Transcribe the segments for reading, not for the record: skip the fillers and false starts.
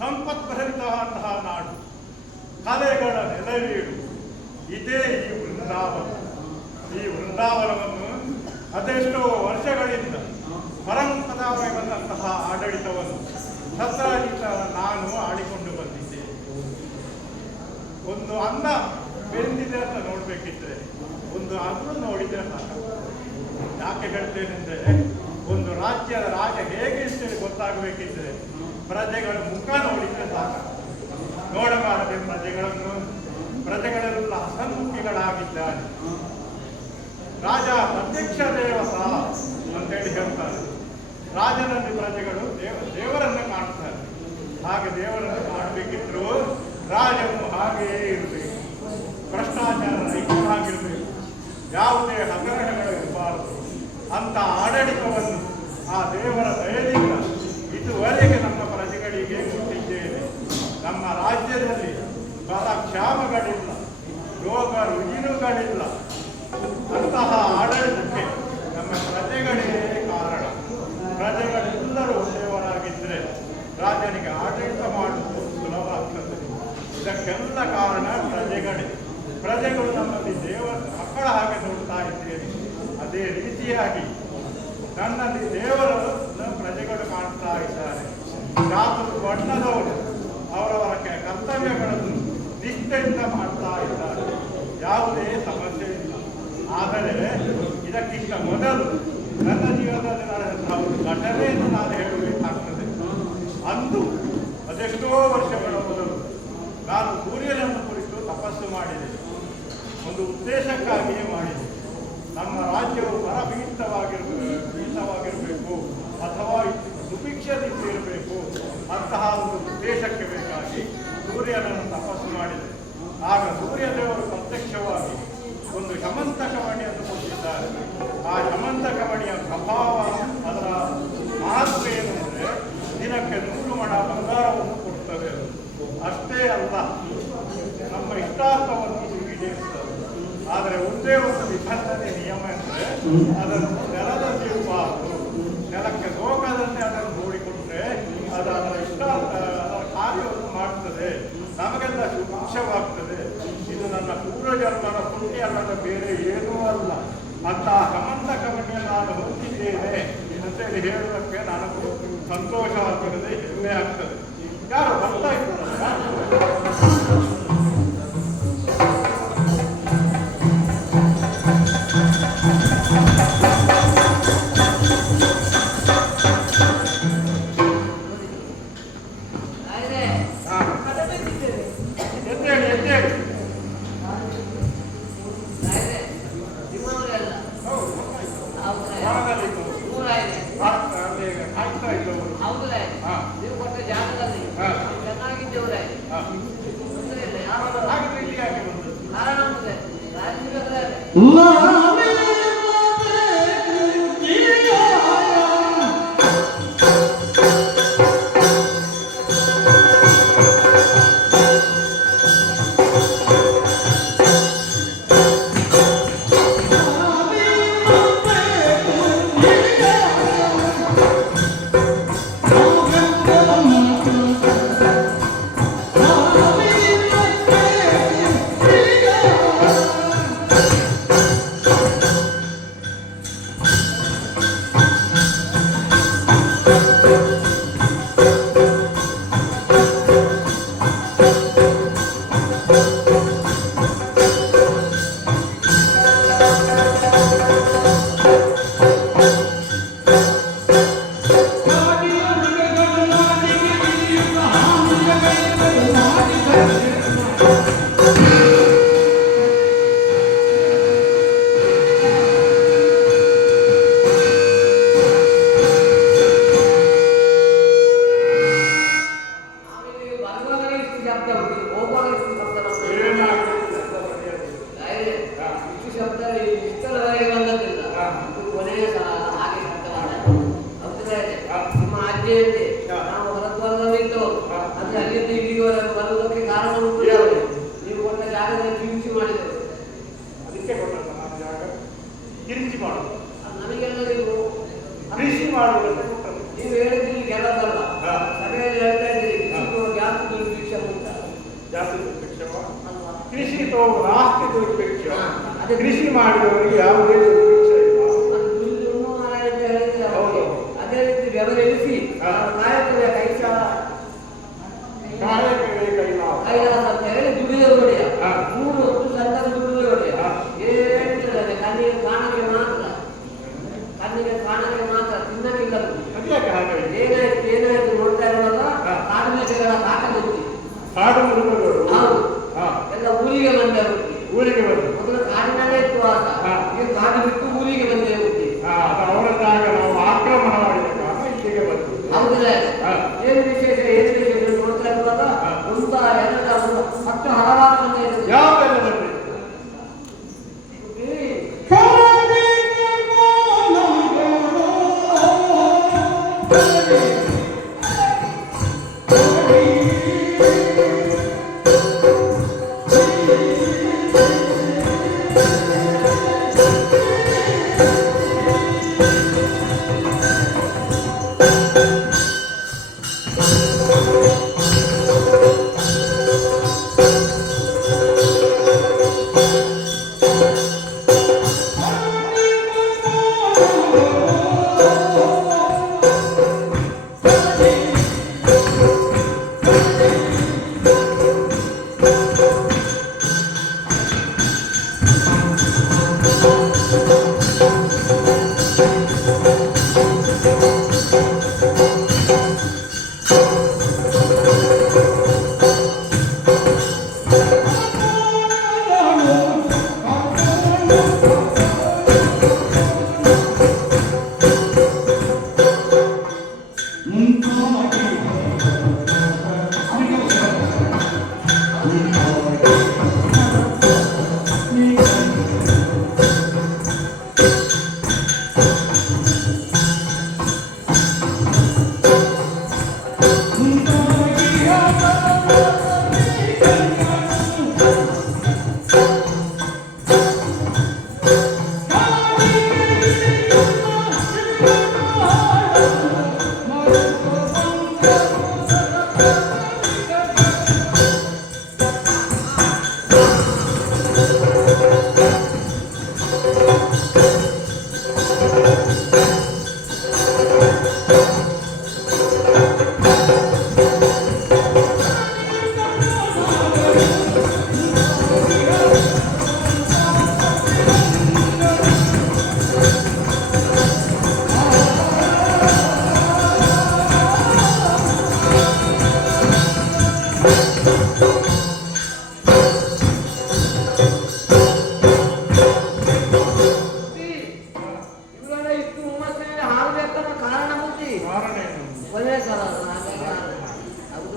ಸಂಪತ್ಭರಿತವಾದಂತಹ ನಾಡು, ಕಲೆಗಳ ನೆಲೆವೀಡು ಇದೇ ಈ ವೃಂದಾವನ. ಈ ವೃಂದಾವನವನ್ನು ಅದೆಷ್ಟೋ ವರ್ಷಗಳಿಂದ ಪರಂಪರಾವಾಗಿ ಬಂದಂತಹ ಆಡಳಿತವನ್ನು ಸತ್ರಾಜಿತ ನಾನು ಆಡಿಕೊಂಡು ಬಂದಿದ್ದೆ. ಒಂದು ಅನ್ನ ಬೆಂದಿದೆ ಅಂತ ನೋಡ್ಬೇಕಿದ್ರೆ ಒಂದು ಅನ್ನು ನೋಡಿದ್ರೆ ಸಾಕು. ಯಾಕೆ ಹೇಳ್ತೇನೆಂದ್ರೆ, ಒಂದು ರಾಜ್ಯದ ರಾಜ ಹೇಗೆ ಅಂತೇಳಿ ಗೊತ್ತಾಗಬೇಕಿದ್ರೆ ಪ್ರಜೆಗಳ ಮುಖ ನೋಡಿದ್ರೆ ಸಾಕು. ನೋಡಬಾರದೆ ಪ್ರಜೆಗಳನ್ನು. ಪ್ರಜೆಗಳೆಲ್ಲ ಹಸನ್ಮುಖಿಗಳಾಗಿದ್ದಾರೆ. ರಾಜ ಪ್ರತ್ಯಕ್ಷ ದೇವಸ ಅಂತೇಳಿ ಹೇಳ್ತಾರೆ. ರಾಜನಲ್ಲಿ ಪ್ರಜೆಗಳು ದೇವರನ್ನು ಕಾಣ್ತಾರೆ. ಹಾಗೆ ದೇವರನ್ನು ಕಾಣಬೇಕಿದ್ರು ರಾಜನು ಹಾಗೆಯೇ ಇರಬೇಕು. ಭ್ರಷ್ಟಾಚಾರ ರಹಿತವಾಗಿರಬೇಕು. ಯಾವುದೇ ಹಗರಣಗಳು ಇರಬಾರದು. ಅಂತ ಆಡಳಿತವನ್ನು ಆ ದೇವರ ದಯದಿಂದ ಇದುವರೆಗೆ ನಮ್ಮ ಪ್ರಜೆಗಳಿಗೆ ಕೊಟ್ಟಿದ್ದೇನೆ. ನಮ್ಮ ರಾಜ್ಯದಲ್ಲಿ ಬಹಳ ಕ್ಷಾಮಗಳಿಲ್ಲ, ರೋಗ ರುಜಿನಗಳಿಲ್ಲ. ಅಂತಹ ಆಡಳಿತಕ್ಕೆ ನಮ್ಮ ಪ್ರಜೆಗಳೇ ಕಾರಣ. ಪ್ರಜೆಗಳೆಲ್ಲರೂ ಒಳ್ಳೆಯವರಾಗಿದ್ದರೆ ರಾಜನಿಗೆ ಆಡಳಿತ ಮಾಡುವುದು ಸುಲಭ ಆಗ್ತದೆ. ಇದಕ್ಕೆಲ್ಲ ಕಾರಣ ಪ್ರಜೆಗಳೇ. ಪ್ರಜೆಗಳು ನಮ್ಮಲ್ಲಿ ದೇವರ ಮಕ್ಕಳ ಹಾಗೆ ನೋಡ್ತಾ ಇದ್ದೇನೆ. ಅದೇ ರೀತಿಯಾಗಿ ನನ್ನಲ್ಲಿ ದೇವರನ್ನು ಪ್ರಜೆಗಳು ಕಾಣ್ತಾ ಇದ್ದಾರೆ. ಜಾತಿ ಬಣ್ಣದವರು ಅವರವರ ಕರ್ತವ್ಯಗಳನ್ನು ನಿಷ್ಠೆಯಿಂದ ಮಾಡ್ತಾ ಇದ್ದಾರೆ. ಯಾವುದೇ ಸಮಸ್ಯೆ ಇಲ್ಲ. ಆದರೆ ಇದಕ್ಕಿಂತ ಮೊದಲು ನನ್ನ ಜೀವನದಲ್ಲಿ ನಡೆದಂತಹ ಒಂದು ಘಟನೆಯನ್ನು ನಾನು ಹೇಳಬೇಕಾಗ್ತದೆ. ಅಂದು ಅದೆಷ್ಟೋ ವರ್ಷಗಳ ಮೊದಲು ನಾನು ಸೂರ್ಯನನ್ನು ಕುರಿತು ತಪಸ್ಸು ಮಾಡಿದೆ. ಒಂದು ಉದ್ದೇಶಕ್ಕಾಗಿಯೇ ಮಾಡಿದೆ. ನಮ್ಮ ರಾಜ್ಯವು ಬರಪೀಡಿತವಾಗಿರಬೇಕು ಅಥವಾ ಸುಭಿಕ್ಷದಿರಬೇಕು ಅಂತಹ ಒಂದು ಉದ್ದೇಶಕ್ಕೆ ಬೇಕಾಗಿ ಸೂರ್ಯನನ್ನು ತಪಸ್ಸು ಮಾಡಿದೆ. ಆಗ ಸೂರ್ಯದೇವರು ಪ್ರತ್ಯಕ್ಷವಾಗಿ ಒಂದು ಶಮಂತಕಮಣಿಯನ್ನು ಕೊಟ್ಟಿದ್ದಾರೆ. ಆ ಶಮಂತಕಮಣಿಯ ಪ್ರಭಾವ, ಅದರ ಮಹತ್ವ ಏನು ಅಂದರೆ ದಿನಕ್ಕೆ 100 ಮಣ ಬಂಗಾರವನ್ನು ಕೊಡ್ತದೆ. ಅಷ್ಟೇ ಅಲ್ಲ, ನಮ್ಮ ಇಷ್ಟಾರ್ಥವನ್ನು ಈಡೇರಿಸ್ತದೆ. ಆದರೆ ಒಂದೇ ಒಂದು ನಿಬಂಧನೆ, ನಿಯಮ ಅಂದರೆ ಅದನ್ನು ನೆಲದಲ್ಲಿ ಇರಬಾರದು. ನೆಲಕ್ಕೆ ಹೋಗದಂತೆ ಅದನ್ನು ನೋಡಿಕೊಂಡ್ರೆ ಅದು ಅದರ ಇಷ್ಟಾರ್ಥ, ಅದರ ಕಾರ್ಯವನ್ನು ಮಾಡ್ತದೆ. ನಮಗೆಲ್ಲ ಶುಭವಾಗ್ತದೆ. ಇದು ನನ್ನ ಪೂರ್ವಜನ್ಮದ ಪುಣ್ಯ ಅಲ್ಲದ ಬೇರೆ ಏನೂ ಅಲ್ಲ. ಅಂತಹ ಶಮಂತಕಮಣಿಯನ್ನು ನಾನು ಹೊಂದಿದ್ದೇನೆ ಅಂತೇಳಿ ಹೇಳುವುದಕ್ಕೆ ನನಗೂ ಸಂತೋಷ ಆಗ್ತದೆ, ಹೆಮ್ಮೆ ಆಗ್ತದೆ. ಯಾರು ಬರ್ತಾ ಇದ್ದಾರೆ? ಮಾಡಿದೆವು. ಅದಕ್ಕೆ ಕೊಟ್ಟಲ್ಲ ನಾನು ಜಾಗ ಕಿರಿಚಿ ಮಾಡುದು ನಮಗೆಲ್ಲ ನೀವು ಕೃಷಿ ಮಾಡುವುದಂತ ಕೊಟ್ಟದ್ದು. ನೀವು ಹೇಳಿದ್ರಿ ಕೆಲವಲ್ಲ ಸಭೆಯಲ್ಲಿ ಹೇಳ್ತಾ ಇದ್ದೀರಿ ಜಾಸ್ತಿ ದುರ್ಭಿಕ್ಷ ಅಂತ. ಜಾಸ್ತಿ ದುರ್ಭಿಕ್ಷವ ಅಲ್ವಾ? ಕೃಷಿ ತೋರು ಆಸ್ತಿ ದುರ್ಭಿಕ್ಷ. ಅದೇ ಕೃಷಿ ಮಾಡಿದವರಿಗೆ ಯಾವುದೇ ದುರ್ಭಿಕ್ಷ ಇಲ್ಲ. ಅದು ದುರ್ಜು ಅಂತ ಹೇಳಿದ್ರೆ ಹೌದು. ಅದೇ ರೀತಿ ಬೆವರಿಸಿ ಕಾಯಕವೇ ಕೈಲಾಸ ಅಂತ ಹೇಳಿ ದುಡಿದ ಒಡೆಯ 3 ಹೊತ್ತು ಸರ್ಕಾರ ದುಡಿದ ಒಡೆಯ ಏನಿಲ್ಲ ಕಣ್ಣಿಗೆ ಕಾಣಕ್ಕೆ ಮಾತ್ರ ತಿನ್ನಕ್ಕಿಲ್ಲ. ಏನಾಯ್ತು ನೋಡ್ತಾ ಇರೋಲ್ಲ ಕಾಡು ಮೇಕೆಗಳ ಕಾಟ ಗೊತ್ತಿ ಕಾಡು ಮೃಗಗಳು ಹೌದು ಎಲ್ಲ ಊರಿಗೆ ಬಂದೆ ಊರಿಗೆ ಬಂದು ಮೊದಲು ಕಾಡಿನಲ್ಲೇ ಇತ್ತು ಆತ ಈಗ ಕಾಡು ಬಿಟ್ಟು ಊರಿಗೆ ಬಂದೇ ಹುಟ್ಟಿ ಅವರ ಜಾಗ ನಾವು ಆಕ್ರಮಣ ಮಾಡಿದ ಕಾರಣ ಇಲ್ಲಿಗೆ ಬಂದು. ಹೌದಿಲ್ಲ? ಏನು ವಿಶೇಷ ನೋಡ್ತಾ ಇರುವಾಗ ಒಂದು 2 10 ಹಲವಾರು ಮಂದಿ ಇರುವುದು. ಯಾವೆಲ್ಲ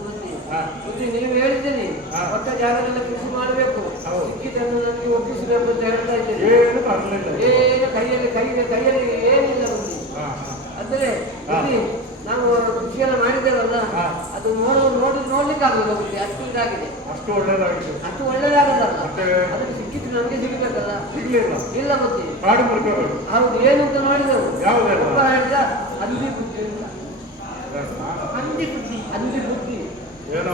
ಬಂದಿದೆ ನೀವು ಹೇಳಿದ್ದೀನಿ ಒಟ್ಟ ಜಾಗದಲ್ಲಿ ಕೃಷಿ ಮಾಡಬೇಕು, ಸಿಕ್ಕಿದ್ದನ್ನು ನನಗೆ ಒಪ್ಪಿಸಬೇಕು ಅಂತ ಹೇಳ್ತಾ ಇದ್ದೀನಿ. ಏನು ಕೈಯಲ್ಲಿ ಏನಿಲ್ಲ ಬುದ್ಧಿ. ಅಂದ್ರೆ ನಾವು ಕೃಷಿಯೆಲ್ಲ ಮಾಡಿದ್ದೇವಲ್ಲ, ಅದು ನೋಡ್ಲಿಕ್ಕೆ ಆಗುದಿಲ್ಲ ಬುದ್ಧಿ. ಅಷ್ಟು ಇದಾಗಿದೆ, ಅಷ್ಟು ಒಳ್ಳೇದಾಗಲ್ಲ. ಅದಕ್ಕೆ ಸಿಕ್ಕಿದ್ದು ನಮಗೆ ಸಿಗಬೇಕಲ್ಲ, ಇಲ್ಲ ಬುದ್ಧಿ. ಹೌದು, ಏನು ಅಂತ ನೋಡಿದೆವು. ಒಬ್ಬ ಹೇಳಿದ ಹಂದಿ ಬುದ್ಧಿ ಅಂತ. ಹಂದಿ ಬುದ್ಧಿ ಏನೋ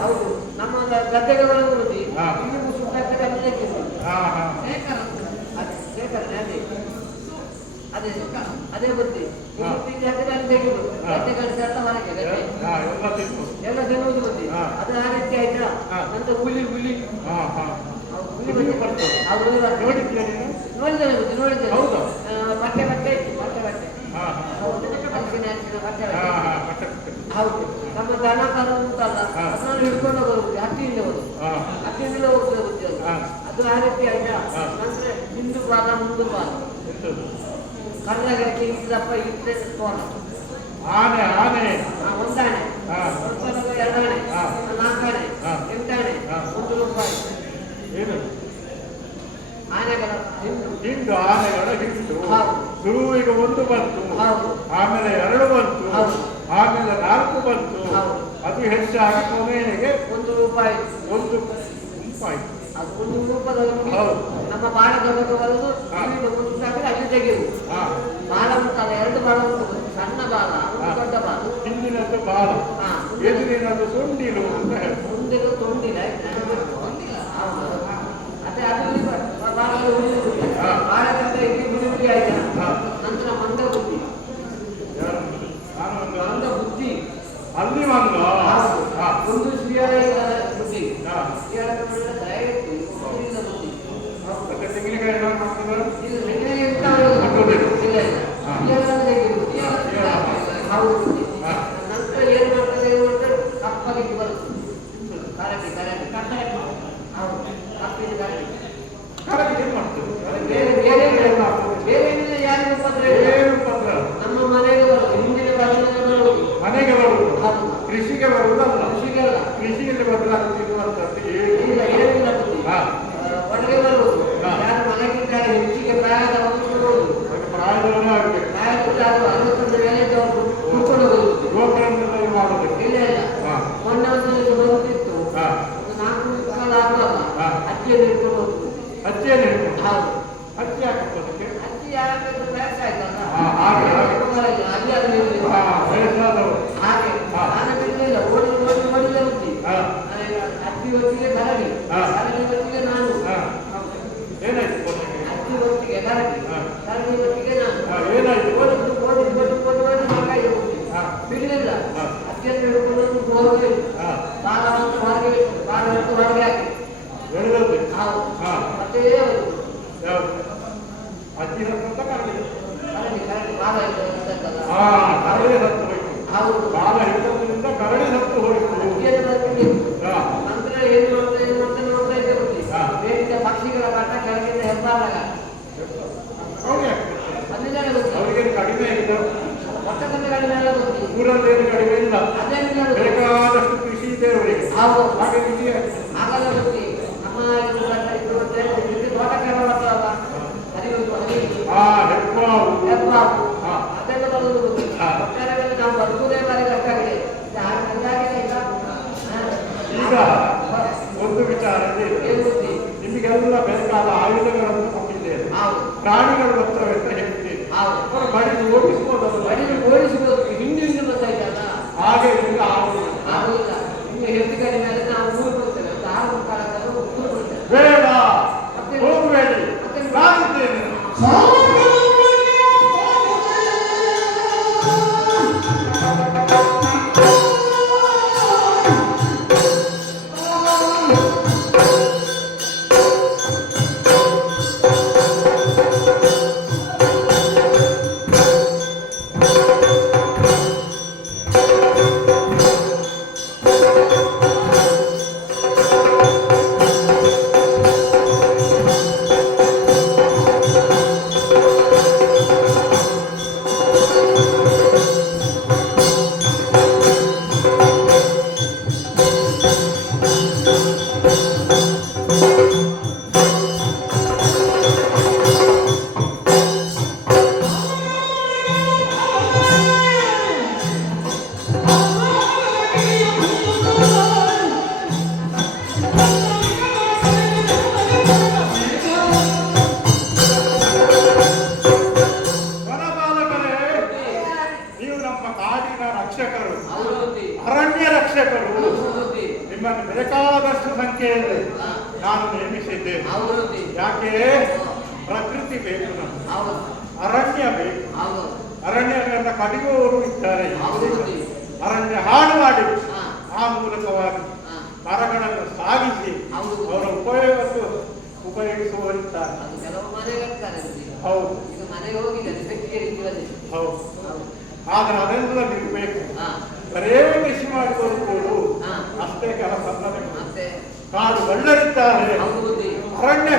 ಹೌದು. ನಮ್ಮ ಗದ್ದೆಗಳ ಬುದ್ಧಿ ಇಲ್ಲಿ ಸುತ್ತಾಗ್ತದೆ. ಅದೇ ಬುದ್ಧಿ ಗದ್ದೆ ಕಳಿಸ ಹೊರಗೆ ಎಲ್ಲ ತಿನ್ನುವುದು ಬುದ್ಧಿ. ಅದು ಆ ರೀತಿ ಆಯ್ತಾ. ನಂತರ ಹುಲಿ ನೋಡಿದ್ದೇನೆ ಬುದ್ಧಿ, ನೋಡಿದ್ದೇನೆ. ಬಟ್ಟೆ ಇತ್ತು, ಬಟ್ಟೆ ಹೌದು. ನಮ್ಮ ದನ ಕರು ಉಂಟಲ್ಲ, ಅದನ್ನು ಹಿಡ್ಕೊಂಡು ಹೋಗೋದು ಹತ್ತಿಯಿಂದ ಹೋಗ್ತದೆ ಬುದ್ಧಿ. ಅದು ಆ ರೀತಿ ಆಯ್ತಾ. ನಂತರ ಹಿಂದು ಪಾದ ಮುಂದು ಪಾದ ಕರ್ನಾಟಕಕ್ಕೆ ಇದ್ದಪ್ಪ ಇದ್ದೆ ತೋಣ ಆನೆ ಒಂದಾಣೆ, 2 ಆಣೆ, 4 ಆಣೆ, 8 ಆಣೆ, ₹1. ಆನೆಗಳ ಹಿಂಡು ಆನೆಗಳ ಹಿಂಡು ಶುರುವಿಗೆ 1 ಬಂತು, ಆಮೇಲೆ 2 ಬಂತು, ಆಮೇಲೆ 4 ಬಂತು, ಅದು ಹೆಚ್ಚಾಗಿ ಕೊನೆಗೆ ಒಂದು ರೂಪಾಯಿ ಒಂದು ಗುಂಪಾಯ್ತು. ಅದು ಒಂದು ರೂಪದಲ್ಲಿ ಹೌದು. ನಮ್ಮ ಬಾಳ ದೊಡ್ಡ ಬರೋದು ಅಲ್ಲಿ ತೆಗೆಯುವುದು ಬಾಲ ಉಂಟಲ್ಲ, ಎರಡು ಬಾಲ ಉಂಟು, ಒಂದು ಸಣ್ಣ ಬಾಲ ಒಂದು ದೊಡ್ಡ ಬಾಲ. ಹಿಂದಿನದ್ದು ಬಾಲ, ಎದುರಿನದ್ದು ಸೊಂಡಿಲು ಅಂತ ಹೇಳ್ತಾರೆ. ಮುಂದಿನ ತೊಂದಿಲ್ಲ ಅದೇ ಅದು ಬಾಲದ ಉಳಿದು ಬಾಲದಿಂದ ಇಲ್ಲಿ ಬಿಡಿ ಆಯ್ತಾ. ನಂತರ ಮಂದ ಬುದ್ಧಿ, ಮಂದ ಬುದ್ಧಿ ಅಲ್ಲಿ ಮಂದ ಒಂದು ಶ್ರೀಯಾದ ಬುದ್ಧಿ, ದಯವಿಟ್ಟು ಬುದ್ಧಿ ತೆಂಗಿನಕಾಯಿ ಮಾಡ್ತಾರೆ. ಇದು ತೆಂಗಿನಕಾಯಿ ಇಲ್ಲ ಹೌದು. ನಂತರ ಏನು ಮಾಡ್ತಾರೆ ಕಪ್ಪಗೆ ಬರುತ್ತೆ ಕರಡಿ ಕರಡಿ ಹೌದು ಕಪ್ಪಿನ ಕರಡಿ ಕರಡಿ ಏನು ಮಾಡ್ತದೆ? ಬೇರೆ ಬೇರೆ ಬೇರೆ ಯಾರಿಗೂ ಉಪದ್ರ ನಮ್ಮ ಮನೆಗೆ ಬರೋದು, ಹಿಂದಿನ ವರ್ಷದಲ್ಲಿ ಬರುವುದು, ಮನೆಗೆ ಬರುವುದು, ಹೌದು ಕೃಷಿಗೆ ಬರುವುದಲ್ಲ. ಕೃಷಿಗೆಲ್ಲ ಕೃಷಿಯಲ್ಲಿ ಬದಲಾಗುತ್ತಿರುವಂತದ್ದು ಏನಿಲ್ಲ ಬುದ್ಧಿ. ಒಳಗೆ ಬರುವುದು, ಯಾರು ಮನೆಗಿದ್ದಾರೆ ಹೆಚ್ಚಿಗೆ ಪ್ರಾಯದ ಬರುವುದು, ಪ್ರಾಯದವರೇ ಆಗಬೇಕು. ಪ್ರಾಯದ 60 ಮೇಲೆ ಇದ್ದವರು ಕೂತ್ಕೊಂಡು ಹೋಗುವುದು, ಯುವಕರನ್ನೆಲ್ಲ ಮಾಡೋದಕ್ಕೆ ಇಲ್ಲ ಇಲ್ಲ. ಮೊನ್ನೆ ಒಂದು ಬರುತ್ತಿತ್ತು, ಒಂದು 4 ಕಾಲ ಆಗುವಾಗ ಅಜ್ಜಿಯನ್ನು ಇಟ್ಕೊಂಡು ಹೋಗುದು. ಅಜ್ಜಿಯನ್ನು ಹಿಡ್ಕೊಂಡು ಹೌದು ಅಜ್ಜಿ ಹಾಕೋದಕ್ಕೆ ಅಜ್ಜಿ ಯಾರಾದ್ರೂ ವಯಸ್ಸು ಆಯ್ತಲ್ಲ, ಹಾಗೆ ಅಲ್ಲಿ ಅದು ವಯಸ್ಸಾದವರು ಹಾಗೆ ನಾನು ಬಿಡಲಿಲ್ಲ, ಓಡಿ ಓಡಿ ಓಡಿಲ್ಲ ಬುದ್ಧಿ. ಅಜ್ಜಿ ಹೊತ್ತಿಗೆ ಕರಡಿ, ಕರಡಿ ಹೊತ್ತಿಗೆ ನಾನು, ಏನಾಯ್ತು? ಅಜ್ಜಿ ಹೊತ್ತಿಗೆ ಕರಡಿ, ಕರಡಿ ಹೊತ್ತಿಗೆ ನಾನು. ಏನಾಯ್ತು? ಓಡಿದ್ದು ಓಡಿ ಓಡಿ ಓಡಿ ಓಡಿ ಮಗ ಬಿಡಲಿಲ್ಲ. ಅಜ್ಜಿಯನ್ನು ಹಿಡ್ಕೊಂಡು ಹೋಗಿ ಬಾಲವನ್ನು ಹೊರಗೆ ಬಾಲ ಹೊತ್ತು ಹೊರಗೆ ಹಾಕಿ ಹೇಳಿದ್ರೆ ಹೌದು ಮತ್ತೆ ಯಾವುದು ಅಜ್ಜಿ ಹತ್ತಂತ ಕರಡಿ ಕರಡಿ ಕರಡಿ ಬಾಲ ಇದ್ದದ್ದಲ್ಲ. ಕರಡಿ ಹತ್ತು ಹೋಯ್ತು. ಹೌದು ಬಾಲ ಹಿಡಿದ್ರಿಂದ ಕರಡಿ ಹತ್ತು ಹೋಯ್ತು. ನಂತರ ಏನು ಮಾಡ್ತಾ ನೋಡ್ತಾ ಇದ್ದೆ ಬುದ್ಧಿ. ಬೇರೆ ಪಕ್ಷಿಗಳ ಕಾಟ ಕೆಳಗಿಂದ ಹೆಬ್ಬಾದಾಗ ಅಲ್ಲಿಂದ ಬುದ್ಧಿ. ಅವರಿಗೆ ಕಡಿಮೆ ಇಲ್ಲ, ಒಟ್ಟದಲ್ಲಿ ಕಡಿಮೆ ಅಲ್ಲ ಬುದ್ಧಿ. ಊರಲ್ಲೇನು ಕಡಿಮೆ ಇಲ್ಲ, ಅದೇನಿಲ್ಲ ಬುದ್ಧಿ. ಬೇಕಾದಷ್ಟು ಕೃಷಿ ಇದೆ ಅವರಿಗೆ. ಹೌದು ಹಾಗೆ ಕೃಷಿ ಆಗಲ್ಲ ಬುದ್ಧಿ. ನಮ್ಮ ತೋಟಕ್ಕೆ ಬರ್ತಲ್ಲ ಹರಿಯುವುದು ಹೆಬ್ಬಾವು ಹೆಬ್ಬಾವು ಅದೆಲ್ಲ ಬರುವುದು ಬುದ್ಧಿ. ಒಟ್ಟಾರೆಯಲ್ಲಿ ನಾವು ಬದುಕುವುದೇ ಬಾರಿ ಕಷ್ಟ ಆಗಿದೆ. ಈಗ ಒಂದು ವಿಚಾರ ಇದೆ, ಏನು ಬುದ್ಧಿ? ನಿಮಗೆಲ್ಲ ಬೇಕಾದ ಆಯುಧಗಳನ್ನು ಕೊಟ್ಟಿದ್ದೇನೆ, ಪ್ರಾಣಿಗಳು ಬರ್ತವೆ ಅಂತ ಹೇಳ್ತೀನಿ. ಅವರು ಬಡಿದು ಓಡಿಸ್ಬೋದಲ್ಲ, ಬಡಿದು ಓಡಿಸಬಹುದು. ಹಿಂದಿನ ಗೊತ್ತಾಯ್ತಲ್ಲ, ಹಾಗೆ ಈಗ ಆಗುದಿಲ್ಲ. ಆಗುದಿಲ್ಲ. ನಿಮಗೆ ಹೆಚ್ಚು ಕಡಿಮೆ ಆದರೆ ನಾವು ಊರು ಕೊಡ್ತೇವೆ, 6 ಕಾಲದಲ್ಲಿ ಊರು ಕೊಡ್ತೇವೆ. ಬೇಡ, ಹೋಗಬೇಡಿ, ನಾನಿದ್ದೇನೆ. ಅರಣ್ಯ ರಕ್ಷಕರು ನಿಮ್ಮನ್ನು ಬೇಕಾದಷ್ಟು ಸಂಖ್ಯೆಯಲ್ಲಿ ನಾನು ನೇಮಿಸಿದ್ದೇನೆ. ಯಾಕೆ? ಪ್ರಕೃತಿ ಬೇಕು, ನಮಗೆ ಅರಣ್ಯ ಬೇಕು. ಅರಣ್ಯಗಳನ್ನು ಕಡಿಯುವವರು ಇದ್ದಾರೆ, ಅರಣ್ಯ ಹಾಳು ಮಾಡಿ ಆ ಮೂಲಕವಾಗಿ ಮರಗಳನ್ನು ಸಾಗಿಸಿ ಅವರ ಉಪಯೋಗಕ್ಕೆ ಉಪಯೋಗಿಸುವವರಿದ್ದಾರೆ. ಹೌದು ಹೌದು. ಆದ್ರೆ ಅದೆಲ್ಲ ನಿಲ್ಬೇಕು. ಬರೇ ಕೃಷಿ ಮಾಡಿಕೊಂಡು ಅಷ್ಟೇ ಕೆಲಸ ಅಲ್ಲದೆ ಕಾಡು ಬಳ್ಳರಿದ್ದಾರೆ, ಅರಣ್ಯ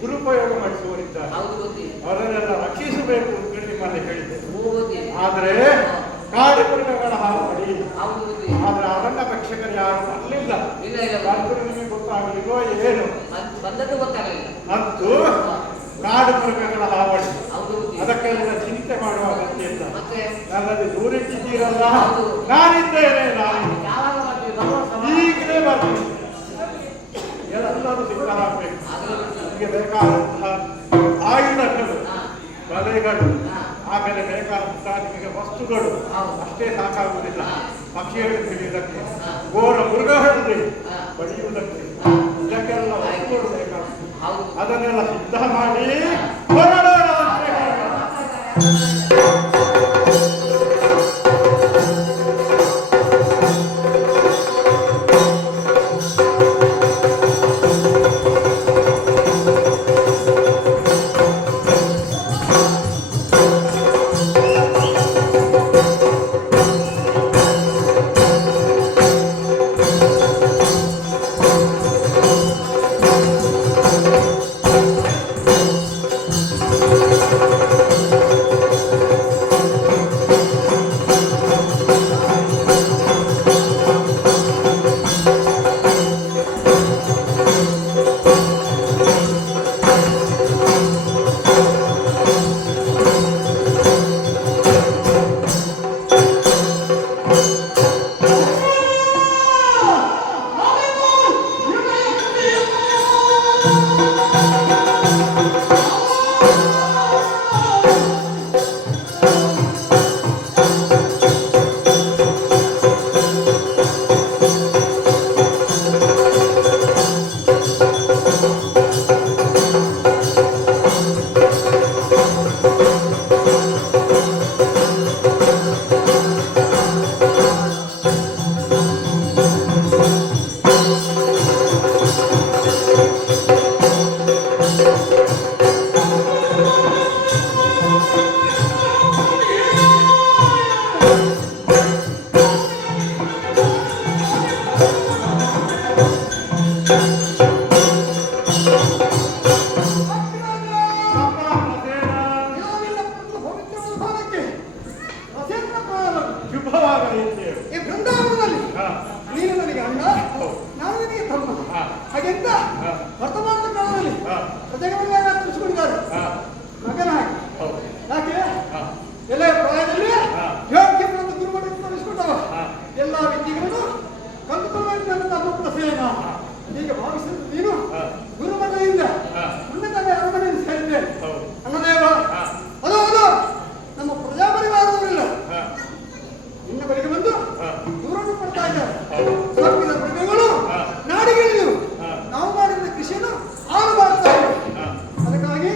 ದುರುಪಯೋಗ ಮಾಡಿಸುವವರಿದ್ದಾರೆ. ಅವರನ್ನೆಲ್ಲ ರಕ್ಷಿಸಬೇಕು ಅಂತ ನಿಮ್ಮಲ್ಲಿ ಹೇಳಿದೆ. ಆದ್ರೆ ಕಾಡು ಮೃಗಗಳ ಹಾವಳಿ, ಆದ್ರೆ ಅರಣ್ಯ ರಕ್ಷಕರು ಯಾರು ಅಲ್ಲಿಲ್ಲ. ಬಂದರೂ ನಿಮಗೆ ಗೊತ್ತಾಗಲಿಲ್ವೋ ಏನು? ಮತ್ತು ಕಾಡು ಮೃಗಗಳ ಹಾವಳಿ ಹೌದು ಬುದ್ಧಿ. ಅದಕ್ಕೆಲ್ಲ ಚಿಂತೆ ಮಾಡುವ ಅಗತ್ಯ ಇಲ್ಲ. ಮತ್ತೆ ನನ್ನದು ದೂರಿಟ್ಟಿದ್ದೀರಲ್ಲ, ಹೌದು. ನಾನಿದ್ದೇನೆ. ಯಾವಾಗ ಮಾಡ್ತೀವಿ? ಬರುವ ಸಮಯ. ಈಗಲೇ ಬರ್ತೀನಿ. ಎಲ್ಲರೂ ಸಿಕ್ಕ ಹಾಕ್ಬೇಕು. ಆಗಲೇ ಬುದ್ಧಿ. ನಿಮಗೆ ಬೇಕಾದಂತಹ ಆಯುಧಗಳು, ಹಾ. ಬಲೆಗಳು, ಹಾ. ಆಮೇಲೆ ಬೇಕಾದಂತಹ ನಿಮಗೆ ವಸ್ತುಗಳು ಹೌದು. ಅಷ್ಟೇ ಸಾಕಾಗುವುದಿಲ್ಲ. ಹಾ. ಪಕ್ಷಿಗಳು ಹಿಡಿಯುವುದಕ್ಕೆ, ಹಾ. ಘೋರ ಮೃಗಗಳಲ್ಲಿ ಹಾ. ಬಡಿಯುವುದಕ್ಕೆ, ಹಾ. ಇದಕ್ಕೆಲ್ಲ ವಸ್ತುಗಳು ಬೇಕಾಗ್ತದೆ. ಹೌದು. ಅದನ್ನೆಲ್ಲ ಸಿದ್ಧ ಮಾಡಿ ಹೊರಡೋಣ ಅಂತ ಹೇಳಿ. ಶುಭವಾಗಲಿ ಅಂತ ಹೇಳು. ಈ ಬೃಂದಾವನದಲ್ಲಿ ಹಾ. ನೀನು ನನಗೆ ಅಣ್ಣ, ನಾನು ನಿನಗೆ ತಮ್ಮ. ಹಾ. ಹಾಗೆಂತ ಹಾ. ವರ್ತಮಾನದ ಕಾಲದಲ್ಲಿ ಹಾ. ಪ್ರಜೆಗಳನ್ನೆಲ್ಲ ತಿಳಿಸ್ಕೊಂಡಿದ್ದಾರೆ. ಹಾ. ಮಗನಾಗಿ ಹೌದು. ಯಾಕೆ ಹಾ. ಎಲ್ಲ ಪ್ರಾಯದಲ್ಲಿ ಹಾ. ಯೋಗ್ಯಗಳನ್ನು ಗುರುಮಠಕ್ಕೆ ತೋರಿಸ್ಕೊಂಡವ. ಹಾ. ಎಲ್ಲ ವಿದ್ಯೆಗಳನ್ನು ಕಲಿತುಕೊಳ್ಳಬೇಕು ನನ್ನ ತಮ್ಮ ಪ್ರಸೇನ. ಹೀಗೆ ಭಾವಿಸಿದ ನೀನು ಹಾ. ಗುರುಮಠದಿಂದ ಹಾ. ಉನ್ನತ ಅರಮನೆಯನ್ನು ಸೇರಿದ್ದೇನೆ. ಹೌದು. ಅನ್ನದೇವ ಹಾ. ಅದು ನಮ್ಮ ಪ್ರಜಾಪರಿವಾರದವರಿಲ್ಲ ಹಾ. ನಿನ್ನ ಬಳಿಗೆ ಬಂದು ಹಾ. ದೂರನ್ನು ಪಡ್ತಾ ಇದ್ದಾರೆ. ಹೌದು. ತಪ್ಪಿದ ಪ್ರಜೆಗಳು ಹಾ. ನಾಡಿಗಿಳಿದು ಹಾ. ನಾವು ಮಾಡಿದ ಕೃಷಿಯನ್ನು ಹಾಳು ಮಾಡ್ತಾ ಇದ್ದಾರೆ. ಹಾ. ಅದಕ್ಕಾಗಿ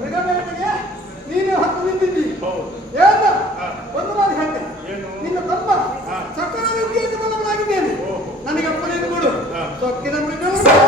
ಮೃಗಬೇಟೆಗೆ ನೀನು ಹತ್ತು ನಿಂತಿದ್ದಿ. ಹೌದು. ಏನ ಹಾ. ಒಂದು ಮಾತು ಹೇಳ್ತೆ. ಏನು? ನಿನ್ನ ತಮ್ಮ ಹಾ. ಸಕಲ ವಿದ್ಯೆಯಿಂದ ಬಲವನಾಗಿದ್ದೇನೆ. ಓಹೋ. ನನಗೆ ಅಪ್ಪಣೆಯನ್ನು ಕೊಡು. ಹಾ. ಸೊಕ್ಕಿದ ಮೃಗಗಳು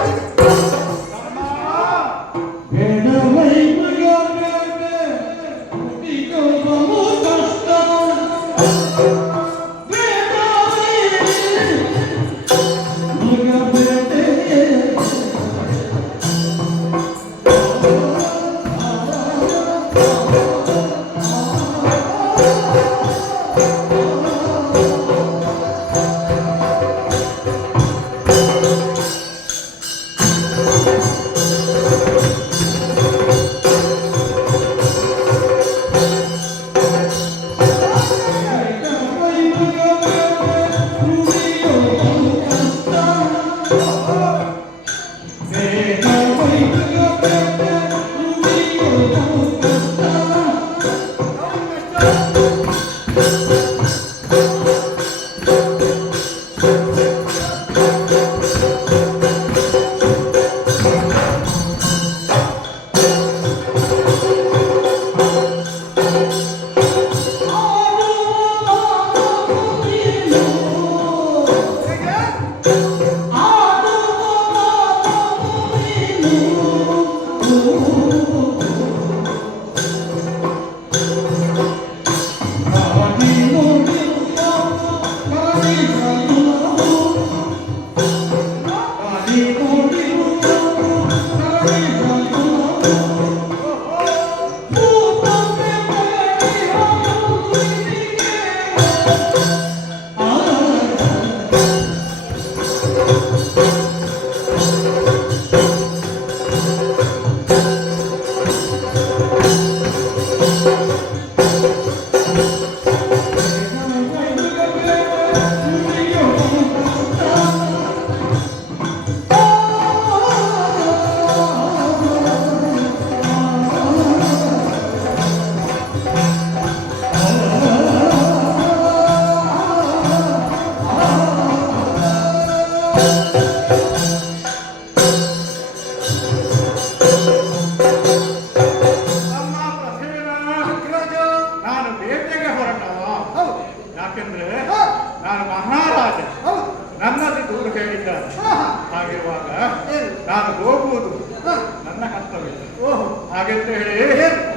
ನಾನು ಹೋಗುವುದು ಹಾ. ನನ್ನ ಕರ್ತವ್ಯ. ಓಹೋ. ಹಾಗೆಂತ ಹೇಳಿ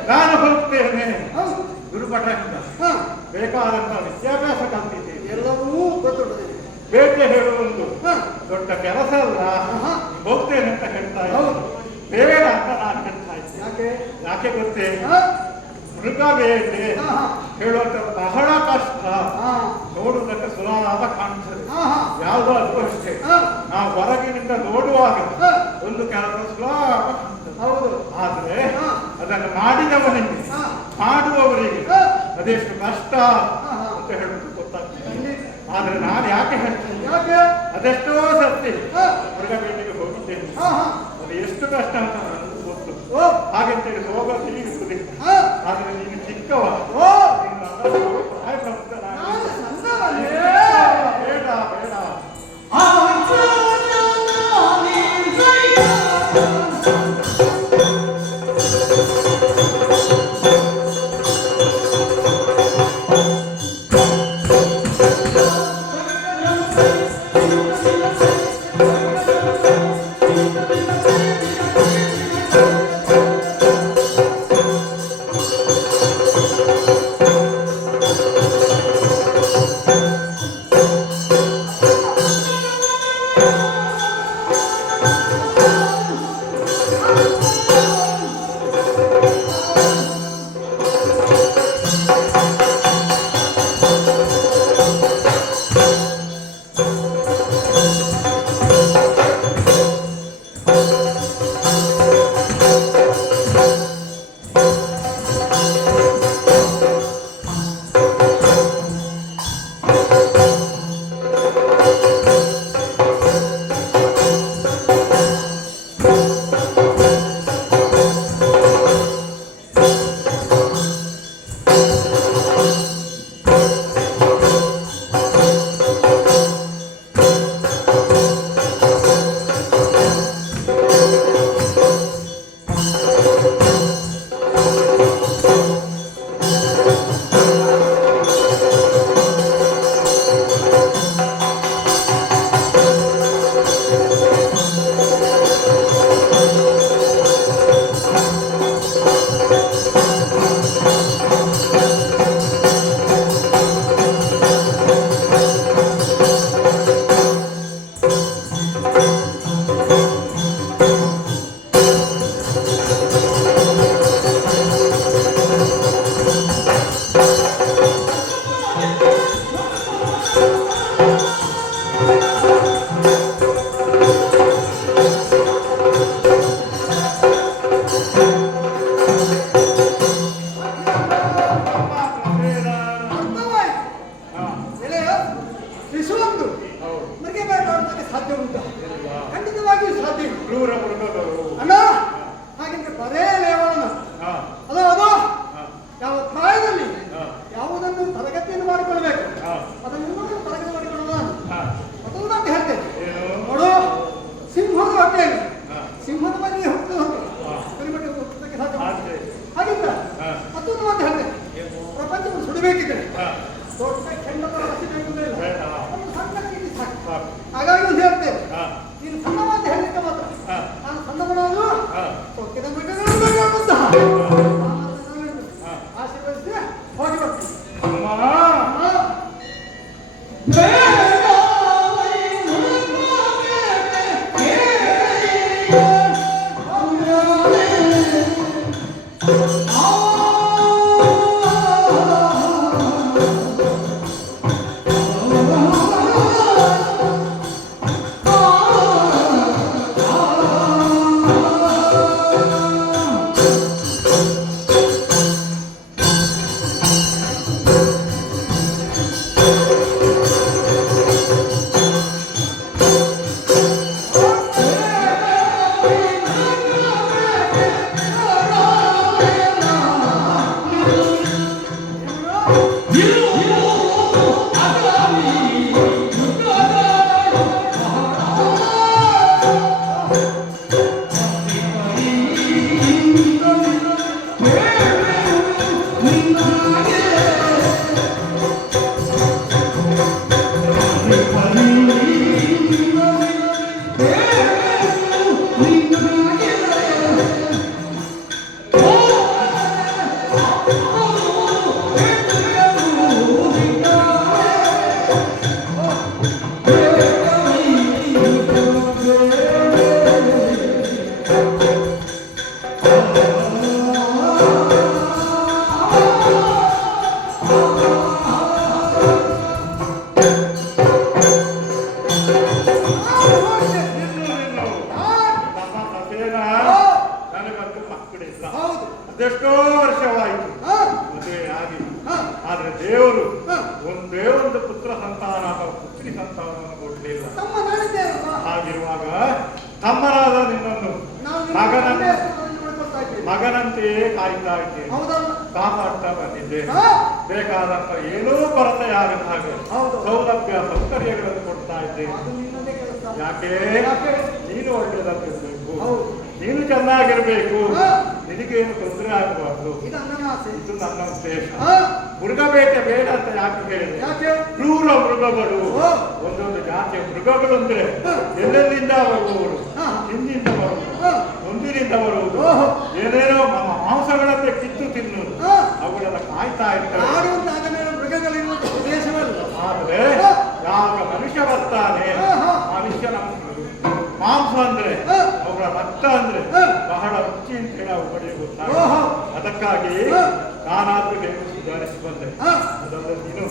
ನಾನು ಹೋಗ್ತೇನೆ. ಹೌದು. ಗುರುಪಠದಿಂದ ಹಾ. ಬೇಕಾದಂತ ವಿದ್ಯಾಭ್ಯಾಸ ಕಲ್ತಿದ್ದೇನೆ. ಎಲ್ಲವೂ ಗೊತ್ತುಂಟು. ಬೇಟೆ ಹೇಳುವುದು ಹಾ. ದೊಡ್ಡ ಕೆಲಸ ಅಲ್ಲ. ಆಹಾ. ಹೋಗ್ತೇನೆ ಅಂತ ಹೇಳ್ತಾ ಹೌದು. ಇದ್ದೆ. ಬೇಡ ಅಂತ ನಾನು ಹೇಳ್ತಾ ಇದ್ದೆ. ಯಾಕೆ? ಯಾಕೆ ಗೊತ್ತೇ? ಹಾ. ಮೃಗ ಬೇಟೆ ಆಹಾ. ಹೇಳುವಂತ ಬಹಳ ಕಷ್ಟ. ಹಾ. ನೋಡುವುದಕ್ಕೆ ಸುಲಭ ಕಾಣ್ತದೆ. ಆಹಾ. ಯಾವುದೋ ಅದು ಅಷ್ಟೇ. ಹಾ. ನಾವು ಹೊರಗಿನಿಂದ ನೋಡುವಾಗ ಹಾ. ಒಂದು ಕೆಲಸ ಸುಲಭ ಕಾಣ್ತದೆ. ಹೌದು. ಆದ್ರೆ ಹಾ. ಅದನ್ನು ಮಾಡಿದವನಿಗೆ ಹಾ. ಮಾಡುವವರಿಗೆ ಹಾ. ಅದೆಷ್ಟು ಕಷ್ಟ ಆಹಾ. ಅಂತ ಹೇಳುವುದು ಗೊತ್ತಾಗ್ತದೆ. ಖಂಡಿತ. ಆದ್ರೆ ನಾನು ಯಾಕೆ ಹೇಳ್ತೇನೆ? ಯಾಕೆ? ಅದೆಷ್ಟೋ ಸರ್ತಿ ಹಾ. ಮೃಗಬೇಟೆಗೆ ಹೋಗಿದ್ದೇನೆ. ಆಹಾ. ಅದು ಎಷ್ಟು ಕಷ್ಟ ಅಂತ ನನಗೂ ಗೊತ್ತು. ಓ. ಹಾಗೆಂತೇಳಿ ಹೋಗ ತಿಳಿಯುತ್ತದೆ. ಹಾ. ಆದ್ರೆ ನೀನು ಚಿಕ್ಕವ. ಓ. ನೀನು ಅದನ್ನು ಪ್ರಾಯಪ್ರಾಪ್ತನಾಗಿ. ನಾನು ಸಣ್ಣವನೇ. ಬೇಡ ಬೇಡ. ಹಾಗಾಗಿ ಒಂದು ಹೇಳ್ತೇವೆ ಹಾ. ನೀನು ಸಣ್ಣವಾದ ಹೇಳಲಿಕ್ಕೆ ಮಾತ್ರ ಹಾ. ನಾನು ಅದೆಷ್ಟೋ ವರ್ಷವಾಯಿತು ಹಾ, ಮದುವೆ ಆಗಿ. ಹಾ, ಆದ್ರೆ ದೇವರು ಹಾ. ಒಂದೇ ಒಂದು ಪುತ್ರ ಸಂತಾನ ಅಥವಾ ಪುತ್ರಿ ಸಂತಾನವನ್ನು ಕೊಡಲಿಲ್ಲ. ತಮ್ಮ ಹೇಳಿದ್ದೇವಲ್ವಾ? ಹಾಗಿರುವಾಗ ತಮ್ಮನಾದ ನಿನ್ನನ್ನು ನಾವು ನಿಮ್ಮ ಮಗನಂತೆ ತಂದೆ ಹೆಸರನ್ನು ನೋಡ್ಕೊಳ್ತಾ ಇದ್ದೇವೆ. ಮಗನಂತೆಯೇ ಕಾಯ್ತಾ ಇದ್ದೇನೆ, ಹೌದಲ್ಲ? ಕಾಪಾಡ್ತಾ ಬಂದಿದ್ದೇನೆ. ಹಾ, ಬೇಕಾದಂತ ಏನೂ ಕೊರತೆಯಾಗದ ಹಾಗೆ ಹೌದು. ಸೌಲಭ್ಯ ಸೌಕರ್ಯಗಳನ್ನು ಕೊಡ್ತಾ ಇದ್ದೇನೆ. ಅದು ನಿನ್ನದೇ ಕೆಲಸ. ಯಾಕೆ? ಯಾಕೆ? ನೀನು ಒಳ್ಳೆಯದಾಗಿರ್ಬೇಕು, ಹೌದು. ನೀನು ಚೆನ್ನಾಗಿರ್ಬೇಕು, ಹಾ. ನಿನಗೇನು ತೊಂದರೆ ಆಗಬಾರ್ದು. ಇದು ನನ್ನ ಆಸೆ. ಇದು ನನ್ನ ಉದ್ದೇಶ. ಹಾ, ಮೃಗಬೇಟೆ ಬೇಡ ಅಂತ ಯಾಕೆ ಹೇಳಿದೆ? ಯಾಕೆ? ಕ್ರೂರ ಮೃಗಗಳು, ಓ. ಒಂದೊಂದು ಜಾತಿಯ ಮೃಗಗಳು ಅಂದ್ರೆ ಹಾ. ಎಲ್ಲೆಲ್ಲಿಂದ ಬರುವವರು, ಹಾ. ಹಿಂದಿಂದ ಬರುವುದು, ಹಾ. ಒಂದಿನಿಂದ ಬರುವುದು, ಓಹೋ. ಏನೇನೋ ಮಾಂಸಗಳಂತೆ ಕಿತ್ತು ತಿನ್ನುವುದು, ಹಾ. ಅವುಗಳೆಲ್ಲ ಕಾಯ್ತಾ ಇರ್ತವೆ. ಆಡುವಂತಹ ಪ್ರಜೆಗಳಿರುವಂತಹ ಪ್ರದೇಶವಲ್ಲ. ಆದ್ರೆ ಹಾ. ಯಾವಾಗ ಮನುಷ್ಯ ಬರ್ತಾನೆ, ಹಾ, ಹಾ. ಮನುಷ್ಯನ ಮಾಂಸ ಅಂದ್ರೆ ಹಾ. ಅವರ ರಕ್ತ ಅಂದ್ರೆ ಹಾ. ಬಹಳ ರುಚಿ ಅಂತ ಹೇಳಿ ಅವುಗಳಿಗೆ ಓಹೋ. ಗೊತ್ತಾಗ. ಅದಕ್ಕಾಗಿ ಹಾ. ನಾನಾದ್ರೂ ಹೇಗೆ ಸುಧಾರಿಸಿ ಬಂದೆ. ಹಾ. ಅದಲ್ಲದೆ ನೀನು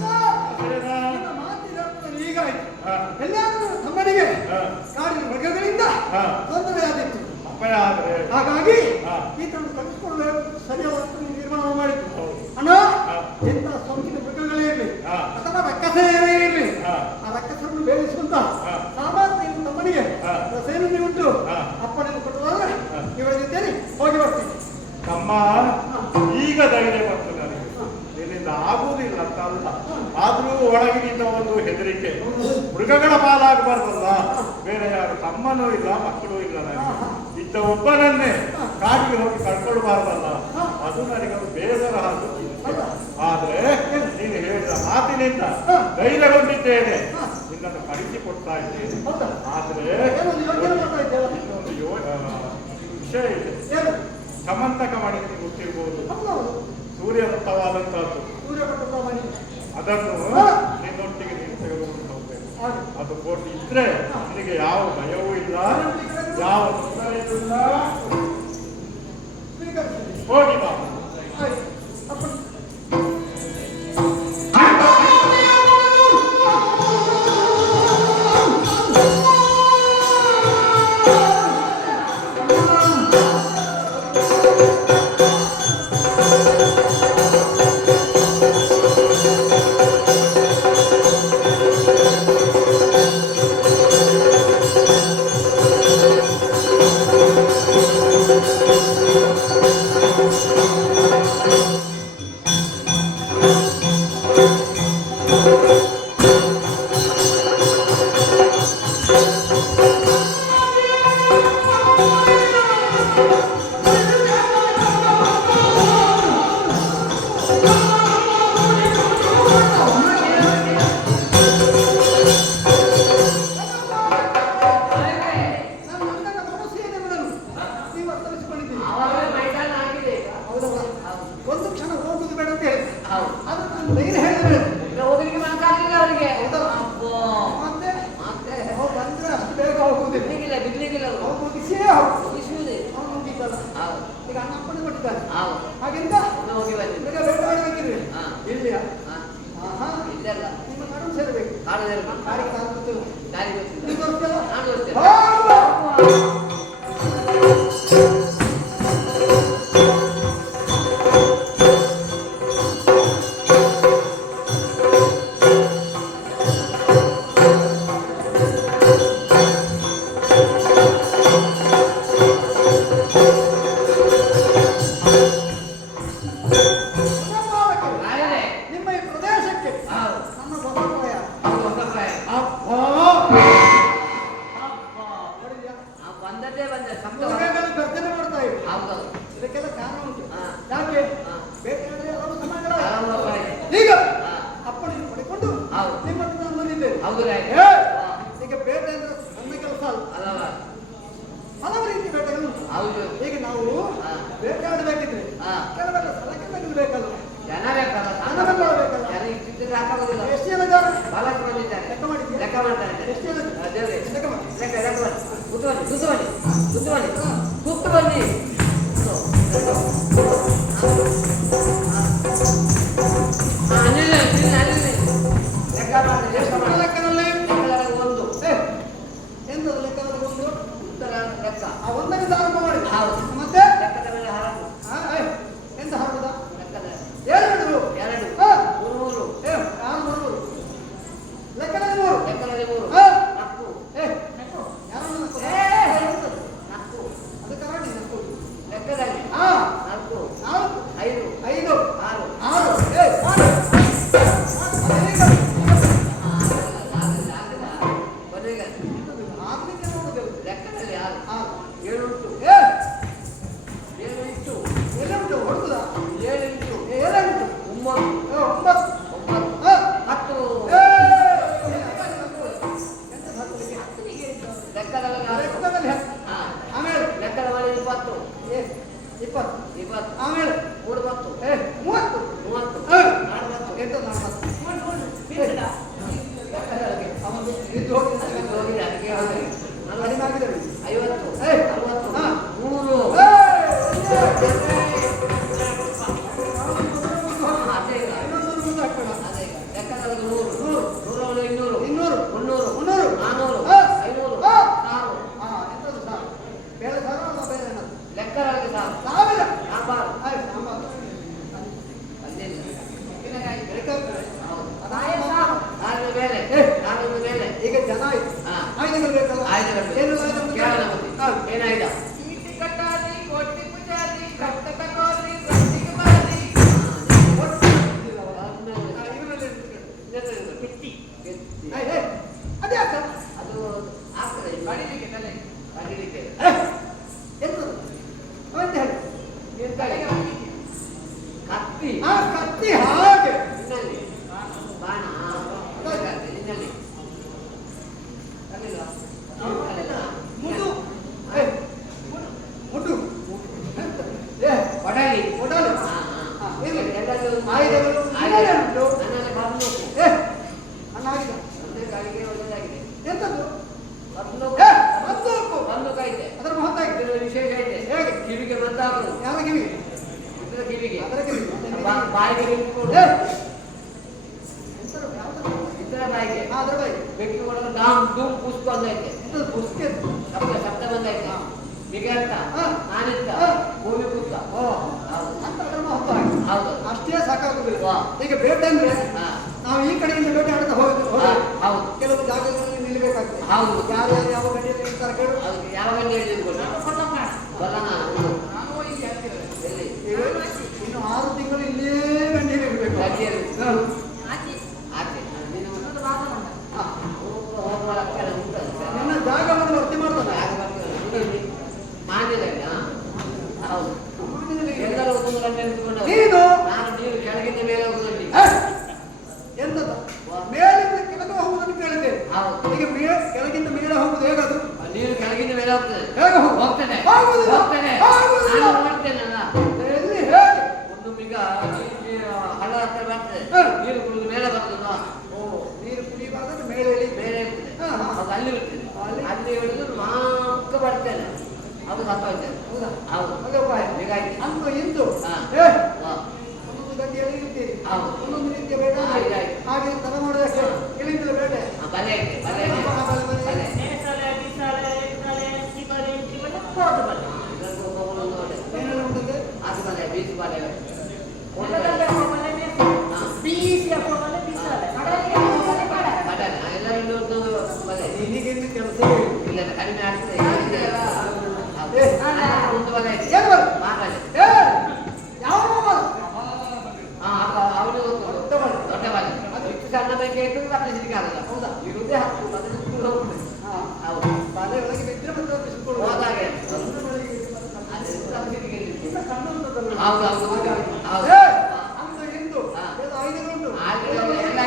ನಿನ್ನ ಮಾತಿನ ಅರ್ಥ ಹೀಗಾಯ್ತು. ಹಾ. ಎಲ್ಲಾದರೂ ತಮ್ಮನಿಗೆ ಹಾ. ಕಾಡಿನ ಮೃಗಗಳಿಂದ ಹಾ. ತೊಂದರೆಯಾದಿತ್ತು. ಅಪಾಯ ಆದ್ರೆ ಹಾಗಾಗಿ ಹಾ. ಈತನು ಕಲಿಸ್ಕೊಂಡು ಸರಿಯಾದ ನೀನು ನಿರ್ಮಾಣ ಮಾಡಿದ್ದು. ಹೌದು. ಅಣ್ಣ, ಹಾ. ಎಂತ ಸೋಂಕಿನ ಮೃಗಗಳೇ ಇರಲಿ ಹಾ. ಅಥವಾ ರಕ್ಕಸೇನೇ ಇರಲಿ, ಹಾ. ಆ ರಕ್ಕಸರನ್ನು ಬೇಯಿಸುವಂತ ಹಾ. ಸಾಮರ್ಥ್ಯ ನಿಮ್ಮ ತಮ್ಮನಿಗೆ ಹಾ. ಸೇನೆ ಉಂಟು. ಹಾ. ಅಪ್ಪನನ್ನು ಕೊಟ್ಟದಾದ್ರೆ ಹಾ. ಇವಳಿದ್ದೇನೆ ಹೋಗಿ ಬರ್ತೀನಿ. ತಮ್ಮ ಈಗ ಧೈರ್ಯ ಬಂತು ನನಗೆ. ನಿನ್ನಿಂದ ಆಗುವುದಿಲ್ಲ ಅಂತ ಅಲ್ಲ, ಆದ್ರೂ ಒಳಗಿನಿಂದ ಒಂದು ಹೆದರಿಕೆ. ಮೃಗಗಳ ಪಾಲಾಗಬಾರ್ದಲ್ಲ. ಬೇರೆ ಯಾರು ತಮ್ಮನೂ ಇಲ್ಲ, ಮಕ್ಕಳೂ ಇಲ್ಲ ನನಗೆ. ಇದ್ದ ಒಬ್ಬನನ್ನೇ ಕಾಡಿಗೆ ಹೋಗಿ ಕಳ್ಕೊಳ್ಬಾರ್ದಲ್ಲ, ಅದು ನನಗೆ ಒಂದು ಬೇಸರ ಹಾಗೂ ಚಿಂತೆ. ಆದ್ರೆ ನೀನು ಹೇಳಿದ ಮಾತಿನಿಂದ ಧೈರ್ಯಗೊಂಡಿದ್ದೇನೆ, ನಿನ್ನನ್ನು ಕಳಿಸಿಕೊಡ್ತಾ ಇದ್ದೇನೆ. ಹೌದಾ? ಆದ್ರೆ ಏನೊಂದು ಯೋಚನೆ ಮಾಡ್ತಾ ಇದ್ದೇವೆ. ಇನ್ನೊಂದು ವಿಷಯ ಇದೆ. ಏನು? ಸಮಂತಕ ಮಣಿಗೆ ಗೊತ್ತಿರ್ಬೋದು, ಹೌದೌದು. ಸೂರ್ಯದತ್ತವಾದಂತಹದ್ದು. ಸೂರ್ಯಪಟ್ಟದ ಮನೆ. ಅದನ್ನು ಹಾ. ನಿನ್ನೊಟ್ಟಿಗೆ ನೀನು ತೆಗೆದುಕೊಂಡು ಹೋಗ್ಬೇಕು. ಹಾಗೆ. ಅದು ಕೊಟ್ಟು ಇದ್ರೆ ನಿನಗೆ ಯಾವ ಭಯವೂ ಇಲ್ಲ, ಯಾವ ತೊಂದರೆಯೂ ಇಲ್ಲ. ಸ್ವೀಕರಿಸಿದೆ. ಹೋಗಿ ಬಾ. ಆಯ್ತು. ಅಪ್ಪನ ಹಾಗೆಂತ ಬೇಗ ಬೇಟೆಯಾಡಬೇಕಿರ್ರಿ. ಇಲ್ಲಿಯ ಆಹಾ, ನಿಮ್ಮ ನಡುವೆ ಸೇರಬೇಕು. ಕಾರಿಗೆ ನಾನು ಗೊತ್ತಿಲ್ಲ. ನೀವು ಗೊತ್ತಿಲ್ಲ? ಹೋಗುವ. ನಿಮ್ಮ ಈ ಪ್ರದೇಶಕ್ಕೆ ನನ್ನ ಹೊಸ ಹೌದಾ? ಏ, ಈಗ ಬೇಟೆ ಅಂದ್ರೆ ಸಣ್ಣ ಕೆಲಸ ಅಲ್ಲ. ಅಲ್ಲವಾ? ಹಲವು ರೀತಿ ಬೇಟೆಗಳು ಉಂಟು. ಹೌದು. ಈಗ ನಾವು ಹಾ. ಬೇಟೆಯಾಡಬೇಕಿದ್ರೆ ಹಾ. ಕೆಲವೆಲ್ಲ ಸಲಕೆ ಬೇಕಲ್ಲ, ಜನ ಬೇಕಲ್ಲ, ಜನ ಬೇಕಲ್ಲ. ಜನ ಇಷ್ಟಿದ್ರೆ ಸಾಕಾಗೋದಿಲ್ಲ. ಎಷ್ಟು ಜನ ಇದ್ದಾರೆ? ಬಹಳಷ್ಟು ಮಂದಿ ಇದ್ದಾರೆ. ಲೆಕ್ಕ ಮಾಡಿದ್ಯಾ? ಲೆಕ್ಕ ಮಾಡ್ತಾರೆ. ಎಷ್ಟು ಜನ? ದೇವ್ರೆ. ಲೆಕ್ಕ ಮಾಡಿ. ಲೆಕ್ಕ ಮಾಡಿ. ಕೂತು ಬನ್ನಿ, ಕೂತು ಬನ್ನಿ, ಕೂತು ಬನ್ನಿ, ಕೂತು ಬನ್ನಿ. ಲೆಕ್ಕ ಮಾಡಿ. ಎಷ್ಟು ಜನ ಲೆಕ್ಕದಲ್ಲಿ? ಲೆಕ್ಕದಲ್ಲಿ ಒಂದು. ಎಂತದು ಲೆಕ್ಕದಲ್ಲಿ ಒಂದು? ಉತ್ತರ ಲೆಕ್ಕ. ಆ ಒಂದರಿಂದ ಆರಂಭ ಮಾಡಿ. ಹೌದು. ಮತ್ತೆ ಲೆಕ್ಕದ ಮೇಲೆ ಹರಡು. ಎಂತ ಹರಡುದ? ಲೆಕ್ಕದ ಎರಡು. ಎರಡು. ಹಾ. 300. ಯಾರು ಬರುವುದು? ಲೆಕ್ಕದಲ್ಲಿ ಮೂರು. ಲೆಕ್ಕದಲ್ಲಿ 3. ಹಾ. 4. ಯಾರು ನಕ್ಕು? ನಕ್ಕು. ಅದು ಕರಾಡಿ ನಕ್ಕು. ಲೆಕ್ಕದಲ್ಲಿ ಹಾ. 4, 4, 5, 5, 6. 6. ಕೊನೆಗೆ ಆಗ್ಲಿಕ್ಕೆ ನೋಡಬೇಕು. ಲೆಕ್ಕದಲ್ಲಿ 6. 6. 7 ಉಂಟು. 7 ಇಟ್ಟು. ಎಲ್ಲ ಉಂಟು ಹೊರಡುದ? 7 ಇಂಟು. ಎಲ್ಲ ಉಂಟು. 9. 9. 9. 10. ಲೆಕ್ಕದಲ್ಲಿ 4. ಲೆಕ್ಕದಲ್ಲಿ ಹಾ. ಆಮೇಲೆ ಲೆಕ್ಕದ ಮಾಡಿ 20. 20. 20. ಆಮೇಲೆ 3 10. 30. 30. ಹಾ. 40. ಎಂತ 40? ಅವನು ಇದು ಹೋಗಿ ಅದಕ್ಕೆ ಹೋಗಿ. ಕಡಿಮೆ ಆಗಿದೆ. 50. ಏ. 60. ಹಾ. 100. ಅದೇ ಈಗ. ಇನ್ನೊಂದು ಮುಂದೆ ಹಾಕ್ಬೇಡ. ಅದೇ ಈಗ. ಲೆಕ್ಕದಲ್ಲಿ 100. 100 200. 200. 300. 300. 400. ಹಾ. 500. ಹಾ. 1000. ಎಂತದು ಸಾರು? ಬೇಳೆ ಸಾರು ಅಲ್ಲ ಬೇರೆ ಏನಾದ್ರು? ಲೆಕ್ಕದಲ್ಲಿ 1000. ಸಾವಿರ. ಸಾಂಬಾರು. ಆಯ್ತು ಸಾಂಬಾರು. ಅಲ್ಲಿಲ್ಲ. ಬೇಕಾಗ್ತದೆ. ಹೌದು. ಅದಾದ ಸಾರು. ನಾಲ್ಕು ಮೇಲೆ. ಏ. ನಾಲ್ಕು ಮೇಲೆ. ಈಗ ಜನ ಆಯ್ತು. ಹಾ. ಆಯುಧಗಳು ಬೇಕಲ್ಲ? ಆಯುಧಗಳು. ಏನು ಆಯುಧ? ಕೇಳೋಣ ಮತ್ತೆ. ಹಾ. ಏನಾಯ್ತ? ಅದ್ಯಾಕ? ಅದು ಆಗ್ತದೆ ಬಡಿಲಿಕ್ಕೆ ತಲೆ ಬಡಿಲಿಕ್ಕೆ ಎಂತದು? ಅಂತ ಹೇಳಿ. ಕತ್ತಿ ಆ ಕತ್ತಿ ಹಾಗೆ. ನಿನ್ನಲ್ಲಿ ಬಾಣ ನಿನ್ನಲ್ಲಿ ಅಲ್ಲಿಲ್ಲ ಮುಟ್ಟು. ಮುಟ್ಟು. ಕೊಡಲಿ ಕೊಡಲಿ. ಇರಲಿ ಎಲ್ಲರೂ ಆಯುಧಗಳು ಆಯುಧ ಉಂಟು. ನನ್ನಲ್ಲಿ ಬಂದು ಅನ್ನ ಆಗಿದೆ. ಒಂದೇ ಕಾಲಿಗೆ ಒಳ್ಳೆದಾಗಿದೆ ಎಂತದ್ದು? ಬಂದು ಬಂದೂಕು. ಬಂದು ಐತೆ ಅದರ ಮಹತ್ತಾಗಿದೆ. ಇದರ ವಿಶೇಷ ಐತೆ ಹೇಗೆ? ಕಿವಿಗೆ ಬಂದಾಗದು ಯಾರ ಕಿವಿಗೆ? ಇದರ ಕಿವಿಗೆ ಅದರ ಕಿವಿಗೆ. ಬಾಯಿಗೆ ನಿಂತ್ಕೊಂಡು ಎಂತದು? ಯಾವ್ದು? ಇದರ ಬಾಯಿಗೆ ಅದರ ಬಾಯಿಗೆ. ಬೆಕ್ಕಿ ಕೊಡೋದು ಡಾಮ್ ಧೂಮ್ ಪುಷ್ಪ ಬಂದೈತೆ ಎಂತದು? ಪುಸ್ತಕ. ಶಬ್ದ ಬಂದೈತೆ ನಿಗಂತ ಹಾ. ನಾನಿತ್ತ ಹಾ. ಭೂಮಿ ಪುತ್ರ ಓ, ಹೌದು ಅಂತ ಅದರ ಮಹತ್ವ ಆಗಿದೆ. ಹೌದು ಅಷ್ಟೇ ಸಾಕಾಗುದಿಲ್ಲ. ವಾ. ಈಗ ಬೇಟೆ ಅಂದ್ರೆ ಹಾ. ನಾವು ಈ ಕಡೆಯಿಂದ ಬೇಟೆ ಆಡ್ತಾ ಹೋದ್ರೆ ಹೌದು ಕೆಲವು ಜಾಗಗಳಲ್ಲಿ ನಿಲ್ಲಬೇಕಾಗ್ತದೆ. ಹೌದು ಯಾರು ಯಾವ ಗಡಿಯಲ್ಲಿ ನಿಲ್ತಾರೆ ಕೇಳು. ಅದಕ್ಕೆ ಯಾವ ಗಂಟೆ ಹೇಳಿದ್ರು ಬಲ್ಲನ ಎಲ್ಲಿ ಈಗ ಇನ್ನು 6 ತಿಂಗಳು ಇಲ್ಲೇ ಗಂಡಿಯಲ್ಲಿ ಇರಬೇಕು. ಗಡಿಯಲ್ಲಿ ಹಾ. ಆಚೆ ನೀನು ಹಾ. ಹೋಗುವ ಲಕ್ಷಣ ಉಂಟು ನಿನ್ನ ಜಾಗವನ್ನು ಭರ್ತಿ ಮಾಡ್ತಾನೆ. ಮಾನ್ಯದಲ್ಲಿ ಹೌದು ಎಲ್ಲರೂ ಒಂದೊಂದು ಗಂಟೆ ನಿಂತುಕೊಂಡು ನೀನು ನಾನು ನೀರು ಕೆಳಗಿಂದ ಮೇಲೆ ಹೋಗುದಲ್ಲಿ ಎಂತದ ಮೇಲಿಂದ ಕೆಳಗೆ ಹೋಗುವುದನ್ನು ಕೇಳಿದ್ದೇನೆ. ಹೌದು ಈಗ ಕೆಳಗಿಂದ ಮೇಲೆ ಹೋಗುದು ಹೇಗದು? ನೀರು ಕೆಳಗಿಂದ ಮೇಲೆ ಹೋಗ್ತದೆ ಹೇಗೆ ಹೋಗ್ತದೆ ಆಗುದಿಲ್ಲ. ಹೋಗ್ತದೆ ಆಗುದಿಲ್ಲ. ನಾನು ನೋಡ್ತೇನಲ್ಲ ಎಲ್ಲಿ ಹೇಗೆ? ಒಂದು ಮಿಗ ಹಳ್ಳ ಹತ್ರ ಬರ್ತದೆ ಹಾ. ನೀರು ಕುಡಿದು ಮೇಲೆ ಬರ್ತದ ಓ, ನೀರು ಕುಡಿಬಾರ್ದು ಮೇಲೆ ಇಳಿ. ಮೇಲೆ ಇರ್ತದೆ ಹಾ, ಹಾ. ಅದು ಅಲ್ಲಿ ಇರ್ತದೆ ಅಲ್ಲಿ? ಅಲ್ಲಿ ಹಿಡಿದು ಮಾತ್ರ ಬರ್ತೇನೆ ಅದು ಸತ್ತೋಯ್ತೇನೆ ಹೌದಾ? ಹೌದು ಅದೇ ಉಪಾಯ. ಹೀಗಾಗಿ ಅಂದು ಇಂದು ಹಾ. ಒಂದೊಂದು ಗಂಟೆಯಲ್ಲಿ ಇರ್ತೀರಿ. ಹೌದು. ಒಂದೊಂದು ರೀತಿಯ ಬೇಟೆ ಆಯ್ತು, ಆಯ್ತು. ಹಾಗೆ ತರ ಮಾಡೋದಕ್ಕೆ ಇಳಿಂದಲೇ ಬೇಟೆ. ಬಲೆ ಐತೆ ಬಲೆ ಐತೆ ಬಲೆ ಇದಕ್ಕೂ ಒಬ್ಬೊಬ್ಬರು ನೋಡಿ ಏನೆಲ್ಲ ಉಂಟಂತೆ? ಅದು ಬಲೆ ಬೀಚ್ ಬಲೆ ಬಟನ್ ಎಲ್ಲ ಇನ್ನೊಂದು ಬಲೆ ನಿನಗಿನ್ನು ಕೆಲಸ ಇಲ್ಲ ಕಡಿಮೆ ಆಗ್ತದೆ ಏ, ಒಂದು ಬಲೆ ಐತೆ ಏನು ಬಲೆ? ಮಾರಲೆ ಏ, ಯಾವ ಬಲೆ? ಅವನು ದೊಡ್ಡ ಬಲೆ ಅದು ಇಷ್ಟು ಸಣ್ಣ ಬಗ್ಗೆ ಇಟ್ಟು ತಪ್ಪಿಸಲಿಕ್ಕೆ ಆಗಲ್ಲ ಹೌದಾ ಇರುವುದೇ ಹತ್ತು ಅದನ್ನು ಸುತ್ತೂರು ಹೋಗ್ತದೆ ಹಾ. ಹೌದು ಬಲೆ ಒಳಗೆ ಬಿದ್ದರೆ ಮತ್ತೆ ಅದು ಬಿಸಿಕೊಳ್ಳುವುದು. ಹೋದಾಗೆ ಒಂದು ಒಳಗೆ ಬಿದ್ದರೆ ಮತ್ತೆ ಕಣ್ಣು. ಅದನ್ನು ತಪ್ಪಿಸಲಿಕ್ಕೆ ಇನ್ನ ಕಣ್ಣು ಉಂಟದಲ್ಲ? ಹೌದು ಹೌದು ಹಾಗಾಗಿ. ಹೌದು ಏ, ಅಂದು ಇಂದು ಹಾ. ಎಲ್ಲ ಆಯುಧಗಳುಂಟು. ಆದ್ರೆ ಎಲ್ಲ ಎಲ್ಲ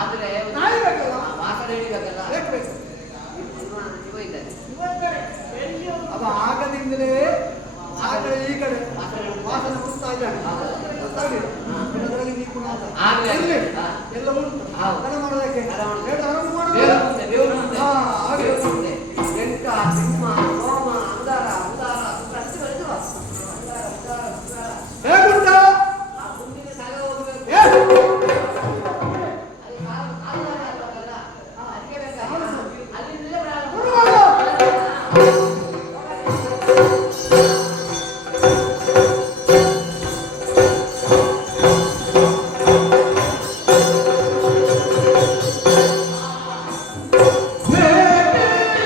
ಆದ್ರೆ ನಾಯಿ ಬೇಕಲ್ಲ? ವಾಸನೆ ಆಗ್ಲಿ. ಇರ್ಲಿ. ಹಾ. ಎಲ್ಲ ಉಂಟು ಹೌದು. ಹಣ ಮಾಡೋದಕ್ಕೆ ಹಣ ಮಾಡೋದು. ಬೇಡ, ಆರಂಭ ಮಾಡುವ. ದೇವರು ಮುಂದೆ, ದೇವರು ಮುಂದೆ. ಹಾ, ಹಾಗೆ. ದೇವರು ಮುಂದೆ. ಎಂಕ, ಸಿಂಹ, ಸೋಮ, ಅಂಗಾರ, ಶುಕ್ರ ಅಷ್ಟೇ ಬರ್ತದೋ? ಹೇಗುಂಟಾ? ಆ ಮುಂದಿನ ಸಾಲ ಹೋಗ್ಬೇಕು. ಏ? ಅದು ಕಾಲು ಹಾಕಲ್ಲ. ಅದಕ್ಕೆ ಬೇಕಾ? ಅಲ್ಲಿ ನಿಲ್ಲಬೇಡ. ನೋಡುವಾಗ. ಹೇ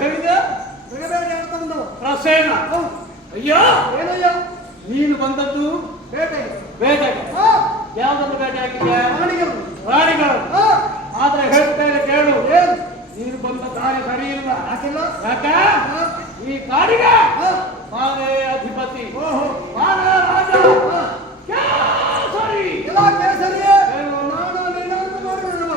ಹೇಳಿದ ಮೃಗಬೇಟೆ ಅಂತ ಬಂದವ. ಪ್ರಸೇನ. ಹೌದು. ಅಯ್ಯೋ ಏನಯ್ಯ? ನೀನು ಬಂದದ್ದು ಬೇಟೆ. ಬೇಟೆಗೆ. ಹಾ, ಯಾವುದನ್ನು ಬೇಟೆ ಹಾಕಿದ್ಯಾ? ಪ್ರಾಣಿಗಳು. ಪ್ರಾಣಿಗಳು. ಹಾ, ಆದ್ರೆ ಹೇಳ್ತೇನೆ ಕೇಳು, ಏನು? ನೀನು ಬಂದ ದಾರಿ ಸರಿ ಇಲ್ಲ. ಯಾಕಿಲ್ಲ? ಯಾಕ? ಹಾ, ಈ ಕಾಡಿಗೆ ಹಾ, ನಾನೇ ಅಧಿಪತಿ, ಓಹೋ, ನಾನೇ ರಾಜ. ಹಾ. ಸರಿ ಎಲ್ಲ ಕೇಸರಿಯೇ. ಏನು? ನಾನು ನಿನ್ನನ್ನು ನೋಡಿಕೊಳ್ಳುವ.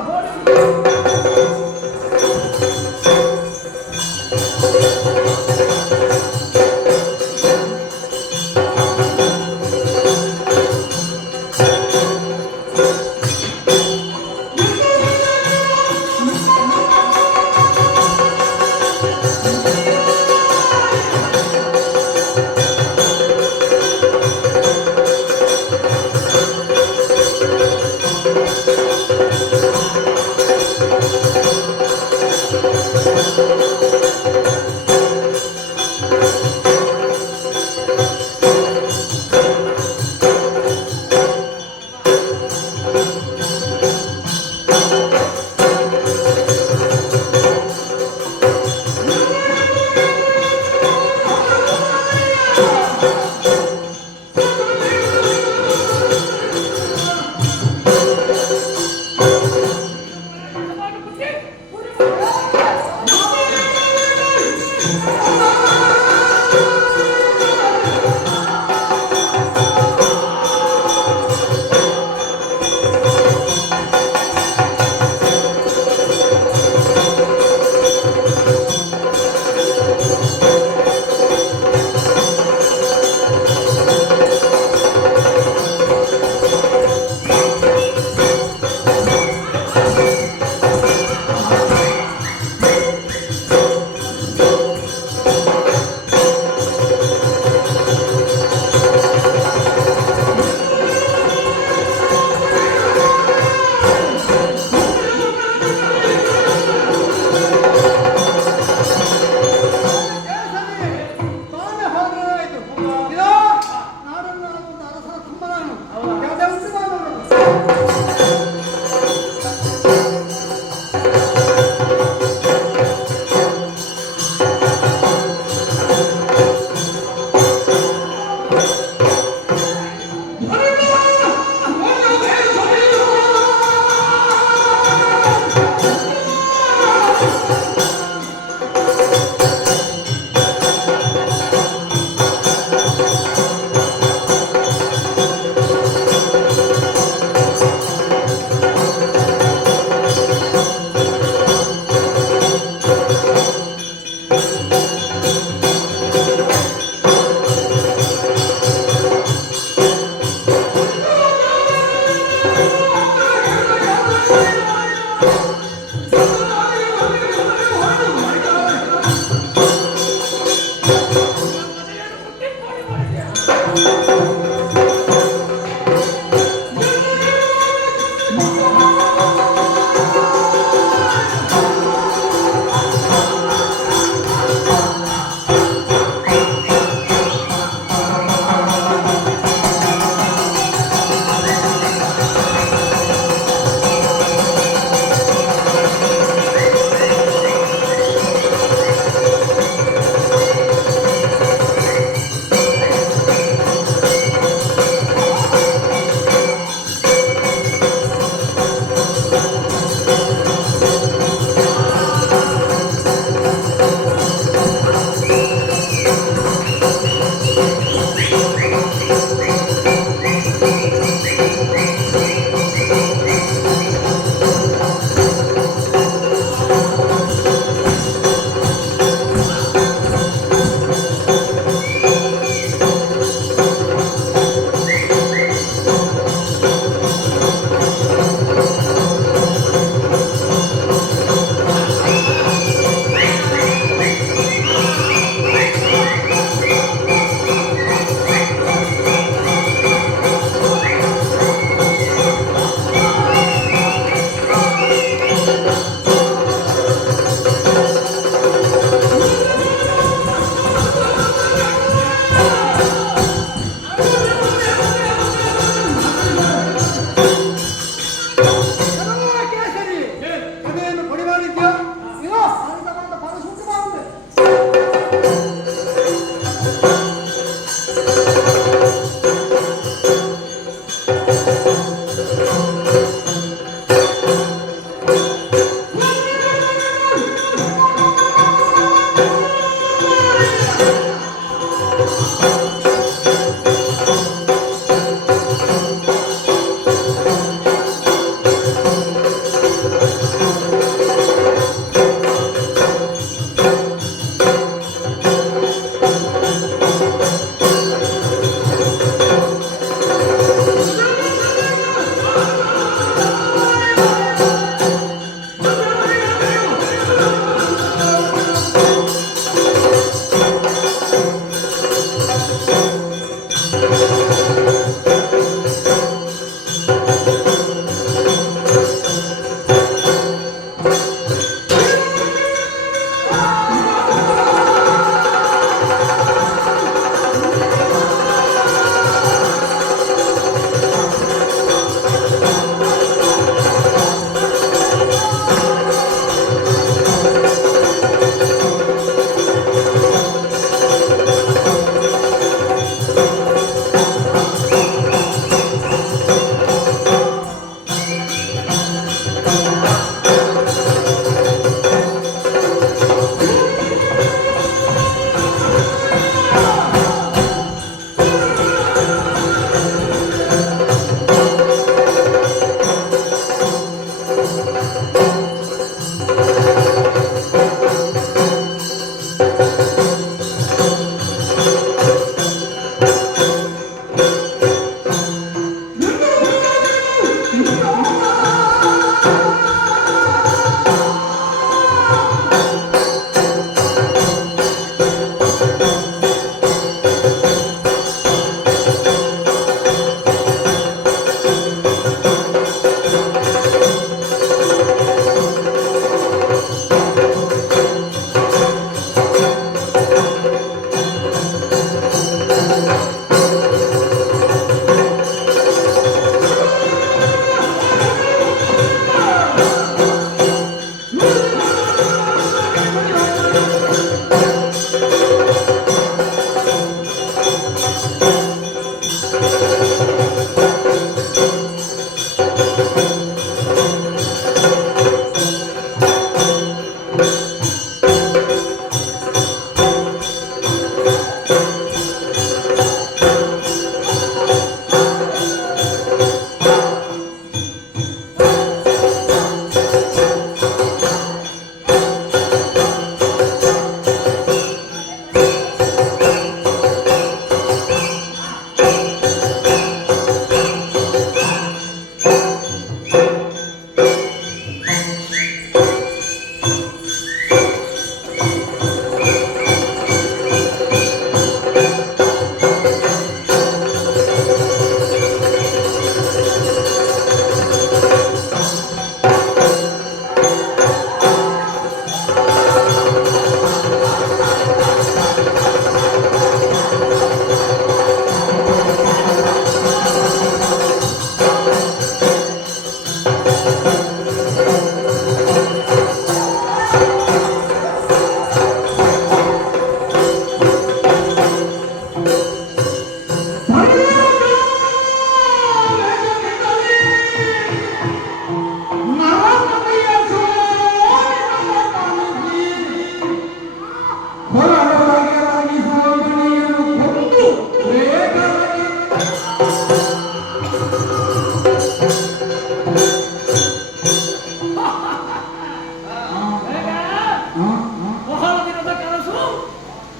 ಬಹಳ ದಿನದ ಕನಸು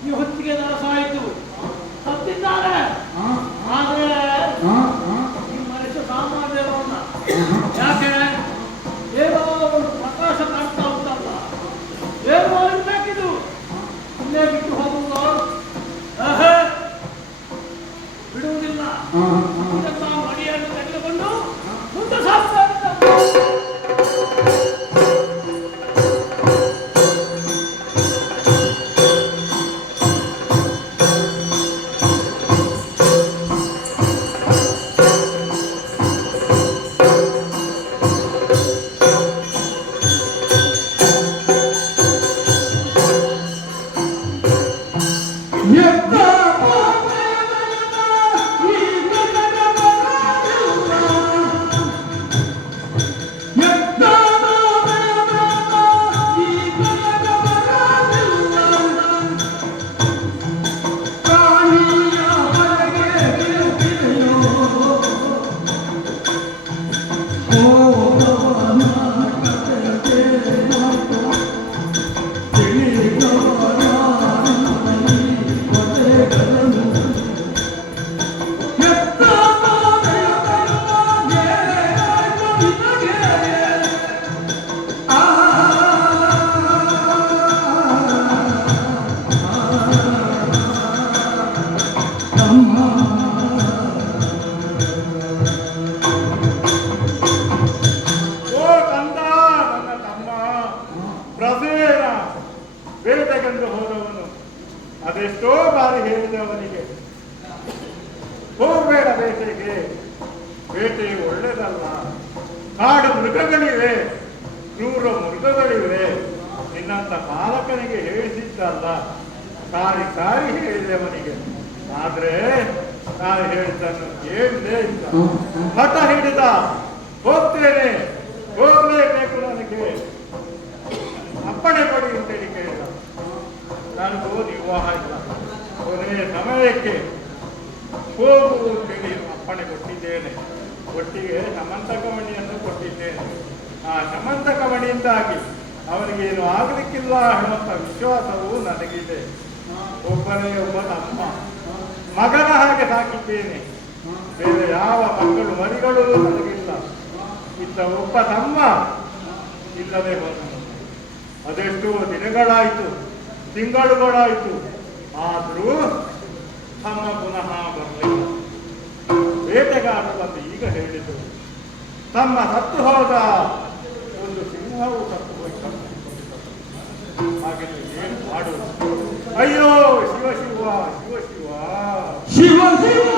ಈ ಹೊತ್ತಿಗೆ ನನಸಾಯಿತು. ಸತ್ತಿದ್ದಾರೆ ಆದ್ರೆ ಈ ಮನುಷ್ಯ ಸಾಮಾನ್ಯರವನ್ನ ಯಾಕೆ ಏನೋ ಒಂದು ಪ್ರಕಾಶ ಕಾಣ್ತಾ ಉಂಟಲ್ಲ, ಏನೋ ಇರ್ಬೇಕಿದು. ಇಲ್ಲೇ ಬಿಟ್ಟು ಹೋಗುವುದು ಬಿಡುವುದಿಲ್ಲ. ಮಡಿಯನ್ನು ತೆಗೆದುಕೊಂಡು ಮುಂದೆ ಸಾಗ್ತಾ ಇರ್ತಾರೆ. ಬೇಟೆಗೆಂದು ಹೋದವನು ಅದೆಷ್ಟೋ ಬಾರಿ ಹೇಳಿದವನಿಗೆ ಹೋಗಬೇಡ ಬೇಟೆಗೆ, ಬೇಟೆಯು ಒಳ್ಳೆಯದಲ್ಲ, ಕಾಡು ಮೃಗಗಳಿವೆ, ಕ್ರೂರ ಮೃಗಗಳಿವೆ, ನಿನ್ನಂತ ಪಾಲಕನಿಗೆ ಹೇಳಿಸಿದ್ದಲ್ಲ, ಕಾರಿ ಕಾರಿ ಹೇಳಿದವನಿಗೆ. ಆದ್ರೆ ನಾನು ಹೇಳಿದ್ದನ್ನು ಕೇಳಲೇ ಇಲ್ಲ, ಹಠ ಹಿಡಿದ. ಹೋಗ್ತೇನೆ, ಹೋಗ್ಲೇಬೇಕು, ನನಗೆ ಅಪ್ಪಣೆ ಕೊಡಿ ಅಂತೇಳಿ ಕೇಳಿದ. ನನಗೂ ವಿವಾಹ ಇಲ್ಲ, ಕೊನೆಯ ಸಮಯಕ್ಕೆ ಹೋಗು ಅಂತೇಳಿ ಅಪ್ಪಣೆ ಕೊಟ್ಟಿದ್ದೇನೆ. ಒಟ್ಟಿಗೆ ಸಮಂತಕಮಣಿಯನ್ನು ಕೊಟ್ಟಿದ್ದೇನೆ. ಆ ಸಮಂತಕಮಣಿಯಿಂದಾಗಿ ಅವನಿಗೇನು ಆಗಲಿಕ್ಕಿಲ್ಲ ಎನ್ನುವಂಥ ವಿಶ್ವಾಸವೂ ನನಗಿದೆ. ಒಬ್ಬನೇ ಒಬ್ಬ ತಮ್ಮ, ಮಗನ ಹಾಗೆ ಸಾಕಿದ್ದೇನೆ. ಬೇರೆ ಯಾವ ಮಕ್ಕಳು ಮರಿಗಳು ನನಗಿಲ್ಲ. ಇದ್ದ ಒಬ್ಬ ತಮ್ಮ ಇಲ್ಲದೆ ಹೋದನು. ಅದೆಷ್ಟೋ ದಿನಗಳಾಯಿತು, ತಿಂಗಳುಗಳಾಯಿತು, ಆದರೂ ತಮ್ಮ ಪುನಃ ಬರಲಿಲ್ಲ. ಬೇಟೆಗಾರರು ಬಂದು ಈಗ ಹೇಳಿದರು, ತಮ್ಮ ಸತ್ತು ಹೋದ ಒಂದು ಸಿಂಹವು ಸತ್ತು ಹೋಯ್ತು. ಹಾಗಿದ್ರೆ ಏನು ಮಾಡುವುದು? ಅಯ್ಯೋ ಶಿವ ಶಿವ ಶಿವ ಶಿವ ಶಿವ ಶಿವ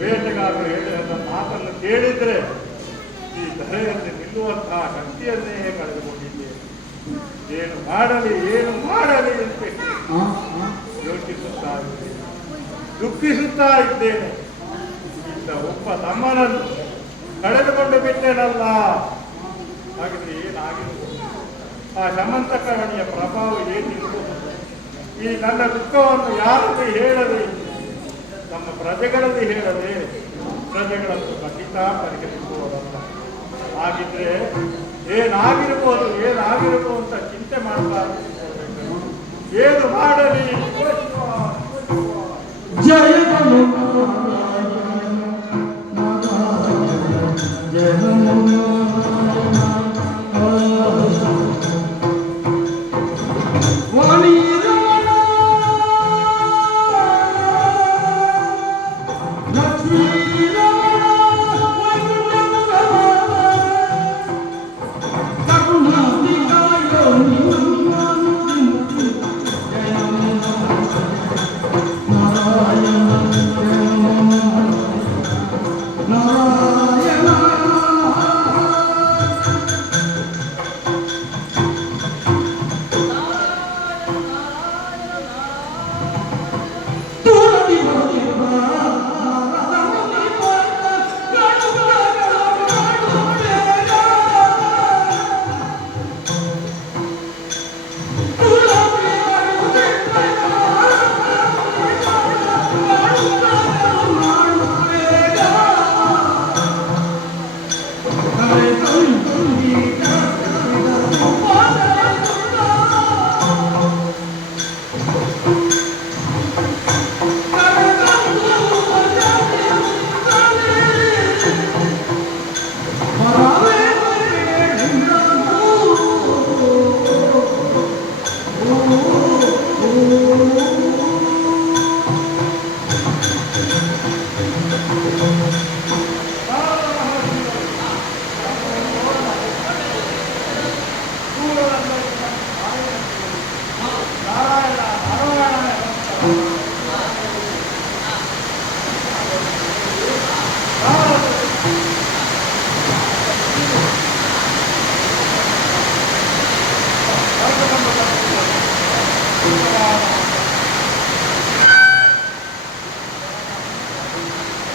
ಬೇಟೆಗಾರರು ಹೇಳಿದ ಮಾತನ್ನು ಕೇಳಿದ್ರೆ ಈ ಧರೆಯಲ್ಲಿ ನಿಲ್ಲುವಂತಹ ಶಕ್ತಿಯನ್ನೇ ಕಳೆದುಕೊಂಡಿದ್ದೇನೆ. ಏನು ಮಾಡಲಿ ಅಂತ ಯೋಚಿಸುತ್ತಾ ಇದ್ದೇನೆ, ದುಃಖಿಸುತ್ತಾ ಇದ್ದೇನೆ. ಇಂಥ ಒಬ್ಬ ತಮ್ಮನನ್ನು ಕಳೆದುಕೊಂಡು ಬಿಟ್ಟೇನಲ್ಲ. ಹಾಗಿದ್ರೆ ಏನಾಗಿರ್ಬೋದು? ಆ ಸಮಂತಕಮಣಿಯ ಪ್ರಭಾವ ಏನಿರ್ಬೋದು? ಈ ನನ್ನ ದುಃಖವನ್ನು ಯಾರಲ್ಲಿ ಹೇಳದೆ, ನಮ್ಮ ಪ್ರಜೆಗಳಲ್ಲಿ ಹೇಳದೆ, ಪ್ರಜೆಗಳನ್ನು ಖಂಡಿತ ಪರಿಗಣಿಸುವುದಲ್ಲ. ಹಾಗಿದ್ರೆ ಏನಾಗಿರ್ಬೋದು ಅಂತ ಚಿಂತೆ ಮಾಡ್ತಾ ಏನು ಮಾಡಲಿ? ಜಯ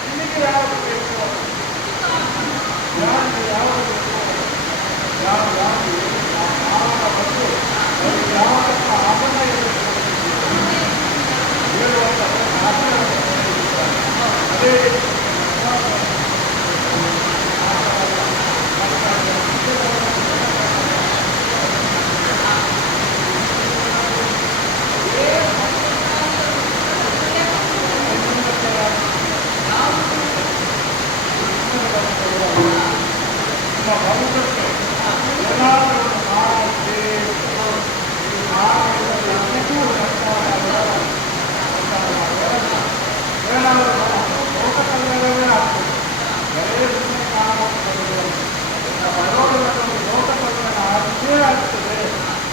ನಿಮಗೆ ಯಾವುದು ಬೇಕು? ಯಾರಿಗೆ ಯಾವುದು ಬೇಕು? ಯಾರು ಆವಾಗ ಬಂದು ಅವರಿಗೆ ಯಾವತ್ತ ಆಭರಣ ಇರಬೇಕು ಹೇಳುವಂಥ ಅದೇ ನಿಮ್ಮ ಭವಿಷ್ಯಕ್ಕೆ ಏನಾದರೂ ಮಾಡಿ ಲೋಕಕಲ್ಯಾಣವೇ ಆಗ್ತದೆ. ಬೇರೆ ಸುಮ್ಮನೆ ಕಾಣಬಹುದು ಲೋಕಕಲ್ಯಾಣ ಆಗೇ ಆಗ್ತದೆ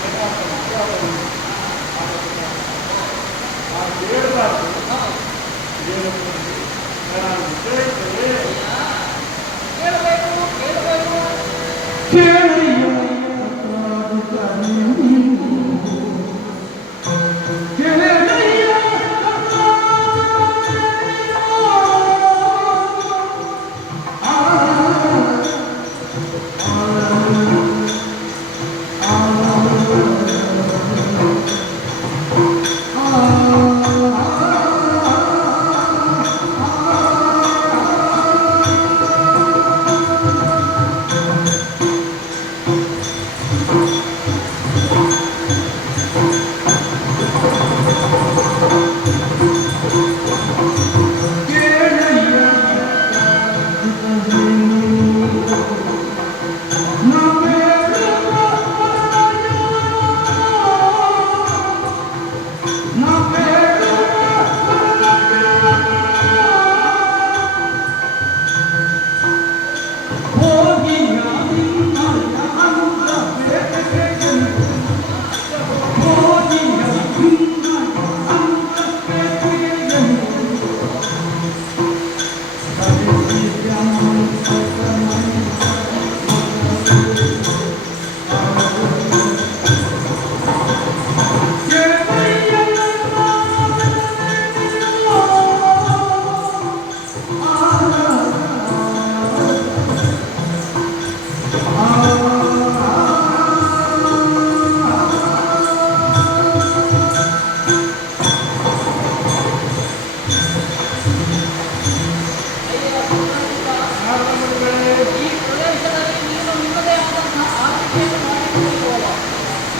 ಎನ್ನುವಂಥ ವಿಚಾರವನ್ನು ನಾವು ಹೇಳಬಾರ್ದು. ಏನು ನಾನು ವಿಷಯಿಸ್ತೇವೆ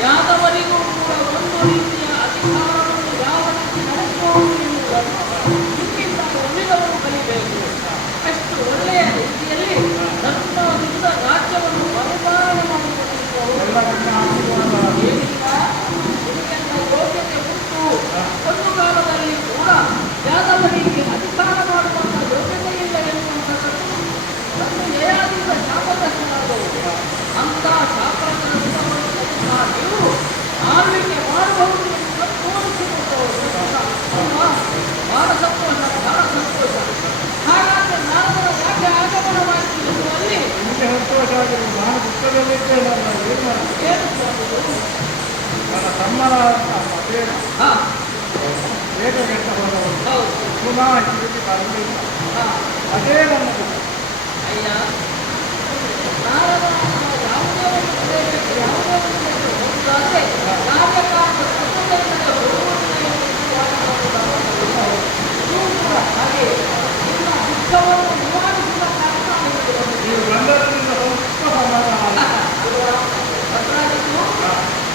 ಯಾದವರಿಗೂ ಕೂಡ ಒಂದು ರೀತಿಯ ಅಧಿಕಾರವನ್ನು ಯಾವ ರೀತಿ ನಡೆಸಬಹುದು ಎನ್ನುವುದನ್ನು ನಿಮ್ಮಿಂದ ಉಳಿದವರು ಕಲಿಬೇಕು. ಅಷ್ಟು ಒಳ್ಳೆಯ ರೀತಿಯಲ್ಲಿ ಧರ್ಮದಿಂದ ರಾಜ್ಯವನ್ನು ಪರಿಪಾಲನೆ ಮಾಡಿಕೊಳ್ಳುವುದು ಏನಿಲ್ಲ ನಿಮಗೆಲ್ಲ ಯೋಗ್ಯತೆ ಉಂಟು. ಒಂದು ಕಾಲದಲ್ಲಿ ಕೂಡ ಯಾದವರಿಗೆ ಅಧಿಕಾರ ಮಾಡುವಂಥ ಯೋಗ್ಯತೆ ಇಲ್ಲ ಎನ್ನುವಂಥದ್ದು ಒಂದು ಯಯಾದಿಂದ ಶಾಪಗ್ರಸ್ತರಾದವರು. ಅಂತ ಶಾಪಗ್ರಸ್ತವನ್ನು ನೀವು ಆಳ್ವಿಕೆ ಮಾಡಬಹುದು ಎಂದು ತೋರಿಸಿಕೊಟ್ಟವರು ಬಹಳ ಸಂತೋಷ, ಬಹಳ ಸಂತೋಷ. ಹಾಗಾದ್ರೆ ನಾರದರ ಯಾಕೆ ಆಗಮನವಾಯಿತು ಎನ್ನುವಲ್ಲಿ ನಿಮಗೆ ಸಂತೋಷ ಆಗಿದೆ. ನಾನು ದುಃಖದಲ್ಲಿದ್ದೇನೆ. ಏನು ಸ್ವಾಮಿಗಳು? ನನ್ನ ತಮ್ಮನ ವೇಗಗೆಟ್ಟ ಹೋದವರು ಹೌದು, ಪುನಃ ಹಿಂದಿರುಗಿ ಬರಲಿಲ್ಲ. ಅದೇ ನನ್ನ ದುಃಖ. ಅಯ್ಯ, ನಾರದರ ಯಾವುದೇ ಒಂದು ಪ್ರದೇಶಕ್ಕೆ ಯಾವುದೇ ಒಂದು ಹೋಗುವುದಾದ್ರೆ ಕಾರ್ಯಕಾರದ ಪ್ರಸಂಗದಿಂದ ಹೋಗುವುದಿಲ್ಲ ನೀವು ಕೂಡ ಹಾಗೆ ನಿಮ್ಮ ದುಃಖವನ್ನು ನಿವಾರಿಸುವ ಕಾರಣ ನೀವು ಬಂದರಿಂದ ಸ್ವಲ್ಪ ಸಮಾಧಾನ ಭದ್ರಾಗಿದ್ದು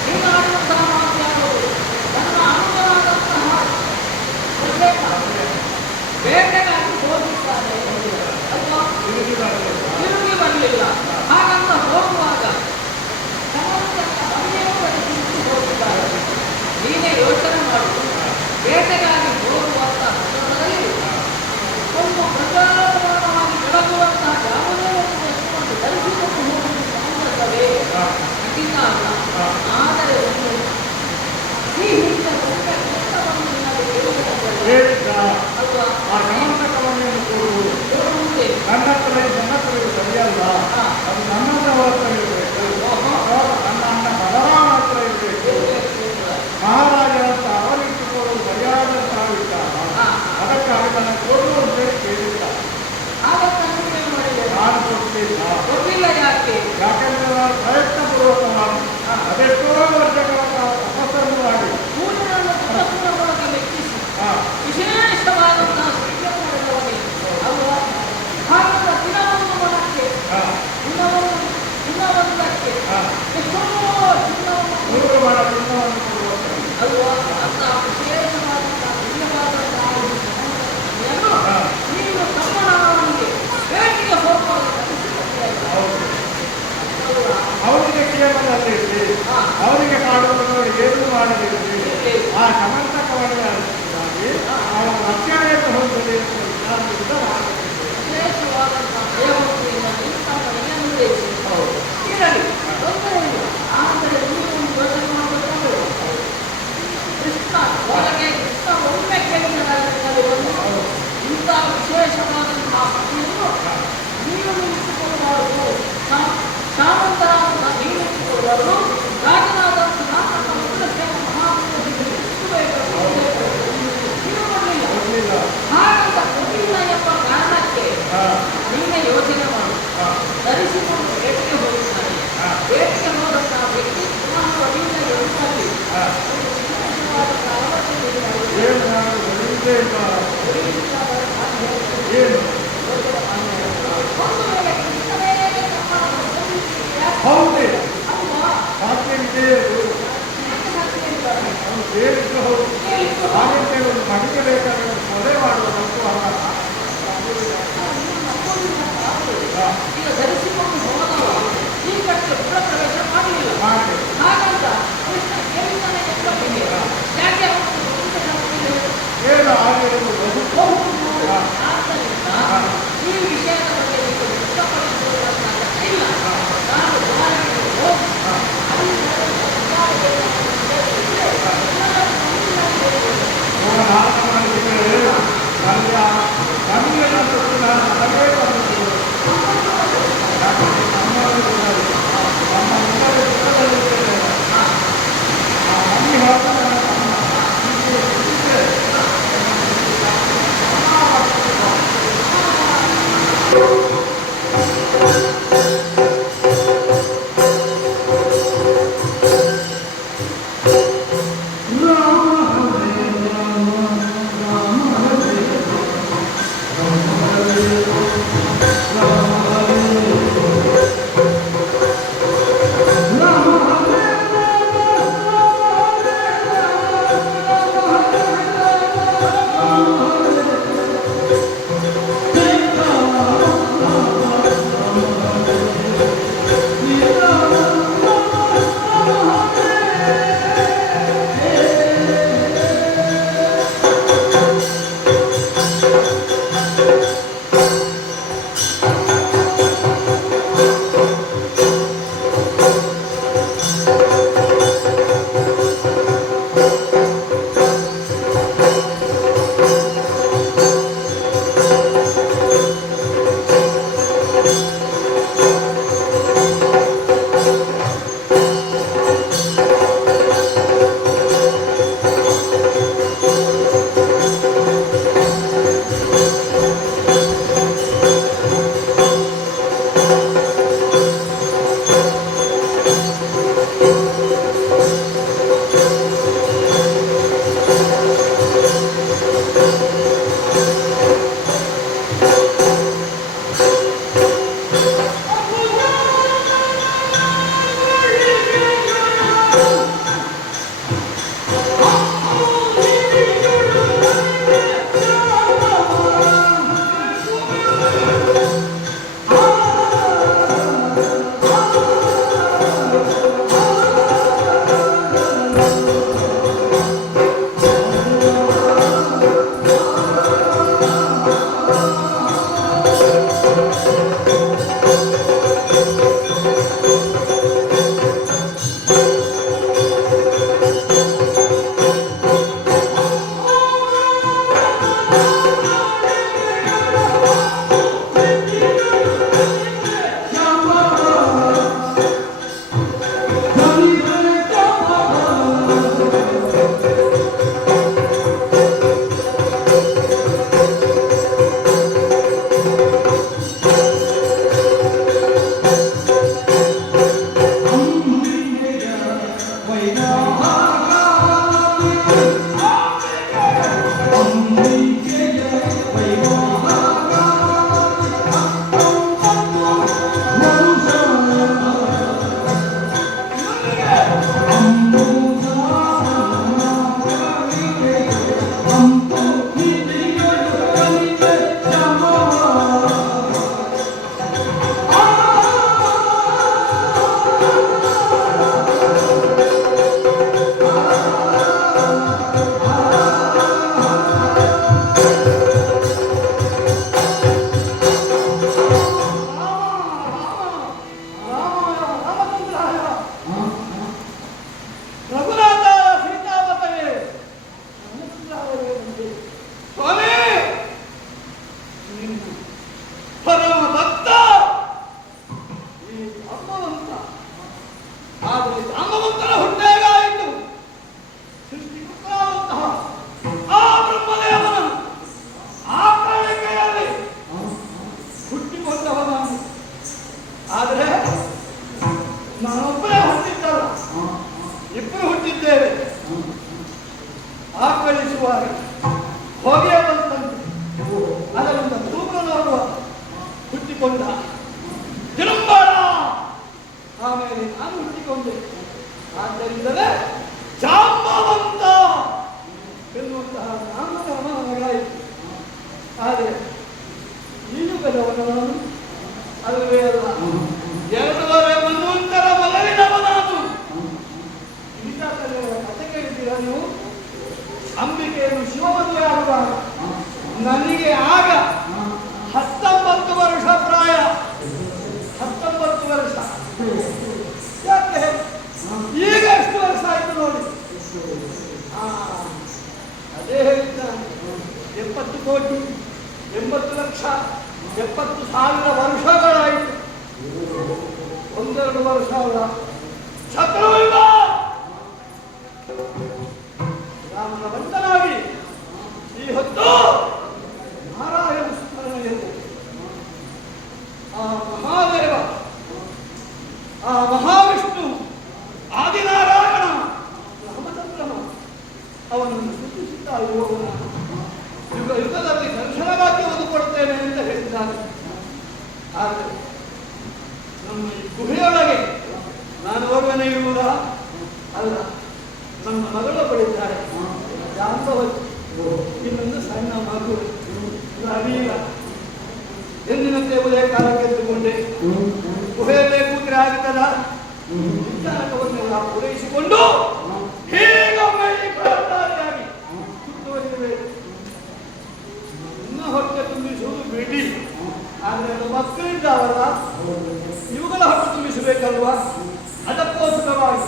ನೀನಾಡುವಂತಹ ಮಾತು ಯಾವುದು? ನನ್ನ ಅನುಭವವಾದಂತಹ ಬೇಟೆಗಾಗಿ ಹೋಗಿದ್ದಾರೆ ಅಥವಾ ತಿರುಗಿ ಬರಲಿಲ್ಲ. ಹಾಗಂತ ಹೋಗುವಾಗ ಹೋಗಿದ್ದಾರೆ. ನೀನೇ ಯೋಚನೆ ಮಾಡು. ಬೇಟೆಗಾಗಿ ಹೋಗುವಂತ ಸಂದರ್ಭದಲ್ಲಿ ಒಂದು ಪ್ರಜಾಪೂರ್ಣವಾಗಿ ಬೆಳಗುವಂತಹ ಯಾವುದೇ ಒಂದು ವಸ್ತುವನ್ನು ಧರಿಸಿಕೊಂಡು ಹೋಗುವುದು ಸಂಬಂಧವೇ ಖಂಡಿತ ಅಲ್ಲ. ಆದರೆ ಒಂದು ಸಿಹಿಯಿಂದ ಕೆಟ್ಟವನ್ನು ನಿಮಗೆ ಹೇಳಿದ್ದ ಅಲ್ವಾ? ಆ ಸಮಂತಕವನ್ನು ಕೊಡುವುದು ನನ್ನ ಹತ್ರ ಇದು ಸರಿಯಲ್ಲ. ಅದು ನನ್ನತ್ರ ಹತ್ರ ಇರಬೇಕು. ನನ್ನ ಅಣ್ಣ ಬಲರಾಮ ಹತ್ರ ಇರಬೇಕು. ಮಹಾರಾಜರಂತ ಚಿನ್ನವನ್ನು ನೂರು ಮಣ ಚಿನ್ನವನ್ನು ಕೊಡುವಂತೆ. ಅಲ್ವಾ ಅಂತ ವಿಶೇಷವಾದಂತಹ ಪ್ರಿಯವಾದಂತಹ ಒಂದು ಸಂಬಂಧವನ್ನು ಹಾ. ನೀವು ತಮ್ಮನವನಿಗೆ ಭೇಟಿಗೆ ಹೋಗುವಾಗ ಹೌದು. ಅವನಿಗೆ ಕ್ಷೇಮದಲ್ಲಿರಲಿ, ಹಾ. ಅವನಿಗೆ ಮಾಡುವುದು ನೋಡಿ ಏನು ಮಾಡದಿರಲಿ, ಆ ಸಮಂತಕವಾಗಿ ಅವನ ರಕ್ಷಣೆಯನ್ನು ಹೊಂದಲಿ ಎನ್ನುವ ವಿಚಾರದಿಂದ ಮಾಡಬೇಕು. ವಿಶೇಷವಾದಂತಹ ದೇವತೆಯಿಂದ ನೀವು ತಮ್ಮನಿಗೆ ಅನುಗ್ರಹಿಸಿ ಹೌದು. ಇರಲಿ ತೊಂದರೆ ಇಲ್ಲ. ಆದರೆ ನೀವು ಒಂದು ಯೋಚನೆ ಮಾಡಬೇಕಾದ್ರೆ ಕೃಷ್ಣ ಒಳಗೆ ಕೃಷ್ಣ ಒಮ್ಮೆ ಕೇಳಿದರೆ ಒಂದು ಇಂತಹ ವಿಶೇಷವಾದಂತಹ ಭಕ್ತಿಯನ್ನು ನೀವು ನಿಲ್ಲಿಸಿಕೊಳ್ಳಬಾರದು. ಸಾಮಂತರಾದಂತಹ ನೀವು ನಿಲ್ಲಿಸಿಕೊಳ್ಳಬಾರದು. ರಾಜನಾದಂತಹ ನನ್ನ ಮುಖ್ಯ ಮಹಾತ್ಮರಿಗೆ ನೀವು ಮಾಡಲಿಲ್ಲ. ಗೊತ್ತಿಲ್ಲ. ಹಾಗಂತ ಕೊಟ್ಟಿಲ್ಲ ಎಂಬ ಕಾರಣಕ್ಕೆ ಹಾ. ನೀವೇ ಯೋಚನೆ ಮಾಡಿ ಹಾ. ಧರಿಸಿಕೊಂಡು ಭೇಟಿಗೆ ಹೋಗುತ್ತಾರೆ. ಹಾ. ಭೇಟಿಗೆ ಹೋದಂತಹ ವ್ಯಕ್ತಿ ಪುನಃ ಒಲಿಯುವ ಎದುರಾಗಿ ಹಾ. ಒಂದು ವಿಶೇಷವಾದಂತಹ ಅವಶ್ಯಕತೆ ಏನು ನಾನು ಗೊತ್ತಿಲ್ಲದೆ ಇಲ್ಲ. ಏನು ಒಂದು ವೇಳೆ ಕೃಷ್ಣನೇ ತಮ್ಮನ್ನು ಹೋಲಿಸಿದರೆ ಹೌದೇ ಅಲ್ವಾ? ಸಾಧ್ಯವಿದೆ ಅದು. ಯಾಕೆ ಸಾಧ್ಯ ಇದ್ದಾರೆ? ಅವನು ಬೇರಿದ್ದು ಹೌದು. ಕೇಳಿದ್ದು ಹಾಗೆ ಒಂದು ಮಡಿಗೆ ಬೇಕಾದ್ರೆ ಒಂದು ಕೊಲೆ ಮಾಡುವುದಂತೂ ಅಲ್ಲ. ನೀವು ನಂಬೋದಿಲ್ಲ ಆದ್ರೆ ಹಾ. ಈಗ ಧರಿಸಿಕೊಂಡು ಹೋದವ ಈ ಕಡೆಗೆ ಪುರ ಪ್ರವೇಶ ಮಾಡಲಿಲ್ಲ. ಮಾಡಿ. ಹಾಗಂತ ಕೃಷ್ಣ ಕೇಳಿದ್ದಾನೆ ಎಂಬ ಬಗ್ಗೆ ಯಾಕೆ ಅವನು ಒಂದು ಶಾಸ್ತ್ರದಲ್ಲಿ ಏನು ಆಗಿರುವುದು ಬಹುದು? ಹಾ. ಆದ್ದರಿಂದ ಹಾ. ಈ ವಿಷಯದ ಬಗ್ಗೆ ನೀವು ದುಃಖಪಡಿಸುವುದನ್ನ ಇಲ್ಲ. ನಾನು ದ್ವಾರಕ್ಕೆ ಹೋಗಿ ಅಲ್ಲಿ ನಡೆದ ವಿಚಾರಗಳನ್ನು ಎಲ್ಲರೂ ಗಮನಿಸಬೇಕು. ನಾಶ ಮಾಡಿದರೆ ಹಾಗೆ ಜಾಂಬವಂತರ ಹುಟ್ಟೇಗಾಯಿತು. ಸೃಷ್ಟಿಕರ್ತನಾದಂತಹ ಆ ಬ್ರಹ್ಮದೇವನನ್ನು ಆ ಕಾಳಿಕೆಯಲ್ಲಿ ಹುಟ್ಟಿಕೊಂಡವ ನಾನು. ಆದರೆ ನಾನೊಬ್ಬರೇ ಹುಟ್ಟಿದ್ದಲ್ಲ, ಇಬ್ಬರು ಹುಟ್ಟಿದ್ದೇವೆ. ಆಕಳಿಸುವಾಗ ಹೊಗೆ ಬಂತಂತೆ, ಅದರಿಂದ ಧೂಮ್ರ ನೋಡುವ ಹುಟ್ಟಿಕೊಂಡ ತಿರುಂಬಾಳ. ಆಮೇಲೆ ನಾನು ಹುಟ್ಟಿಕೊಂಡೆ. ಆದ್ದರಿಂದಲೇ ಜಾಂಬವಂತ ಎನ್ನುವಂತಹ ನಾಮದ ಮಗನಾಯಿತು. ಆದರೆ ಈ ಯುಗದವನ ನಾನು ಅಲ್ಲವೇ ಅಲ್ಲ, 2 ಮನ್ವಂತರ ಮೊದಲಿನವ ನಾನು. ಈಗ ಕಥೆ ಕೇಳಿದ್ದೀರ ನೀವು? ಅಂಬಿಕೆಯನ್ನು ಶಿವಮದುವೆಯಾಗುವಾಗ ನನಗೆ ಆಗ 19 ವರ್ಷ ಪ್ರಾಯ. 19 ವರ್ಷ. ಯಾಕೆ ಈಗ ಎಷ್ಟು ವರ್ಷ ಆಯ್ತು ನೋಡಿ. ಅದೇ ಹೇಳಿದ್ದಾನೆ, 70 ಕೋಟಿ 80 ಲಕ್ಷ 70,000 ವರ್ಷಗಳಾಯಿತು. 1-2 ವರ್ಷ ಅಲ್ಲ. ಶತ್ರುವಿಲ್ಲ ರಾಮನ ಬಂಧನಾಗಿ ಈ ಹೊತ್ತು ನಾರಾಯಣ ಸ್ಮರಣೆಯಲ್ಲಿ ಆ ಮಹಾದೇವ, ಆ ಮಹಾವಿಷ್ಣು, ಆದಿನಾರಾಯಣ ರಾಮಚಂದ್ರನ ಅವನನ್ನು ಸ್ತುತಿಸುತ್ತಾ ಇರುವವನ ಯುಗ ಯುಗದಲ್ಲಿ ದರ್ಶನ ಭಾಗ್ಯವನ್ನು ಕೊಡುತ್ತೇನೆ ಅಂತ ಹೇಳಿದ್ದಾನೆ. ಆದರೆ ನಮ್ಮ ಈ ಗುಹೆಯೊಳಗೆ ನಾನು ಒಬ್ಬನೇ ಇರುವುದಾ? ಅಲ್ಲ, ನನ್ನ ಮಗಳೊಬ್ಬಳಿದ್ದಾರೆ, ಜಾಂಬವತಿ. ಇನ್ನೊಂದು ಸಣ್ಣ ಮಗು ರವೀರ. ಎಂದಿನಂತೆ ಉದಯ ಕಾಲಕ್ಕೆ ಎದ್ದುಕೊಂಡೆ ಗುಹೆಯಲ್ಲೇ ಕೂತ್ರೆ ಆಗುತ್ತದ ವಿಚಾರಕವನ್ನೆಲ್ಲ ಪೂರೈಸಿಕೊಂಡು ಹೀಗೊಮ್ಮೆ ಪ್ರಾರ್ಥನೆಯಾಗಿ ಸುತ್ತುವರಿಯಬೇಕು. ಇನ್ನ ಹೊಟ್ಟೆ ತುಂಬಿಸುವುದು ಬಿಡಿ, ಆದರೆ ಅದು ಮಕ್ಕಳಿದ್ದಾವಲ್ಲ, ಇವುಗಳ ಹೊಟ್ಟೆ ತುಂಬಿಸಬೇಕಲ್ವಾ? ಅದಕ್ಕೋಸ್ಕರವಾಗಿ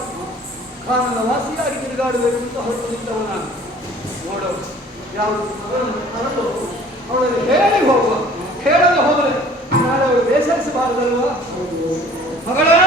ಕಾನನ ವಾಸಿಯಾಗಿ ತಿರುಗಾಡಬೇಕು ಅಂತ ಹೊರಟು ನಿಂತವ ನಾನು. ನೋಡೋದು ಯಾವುದು ಅವಳನ್ನು ಹೇಳಿ ಹೋಗುವ, ಹೇಳದೆ ಹೋದರೆ ನಾಳೆ ಅವರು ಬೇಸರಿಸಬಾರದಲ್ವಾ? ಮಗಳೇ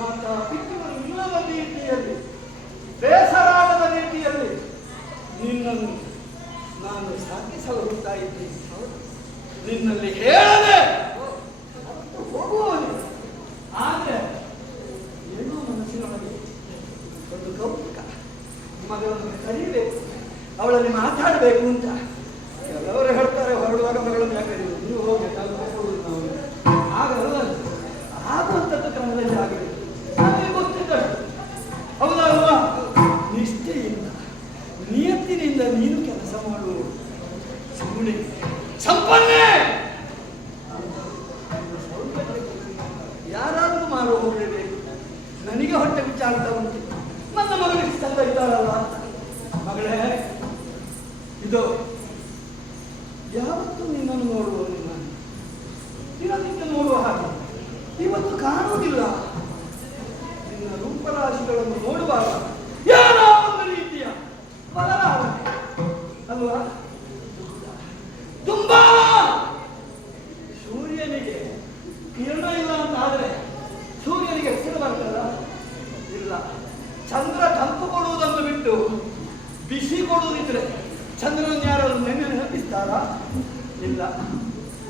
ಮಾತ ಪಿತೃಗಳು ಇಲ್ಲದ ರೀತಿಯಲ್ಲಿ ಬೇಸರಾಗದ ರೀತಿಯಲ್ಲಿ ನಿನ್ನನ್ನು ನಾನು ಸಾಧಿಸಲು ಹೋಗ್ತಾ ಇದ್ದೀನಿ. ನಿನ್ನಲ್ಲಿ ಹೇಳದೆ ಹೋಗುವನು. ಆದರೆ ಏನೋ ಮನಸ್ಸಿನೊಳಗೆ ಒಂದು ಕೌತುಕ, ಮಗಳನ್ನು ಕರೀಬೇಕು, ಅವಳಲ್ಲಿ ಮಾತಾಡಬೇಕು ಅಂತ. ಕೆಲವರು ಹೇಳ್ತಾರೆ ಹೊರಡುವಾಗ ಮಗಳನ್ನು ಯಾಕೆ ಕರೀಬೇಕು, ನೀವು ಹೋಗಿ ನಾವು ಆಗಲ್ಲ. ಆಗುವಂಥದ್ದು ಕ್ರಮದಲ್ಲಿ ಆಗಬೇಕು. ನಮಗೆ ಗೊತ್ತಿದ್ದಷ್ಟು ಹೌದಲ್ವಾ? ನಿಷ್ಠೆಯಿಂದ ನಿಯತ್ತಿನಿಂದ ನೀನು ಕೆಲಸ ಮಾಡುವುದು ಸುಮ್ಮನೆ ಸಂಪನ್ನೆ ಯಾರಾದರೂ ಮಾರು ಹೋಗಲೇಬೇಕು. ನನಗೆ ಹೊಟ್ಟೆ ಬಿಚ್ಚಾಗ್ತಾ ಉಂಟು. ನನ್ನ ಮಗಳಿಗೆ ಚಂದ ಇದ್ದಾಳಲ್ಲ ಮಗಳೇ. ಇದು ಯಾವತ್ತೂ ನಿನ್ನನ್ನು ನೋಡುವನು ನಾನು ದಿನನಿತ್ಯ ನೋಡುವ ಹಾಗೆ ಇವತ್ತು ಕಾಣುವುದಿಲ್ಲ. ನಿನ್ನ ರೂಪರಾಶಿಗಳನ್ನು ನೋಡುವಾಗ ಏನೋ ಒಂದು ರೀತಿಯ ಬದಲಾವಣೆ ಅಲ್ವಾ? ತುಂಬಾ ಸೂರ್ಯನಿಗೆ ಕಿರಣ ಇಲ್ಲ ಅಂತ ಆದರೆ ಸೂರ್ಯನಿಗೆ ಹೆಸರು ಬರ್ತದ? ಇಲ್ಲ. ಚಂದ್ರ ತಂಪು ಕೊಡುವುದನ್ನು ಬಿಟ್ಟು ಬಿಸಿ ಕೊಡುವುದಿದ್ರೆ ಚಂದ್ರನ ಯಾರು ನೆನಪಿಸ್ತಾರ? ಇಲ್ಲ.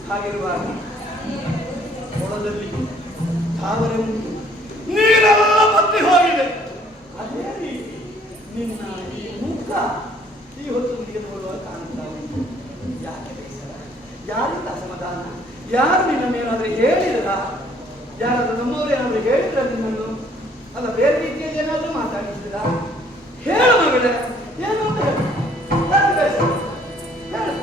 ಹಾಗಿರುವಾಗ ಕೊಳದಲ್ಲಿ ತಾವರೆ ಉಂಟು, ನೀರೆಲ್ಲ ಬತ್ತಿ ಹೋಗಿದೆ. ಅದೇ ರೀತಿ ನಿನ್ನ ಈ ಮುಖ ಈ ಹೊತ್ತು ನೀರು ನೋಡುವ ಕಾಣ್ತಾ ಉಂಟು. ಯಾಕೆ ಬೇಸರ? ಯಾರಿಂದ ಅಸಮಾಧಾನ? ಯಾರು ನಿನ್ನನ್ನೇನಾದ್ರೂ ಹೇಳಿದ್ರ? ಯಾರಾದ್ರೂ ನಮ್ಮವರು ಏನಾದ್ರೂ ಹೇಳಿದ್ರ ನಿನ್ನನ್ನು? ಅಲ್ಲ, ಬೇರೆ ರೀತಿಯಲ್ಲಿ ಏನಾದ್ರೂ ಮಾತಾಡಿಸಿದ್ರ? ಹೇಳು ಮಗಳೇ, ಏನು ಅಂತ ಹೇಳು. ಯಾಕೆ ಬೇಸರ? ಹೇಳು.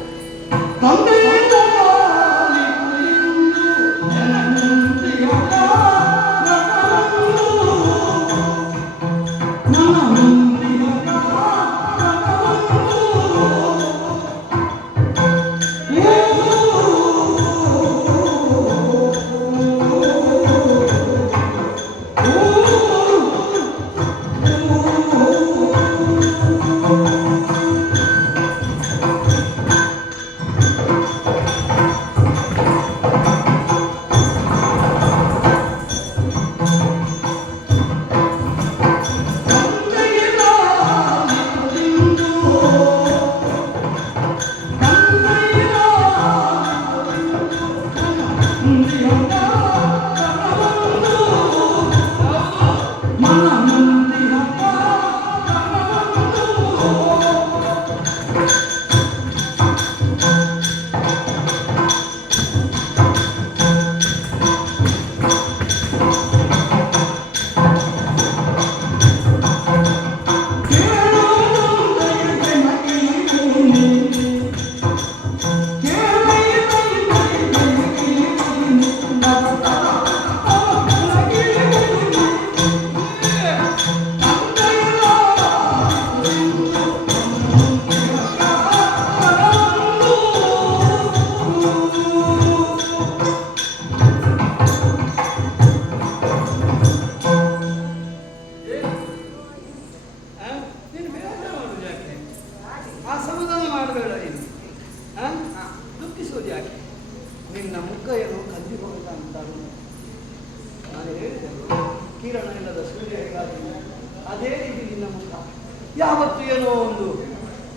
ಯಾವತ್ತು ಏನೋ ಒಂದು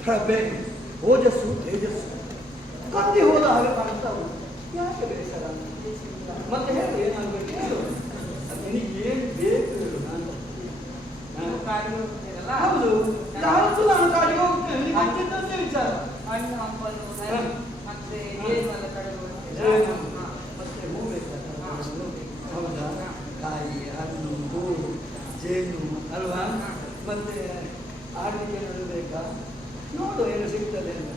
ಪ್ರಭೆ, ಓಜಸ್ಸು, ತೇಜಸ್ಸು ಕಂದಿ ಹೋದ ಹಾಗೆ ಕಾಣ್ತಾ ಉಂಟು. ಯಾಕೆ ಬೇಸರ? ಮತ್ತೆ ಹೇಳು, ಏನಾಗಬೇಕು ಹೇಳು. ನಿನಗೆ ಏನು ಬೇಕು ಹೇಳು. ಹೌದು, ಯಾವತ್ತೂ ನಾನು ಕಾಡಿಗೆ ಹೋಗ್ತೇನೆ. ನಿನಗೆ ಅಂತಿದ್ದಂತೆ ವಿಚಾರ. ಮತ್ತೆ ಹೂ ಬೇಕಾದ? ಹೌದಾ? ಕಾಯಿ, ಹಣ್ಣು, ಹೂವು, ಜೇನು ಅಲ್ವಾ? ಮತ್ತೆ ಆಡಲಿಕ್ಕೆ ಏನಾದ್ರು ಬೇಕಾ? ನೋಡು ಏನು ಸಿಗ್ತದೆ ಅಂತ.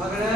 ಮಗಳೇ,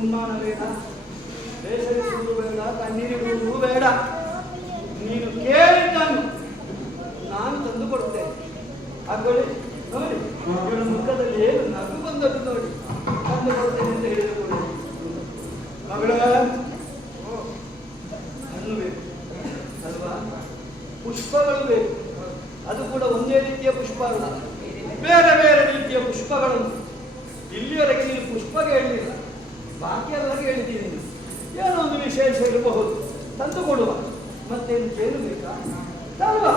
ಸುಮ್ಮಾನ ಬೇಡ, ಬೇಸರಿಸುವುದು ಬೇಡ, ಕಣ್ಣೀರಿಡುವುದು ಬೇಡ. ನೀನು ಕೇಳಿದ್ದನ್ನು ನಾನು ತಂದು ಕೊಡ್ತೇನೆ. ಹಾಕೊಳ್ಳಿ ನೋಡಿ, ಇವನ ಮುಖದಲ್ಲಿ ಏನು ನಗು ಬಂದದ್ದು ನೋಡಿ. ತಂದು ಕೊಡ್ತೇನೆ ಅಂತ ಹೇಳಿದ್ರು ಮಗಳ ಹಣ್ಣು ಬೇಕು ಅಲ್ವಾ, ಪುಷ್ಪಗಳು ಬೇಕು. ಅದು ಕೂಡ ಒಂದೇ ರೀತಿಯ ಪುಷ್ಪ ಅಲ್ಲ, ಬೇರೆ ಬೇರೆ ರೀತಿಯ ಪುಷ್ಪಗಳನ್ನು. ಇಲ್ಲಿಯವರೆಗೆ ನೀನು ಪುಷ್ಪ ಕೇಳಲಿಲ್ಲ, ಬಾಕಿ ಎಲ್ಲ ಕೇಳಿದ್ದೀನಿ. ಏನೋ ಒಂದು ವಿಶೇಷ ಇರಬಹುದು, ತಂದು ಕೊಡುವ. ಮತ್ತೇನು ಕೇಳು ಬೇಕಾ ಅಲ್ವಾ?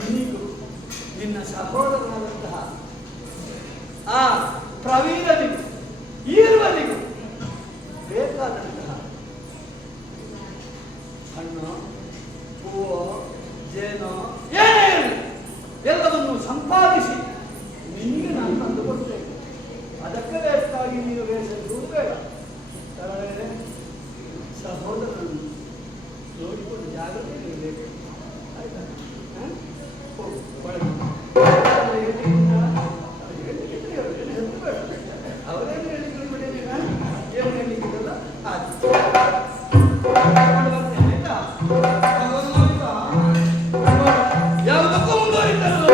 ನಿನಗೂ ನಿನ್ನ ಸಹೋದರನಾದಂತಹ ಆ ಪ್ರವೀಣನಿಗೂ ಈರುವನಿಗೂ ಬೇಕಾದಂತಹ ಹಣ್ಣು, ಹೂವು, ಜೇನು ಏನೇ ಇರಲಿ ಎಲ್ಲವನ್ನು ಸಂಪಾದಿಸಿ ನಿನಗೆ ನಾನು ತಂದು ಕೊಡ್ತೇನೆ. ಅದಕ್ಕೆ ಬೇಕಾಗಿ ನೀನು ಬೇಸರಿಸುವುದು ಬೇಡ. ಸಹೋದರನನ್ನು ನೋಡಿಕೊಂಡು ಜಾಗ್ರತೆ ಇರಬೇಕು, ಆಯ್ತಾ? ಅವರೇನು ಹೇಳಿದ್ರು ಬಿಡಿ, ಏನು ಹೇಳಿದ್ದಲ್ಲ ಆಯ್ತು. ಯಾವುದಕ್ಕೂ ಮುಂದುವರಿತಲ್ಲ.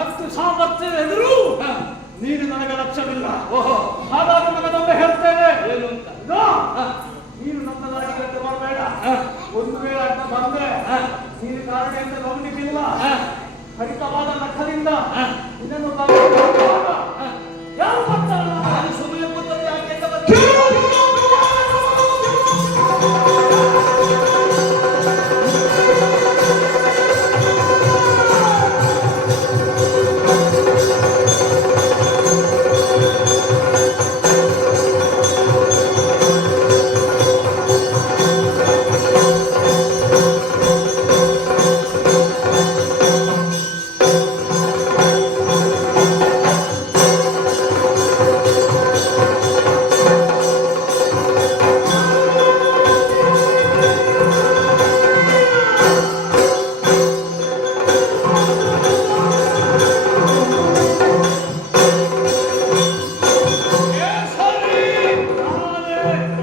ಶಕ್ತಿ ಸಾಮರ್ಥ್ಯವೆದುರು ನೀನು ನನಗೆ ಲಕ್ಷ್ಯವಿಲ್ಲ. ಓಹೋ, ಹಾಗಾಗಿ ಮಗನೊಮ್ಮೆ ಹೇಳ್ತೇನೆ, ಏನು ಅಂತ? ಇದೋ, ನೀನು ನನ್ನ ದಾರಿಗೆ ಬರಬೇಡ. ಒಂದು ವೇಳೆ ಅಂತ ಬಂದ್ರೆ ನೀನು ಕಾರಣ ಅಂತ ಗಮನಿಸಿಲ್ಲ. ಹರಿತವಾದ ನಖದಿಂದ ಇದನ್ನು ಯಾರು ಬರ್ತಾರ? ನಾನು ಸುಮ್ಮನೆ ಕೂತದ್ದು ಯಾಕೆ ಅಂತ ಬಂದೆ.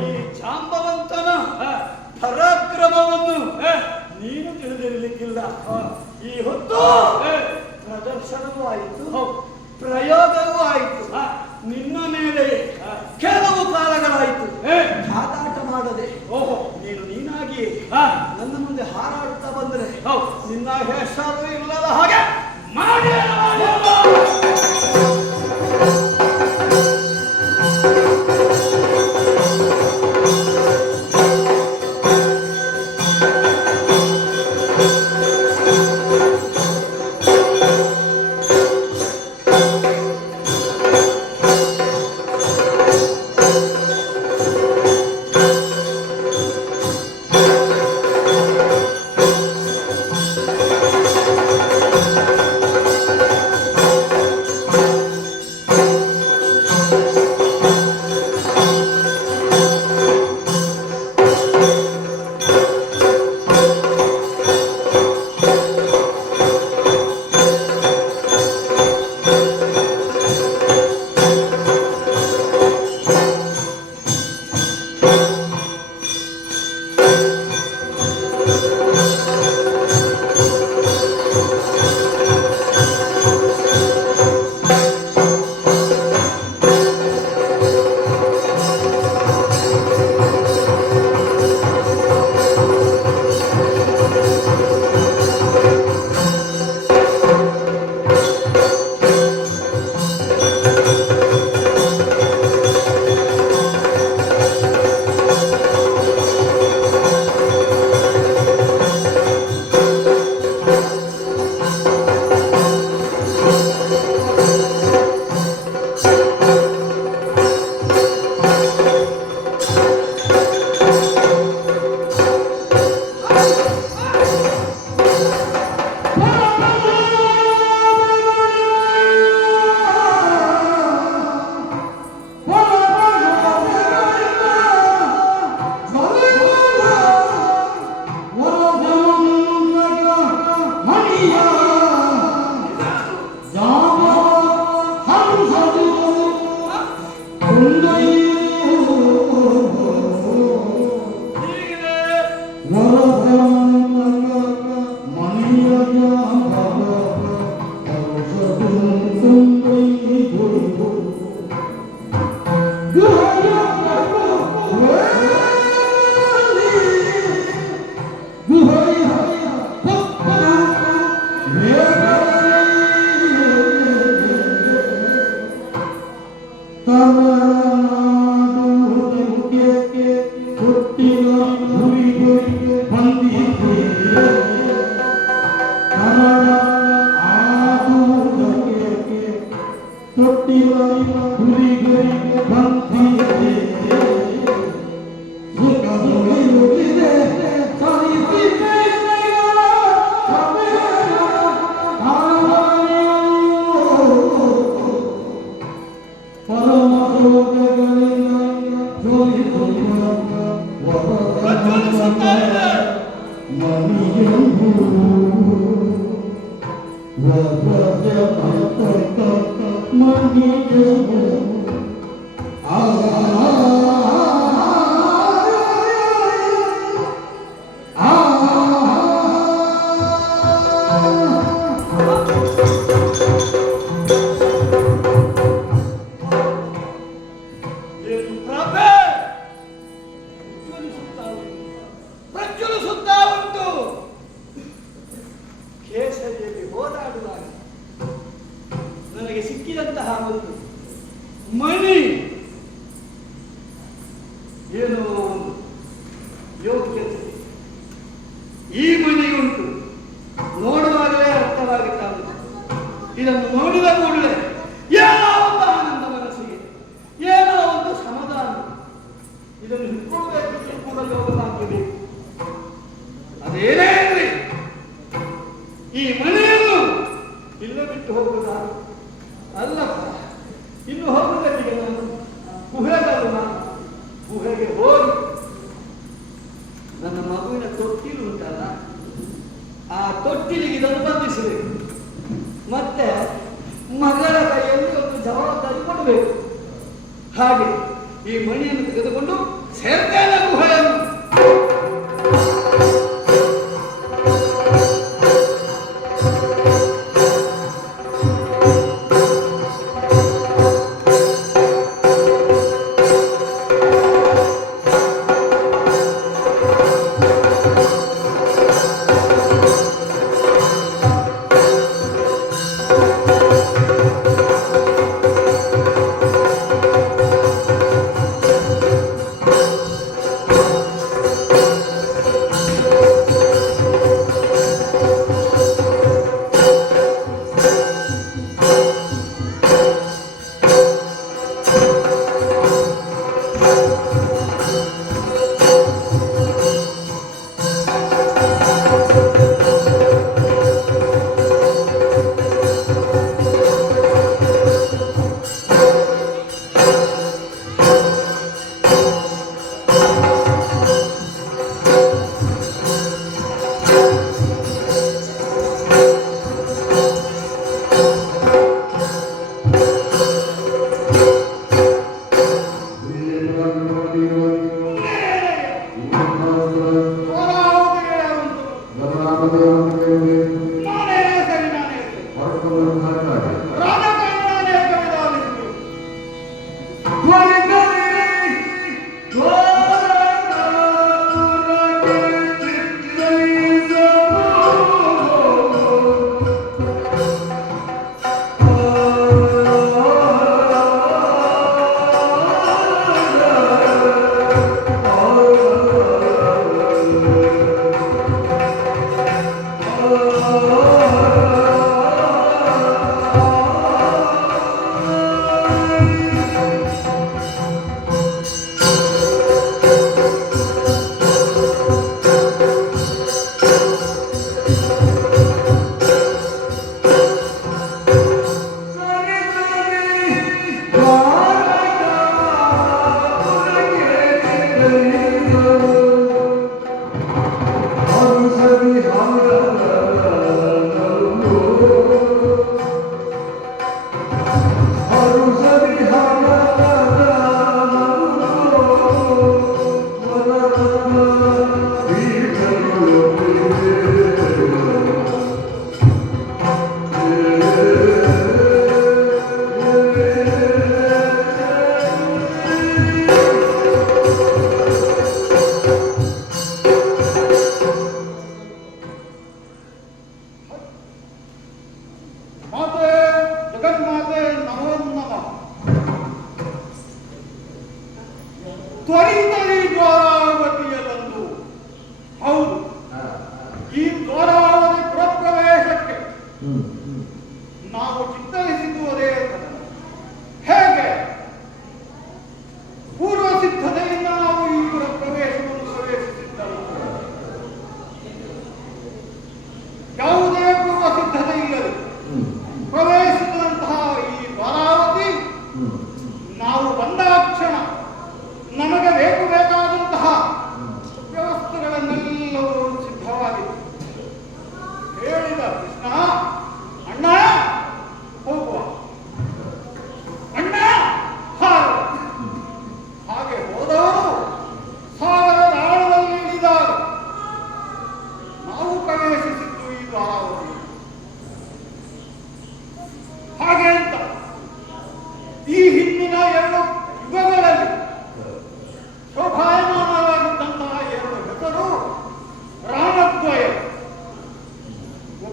ಈ ಜಾಂಬವಂತನ ಪರಾಕ್ರಮವನ್ನು ನೀನು ತಿಳಿದಿರಲಿಕ್ಕಿಲ್ಲ. ಈ ಹೊತ್ತು ಪ್ರದರ್ಶನವೂ ಆಯಿತು, ಪ್ರಯೋಗವೂ ಆಯಿತು. ನಿನ್ನ ಮೇಲೆ ಕೆಲವು ಕಾಲಗಳಾಯಿತು ಕಾದಾಟ ಮಾಡದೆ ನೀನಾಗಿ ನನ್ನ ಮುಂದೆ ಹಾರಾಡುತ್ತಾ ಬಂದರೆ ನಿನ್ನ ಹೆಸರು ಇಲ್ಲದ ಹಾಗೆ ಮಾಡಿ. Ah ಕೇಸರಿಯಲ್ಲಿ ಹೋರಾಡುವಾಗ ನನಗೆ ಸಿಕ್ಕಿದಂತಹ ಒಂದು ಮಣಿ ಏನೋ ಒಂದು ಯೋಗ್ಯತೆ ಈ ಮಣಿ ಉಂಟು. ನೋಡುವಾಗಲೇ ಅರ್ಥವಾಗುತ್ತಾನೆ. ಇದನ್ನು ನೋಡಿದ ಕೂಡಲೇ ಏನೋ ಒಂದು ಆನಂದ ಮನಸ್ಸಿಗೆ, ಏನೋ ಒಂದು ಸಮಾಧಾನ. ಇದನ್ನು ಹಿಡ್ಕೊಳ್ಬೇಕು ಕೂಡ ಯೋಗವಾಗಬೇಕು. ಅದೇನೇ ಇರಲಿ, ಈ ಮನೆಯನ್ನು ಇಲ್ಲ ಬಿಟ್ಟು ಹೋಗುವುದ ಅಲ್ಲಪ್ಪ. ಇನ್ನು ಹೋಗುವುದಕ್ಕೆ ನಾನು ಗುಹೆಗಳು, ನಾನು ಗುಹೆಗೆ ಹೋಗಿ ನನ್ನ ಮಗುವಿನ ತೊಟ್ಟಿಲು ಉಂಟಲ್ಲ, ಆ ತೊಟ್ಟಿಲಿಗೆ ಇದನ್ನು ಬಂಧಿಸಬೇಕು. ಮತ್ತೆ ಮಗಳ ಕೈಯಲ್ಲಿ ಒಂದು ಜವಾಬ್ದಾರಿ ಕೊಡಬೇಕು. ಹಾಗೆ ಈ ಮಣಿಯನ್ನು ತೆಗೆದುಕೊಂಡು ಸೇರ್ತೇನೆ ಗುಹೆಯನ್ನು.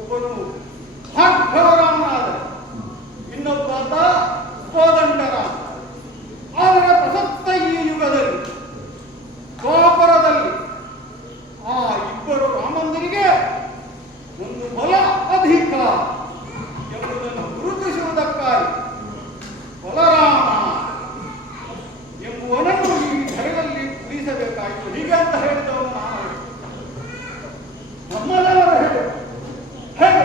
ಒಬ್ಬನು ಭಾಗ್ಯವರಾಮನಾದ, ಇನ್ನೊಬ್ಬ ಕೋದಂಡರಾಮ. ಆದರೆ ಪ್ರಸಕ್ತ ಈ ಯುಗದಲ್ಲಿ ದ್ವಾಪರದಲ್ಲಿ ಆ ಇಬ್ಬರು ರಾಮಂದರಿಗೆ ಒಂದು ಬಲ ಅಧಿಕ ಎಂಬುದನ್ನು ಗುರುತಿಸುವುದಕ್ಕಾಗಿ ಬಲರಾಮ ಎಂಬುವನನ್ನು ಈ ಧರೆಯಲ್ಲಿ ಉಳಿಸಬೇಕಾಯಿತು. ಹೀಗೆ ಅಂತ ಹೇಳಿದವನು ನಾನು ನಮ್ಮದವರು ಹೇಗೆ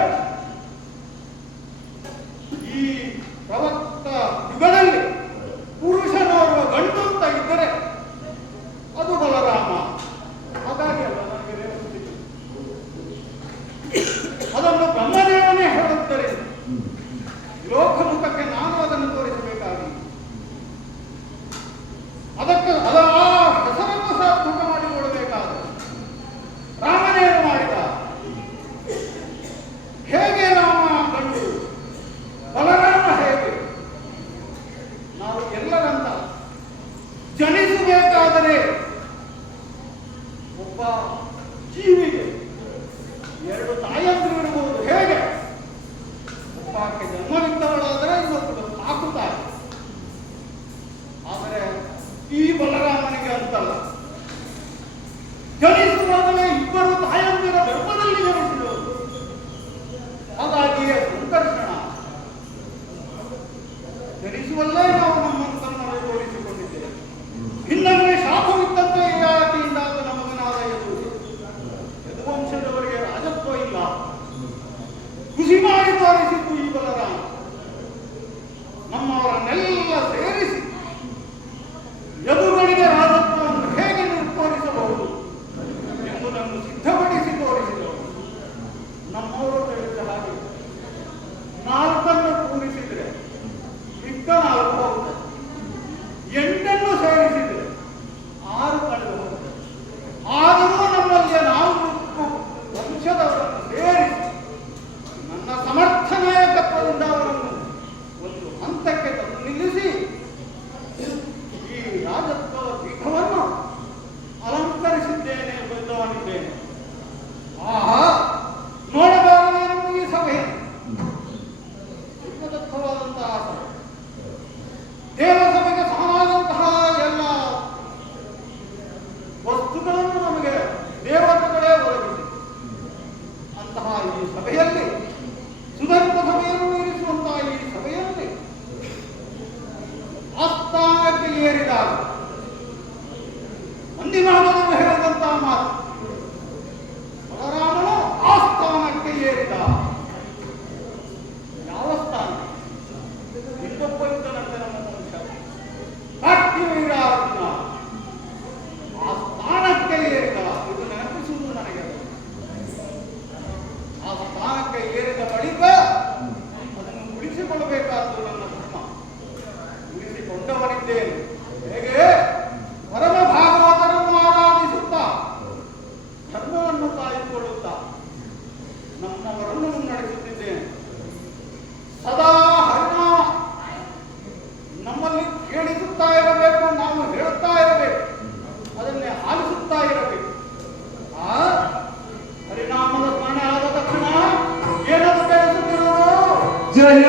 ಈ ಪ್ರವಕ್ತ ಯುಗದಲ್ಲಿ ಪುರುಷನೋರ್ವ ಗಂಡು ಅಂತ ಇದ್ದರೆ ಅದು ಬಲರಾಮ. ಹಾಗಾಗಿ ಅಲ್ಲ ನನಗೆ ರೇವತಿಸಿತು. ಅದನ್ನು ಬ್ರಹ್ಮದೇವನೇ ಹೇಳುತ್ತಾರೆ. ಲೋಕಮುಖಕ್ಕೆ ನಾನು ಅದನ್ನು ತೋರಿಸಬೇಕಾಗಿ ಅದಕ್ಕೆ ಆ ಹೆಸರನ್ನು ಸಾರ್ಥಕ ಮಾಡಿಕೊಡಬೇಕಾದ ರಾಮನೇನು ಮಾಡಿದ? ಹೇಗೆ ರಾಮ ಗಂಡು, ಬಲರಾಮ ಹೇಗೆ? ನಾವು ಎಲ್ಲರಂತ ಜನಿಸಬೇಕಾದರೆ ಒಬ್ಬ ಜೀವಿಗೆ ಎರಡು ತಾಯಂದಿರು ಇರಬಹುದು. ಹೇಗೆ? ಒಬ್ಬಾಕೆ ಜನ್ಮವಿದ್ದವಳಾದರೆ ಇನ್ನೊಬ್ಬರು ಸಾಕುತ್ತಾರೆ. ಆದರೆ ಈ ಬಲರಾಮನಿಗೆ ಅಂತಲ್ಲ, ಜನಿಸುವಾಗಲೇ ಇಬ್ಬರು ತಾಯಂದಿರ ಗರ್ಭದಲ್ಲಿ ಜನಿಸಿದರು. ಹಾಗಾಗಿಯೇ ಸಂಕರ್ಷಣ ಜನಿಸುವಲ್ಲೇ ನಾವು ನಮ್ಮನ್ನು ತೋರಿಸಿಕೊಂಡಿದ್ದೇವೆ. ಹಿಂದೊಮ್ಮೆ ಶಾಪವಿದ್ದಂತೆ ಯಾತಿಯಿಂದ ನಮಗನಾದ ಯದುವಂಶದವರಿಗೆ ರಾಜತ್ವ ಇಲ್ಲ. ಖುಷಿ ಮಾಡಿ ತೋರಿಸಿದ್ದು ಈ ಬಲರಾಮ. ನಮ್ಮವರನ್ನೆಲ್ಲ ಸೇರಿಸಿ ಯದುಗಳಿಗೆ ರಾಜತ್ವವನ್ನು ಹೇಗೆ ತೋರಿಸಬಹುದು ಎಂಬುದನ್ನು ಸಿದ್ಧಪಡಿಸಿ ತೋರಿಸಿದರು. ನಮ್ಮವರು ಹೇಳಿದ ಹಾಗೆ 4 ಕೂರಿಸಿದರೆ ಮಿಕ್ಕ 4 ಹೋಗುತ್ತದೆ, 8 ಸೇರಿಸಿದರೆ 6 ಕಳೆದು ಹೋಗುತ್ತದೆ. ಆದರೂ ನಮ್ಮಲ್ಲಿ 4 ವಂಶದವರನ್ನು ಸೇರಿಸಿ ನನ್ನ ಸಮರ್ಥ ನಾಯಕತ್ವದಿಂದ ಅವರನ್ನು ಒಂದು ಹಂತಕ್ಕೆ ತಂದು ನಿಲ್ಲಿಸಿ ಈ ರಾಜತ್ವ ಪೀಠವನ್ನು ಅಲಂಕರಿಸಿದ್ದೇನೆ, ಬದ್ಧವಾಗಿದ್ದೇನೆ. ಆಹಾ, ನೋಡಬಾರದೇನು ಈ ಸಭೆ? ದತ್ತವಾದಂತಹ ಸಭೆ, ದೇವಸಭೆಗೆ ಸಮನಾದಂತಹ ಎಲ್ಲ ವಸ್ತುಗಳನ್ನು ನಮಗೆ ದೇವತೆಗಳೇ ಒದಗಿಸಿ ಅಂತಹ ಈ ಸಭೆಯಲ್ಲಿ, ಸುಧರ್ಮ ಸಭೆಯನ್ನು ಇರಿಸುವಂತಹ ಈ ಸಭೆಯಲ್ಲಿ ಆಸ್ಥಾನಕ್ಕೆ ಏರಿದಾಗ ಮಂದಿನಾಮದಲ್ಲಿ ಹೇಳಿದಂತಹ ಮಾತು, ಬಲರಾಮನು ಆಸ್ಥಾನಕ್ಕೆ ಏರಿದ. ಯಾವ ಸ್ಥಾನ? ಇನ್ನೊಬ್ಬ ಇದ್ದನಂತೆ ನಮ್ಮ ವಂಶ ಕಾಟ್ಯವೀರಾರ್ಜುನ ಆ ಸ್ಥಾನಕ್ಕೆ ಏರಿದ. ಇದು ನೆನಪಿಸುವುದು ನನಗೆ. ಆ ಸ್ಥಾನಕ್ಕೆ ಏರಿದ ಬಳಿಕ ಅದನ್ನು ಉಳಿಸಿಕೊಳ್ಳಬೇಕಾದ್ದು ನನ್ನ ಧರ್ಮ. ಉಳಿಸಿಕೊಂಡವನಿದ್ದೇನೆ. ಹೇಗೆ? ಪರಮ ಭಾಗವತರನ್ನು ಆರಾಧಿಸುತ್ತಾ ಧರ್ಮವನ್ನು ಕಾಯ್ದುಕೊಳ್ಳುತ್ತಾ ನಮ್ಮವರನ್ನು ಮುನ್ನಡೆಸುತ್ತಿದ್ದೇನೆ. ಸದಾ ಹರಿನಾಮ ನಮ್ಮಲ್ಲಿ ಕೇಳಿಸುತ್ತಾ ಇರಬೇಕು, ನಾವು ಹೇಳುತ್ತಾ ಇರಬೇಕು, ಅದನ್ನೇ ಆಲಿಸುತ್ತಾ ಇರಬೇಕು. ಆ ಹರಿನಾಮದ ಸ್ಮರಣೆ ಆದ ತಕ್ಷಣ ಏನದು ಕೇಳಿಸುತ್ತಿರುವುದು? ಜಯ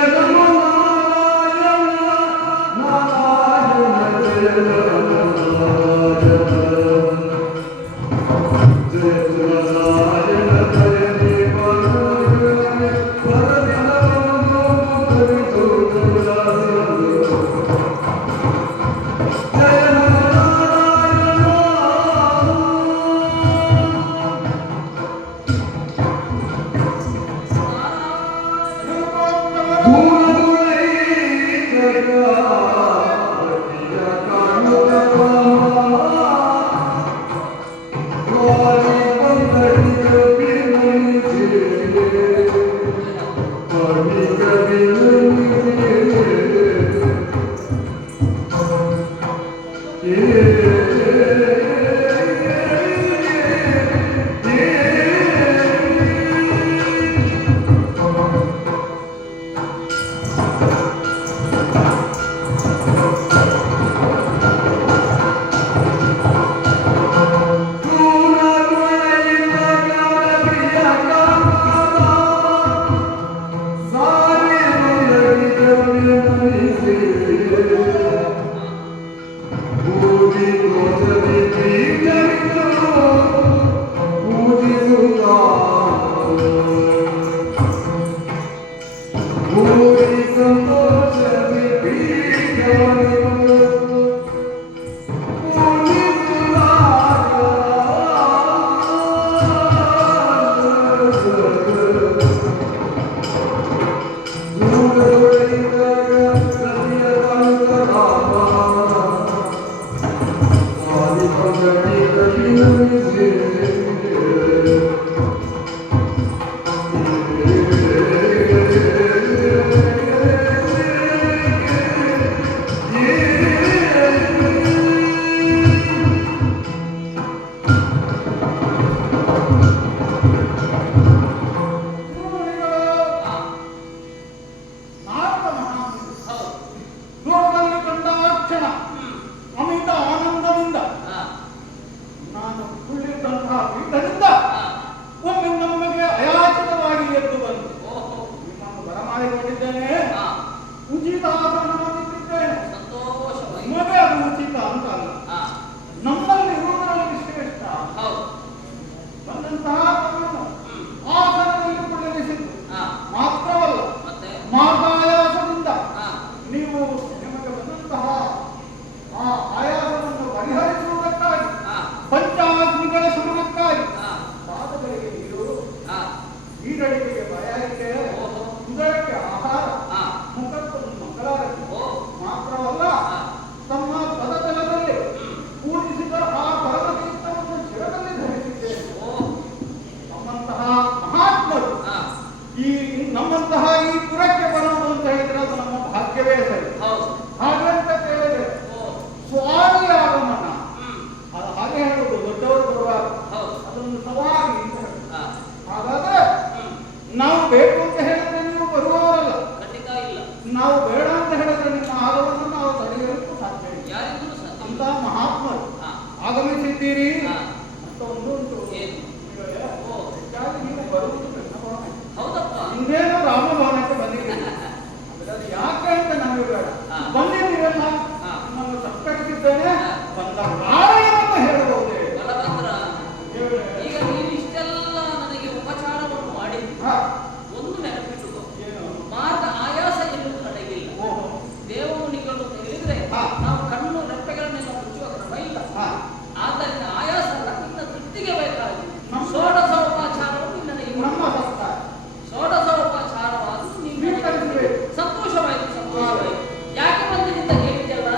ಬಾಯಾರಿಕೆ, ಉದರಕ್ಕೆ ಆಹಾರ, ಮುಖಕ್ಕೊಂದು ಮಂಗಳಾರತಿ ಮಾತ್ರವಲ್ಲ, ತಮ್ಮ ಪದತಲದಲ್ಲಿ ಪೂಜಿಸಿದ ಆ ಪರಮತೀರ್ಥವನ್ನು ಶಿರದಲ್ಲಿ ಧರಿಸಿದ್ದೇನೆ. ನಮ್ಮಂತಹ ಮಹಾತ್ಮರು ನಮ್ಮಂತಹ ಈ ಪುರಕ್ಕೆ ಬರುವುದು ಅಂತ ಹೇಳಿದ್ರೆ ಅದು ನಮ್ಮ ಭಾಗ್ಯವೇ ಸರಿ. ಹಾಗಂತ ಕೇಳಿದ್ರೆ ಸ್ವಾಮಿ ಆಗಮನ, ಹಾಗೆ ಹೇಳುವುದು ದೊಡ್ಡವರು ಬರುವಾಗ ಅದೊಂದು ಸವಾರಿ ಅಂತ ಹೇಳುದು. ಹಾಗಾದ್ರೆ ನಾವು ಬೇಕು ಅಂತ ಹೇಳಿದ್ರೆ ನೀವು ಬರುವವರಲ್ಲ, ನಾವು ಬೇಡ ಅಂತ ಹೇಳಿದ್ರೆ ನಿಮ್ಮ ಆಗಮನ ನಾವು ತಡೆಯಲಿಕ್ಕೂ ಸಾಧ್ಯ ಇಲ್ಲ. ಅಂತ ಮಹಾತ್ಮರು ಆಗಮಿಸಿದ್ದೀರಿ ಅಂತ ಒಂದುಂಟು. ಹೆಚ್ಚಾಗಿ ನೀವು ಬರುವುದು ಹಿಂದೇನೋ ರಾಮಭವನಕ್ಕೆ ಬಂದಿದ್ದೀರಿ, ಅದು ಯಾಕೆ ಅಂತ ನಮಗೆ ಬೇಡ. ಬಂದಿದ್ದೀರಲ್ಲ, ನಾನು ಸತ್ಕರಿಸಿದ್ದೇನೆ, ಬಂದ ಕಾರಣವನ್ನು ಹೇಳಬಹುದೇ? ಈಗ ನೀನು ಇಷ್ಟೆಲ್ಲ ನನಗೆ ಉಪಚಾರವನ್ನು ಮಾಡಿ ಒಂದು ನೆನಪಿಟ್ಟುಕೋ, ಮಾರ್ಗ ಆಯಾಸ ಎನ್ನುವುದು ನಡೆಗಿಲ್ಲ. ದೇವಮುನಿಗಳು ಅಂತ ಹೇಳಿದ್ರೆ ನಾವು ಕಣ್ಣು ರೆಪ್ಪೆಗಳನ್ನೆಲ್ಲ ಮುಚ್ಚುವ ಕ್ರಮ ಇಲ್ಲ. ಆದ್ದರಿಂದ ಆಯಾಸ ನಿನ್ನ ತೃಪ್ತಿಗೆ ಬೇಕಾಗಿ ಷೋಡಶೋಪಚಾರವನ್ನು ನನಗೆ ಷೋಡಶೋಪಚಾರವಾದರೂ ನೀವು ಸಂತೋಷವಾಯಿತು, ಸಂತೋಷವಾಯಿತು. ಯಾಕೆ ಬಂದಿನಿಂದ ಕೇಳಿದ್ದೆಲ್ಲ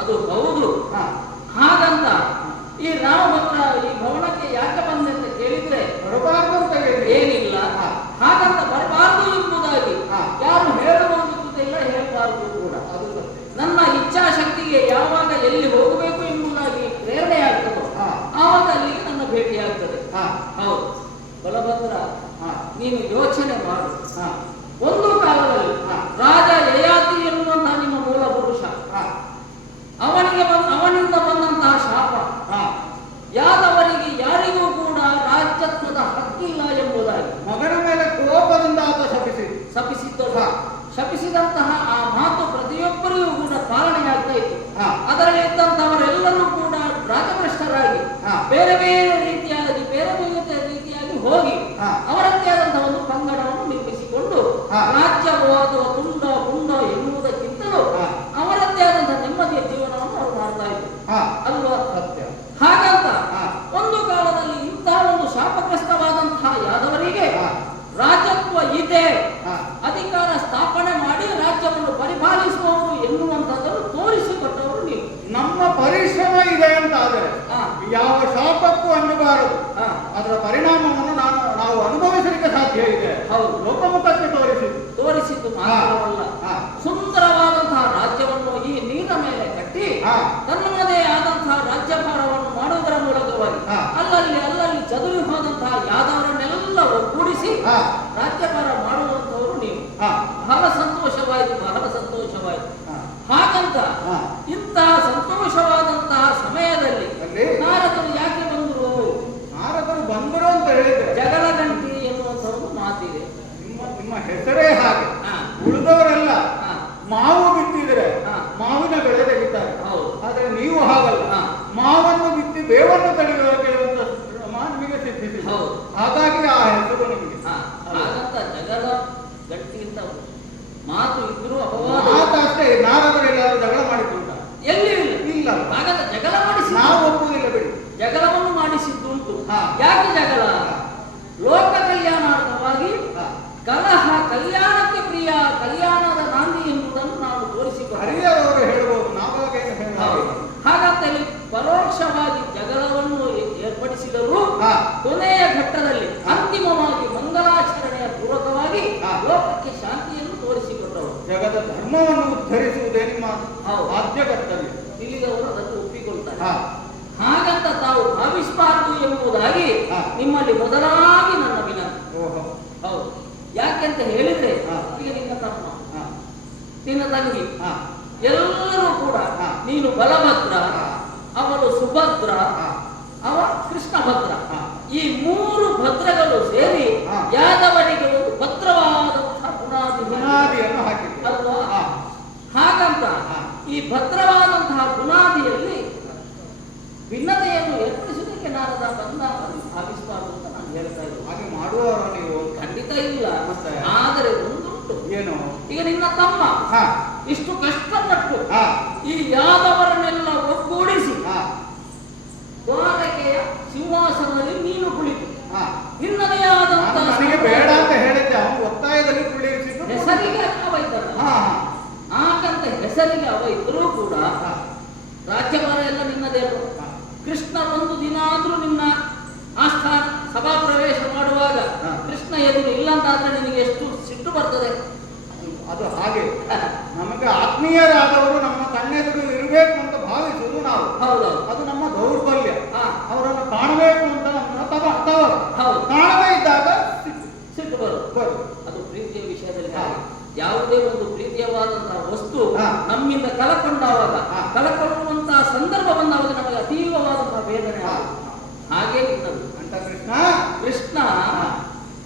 ಅದು ಹೌದು. ಹಾಗಂತ ಈ ರಾಮಭದ್ರ ಈ ಭವನಕ್ಕೆ ಯಾಕೆ ಬಂದೆ ಅಂತ ಕೇಳಿದ್ರೆ ಬರಬಾರದು ಅಂತ ಏನಿಲ್ಲ, ಹಾಗಂತ ಬರಬಾರದು ಎಂಬುದಾಗಿ ಯಾರು ಹೇಳಬಹುದಿಲ್ಲ, ಹೇಳಬಾರದು ಕೂಡ. ಅದು ನನ್ನ ಇಚ್ಛಾಶಕ್ತಿಗೆ ಯಾವಾಗ ಎಲ್ಲಿ ಹೋಗಬೇಕು ಎಂಬುದಾಗಿ ಪ್ರೇರಣೆ ಆಗ್ತದೋ ಆವಾಗ ಅಲ್ಲಿಗೆ ನನ್ನ ಭೇಟಿಯಾಗ್ತದೆ. ಹೌದು ಬಲಭದ್ರ, ನೀನು ಯೋಚನೆ ಮಾಡು. ಒಂದು ಕಾಲದಲ್ಲಿ ರಾಜ ಯಯಾತಿ ಎನ್ನುವಂತಹ ನಿಮ್ಮ ಮೂಲ ಪುರುಷ, ಅವನಿಂದ ಬಂದಂತಹ ಶಾಪ ಯಾದವರಿಗೆ ಯಾರಿಗೂ ಕೂಡ ರಾಜ್ಯತ್ವದ ಹಕ್ಕಿಲ್ಲ ಎಂಬುದಾಗಿ ಮಗನ ಮೇಲೆ ಕೋಪದಿಂದ ಆತ ಶಪಿಸಿದ್ದರು. ಶಪಿಸಿದಂತಹ ಆ ಮಾತು ಪ್ರತಿಯೊಬ್ಬರಿಗೂ ಕೂಡ ಪಾಲನೆಯಾಗ್ತಾ ಇತ್ತು. ಅದರಲ್ಲಿ ಇದ್ದಂತವರೆಲ್ಲರೂ ಕೂಡ ರಾಜಭ್ರಷ್ಟರಾಗಿ ಬೇರೆ ಬೇರೆ ರೀತಿಯಾಗಿ ಹೋಗಿ ಅವರದ್ದೇ ಆದಂತಹ ಒಂದು ಪಂಗಡವನ್ನು ನಿರ್ಮಿಸಿಕೊಂಡು ರಾಜ್ಯವಾದ ತುಂಡ ಪುಂಡ ಎನ್ನುವುದಕ್ಕಿಂತಲೂ ಅವರದ್ದೇ ಆದಂತಹ ನೆಮ್ಮದಿಯ ಜೀವನವನ್ನು ಅವರು ಮಾಡ್ತಾ ಇದ್ರು ಅಲ್ವಾ? ಸತ್ಯ. ಹಾಗಂತ ಒಂದು ಕಾಲದಲ್ಲಿ ಇಂತಹ ಒಂದು ಶಾಪಗ್ರಸ್ತವಾದಂತಹ ಯಾದವರಿಗೆ ರಾಜ್ಯತ್ವ ಇದೆ, ಅಧಿಕಾರ ಸ್ಥಾಪನೆ ಮಾಡಿ ರಾಜ್ಯವನ್ನು ಪರಿಪಾಲಿಸುವವರು ಎನ್ನುವಂಥದ್ದನ್ನು ತೋರಿಸಿಕೊಟ್ಟವರು ನೀವು. ನಮ್ಮ ಪರಿಶ್ರಮ ಇದೆ ಅಂತ ಆದರೆ ಯಾವ ಶಾಪಕ್ಕೂ ಅನ್ನಬಾರದು. ಅದರ ಪರಿಣಾಮವನ್ನು ನಾವು ಅನುಭವಿಸಲಿಕ್ಕೆ ಸಾಧ್ಯ ಇದೆ. ಹೌದು, ಲೋಕಮುಖಕ್ಕೆ ತೋರಿಸಿದ್ದು ಮಾತ್ರವಲ್ಲ, ಸುಂದರವಾದಂತಹ ರಾಜ್ಯವನ್ನು ಈ ನೀರ ಮೇಲೆ ಕಟ್ಟಿ ತನ್ನದೇ ಆದಂತಹ ರಾಜ್ಯಭಾರವನ್ನು ಮಾಡುವುದರ ಮೂಲಕವಾಗಿ ಅಲ್ಲಲ್ಲಿ ಚದುರಿ ಹೋದಂತಹ ಯಾದವರನ್ನೆಲ್ಲ ಒಗ್ಗೂಡಿಸಿ ರಾಜ್ಯಭಾರ ಮಾಡುವಂತವರು ನೀವು. ಬಹಳ ಸಂತೋಷವಾಯಿತು, ಬಹಳ ಸಂತೋಷವಾಯಿತು. ಹಾಗಂತ ಇಂತಹ ಹೆಸರೇ ಹಾಗೆ. ಹಾ. ಉಳಿದವರೆಲ್ಲ ಹಾ. ಮಾವು ಬಿತ್ತಿದ್ರೆ ಹಾ. ಮಾವಿನ ಬೆಳೆ ತೆಗಿತಾರೆ. ಹೌದು. ಆದ್ರೆ ನೀವು ಹಾಗಲ್ಲ. ಹಾ. ಮಾವನ್ನು ಬಿತ್ತಿ ಬೇವನ್ನು ತೆಗೆಯುವಂತ ನಿಮಗೆ ಸಿದ್ಧಿಸಿ. ಹೌದು. ಹಾಗಾಗಿ ಆ ಹೆಸರು ನಿಮಗೆ. ಹಾ, ಹಾಗಂತ ಜಗಳ ಗಟ್ಟಿಗಿಂತ ಮಾತು ಇದ್ರೂ ಅಪವಾದ ಮಾತಷ್ಟೇ. ನಾರದರೆಲ್ಲಾದ್ರೂ ಜಗಳ ಮಾಡಿಕೊಂಡ ಎಲ್ಲಿ ಇಲ್ಲ. ಹಾಗಂತ ಜಗಳ ಮಾಡಿಸಿ ನಾವು ಒಪ್ಪುವುದಿಲ್ಲ ಬಿಡಿ. ಜಗಳವನ್ನು ಮಾಡಿಸಿದ್ದುಂಟು. ಹಾ. ಯಾಕೆ ಜಗಳ? ಹಾ. ಲೋಕ ಕಲ್ಯಾಣಾರ್ಥವಾಗಿ ಹಾ. ಕಲಹ ಕಲ್ಯಾಣಕ್ಕೆ ಪ್ರಿಯ, ಕಲ್ಯಾಣದ ನಾಂದಿ ಎಂಬುದನ್ನು ನಾವು ತೋರಿಸಿಕೊಂಡು ಹರಿಯರವರು ಹೇಳ್ಬೋದು, ನಾವಾಗೇನು ಹೇಳೋದು. ಹಾಗಂತೇಳಿ ಪರೋಕ್ಷವಾಗಿ ಜಗಳವನ್ನು ಏರ್ಪಡಿಸಿದರೂ ಹಾ. ಕೊನೆಯ ಘಟ್ಟದಲ್ಲಿ ಅಂತಿಮವಾಗಿ ಮಂಗಲಾಚರಣೆಯ ಪೂರ್ವಕವಾಗಿ ಹಾ. ಲೋಕಕ್ಕೆ ಶಾಂತಿಯನ್ನು ತೋರಿಸಿಕೊಟ್ಟವರು. ಜಗದ ಧರ್ಮವನ್ನು ಉದ್ಧರಿಸುವುದೇ ನಿಮ್ಮ ಹೌದು. ಆದ್ಯ ಕರ್ತವ್ಯ. ಇಲ್ಲಿಗವರು ಅದನ್ನು ಒಪ್ಪಿಕೊಳ್ತಾರೆ. ಹಾ. ಹಾಗಂತ ತಾವು ಭಾವಿಸಬಾರದು ಎಂಬುದಾಗಿ ಹಾ. ನಿಮ್ಮಲ್ಲಿ ಮೊದಲಾಗಿ ನನ್ನ ವಿನಂತಿ. ಓಹೋ. ಹೌದು. ಯಾಕೆಂತ ಹೇಳಿದ್ರೆ ಹಾ. ಈಗ ನಿನ್ನ ತಮ್ಮ, ಹಾ. ನಿನ್ನ ತಂಗಿ ಹಾ. ಎಲ್ಲರೂ ಕೂಡ ಹಾ. ನೀನು ಬಲಭದ್ರ, ಹಾ. ಅವಳು ಸುಭದ್ರ, ಹಾ. ಅವ ಕೃಷ್ಣ ಭದ್ರ. ಹಾ. ಈ ಮೂರು ಭದ್ರಗಳು ಸೇರಿ ಹಾ. ಯಾದವರಿಗೆ ಒಂದು ಭದ್ರವಾದಂತಹ ಬುನಾದಿಯನ್ನು ಹಾಕಿದ್ರು ಅಲ್ವಾ? ಹಾ. ಹಾಗಂತ ಹಾ. ಈ ಭದ್ರವಾದಂತಹ ಬುನಾದಿಯಲ್ಲಿ ಭಿನ್ನತೆಯನ್ನು ಏರ್ಪಡಿಸುವುದಕ್ಕೆ ನಾರದ ಬಂದ ಭಾವಿಸಬಾರದು ಅಂತ ನಾನು ಹೇಳ್ತಾ ಇದ್ದೀನಿ. ಹಾಗೆ ಮಾಡುವವರು ನೀವು ಖಂಡಿತ ಇಲ್ಲ. ಮತ್ತೆ? ಆದರೆ ಒಂದುಂಟು. ಏನು? ಈಗ ನಿನ್ನ ತಮ್ಮ ಹಾ. ಇಷ್ಟು ಕಷ್ಟಪಟ್ಟು ಹಾ. ಈ ಯಾದವರನ್ನೆಲ್ಲ ಒಗ್ಗೂಡಿಸಿ ಹಾ. ದ್ವಾರಕೆಯ ಸಿಂಹಾಸನದಲ್ಲಿ ನೀನು ಕುಳಿತು ಹಾ. ನಿನ್ನದೇ ನಾನು ಆದಂತಹ ನನಗೆ ಬೇಡ ಅಂತ ಹೇಳಿದ್ದೆ, ಅವನು ಒತ್ತಾಯದಲ್ಲಿ ಕುಳ್ಳಿರಿಸಿದ್ದು. ಹೆಸರಿಗೆ ಅವ ಇದ್ದಲ್ಲ. ಹಾ. ಹಾಗಂತ ಹೆಸರಿಗೆ ಅವ ಇದ್ರೂ ಕೂಡ ಹಾ. ರಾಜ್ಯಭಾರ ಎಲ್ಲ ನಿನ್ನದೇ ಅಲ್ವ? ಹಾ. ಕೃಷ್ಣ ಒಂದು ದಿನ ಆದ್ರೂ ನಿನ್ನ ಆಸ್ಥಾನ ಸಭಾ ಪ್ರವೇಶ ಮಾಡುವಾಗ ಹಾ. ಕೃಷ್ಣ ಎದುರು ಇಲ್ಲ ಅಂತಾದ್ರೆ ನಿನಗೆ ಎಷ್ಟು ಸಿಟ್ಟು ಬರ್ತದೆ. ಅದು ಹಾಗೆ ನಮಗೆ ಆತ್ಮೀಯರಾದವರು ನಮ್ಮ ಕಣ್ಣೆದುರು ಇರಬೇಕು ಅಂತ ಭಾವಿಸುವುದು ನಾವು. ಹೌದೌದು. ಅದು ನಮ್ಮ ದೌರ್ಬಲ್ಯ. ಹಾ. ಅವರನ್ನು ಕಾಣಬೇಕು ಅಂತ ನಮ್ಮ ತವರು. ಹೌದು. ಕಾಣದೇ ಇದ್ದಾಗ ಸಿಟ್ಟು ಬರೋದು. ಬರು. ಅದು ಪ್ರೀತಿಯ ವಿಷಯದಲ್ಲಿ ಹಾ. ಹಾಗೆ. ಯಾವುದೇ ಒಂದು ಪ್ರೀತಿಯವಾದಂತಹ ವಸ್ತು ಹಾ. ನಮ್ಮಿಂದ ಕಳಕೊಂಡಾಗ ಹಾ. ಕಳಕೊಳ್ಳುವಂತಹ ಸಂದರ್ಭ ಬಂದಾಗ ನಮಗೆ ಅತೀವವಾದಂತಹ ವೇದನೆ ಹಾ. ಆಗುತ್ತೆ. ಹಾಗೆ ನಿನ್ನದು ಅಂತ ಕೃಷ್ಣ ಕೃಷ್ಣ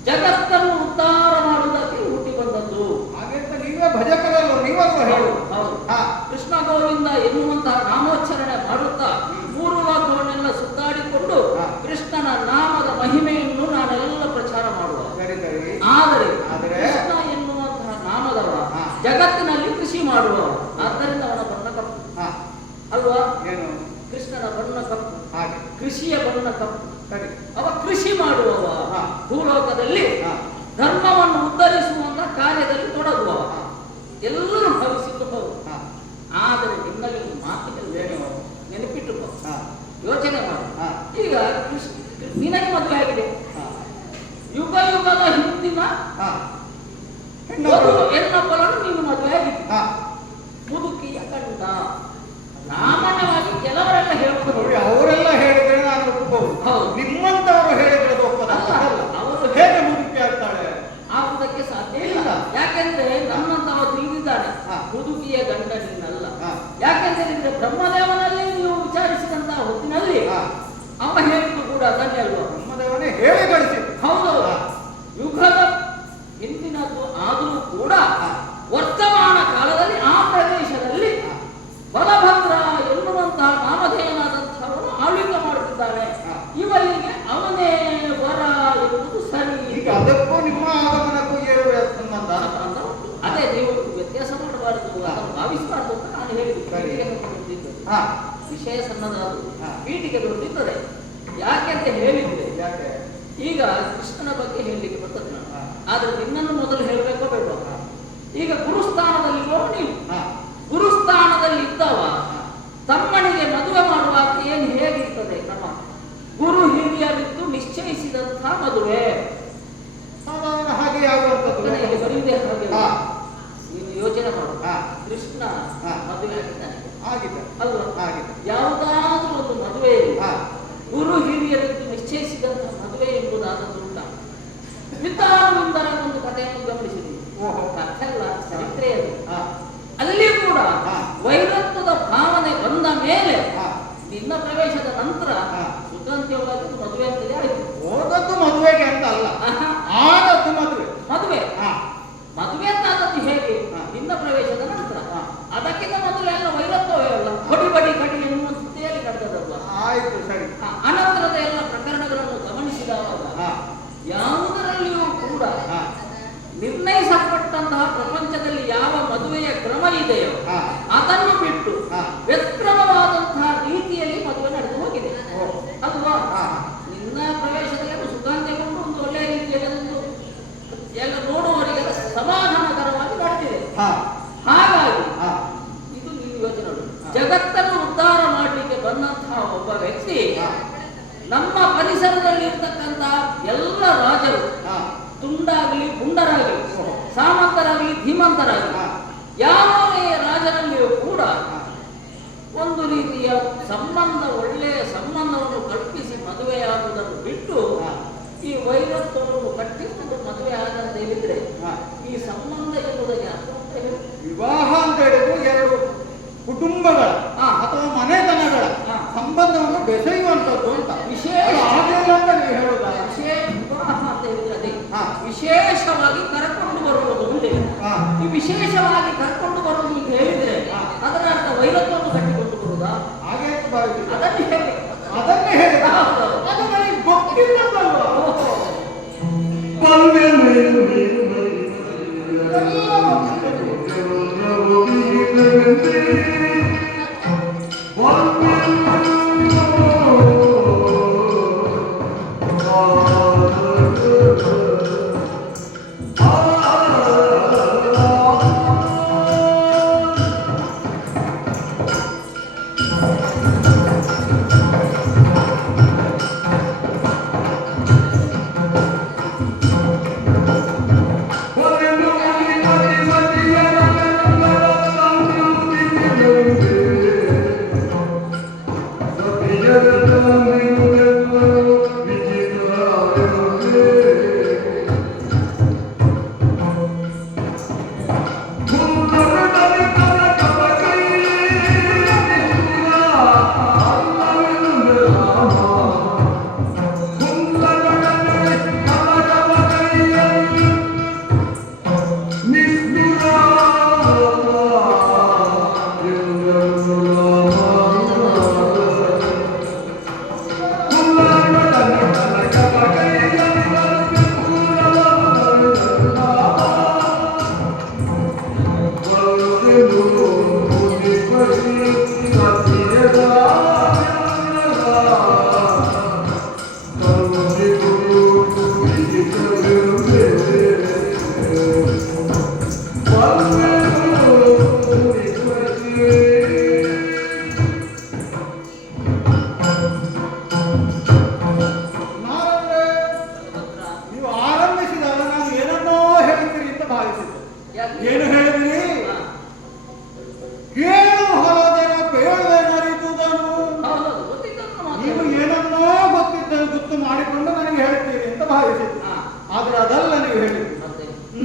ಜಗತ್ತನ್ನು ಉದ್ಧಾರ ಮಾಡುವುದಕ್ಕೆ ಹುಟ್ಟಿ ಬಂದದ್ದು. ಹಾಗೆ ಅಂತ ನೀವೇ ಭಜಕರಲ್ಲ, ನೀವಲ್ವ ಹೇಳು. ಹೌದು. ಹಾ. ಕೃಷ್ಣ ಗೋವಿಂದ ಎನ್ನುವಂತಹ ನಾಮೋಚ್ಚರಣೆ ಮಾಡುತ್ತಾ ಮೂರು ಲೋಕವನ್ನೆಲ್ಲ ಸುತ್ತಾಡಿಕೊಂಡು ಹಾ. ಕೃಷ್ಣನ ನಾಮದ ಮಹಿಮೆಯನ್ನು ನಾನೆಲ್ಲ ಪ್ರಚಾರ ಮಾಡುವ. ಸರಿ ಸರಿ. ಆದರೆ ಆದರೆ ಕೃಷ್ಣ ಎನ್ನುವಂತಹ ನಾಮದವ ಹಾ. ಜಗತ್ತಿನಲ್ಲಿ ಕೃಷಿ ಮಾಡುವ. ಆದ್ದರಿಂದ ಅವನ ಬಣ್ಣ ಕಪ್ಪು ಹಾ. ಅಲ್ವಾ? ಏನು? ಕೃಷ್ಣನ ಬಣ್ಣ ಕಪ್ಪು, ಹಾಗೆ. ಕೃಷಿಯ ಬಣ್ಣ ಕಪ್ಪು. ಸರಿ. ಅವ ಕೃಷಿ ಮಾಡುವವ. ಹಾ. ಭೂಲೋಕದಲ್ಲಿ ಹಾ. ಧರ್ಮವನ್ನು ಉದ್ಧರಿಸುವಂತ ಕಾರ್ಯದಲ್ಲಿ ತೊಡಗುವ. ಹಾ. ಎಲ್ಲರೂ ಭಾವಿಸಿದ್ದು ಹೌದು. ಹಾ. ಆದರೆ ನಿನ್ನಲ್ಲಿ ಒಂದು ಮಾತಿನಲ್ಲಿ ಏನು? ನೆನಪಿಟ್ಟುಕೋ, ಹಾ. ಯೋಚನೆ ಮಾಡು. ಹಾ. ಈಗ ನಿನಗೆ ಮದುವೆ ಆಗಿದೆ. ಹಾ. ಯುಗ ಯುಗದ ಹಿಂದಿನ ಹಾ. ಹೆಣ್ಣೊಬ್ಬಳನ್ನು ನೀನು ಮದುವೆ ಆಗಿದೆ. ಹಾ. ಮುದುಕಿಯ ಗಂಡ. ಸಾಮಾನ್ಯವಾಗಿ ಕೆಲವರೆಲ್ಲ ಹೇಳುವುದು ನೋಡಿ, ಅವರೆಲ್ಲ ಹೇಳಿದ್ರೆ ನಾನು ಒಪ್ಪಬಹುದು. ಹೌದು. ನಿಮ್ಮಂತವರು ಹೇಳಿದ್ರೆ ಅದು ಒಪ್ಪದಲ್ಲ. ಅಲ್ಲ, ಅವರು ಹೇಗೆ ಮುದುಕಿ ಆಗ್ತಾಳೆ? ಆಗುವುದಕ್ಕೆ ಸಾಧ್ಯ ಇಲ್ಲ. ಇಲ್ಲ. ಯಾಕೆಂದ್ರೆ ನನ್ನಂತವ ತಿಳಿದಿದ್ದಾನೆ ಹಾ. ಮುದುಕಿಯ ಗಂಡ ನೀನಲ್ಲ. ಹಾ. ಯಾಕೆಂದ್ರೆ ಬ್ರಹ್ಮದೇವನಲ್ಲಿ ನೀವು ವಿಚಾರಿಸಿದಂತಹ ಹೊತ್ತಿನಲ್ಲಿ ಹಾ. ಅವ ಹೇಳಿದ್ದು ಕೂಡ ಅದನ್ನೇ ಅಲ್ವಾ? ನಮ್ಮದೇವನೇ ಹೇಳಿ ಕಳಿಸಿದ್ದು. ಹೌದು. ಹಾ. ಯುಗದ ಹಿಂದಿನದ್ದು ಆದರೂ ಕೂಡ ಹಾ. ವರ್ತಮಾನ ಕಾಲದಲ್ಲಿ ಆ ಪ್ರದೇಶದಲ್ಲಿ ಹಾ. ಬಲಭದ್ರ ಎನ್ನುವಂತಹ ನಾಮಧೇಯನಾದಂಥವನು ಆಳ್ವಿಕೆ ಮಾಡುತ್ತಿದ್ದಾನೆ. ಹಾ. ಇವರಿಗೆ ಅವನೇ ವರ ಎನ್ನುವುದು ಸರಿ. ಈಗ ಅದಕ್ಕೂ ನಿಮ್ಮ ಆಗಮನಕ್ಕೂ ಏನು ಸಂಬಂಧ? ಅದೇ ನೀವು ವ್ಯತ್ಯಾಸ ಮಾಡಬಾರದು, ಅದನ್ನು ಭಾವಿಸಬಾರದು ಅಂತ ನಾನು ಹೇಳಿದ್ದು. ಸರಿ. ಪೀಠಿಗೆ ದೊಡ್ಡಿದ್ದದು. ಹಾ. ವಿಷಯ ಸಣ್ಣದಾದು, ಹಾ. ಪೀಠಿಗೆ ದೊಡ್ಡಿದ್ದದೆ. ಯಾಕೆಂತ ಹೇಳಿದ್ರೆ ಯಾಕೆ? ಈಗ ಕೃಷ್ಣನ ಬಗ್ಗೆ ಹೇಳಲಿಕ್ಕೆ ಬರ್ತದೆ ನಾನು. ಹಾ. ಆದ್ರೆ ನಿನ್ನನ್ನು ಮೊದಲು ಹೇಳಬೇಕೋ ಬೇಡ? ಹಾ. ಈಗ ಗುರುಸ್ಥಾನದಲ್ಲಿರೋ ನೀನು, ಹಾ. ಗುರುಸ್ಥಾನದಲ್ಲಿ ಇದ್ದವ ಹಾ. ತಮ್ಮನಿಗೆ ಮದುವೆ ಮಾಡುವಾಗ ಏನು ಹೇಗಿರ್ತದೆ ಕ್ರಮ? ಗುರು ಹಿರಿಯರಿದ್ದು ನಿಶ್ಚಯಿಸಿದಂತಹ ಮದುವೆ. ಸಾಧಾರಣ ಹಾಗೆ ಆಗುವಂಥದ್ದು. ಇಲ್ಲಿ ಬರೆಯುವುದೇ ಹಾಗೆ. ಹಾ. ನೀನು ಯೋಚನೆ ಮಾಡು. ಹಾ. ಕೃಷ್ಣ ಹಾ. ಮದುವೆ ಆಗಿದ್ದಾನೆ ಆಗಿದೆ. ಅಲ್ವಾ? ಆಗಿದೆ. ಯಾವುದಾದ್ರೂ ಒಂದು ಮದುವೆ ಹಾ. ಗುರು ಹಿರಿಯರಿದ್ದು ನಿಶ್ಚಯಿಸಿದಂತಹ ಮದುವೆ ಎಂಬುದಾದದ್ದು ಉಂಟ. ವಿದ್ಯಾನಂದರ ಒಂದು ಕಥೆಯನ್ನು ಗಮನಿಸಿದೆ. ಓಹೋ. ಕಥೆ ಅಲ್ಲ, ಚರಿತ್ರೆ ಅದು. ಹಾ. ಅಲ್ಲಿ ಕೂಡ ಹಾ. ವೈರತ್ವದ ಭಾವನೆ ಬಂದ ಮೇಲೆ ಹಾ. ನಿನ್ನ ಪ್ರವೇಶದ ನಂತರ ಹಾ. ಸುಖಾಂತ್ಯವಾಗಿ ಮದುವೆ ಅಂತಲೇ ಆಯ್ತು. ಹೋದದ್ದು ಮದುವೆಗೆ ಅಂತ ಅಲ್ಲ, ಆಹಾ. ಆದದ್ದು ಮದುವೆ. ಮದುವೆ ಹಾ. ವ್ಯಕ್ತಿ ನಮ್ಮ ಪರಿಸರದಲ್ಲಿರ್ತಕ್ಕಂಥ ಎಲ್ಲ ರಾಜರು, ತುಂಡಾಗಲಿ ಪುಂಡರಾಗಲಿ, ಸಾಮಂತರಾಗಲಿ ಧೀಮಂತರಾಗಲಿ, ಯಾವುದೇ ರಾಜರಲ್ಲಿಯೂ ಕೂಡ ಒಂದು ರೀತಿಯ ಸಂಬಂಧ, ಒಳ್ಳೆಯ ಸಂಬಂಧವನ್ನು ಕಲ್ಪಿಸಿ ಮದುವೆಯಾಗುವುದನ್ನು ಬಿಟ್ಟು ಈ ವೈರತ್ವವನ್ನು ಕಟ್ಟಿಕೊಂಡು ಮದುವೆ ಆದಂತ ಹೇಳಿದ್ರೆ ಈ ಸಂಬಂಧ ಎನ್ನುವುದಕ್ಕೆ ಅರ್ಥ ಅಂತ ಹೇಳಿ. ವಿವಾಹ ಅಂತ ಹೇಳಿದ್ರೆ ಎರಡು ಕುಟುಂಬಗಳ ಅಥವಾ ಮನೆತನಗಳ ಸಂಬಂಧವನ್ನು ಬೆಸೆಯುವಂಥದ್ದು ಅಂತ ವಿಶೇಷ ಆಗಲಿಲ್ಲ ಅಂತ ನೀವು ಹೇಳುದ. ವಿಶೇಷ ವಿವಾಹ ಅಂತ ಹೇಳಿದ್ರೆ ಅದೇ ವಿಶೇಷವಾಗಿ ಕರ್ಕೊಂಡು ಬರುವುದು ಮುಂದೆ. ಈ ವಿಶೇಷವಾಗಿ ಕರ್ಕೊಂಡು ಬರುವುದು ಅಂತ ಹೇಳಿದ್ರೆ ಅದರ ಅರ್ಥ ವೈರತ್ವವನ್ನು ಕಟ್ಟಿಕೊಂಡು ಬರುವುದಾ? ಹಾಗೆ ಭಾವಿಸಿದೆ. ಅದನ್ನೇ ಹೇಳಿ ಅದನ್ನೇ ಹೇಳಿ ಅದು ನನಗೆ ಗೊತ್ತಿಲ್ಲದಲ್ವಾ. ಏನು ಹೇಳಿದ್ರಿ? ಕೇಳು ಹೊಲದರ ಬೇಡವೇನರಿದುದನು. ನೀವು ಏನನ್ನೋ ಗೊತ್ತು ಮಾಡಿಕೊಂಡು ನನಗೆ ಹೇಳ್ತೀರಿ ಅಂತ ಭಾವಿಸಿದ್ರಿ. ಆದ್ರೆ ಅದಲ್ಲ ನೀವು ಹೇಳಿದ್ರಿ.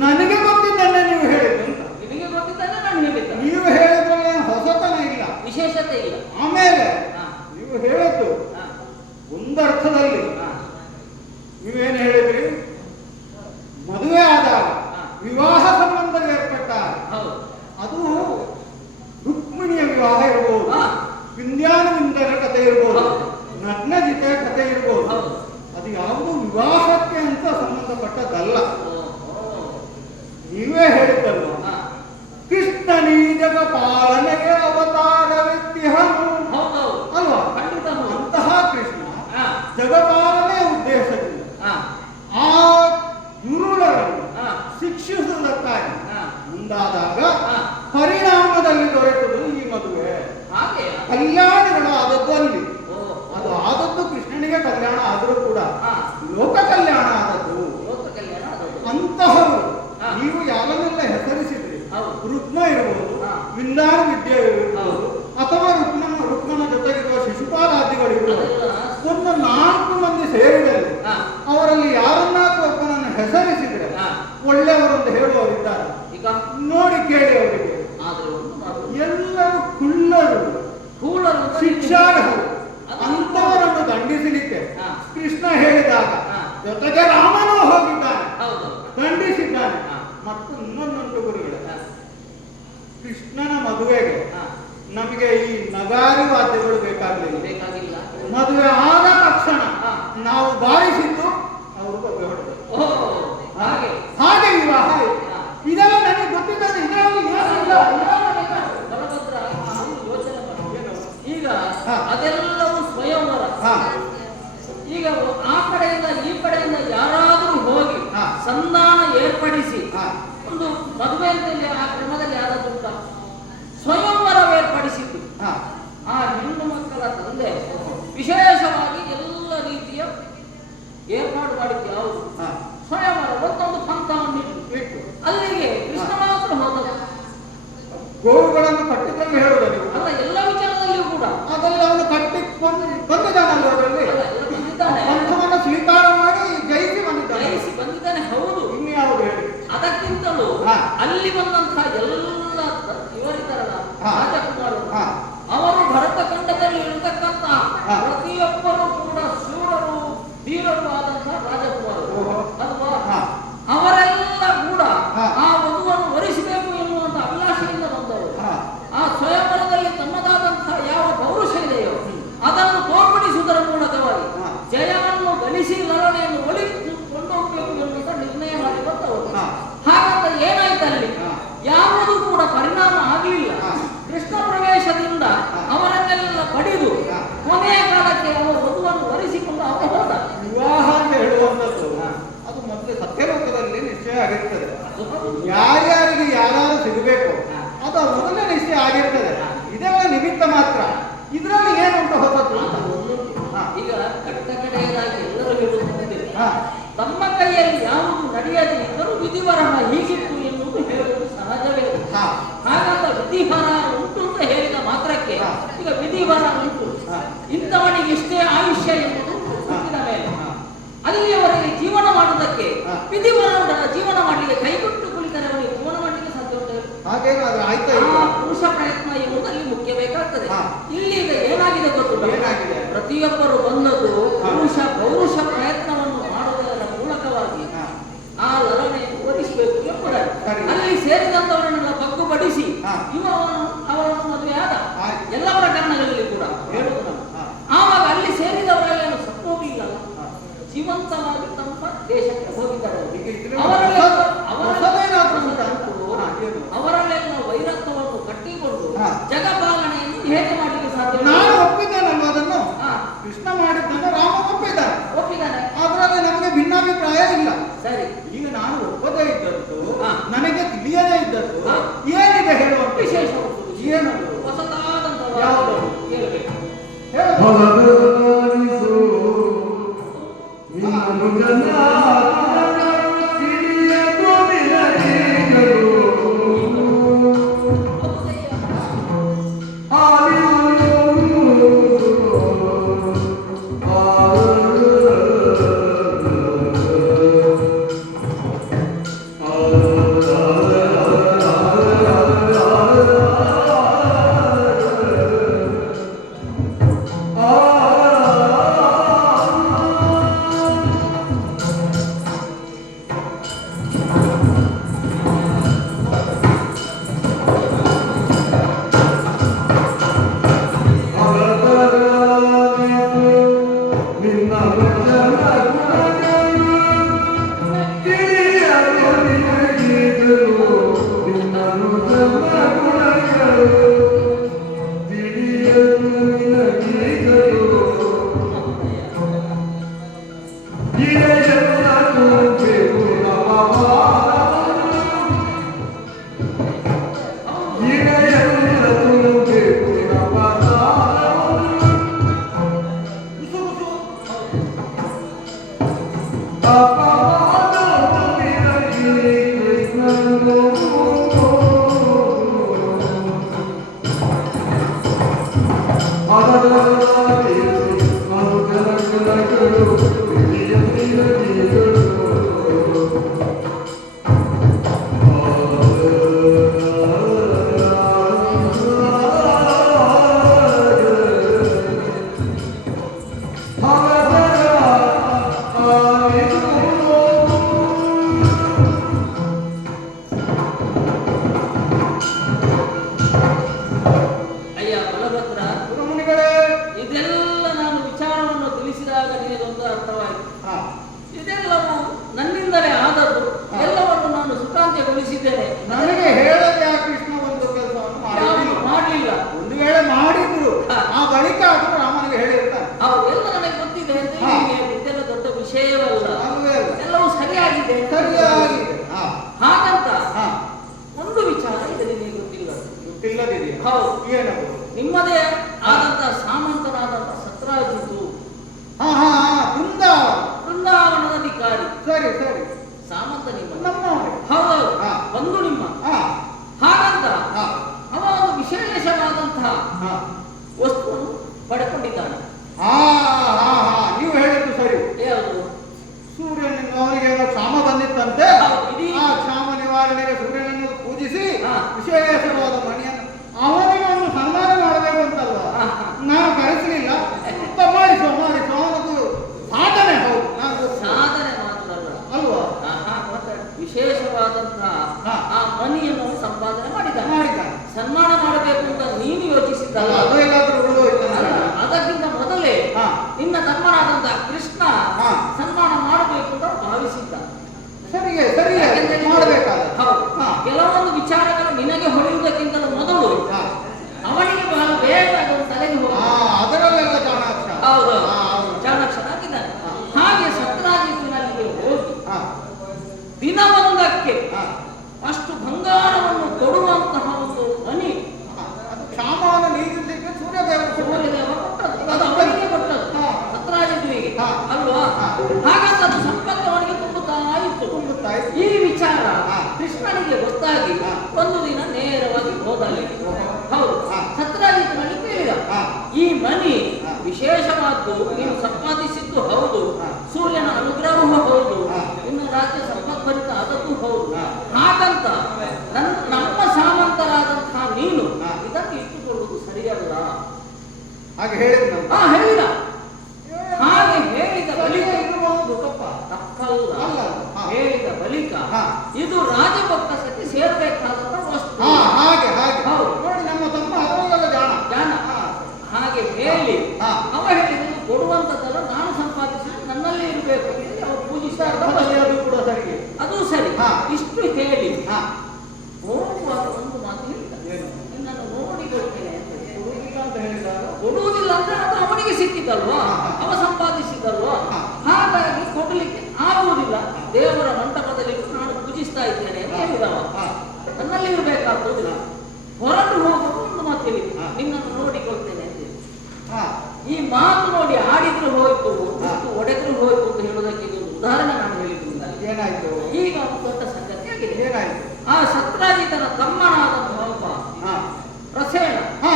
ನನಗೆ ಗೊತ್ತಿದ್ದನ್ನೇ ನೀವು ಹೇಳಿದ್ದು ಅಂತ. ನಿಮಗೆ ಗೊತ್ತಿದ್ದನ್ನೇ ನಾನು ಹೇಳಿದ್ದೆ. ನೀವು ಹೇಳಿದ್ರಲ್ಲಿ ಹೊಸತನ ಇಲ್ಲ, ವಿಶೇಷತೆ ಇಲ್ಲ. ಆಮೇಲೆ ನೀವು ಹೇಳಿದ್ದು ಒಂದರ್ಥದಲ್ಲಿ ನೀವೇನು ಹೇಳಿದ್ರಿ? ಮದುವೆ ಆದಾಗ ವಿವಾಹ ಸಂಬಂಧ ಏರ್ಪಟ್ಟಾಗ ಅದು ರುಕ್ಮಿಣಿಯ ವಿವಾಹ ಇರಬಹುದು, ವಿಂಧ್ಯಾನುವಿಂದರ ಕಥೆ ಇರಬಹುದು, ನಗ್ನಜಿತೆಯ ಕಥೆ ಇರಬಹುದು. ಅದು ಯಾವುದು ವಿವಾಹಕ್ಕೆ ಅಂತ ಸಂಬಂಧಪಟ್ಟದ್ದಲ್ಲ. ನೀವೇ ಹೇಳಿದ್ದಲ್ವ, ಕೃಷ್ಣನೀ ಜಗ ಪಾಲನೆಗೆ ಅವತಾರವೆತ್ತಿಹನು ಅಲ್ವಾ? ಅಂತಹ ಕೃಷ್ಣ ಜಗಪಾಲನೆಯ ಉದ್ದೇಶದಿಂದ ಆ ದುರುಳರನ್ನು ಶಿಕ್ಷಿಸುವುದಕ್ಕಾಗಿ ಮುಂದಾದಾಗ ಪರಿಣಾಮದಲ್ಲಿ ದೊರೆತದು ಈ ಮದುವೆ. ಕಲ್ಯಾಣಗಳು ಆದದ್ದು ಅಲ್ಲಿ, ಅದು ಆದದ್ದು ಕೃಷ್ಣನಿಗೆ ಕಲ್ಯಾಣ ಆದರೂ ಕೂಡ ಲೋಕ ಕಲ್ಯಾಣ ಆದದ್ದು. ಅಂತಹವರು ನೀವು ಯಾವನ್ನೆಲ್ಲ ಹೆಸರಿಸಿದ್ರಿ, ರುಕ್ಮ ಇರಬಹುದು, ವಿಂದಾನ ವಿದ್ಯೆ ಇರಬಹುದು, ಅಥವಾ ರುಕ್ಮನ ಜೊತೆಗಿರುವ ಶಿಶುಪಾಲಾದಿಗಳಿರಬಹುದು. ಒಂದು 4 ಮಂದಿ ಸೇರಿದಲ್ಲಿ ಅವರಲ್ಲಿ ಯಾರನ್ನಾದ್ರೂ ಒಬ್ಬನನ್ನು ಹೆಸರಿಸಿದ್ರೆ ಒಳ್ಳೆಯವರಂತ ಹೇಳುವವರಿದ್ದಾರೆ. ಈಗ ನೋಡಿ ಕೇಳಿ ಅವರಿಗೆ. ಎಲ್ಲರೂ ಕುಳ್ಳರು, ಶಿಕ್ಷಾರ್ಹರು. ಅಂತವರನ್ನು ದಂಡಿಸಲಿಕ್ಕೆ ಕೃಷ್ಣ ಹೇಳಿದಾಗ ಜೊತೆಗೆ ರಾಮನೂ ಹೋಗಿದ್ದಾನೆ, ದಂಡಿಸಿದ್ದಾನೆ. ಮತ್ತು ಇನ್ನೊಂದು ಗುರುಗಳು, ಕೃಷ್ಣನ ಮದುವೆಗೆ ನಮಗೆ ಈ ನಗಾರಿ ವಾದ್ಯಗಳು ಬೇಕಾಗಲಿಲ್ಲ. ಮದುವೆ ಆದ ತಕ್ಷಣ ನಾವು ಬಾರಿಸಿದ್ದು ಅವರು ಬಗ್ಗೆ ಹೊಡೆದರು. ಹಾಗೆ ವಿವಾಹ ಇದೆಲ್ಲ ನನಗೆ ಗೊತ್ತಿದ್ದರೆ ಈಗ ಅದೆಲ್ಲವೂ ಸ್ವಯಂವರ. ಈಗ ಆ ಕಡೆಯಿಂದ ಈ ಕಡೆಯಿಂದ ಯಾರಾದರೂ ಹೋಗಿ ಸಂಧಾನ ಏರ್ಪಡಿಸಿ ಒಂದು ಮದುವೆಯಲ್ಲಿ ಆ ಕ್ರಮದಲ್ಲಿ ಯಾರಾದ್ರೂ ಸ್ವಯಂವರ ಏರ್ಪಡಿಸಿದ್ದು ಆ ಹೆಣ್ಣು ಮಕ್ಕಳ ತಂದೆ ವಿಶೇಷ ಗೋವುಗಳನ್ನು ಕಟ್ಟಿಕೊಂಡು ಹೇಳುವುದು ನೀವು. ಅಲ್ಲ, ಎಲ್ಲ ವಿಚಾರದಲ್ಲಿಯೂ ಕೂಡ ಅದೆಲ್ಲ ಅವನು ಕಟ್ಟಿ ಬಂದಿದ್ದಾನಲ್ಲ ಅದರಲ್ಲಿ ಅಲ್ಲ, ಎಲ್ಲ ಬಂದಿದ್ದಾನೆ, ಪಂಥವನ್ನು ಸ್ವೀಕಾರ ಮಾಡಿ ಜಯಿಸಿ ಬಂದಿದ್ದಾನೆ. ಜಯಿಸಿ ಬಂದಿದ್ದಾನೆ, ಹೌದು. ಇನ್ನು ಯಾವುದು ಹೇಳಿ? ಅದಕ್ಕಿಂತಲೂ ಹಾ. ಅಲ್ಲಿ ಬಂದಂತಹ ಎಲ್ಲ ಇವರಿದ್ದಾರಲ್ಲ ಹಾ. ರಾಜಕುಮಾರರು, ಹಾ. ಅವರು ಭರತ ಖಂಡದಲ್ಲಿ ಇರತಕ್ಕಂತ ಹಾ. ಪ್ರತಿಯೊಬ್ಬರು ಕೂಡ ಶೂರರು ಧೀರರು ಆದಂತಹ ರಾಜಕುಮಾರರು ಓಹೋ. ಅಲ್ವಾ? ಹಾ. ಅವರೆಲ್ಲ ಕೂಡ ಹಾ. ಆ ವಧುವನ್ನು ವರಿಸಬೇಕು ಎನ್ನುವಂತ ಅಭಿಲಾಷೆಯಿಂದ ಬಂದವರು. ಹಾ. ಆ ಸ್ವಯಂವರದಲ್ಲಿ ತಮ್ಮದಾದಂತಹ ಯಾವ ಪೌರುಷ ಇದೆಯೋ ಅದನ್ನು ತೋರ್ಪಡಿಸುವುದರ ಮೂಲಕವಾಗಿ ಹಾ. ಜಯವನ್ನು ಗಳಿಸಿ ಲರಣೆಯನ್ನು ಒಲಿಸಿ ಕೊಂಡೋಗ್ಬೇಕು ಎನ್ನುವಂತ ನಿರ್ಣಯ ಮಾಡಿ ಬಂದವರು. ಹಾ. ಹಾಗಂತ ಏನಾಯ್ತು ಅಲ್ಲಿ? ಹಾ. ಯಾವುದೂ ಕೂಡ ಪರಿಣಾಮ ಆಗಲಿಲ್ಲ. ಹಾ. ಕೃಷ್ಣ ಪ್ರವೇಶದಿಂದ ಹಾ. ಅವರನ್ನೆಲ್ಲ ಪಡೆದು ಹಾ. ಕೊನೆಯ ಕಾಲಕ್ಕೆ ಅವರು ವಧುವನ್ನು ವರಿಸಿಕೊಂಡು ಅವರು ಹೋದ. ವಿವಾಹ ಅಂತ ಹೇಳುವಂಥದ್ದು ಅದು ಮೊದಲು ಸತ್ಯಲೋಕದಲ್ಲಿ ನಿಶ್ಚಯ ಆಗಿರ್ತದೆ. ಯಾರ್ಯಾರಿಗೆ ಯಾರು ಸಿಗಬೇಕು ಅದು ಮೊದಲೇ ನಿಶ್ಚಯ ಆಗಿರ್ತದೆ. ಇದೆಲ್ಲ ನಿಮಿತ್ತ ಮಾತ್ರ. ಇದರಲ್ಲಿ ಏನುಂಟು ಹೊಸತು ಅಂತ. ಹಾ. ಈಗ ಕಟ್ಟ ಕಡೆಯದಾಗಿ ಎಲ್ಲರೂ ಹೇಳುತ್ತಿದೆ, ಹಾ. ತಮ್ಮ ಕೈಯಲ್ಲಿ ಯಾವುದು ನಡೆಯದೇ ಇದ್ದರೂ ವಿಧಿವರಹ ಹೀಗಿತ್ತು ಎನ್ನುವುದು ಹೇಳುವುದು ಸಹಜವೇ. ಹಾ. ಹಾಗಂತ ವಿಧಿವರ ಉಂಟು ಅಂತ ಹೇಳಿದ ಮಾತ್ರಕ್ಕೆ ಹಾ. ಈಗ ವಿಧಿವರ ಉಂಟು, ಹಾ. ಇಂಥವನಿಗೆ ಇಷ್ಟೇ ಆಯುಷ್ಯ ಎನ್ನುವುದು ಹುಟ್ಟಿದ ಮೇಲೆ ಹಾ. ಅಲ್ಲಿಯವರೆಗೆ ಜೀವನ ಮಾಡುವುದಕ್ಕೆ ಹಾ. ವಿಧಿವರ ಉಂಟಲ್ಲ, ಜೀವನ ಮಾಡಲಿಕ್ಕೆ ಕೈಕೊಟ್ಟು ಕುಳಿತರೆ ಅವನಿಗೆ ಜೀವನ ಮಾಡಲಿಕ್ಕೆ ಸಾಧ್ಯ ಉಂಟು? ಹಾಗೇನಾದ್ರೂ ಆಯ್ತಾ ಆ ಇಲ್ಲ? ಪುರುಷ ಪ್ರಯತ್ನ ಎನ್ನುವುದು ಅಲ್ಲಿ ಮುಖ್ಯ ಬೇಕಾಗ್ತದೆ. ಹಾ. ಇಲ್ಲಿ ಈಗ ಏನಾಗಿದೆ ಗೊತ್ತುಂಟ? ಏನಾಗಿದೆ? ಪ್ರತಿಯೊಬ್ಬರು ಬಂದದ್ದು ಹಾ. ಪೌರುಷ ಪ್ರಯತ್ನವನ್ನು ಮಾಡುವುದರ ಮೂಲಕವಾಗಿ ಹಾ. ಆ ಲರಣೆಯನ್ನು ಓದಿಸಬೇಕು ಎಂಬುದಾಗಿ ಸರಿ. ಅಲ್ಲಿ ಸೇರಿದಂತವರನ್ನೆಲ್ಲ ಬಗ್ಗು ಬಡಿಸಿ ಹಾ. ಅವರನ್ನು ಮದುವೆ ಆದ. ಆಯ್ತು. ಎಲ್ಲ ಪ್ರಕರಣಗಳಲ್ಲಿ ಕೂಡ ಹೇಳುವುದು ನಾವು. ಹಾ. ಆವಾಗ ಅಲ್ಲಿ ಸೇರಿದವರೆಲ್ಲ ಸತ್ತು ಹೋಗಲಿಲ್ಲ, ಹಾ. ಜೀವಂತವಾಗಿ ತಮ್ಮ ದೇಶಕ್ಕೆ ಹೋಗಿದ್ದಾರೆ. ಈಗ ಇದ್ರಲ್ಲಿ ಹೊಸದೇನಾದ್ರೂ ಉಂಟಾ? ಹಾ, ಏನು? ಅವರಲ್ಲೆಲ್ಲ ವೈರತ್ವವನ್ನು ಕಟ್ಟಿಕೊಂಡು ಹಾ. ಜಗಪಾಲನೆಯನ್ನು ಹೇಗೆ ಮಾಡಲಿಕ್ಕೆ ಸಾಧ್ಯ? ನಾನು ಒಪ್ಪಿದ್ದೇನಲ್ವ ಅದನ್ನು? ಹಾ. ಕೃಷ್ಣ ಮಾಡಿದ್ದನ್ನು ರಾಮ ಒಪ್ಪಿದ್ದಾನೆ. ಒಪ್ಪಿದ್ದಾನೆ. ಅದರಲ್ಲಿ ನಮಗೆ ಭಿನ್ನಾಭಿಪ್ರಾಯ ಇಲ್ಲ. ಸರಿ, ಈಗ ನಾನು ಒಪ್ಪದೇ ಇದ್ದದ್ದು, ಹಾ. ನನಗೆ ತಿಳಿಯದೇ ಇದ್ದದ್ದು ಹಾ. ಏನಿದೆ ಹೇಳುವಂತ ವಿಶೇಷ ಉಂಟು. ಏನದು? ಹೊಸದಾದಂತಹ ಯಾವುದು? ಕೇಳಬೇಕು. ಅಯ್ಯ ಬಲಭದ್ರ, ಗುರುಮುನಿಗಳೇ, ಇದೆಲ್ಲ ನಾನು ವಿಚಾರವನ್ನು ತಿಳಿಸಿದಾಗ ನಿನಗೊಂದು ಅರ್ಥವಾಯಿತು. ಹಾ. ಇದೆಲ್ಲವೂ ನನ್ನಿಂದಲೇ ಆದದ್ದು. ಎಲ್ಲವನ್ನು ನಾನು ಸುಖಾಂತ್ಯಗೊಳಿಸಿದ್ದೇನೆ. ನನಗೆ ಹೇಳದೆ ಆ ಕೃಷ್ಣ ಒಂದು ಕೆಲಸವನ್ನು ಯಾವುದು ಮಾಡಲಿಲ್ಲ. ಮಾಡಲಿಲ್ಲ. ಒಂದು ವೇಳೆ ಮಾಡಿದ್ರು ಹಾ. ಆ ಬಳಿಕ ಅದು ರಾಮನಿಗೆ ಹೇಳಿರ್ತಾನೆ. ಅವೆಲ್ಲ ನನಗೆ ಗೊತ್ತಿದೆ ಅಂತ ಹಾ. ಹೀಗೆ ಇದೆಲ್ಲ ದೊಡ್ಡ ವಿಷಯವಲ್ಲ. ಅಲ್ವೇ ಅಲ್ಲ? ಎಲ್ಲವೂ ಸರಿಯಾಗಿದೆ. ಸರಿಯಾಗಿದೆ. ಹಾ. ಹಾಗಂತ ಹಾ. ಒಂದು ವಿಚಾರ ಇದೆ ನಿಮಗೆ ಗೊತ್ತಿಲ್ಲ. ಗೊತ್ತಿಲ್ಲದಿದೆಯಾ? ಹೌದು. ಏನದು? ನಿಮ್ಮದೇ ಆದಂತಹ ಸಾಮಂತನಾದಂತಹ ಸತ್ರಾಜಿತ್ತು ಹಾ ಹಾ ಹಾ, ಬೃಂದಾವನ. ಬೃಂದಾವನದ ಅಧಿಕಾರಿ. ಸರಿ ಸರಿ. ಸಾಮಂತ ನಿಮ್ಮ ನಮ್ಮವನೇ. ಹೌದೌದು. ಹಾ. ಬಂಧು ನಿಮ್ಮ. ಹಾ. ಹಾಗಂತ ಹಾ. ಅವ ಹೋಗಿದ್ದಾನೆ. ಹಾ ಹಾ ಹಾ, ನೀವು ಹೇಳಿದ್ದು ಸರಿ. ಯಾವುದು? ಸೂರ್ಯನಿಂದ ಅವನಿಗೆ ಏನೋ ಕ್ಷಾಮ ಬಂದಿತ್ತಂತೆ. ಹೌದು, ಇಡೀ ಆ ಕ್ಷಾಮ ನಿವಾರಣೆಗೆ ಸೂರ್ಯನನ್ನು ಪೂಜಿಸಿ ಹಾ. ವಿಶೇಷವಾದ ಮಣಿಯನ್ನು ಅವನಿಗೆ ಒಂದು ಸನ್ಮಾನ ಮಾಡಬೇಕು ಅಂತಲ್ವಾ. ಹಾ, ಹಾ. ನಾನು ಕರೆಸಲಿಲ್ಲ. ಮಾಡಿಸೋ ಅವನದು ಸಾಧನೆ. ಹೌದು, ನಾನು ಗೊತ್ತು. ಸಾಧನೆ ಮಾತ್ರ ಅಲ್ಲ ಅಲ್ವಾ. ಮತ್ತೆ ವಿಶೇಷವಾದಂತಹ ಹಾ. ಆ ಮನಿಯನ್ನು ಸಂಪಾದನೆ ಮಾಡಿದ್ದಾನೆ. ಮಾಡಿದ್ದಾನೆ. ಸನ್ಮಾನ ಮಾಡಬೇಕು ಅಂತ ನೀನು ಯೋಚಿಸಿದ್ದಲ್ಲ. ಅದು ಎಲ್ಲಾದ್ರೂ ಉಳಿದೋಯ್ತು ಅಲ್ಲ, ಅದಕ್ಕಿಂತ ಮೊದಲೇ ಹಾ. ನಿನ್ನ ತಮ್ಮನಾದಂತಹ ಕೃಷ್ಣ ಹಾ. ಸನ್ಮಾನ ಮಾಡಬೇಕು ಅಂತ ಭಾವಿಸಿದ್ದ. ಸರಿಗೆ ಸರಿಗೆ ಯಾಕೆಂದ್ರೆ ನೀನು- ಮಾಡಬೇಕಾದ. ಹೌದು. ಹಾ. ಕೆಲವೊಂದು ವಿಚಾರಗಳು ನಿನಗೆ ಹೊಳೆಯುವುದಕ್ಕಿಂತ ಮೊದಲು ಹಾ. ಅವನಿಗೆ ಬಹಳ ಬೇಗ ಅದನ್ನು ತಲೆಗೆ ಹೋಗಿ ಅದರಲ್ಲೆಲ್ಲ ಚಾಣಾಕ್ಷ. ಹೌದು ಹಾ, ಹೌದು. ಚಾಣಾಕ್ಷನಾಗಿದ್ದಾನೆ. ಹಾಗೆ ಸತ್ರಾಜಿತ್ತಿನಲ್ಲಿ ಹೋಗಿ ಹಾ. ದಿನವೊಂದಕ್ಕೆ ಹಾ. ಅಷ್ಟು ಬಂಗಾರವನ್ನು ಕೊಡುವಂತಹ ಒಂದು ಮನಿ ಅದು ಕ್ಷಾಮವನ್ನು ನೀಗಿಸಲಿಕ್ಕೆ ಸೂರ್ಯದೇವರು ಸೂರ್ಯದೇವ ಕೊಟ್ಟದ್ದು. ಅದು ಅವನಿಗೆ ಕೊಟ್ಟದ್ದು. ಹಾ. ಸತ್ರಾಜಿತ್ವಿಗೆ ಹಾ. ಅಲ್ವಾ. ಹಾ. ಹಾಗಂತ ಅದು ಸಂಪತ್ತು ಅವನಿಗೆ ತುಂಬುತ್ತಾ ಇತ್ತು. ತುಂಬುತ್ತಾ ಇತ್ತು. ಈ ವಿಚಾರ ಹಾ. ಕೃಷ್ಣನಿಗೆ ಗೊತ್ತಾಗಿ ಹಾ. ಒಂದು ದಿನ ನೇರವಾಗಿ ಹೋದಲ್ಲಿ ಓಹೋ. ಹೌದು ಹಾ. ಸತ್ರಾಜಿತ್ನಲ್ಲಿ ಕೇಳಿದ, ಹಾ. ಈ ಮನಿ ಹಾ. ವಿಶೇಷವಾದ್ದು, ನೀನು ಸಂಪಾದಿಸಿದ್ದು ಹೌದು, ಹಾ. ಸೂರ್ಯನ ಅನುಗ್ರಹವೂ ಹೌದು, ಹಾ. ಇನ್ನು ರಾಜ್ಯ ಸಂಪದ್ಭರಿತ ಆದದ್ದು ಹೌದು. ಹಾ. ಹಾಗಂತ ನಮ್ಮ ಸಾಮಂತರಾದಂತಹ ನೀನು ಹಾ. ಇದನ್ನು ಇಟ್ಟುಕೊಳ್ಳುವುದು ಸರಿಯಲ್ಲ. ಹಾಗೆ ಹೇಳಿದ್ನಂತ. ಹೇಳಿದ. ಹಾಗೆ ಹೇಳಿದ ಬಳಿಕ ಇರಬಹುದು ತಪ್ಪ. ತಪ್ಪಲ್ಲ. ಅಲ್ಲ. ಹಾ. ಹೇಳಿದ ಬಳಿಕ ಹಾ. ಇದು ರಾಜಭಕ್ತಕ್ಕೆ ಸೇರಬೇಕಾದಂತ ವಸ್ತು. ಹಾ, ಹಾಗೆ ಹಾಗೆ. ಹೌದು. ನೋಡಿ, ನಮ್ಮ ತಮ್ಮ ಅದರಲ್ಲೆಲ್ಲ ಜಾಣ. ಜಾಣ. ಹಾ. ಹಾಗೆ ಹೇಳಿ ಹಾ. ಅವ ಹೇಳಿದ ಕೊಡುವಂತದ್ದಲ್ಲ, ನಾನು ಸಂಪಾದಿಸಿ ನನ್ನಲ್ಲಿ ಇರಬೇಕು ಅಂತ ಅವರು ಪೂಜಿಸಿದ. ಅರ್ಥದಲ್ಲಿ ಅದು ಕೂಡ ಸರಿಗೆ. ಅದು ಸರಿ. ಹಾ. ಇಷ್ಟು ಹೇಳಿ ಹಾ. ಹೋಗುವಾಗ ಒಂದು ಮಾತು ಹೇಳಿದ, ಏನು? ನಿನ್ನನ್ನು ನೋಡಿಕೊಳ್ತೇನೆ ಅಂತ. ಕೊಡುವುದಿಲ್ಲ ಅಂತ ಹೇಳಿದಾಗ ಕೊಡುವುದಿಲ್ಲ ಅಂದ್ರೆ ಅದು ಅವನಿಗೆ ಸಿಕ್ಕಿದ್ದಲ್ವಾ, ಹಾ. ಅವ ಸಂಪಾದಿಸಿದ್ದಲ್ವಾ. ಹಾ. ಹಾಗಾಗಿ ಕೊಡ್ಲಿಕ್ಕೆ ಆಗುವುದಿಲ್ಲ. ದೇವರ ಮಂಟಪದಲ್ಲಿ ನಾನು ಪೂಜಿಸ್ತಾ ಇದ್ದೇನೆ ಅಂತ ಹೇಳಿದವ. ಹಾ. ನನ್ನಲ್ಲಿ ಇರಬೇಕಾಗುವುದಿಲ್ಲ. ಹೊರಟು ಹೋಗುವ ಒಂದು ಮಾತು ಹೇಳಿ, ಹಾ. ನಿನ್ನನ್ನು ನೋಡಿಕೊಳ್ತೇನೆ ಅಂತ ಹೇಳಿ. ಹಾ. ಈ ಮಾತು ನೋಡಿ ಆಡಿದ್ರು ಹೋಯ್ತು, ಹಾ. ಒಡೆದ್ರು ಹೋಯ್ತು ಅಂತ ಹೇಳುವುದಕ್ಕೆ ಇದು ಒಂದು ಉದಾಹರಣೆ ನಾನು ಹೇಳಿದ್ದೀನಿ. ಏನಾಯ್ತು? ಈಗ ಒಂದು ದೊಡ್ಡ ಸಂಗತಿ ಆಗಿದೆ. ಏನಾಯ್ತು? ಆ ಸತ್ರಾಜಿತನ ತಮ್ಮನಾದಂತಹ ಒಬ್ಬ ಹಾ. ಪ್ರಸೇನ ಹಾ.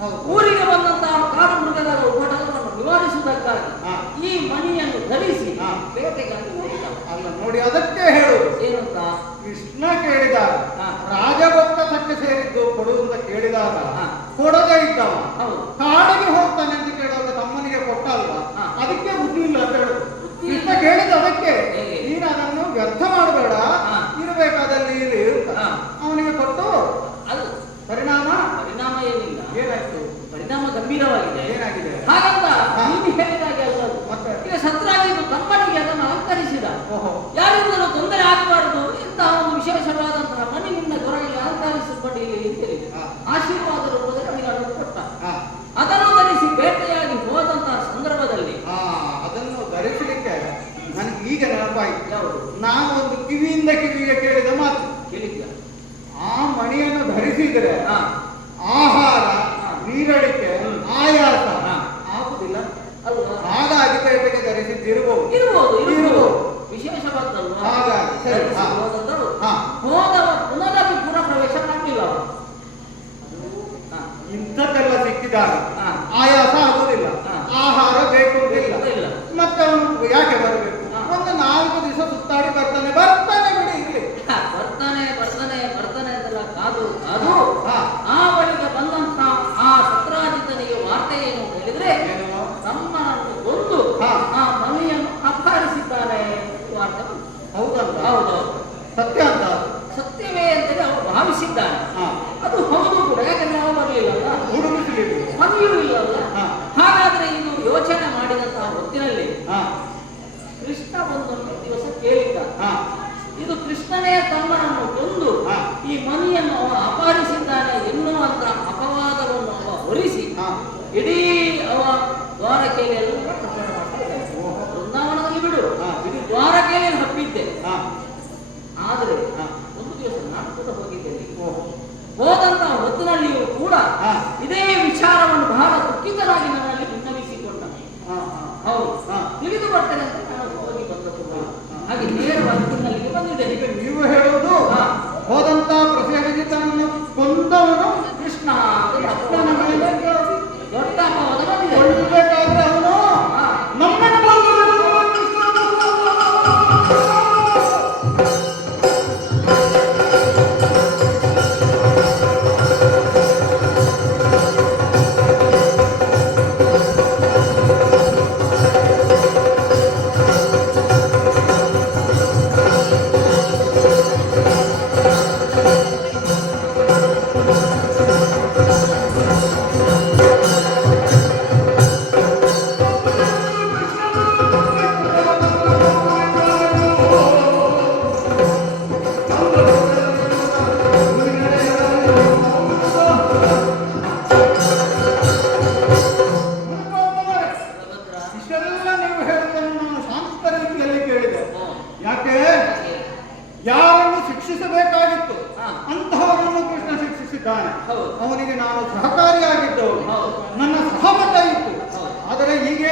ಹೌದು. ಊರಿಗೆ ಬಂದಂತಹ ಕಾಡು ಮೃಗಗಳ ಉಪಟಳವನ್ನು ನಿವಾರಿಸುವುದಕ್ಕಾಗಿ ಹಾ. ಈ ಮಣಿಯನ್ನು ಧರಿಸಿ ಹಾ. ಬೇಟೆಗಾಗಿ ಹೋಗಿದ್ದ. ಅಲ್ಲ, ನೋಡಿ, ಅದಕ್ಕೆ ಹೇಳುದು. ಏನಂತ? ಕೃಷ್ಣ ಕೇಳಿದಾಗ ಹಾ. ರಾಜಭಕ್ತಕ್ಕೆ ಸೇರಿದ್ದು ಕೊಡುವುದು ಅಂತ ಕೇಳಿದಾಗ ಹಾ. ಕೊಡದೇ ಇದ್ದವ ಹೌದು. ಕಾಡಿಗೆ ಹೋಗ್ತಾನೆ ಅಂತ ಕೇಳುವಾಗ ತಮ್ಮನಿಗೆ ಕೊಟ್ಟಲ್ವಾ, ಹಾ. ಅದಕ್ಕೆ ಬುದ್ಧಿ ಇಲ್ಲ ಅಂತ ಹೇಳುದು. ಕೃಷ್ಣ ಕೇಳಿದ ಅದಕ್ಕೆ ಹೇಗೆ? ನೀನು ಅದನ್ನು ವ್ಯರ್ಥ ಮಾಡಬೇಡ, ಹಾ. ಇರಬೇಕಾದಲ್ಲಿ ಇರಿ ಅಂತ ಹಾ. ಅವನಿಗೆ ಕೊಟ್ಟು ಅದು ಪರಿಣಾಮ ಪರಿಣಾಮ ಏನಿಲ್ಲ. ಏನಾಯ್ತು? ಪರಿಣಾಮ ಗಂಭೀರವಾಗಿದೆ. ಏನಾಗಿದೆ? ಹಾಗಂತ ಹಾ. ನೀನು ಹೇಳಿದಾಗೆ ಅಲ್ಲದು. ಮತ್ತೆ? ಈಗ ಸತ್ರಾಜಿತ ತಮ್ಮನಿಗೆ ಅದನ್ನು ಅಲಂಕರಿಸಿದ. ಓಹೋ. ಯಾರಿಂದಲೂ ತೊಂದರೆ ಆಗಬಾರದು ಇಂತಹ ಒಂದು ವಿಶೇಷವಾದಂತಹ ಮನೆ ನಿನ್ನ ದೊರೆಯಲ್ಲಿ ಅಲಂಕರಿಸಿಕೊಂಡಿಲ್ಲ ಅಂತ ಹೇಳಿ ಹಾ. ಆಶೀರ್ವಾದ ರೂಪದಲ್ಲಿ ಅವನಿಗೆ ಅದನ್ನು ಕೊಟ್ಟ. ಹಾ. ಅದನ್ನು ಧರಿಸಿ ಬೇಟೆಯಾಗಿ ಹೋದಂತಹ ಸಂದರ್ಭದಲ್ಲಿ ಹಾ, ಅದನ್ನು ಧರಿಸಲಿಕ್ಕೆ ನನಗೆ ಈಗ ನೆನಪಾಯಿತು. ಯಾವುದು ನಾನು ಒಂದು ಕಿವಿಯಿಂದ ಕಿವಿಗೆ ಕೇಳಿದ ಮಾತು. ಕೇಳಿದ್ದ? ಆ ಮಣಿಯನ್ನು ಧರಿಸಿದರೆ ಹಾ. ಆಹಾರ, ಹಾ. ನೀರಡಿಕೆ, ಹ್ಮ್. ಆಯಾಸ ಹಾ. ಆಗುದಿಲ್ಲ. ಅಲ್ವಾ? ಹಾಗಾಗಿ ಬೇಟೆಗೆ ಧರಿಸಿದ್ದಿರಬಹುದು. ಇರ್ಬೋದು. ವಿಶೇಷವಾದಲ್ವಾ? ಹಾಗಾಗಿ ಸರಿ. ಧರಿಸಿ ಹಾ. ಹೋದದ್ದು. ಹಾ. ಹೋದವ ಪುನರಪಿ ಪುರ ಪ್ರವೇಶ ಮಾಡಲಿಲ್ಲ ಅವ. ಹಾ. ಇಂಥದ್ದೆಲ್ಲ ಸಿಕ್ಕಿದಾಗ ಹಾ. ಆಯಾಸ ಆಗುದಿಲ್ಲ, ಹಾ. ಆಹಾರ ಬೇಕು ಇಲ್ಲ. ಅಂತಿಲ್ಲ. ಮತ್ತೆ ಅವನು ಯಾಕೆ ಬರಬೇಕು? ಹಾ. ಒಂದು 4 ದಿವಸ ಸುತ್ತಾಡಿ ಬರ್ತಾನೆ ಬಿಡಿ ಇಲ್ಲಿ. ಬರ್ತಾನೆ ಅಂತೆಲ್ಲ ಕಾದು ಕಾದು ಹಾ. ಆ ಬಳಿಕ ಬಂದಂತಹ ಆ ಸತ್ರಾಜಿತನಿಗೆ ವಾರ್ತೆ ಏನು ಅಂತ ಹೇಳಿದ್ರೆ, ಏನು? ತಮ್ಮನನ್ನು ಕೊಂದು ಹಾ. ಆ ಮನೆಯನ್ನು ಅಪಹರಿಸಿದ್ದಾನೆ ಅಂತ ವಾರ್ತೆ ಬಂತು. ಹೌದಲ್ಲ? ಹೌದೌದು, ಸತ್ಯ ಅಂತ ಅದು. ಸತ್ಯವೇ ಅಂತೇಳಿ ಅವನು ಭಾವಿಸಿದ್ದಾನೆ. ಹಾ. ಅದು ಹೌದು ಕೂಡ, ಯಾಕಂದ್ರೆ ಅವನು ಬರಲಿಲ್ಲಲ್ಲ, ಹುಡುಗಿಸಲಿಲ್ಲ. ಮನೆಯೂ ಇಲ್ಲಲ್ಲ. ಹಾ. ಹಾಗಾದ್ರೆ ಇದು ಯೋಚನೆ ಮಾಡಿದಂತಹ ಹೊತ್ತಿನಲ್ಲಿ ಹಾ. ಕೃಷ್ಣ ಒಂದೊಂದು ದಿವಸ ಕೇಳಿದ್ದ, ಹಾ. ಇದು ಕೃಷ್ಣನೇ ತಮ್ಮನನ್ನು ಕೊಂದು ಹಾ. ಈ ಮನೆಯನ್ನು ಅವ ಅಪಹರಿಸಿದ್ದಾನೆ ಎನ್ನುವಂತ ಅಪವಾದವನ್ನು ಅವ ಹೊರಿಸಿ ಹಾ. ಇಡೀ ಅವ ದ್ವಾರಕೆಯಲ್ಲಿ ಪ್ರಚಾರ ಮಾಡ್ತಾರೆ. ಓಹೋ. ವೃಂದಾವನದಲ್ಲಿ ಬಿಡು, ಹಾ. ಇದು ದ್ವಾರಕೆಯಲ್ಲಿ ಹಬ್ಬಿದ್ದೆ. ಹಾ. ಆದ್ರೆ ಹಾ. ಒಂದು ದಿವಸ ನಾನು ಕೂಡ ಹೋಗಿದ್ದೇನೆ. ಓಹೋ. ಹೋದಂತಹ ಹೊತ್ತಿನಲ್ಲಿಯೂ ಕೂಡ ಹಾ. ಇದೇ ವಿಚಾರವನ್ನು ಬಹಳ ದುಃಖಿತರಾಗಿ ನನ್ನಲ್ಲಿ ಭಿನ್ನವಿಸಿಕೊಂಡ. ಹಾ. ಹಾ. ಹೌದು, ಹಾ. ತಿಳಿದು ಬರ್ತೇನೆ ಅಂತ ನಾನು ಹೋಗಿ ಬಂದದ್ದು. ಹಾ. ಹಾಗೆ ನೇರವಾಗಿ ಇಲ್ಲಿಗೆ ಬಂದಿದ್ದೇನೆ. ಈಗ ನೀವು ಹೇಳುವುದು ಹಾ. ಹೋದಂತ ಪ್ರಸೇನಜಿತನನ್ನು ಕೊಂದವನು ಕೃಷ್ಣ ಕೃಷ್ಣನ ಮೇಲೆ ದೊಡ್ಡ ಅಪವಾದ ಬಂದಿದೆ.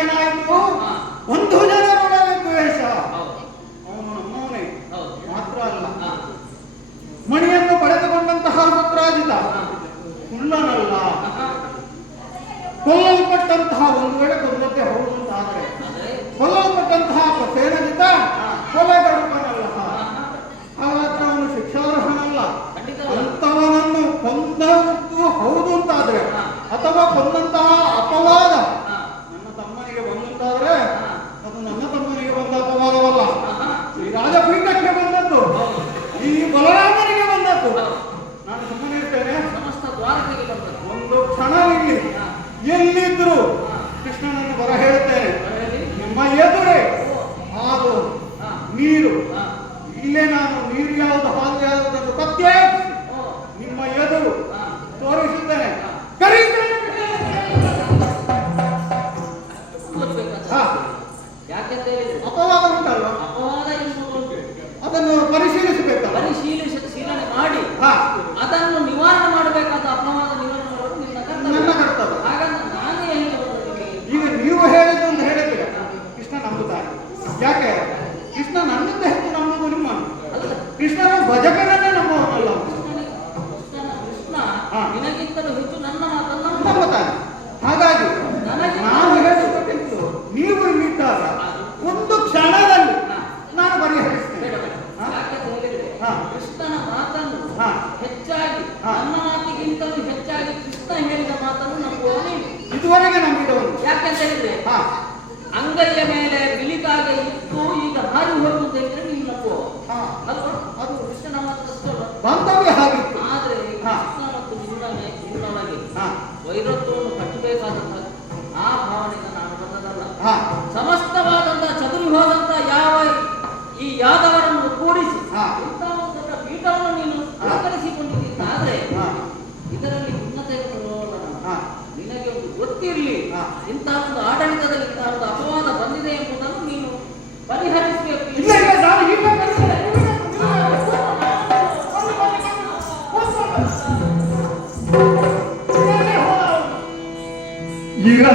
ಏನಾಯಿತು? ಹಾ. ಒಂದು ಜನರೊಡನೆ ದ್ವೇಷ. ಹೌದು ಅವನು ನಮ್ಮವನೇ ಹೌದು ಮಾತ್ರ ಅಲ್ಲ, ಹಾ. ಮಣಿಯನ್ನು ಪಡೆದುಕೊಂಡಂತಹ ಸತ್ರಾಜಿತ ಹಾ. ಕುಳ್ಳನಲ್ಲ. ಹಾ. ಕೊಲ್ಲಲ್ಪಟ್ಟಂತಹ ಒಂದು ವೇಳೆ ಕೊಂದದ್ದೇ ಹೌದು ಅಂತಾದರೆ ಅದೇ ಕೊಲ್ಲಲ್ಪಟ್ಟಂತಹ ಸೇನಜಿತ ಹಾ. ಕೊಲೆಗಡುಕನಲ್ಲ, ಹಾ. ಹಾಗಾದ್ರೆ ಅವನು ಶಿಕ್ಷಾರ್ಹನಲ್ಲ. ಖಂಡಿತವಲ್ಲ. ಅಂತವನನ್ನು ಕೊಂದದ್ದು ಹೌದು ಅಂತಾದ್ರೆ ಹಾ. ಅಥವಾ ಕೊಂದಂತಹ ಅಪವಾದ ಹಾ. ನನ್ನ ತಮ್ಮನಿಗೆ ಬಂದಂತಾದ್ರೆ ಹಾ. ಅದು ನನ್ನ ತಮ್ಮನಿಗೆ ಬಂದ ಅಪವಾದವಲ್ಲ, ಹಾ. ಈ ರಾಜಪೀಠಕ್ಕೆ ಬಂದದ್ದು, ಹೌದು. ಈ ಬಲರಾಮನಿಗೆ ಬಂದದ್ದು. ಹೌದು. ನಾನು ಸುಮ್ಮನೆ ಇರ್ತೇನೆ. ಸಮಸ್ತ ದ್ವಾರಕೆಗೆ ಬಂದದ್ದು. ಒಂದು ಕ್ಷಣ ಇಲ್ಲಿ ಹಾ. ಎಲ್ಲಿದ್ರು ಹಾ. ಕೃಷ್ಣನನ್ನು ಬರ ಹೇಳ್ತೇನೆ. ಹೇಳಿ. ನಿಮ್ಮ ಎದುರೇ ಹಾಲು ಹಾ. ನೀರು, ಹಾ. ಇಲ್ಲೇ ನಾನು ನೀರು ಯಾವುದು ಹಾಲು ಯಾವುದನ್ನು ಪ್ರತ್ಯೇಕಿಸಿ ಓ. ನಿಮ್ಮ ಎದುರು ಹಾ. ತೋರಿಸುತ್ತೇನೆ. ಹಾ. ಕರೀತೇನೆ. ಓದ್ಬೇಕಂತ. ಹಾ. ಯಾಕೆಂತ ಹೇಳಿದ್ರೆ ಅಪವಾದ ಉಂಟಲ್ವ, ಅಪವಾದ ಎನ್ನುವುದು ಉಂಟು. ಅದನ್ನು ಪರಿಶೀಲಿಸಬೇಕಲ್ಲ. ಪರಿಶೀಲನೆ ಮಾಡಿ ಹಾ. ಅದನ್ನು ನಿವಾರಣೆ ಮಾಡಬೇಕಾದ ಅಪವಾದ ನಿವಾರಣೆ ಮಾಡೋದು ನಿನ್ನ ನನ್ನ ಕರ್ತವ್ಯ. ಕರ್ತವ್ಯ. ಹಾಗಂತ ನಾನೇ ಹೇಗೆ ಬಂದದ್ದು ನಿಮಗೆ? ಈಗ ನೀವು ಹೇಳಿದ್ದು ಅಂತ ಹೇಳಿದ್ರೆ ಕೃಷ್ಣ ನಂಬುತ್ತಾರೆ. ಯಾಕೆ? ಕೃಷ್ಣ ನನ್ನನ್ನು ಹೆಚ್ಚು ನಂಬುದು ನಿಮ್ಮನ್ನು. ಅಲ್ಲ, ಕೃಷ್ಣನ ಭಜಕನನ್ನೇ ನಂಬುವನಲ್ಲ ಅವನು. ಕೃಷ್ಣ ಹಾ. ನಿನಗಿಂತಲೂ ಹೆಚ್ಚು ನನ್ನ ಮಾತನ್ನು ನಂಬುತ್ತಾನೆ. ಹಾಗಾಗಿ ನನಗೆ ನಾನು ಹೇಳಿದ್ದು ನೀವು ಇಲ್ಲಿದ್ದಾಗ ಒಂದು ಕ್ಷಣದಲ್ಲಿ ನಾನು ಬಗೆಹರಿಸ್ತೇನೆ. ಬೇಡ ಬೇಡ. ಹಾ? ಯಾಕೆಂತ ಹೇಳಿದ್ರೆ ಹಾ. ಕೃಷ್ಣನ ಮಾತನ್ನು ಹಾ. ಹೆಚ್ಚಾಗಿ ಹಾ. ನನ್ನ ಮಾತಿಗಿಂತಲೂ ಹೆಚ್ಚಾಗಿ ಕೃಷ್ಣ ಹೇಳಿದ ಮಾತನ್ನು ನಂಬುವ ನೀನು. ಇದುವರೆಗೆ ನಂಬಿದವನು. ಯಾಕೆಂತ ಹೇಳಿದ್ರೆ ಹಾ. ಅಂಗೈಯ ಮೇಲೆ ಬಿಳಿಕಾಗೆ ಇತ್ತು ಈಗ ಹಾರಿ ಹೋಗುವುದು ಹೇಳಿದ್ರೆ ನೀನು ನಂಬುವ ಹಾ. ಅಲ್ವಾ? ಅದು ಕೃಷ್ಣನ ಮಾತು ಅಷ್ಟೇ ಅಲ್ಲ. ಬಾಂಧವ್ಯ ಹಾಗಿತ್ತು. ಆದ್ರೆ ಹಾ. ಕೃಷ್ಣ ಮತ್ತು ನಿನ್ನೊಳಗೆ ಹಾ. ವೈರತ್ವವನ್ನು ಕಟ್ಟಬೇಕಾದಂತಹ ಆ ಭಾವನೆಗೆ ನಾನು ಬಂದದಲ್ಲ. ಹಾ. ಸಮಸ್ತವಾದಂತಹ ಚದುರಿ ಹೋದಂತಹ ಯಾವ ಈ ಯಾದವರನ್ನು ಕೂಡಿಸಿ ಹಾ. ಇಂತಹ ಒಂದು ದೊಡ್ಡ ಪೀಠವನ್ನು ನೀನು ಅಲಂಕರಿಸಿಕೊಂಡಿದ್ದೀನಿ. ಆದ್ರೆ ಹಾ. ಇದರಲ್ಲಿ ಉನ್ನತೆಯನ್ನು ನೋಡೋಣ. ಹಾ. ನಿನಗೆ ಒಂದು ಗೊತ್ತಿರಲಿ ಹಾ. ಇಂತಹ ಒಂದು ಆಡಳಿತದಲ್ಲಿ ಇಂತಹ ಒಂದು ಅಪವಾದ ಬಂದಿದೆ ಎಂಬುದನ್ನು ನೀನು ಪರಿಹರಿಸಬೇಕು. ಇಲ್ಲ ಇಲ್ಲ, ನಾನು ಈಗ ಕಲಿಸ್ತೇನೆ. ಈಗ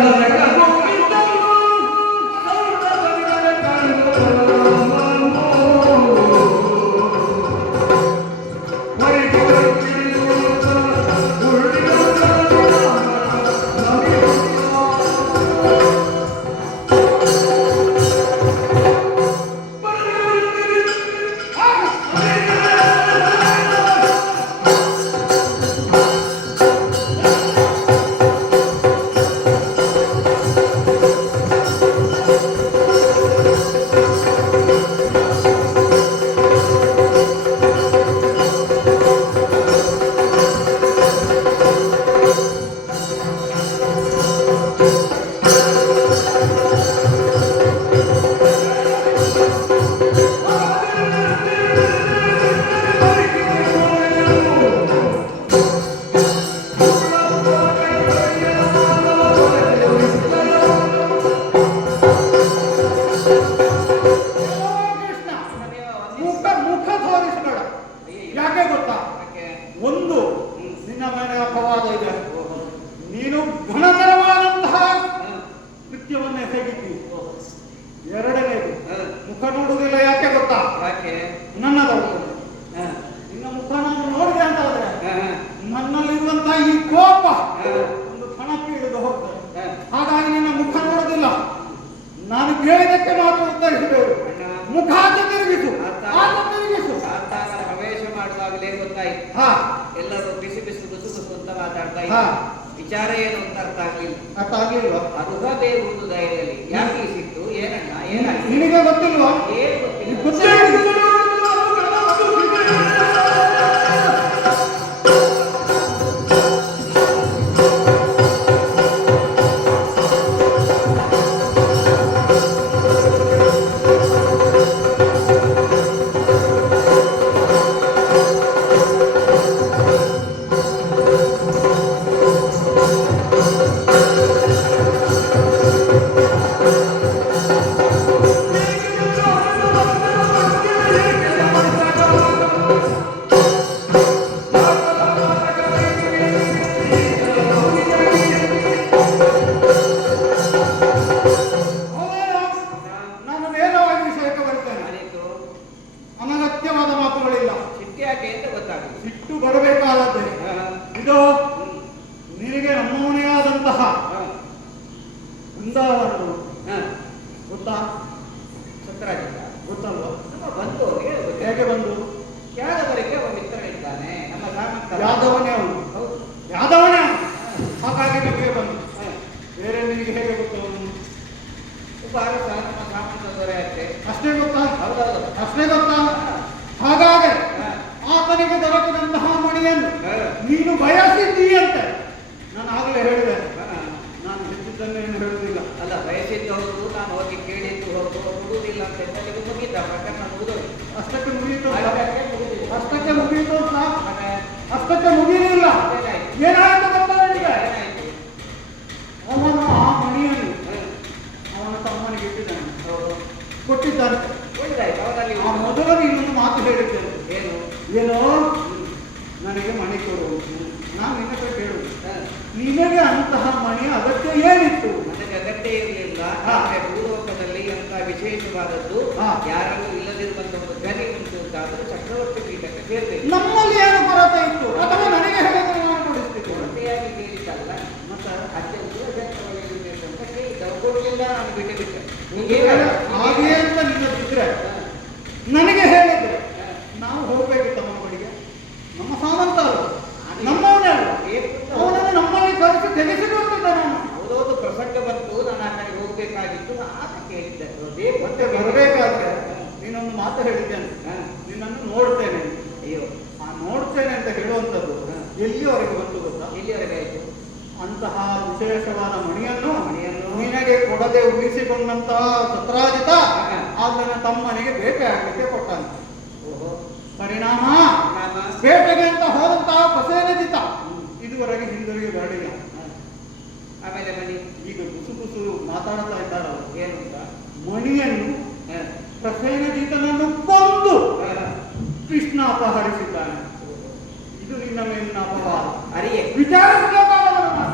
ಎರಡನೇದು ಮುಖ ನೋಡುವುದಿಲ್ಲ. ಯಾಕೆ ಗೊತ್ತಾ? ಯಾಕೆ? ನನ್ನದವರು ನಿನ್ನ ಮುಖ ನಾನು ನೋಡಿದೆ ಅಂತ ಆದ್ರೆ ನನ್ನಲ್ಲಿರುವಂತಹ ಈ ಕೋಪ ಒಂದು ಕ್ಷಣಕ್ಕೆ ಇಳಿದು ಹೋಗ್ತದೆ. ಹಾಗಾಗಿ ನಿನ್ನ ಮುಖ ನೋಡುವುದಿಲ್ಲ. ನಾನು ಕೇಳಿದಕ್ಕೆ ಮಾತ್ರ ಉತ್ತರಿಸಬೇಕು. ಮುಖ ಆಚೆ ತಿರುಗಿಸು, ಆಚೆ ತಿರುಗಿಸು. ಪ್ರವೇಶ ಮಾಡುವಾಗಲೇ ಗೊತ್ತಾಯ್ತು. ಹಾ, ಎಲ್ಲರೂ ಬಿಸಿ ಬಿಸಿ ಗುಸು ಗುಸು ಅಂತ ಮಾತಾಡ್ತಾ ಹಾ. ಇದ್ದಾರೆ. ವಿಚಾರ ಏನು ಅಂತ ಅರ್ಥ ಆಗ್ಲಿಲ್ಲ. ಅರ್ಥ ಆಗ್ಲಿಲ್ವಾ? ಅರುಹಬೇಕು ಧೈರ್ಯದಲ್ಲಿ ಯಾಕೆ ಈ ಸಿಟ್ಟು? ಏನಣ್ಣ ಏನಾಯ್ತು? ನಿನಗೆ ಗೊತ್ತಿಲ್ವಾ? ಏನ್ ಗೊತ್ತಿಲ್ಲ. ಗೊತ್ತಿಲ್ಲ. ಬೃಂದಾವನ ಹಾ ಗೊತ್ತಾ? ಸತ್ರಾಜಿತ ಗೊತ್ತಲ್ವಾ? ನಮ್ಮ ಬಂಧು ಹೇಳ್ಬೇಕು. ಹೇಗೆ ಬಂದು? ಯಾದವರಿಗೆ ಒಬ್ಬ ಮಿತ್ರ ಇದ್ದಾನೆ, ನಮ್ಮ ಸಾಮಂತ. ಯಾದವನೇ ಅವನು. ಹೌದು. ಯಾದವನೇ ಅವನು. ಹಾಗಾಗಿ ನಿಮಗೆ ಬಂದು. ಹಾ. ಬೇರೆ ನಿನಗೆ ಹೇಗೆ ಗೊತ್ತು ಅವನು? ಒಬ್ಬ ಅರಸ ನಮ್ಮ ಸಾಮಂತ ದೊರೆ ಅಷ್ಟೇ. ಅಷ್ಟೇ ಗೊತ್ತಾ? ಹೌದೌದು. ಅಷ್ಟೇ ಗೊತ್ತಾ? ಹಾಗಾದರೆ ಹಾ. ಆತನಿಗೆ ದೊರಕಿದಂತಹ ಮಣಿಯನ್ನು ಹಾ. ನೀನು ಬಯಸಿದ್ದೀಯಂತೆ. ನಾನು ಆಗಲೇ ಹೇಳಿದೆ, ಹಾ. ನಾನು ಹೆಚ್ಚಿದ್ದನ್ನೇನು ಹೇಳುವುದಿಲ್ಲ. ಅಲ್ಲ, ಬಯಸಿದ್ದು ಹೌದು, ನಾನು ಹೋಗಿ ಕೇಳಿದ್ದು ಹೌದು, ಕೊಡುವುದಿಲ್ಲ ಅಂತ ಇದು ಮುಗಿದ ಪ್ರಕರಣ ಮುಗಿದೋದು. ಅಷ್ಟಕ್ಕೆ ಮುಗಿಯಿತು. ಅದಕ್ಕೆ ಮುಗಿದಿದೆ. ಅಷ್ಟಕ್ಕೆ ಮುಗಿಯಿತು ಅಂತ ಮತ್ತೆ ಅಷ್ಟಕ್ಕೆ ಮುಗಿಯಲಿಲ್ಲ. ಏನಾಯ್ತು? ಏನಾಯ್ತು ಗೊತ್ತಾ ನಿನಗೆ? ಏನಾಯ್ತು? ಅವನು ಆ ಮಣಿಯನ್ನು ಹ್ಮ್. ಅವನ ತಮ್ಮನಿಗೆ ಇಟ್ಟಿದ್ದಾನೆ, ಹೌದು. ಕೊಟ್ಟಿದ್ದಾನೆ. ಒಳ್ಳೆದಾಯ್ತು. ಅವನಲ್ಲಿ ಆ ಮೊದಲು ಇನ್ನೊಂದು ಮಾತು ಹೇಳಿದ್ದೇನೆ. ಏನು? ಏನೋ ನನಗೆ ಮಣಿ ಕೊಡು. ನಾನು ನಿನ್ನ ಹತ್ರ ಕೇಳು, ಹಾ. ನಿನಗೆ ಅಂತಹ ಮಣಿ ಅಗತ್ಯ ಏನಿತ್ತು? ನನಗೆ ಅಗತ್ಯ ಇರಲಿಲ್ಲ. ಹಾ. ಆದರೆ ಭೂಲೋಕದಲ್ಲಿ ಅಂತ ವಿಶೇಷವಾದದ್ದು ಹಾ. ಯಾರಲ್ಲೂ ಇಲ್ಲದಿರುವಂತ ಒಂದು ಗನಿ ಉಂಟು ಅಂತಾದ್ರೆ ಚಕ್ರವರ್ತಿ ಪೀಠಕ್ಕೆ ಸೇರ್ಬೇಕು. ನಮ್ಮಲ್ಲಿ ಏನು ಕೊರತೆ ಇತ್ತು? ಅಥವಾ ನನಗೆ ಹೇಳಿದ್ರೆ ನಾನು ಕೊಡಿಸ್ತಿದ್ದೆ. ಕೊರತೆಯಾಗಿ ಕೇಳಿದ್ದಲ್ಲ, ಮತ್ತೆ ಅಷ್ಟೇ ಉಪಯೋಗಕ್ಕೆ ಅಂತ ಕೇಳಿದ್ದ. ಕೊಡಲಿಲ್ಲ, ನಾನು ಬಿಟ್ಟು ಬಿಟ್ಟೆ. ಹಾಗೆ ಅಂತ ನಿನ್ನದಿದ್ರೆ ನನಗೆ ಹೇಳಿದ್ರೆ ನಾವು ಹೋಗ್ಬೇಕಿತ್ತು ಅವನ ಬಳಿಗೆ. ನಮ್ಮ ಸಾಮಂತ ಅಲ್ಲ, ನಮ್ಮವನೇ ಅಲ್ಲ. ಅವನನ್ನು ನಮ್ಮಲ್ಲಿ ಕರೆಸಿ ತೆಗೆಸಿಕೊಂಡಿದ್ದ ನಾನು. ಹೌದೌದು, ಪ್ರಸಂಗ ಬಂತು, ನಾನು ಆ ಕಡೆ ಹೋಗ್ಬೇಕಾಗಿತ್ತು, ಆತ ಕೇಳಿದ್ದೆ. ಮತ್ತೆ ಬರಬೇಕಾದ್ರೆ ನೀನೊಂದು ಮಾತು ಹೇಳಿದ್ದೇನೆ, ಹಾ. ನಿನ್ನನ್ನು ನೋಡ್ತೇನೆ. ಅಯ್ಯೋ, ಆ ನೋಡ್ತೇನೆ ಅಂತ ಹೇಳುವಂಥದ್ದು ಎಲ್ಲಿಯವರೆಗೆ ಬಂತು ಗೊತ್ತಾ? ಎಲ್ಲಿವರೆಗೆ ಆಯ್ತು? ಅಂತಹ ವಿಶೇಷವಾದ ಮಣಿಯನ್ನು ಮಣಿಯನ್ನು ನಿನಗೆ ಕೊಡದೆ ಉಳಿಸಿಕೊಂಡಂತಹ ಸತ್ರಾಜಿತ ಹಾ. ಆತನ ತಮ್ಮನಿಗೆ ಬೇಟೆ ಆಗಲಿಕ್ಕೆ ಕೊಟ್ಟಾನೆ. ಓಹೋ. ಪರಿಣಾಮ ನಾಮ? ಬೇಟೆಗೆ ಅಂತ ಹೋದಂತಹ ಪ್ರಸೇನಜಿತ ಇದುವರೆಗೆ ಹಿಂದಿರುಗಿ ಬರಲಿಲ್ಲ. ಆಮೇಲೆ ಮಣಿ ಈಗ ಕುಸು ಕುಸು ಮಾತಾಡ್ತಾ ಇದ್ದಾರಲ್ಲ, ಏನು ಅಂತ? ಮಣಿಯನ್ನು ಹಾ. ಪ್ರಸೇನಜಿತನನ್ನು ಕೊಂದು ಹಾ. ಕೃಷ್ಣ ಅಪಹರಿಸಿದ್ದಾನೆ. ಇದು ನಿನ್ನ ಮೇಲಿನ ಅಪವಾದ. ಅರಿಯೇ ವಿಚಾರಿಸಬೇಕಾದವನು.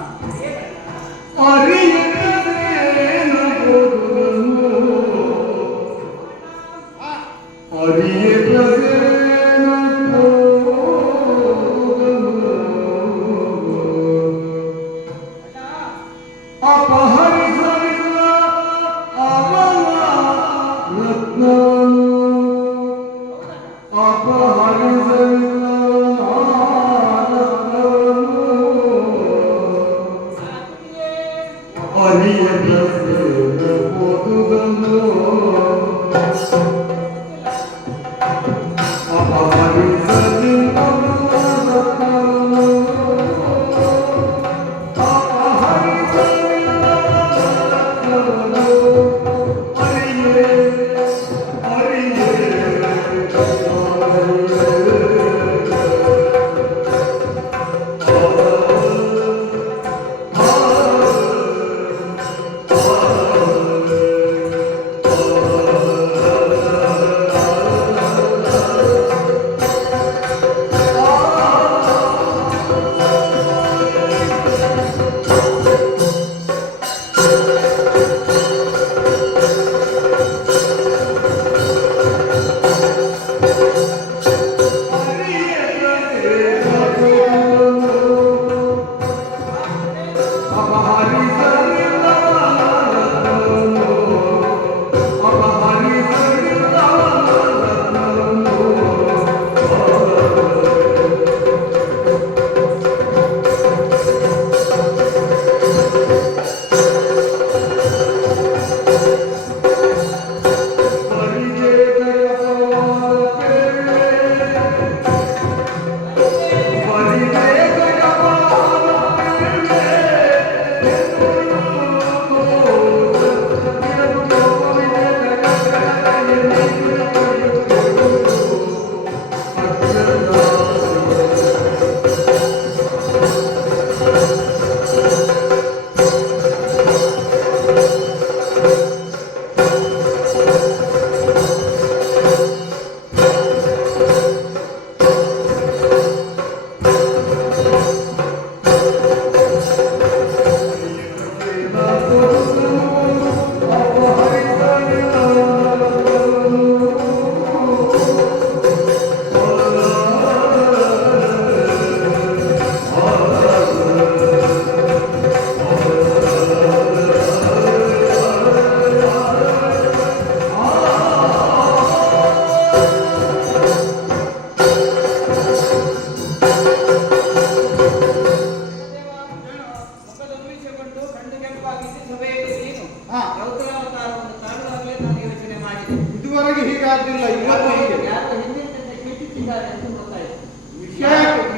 ಹಾ. ರೌದ್ರಾವತಾರವನ್ನು ತಾಳುವಾಗಲೇ ನಾನು ಯೋಚನೆ ಮಾಡಿದೆ. ಇದುವರೆಗೆ ಹೀಗಾಗ್ಲಿಲ್ಲ, ಇವತ್ತು ಹೀಗೆ. ಯಾರು ಹಿಂದಿನಿಂದ ಕೀರ್ತಿಸಿದ್ದಾರೆ ಅಂತ ಗೊತ್ತಾಯ್ತು.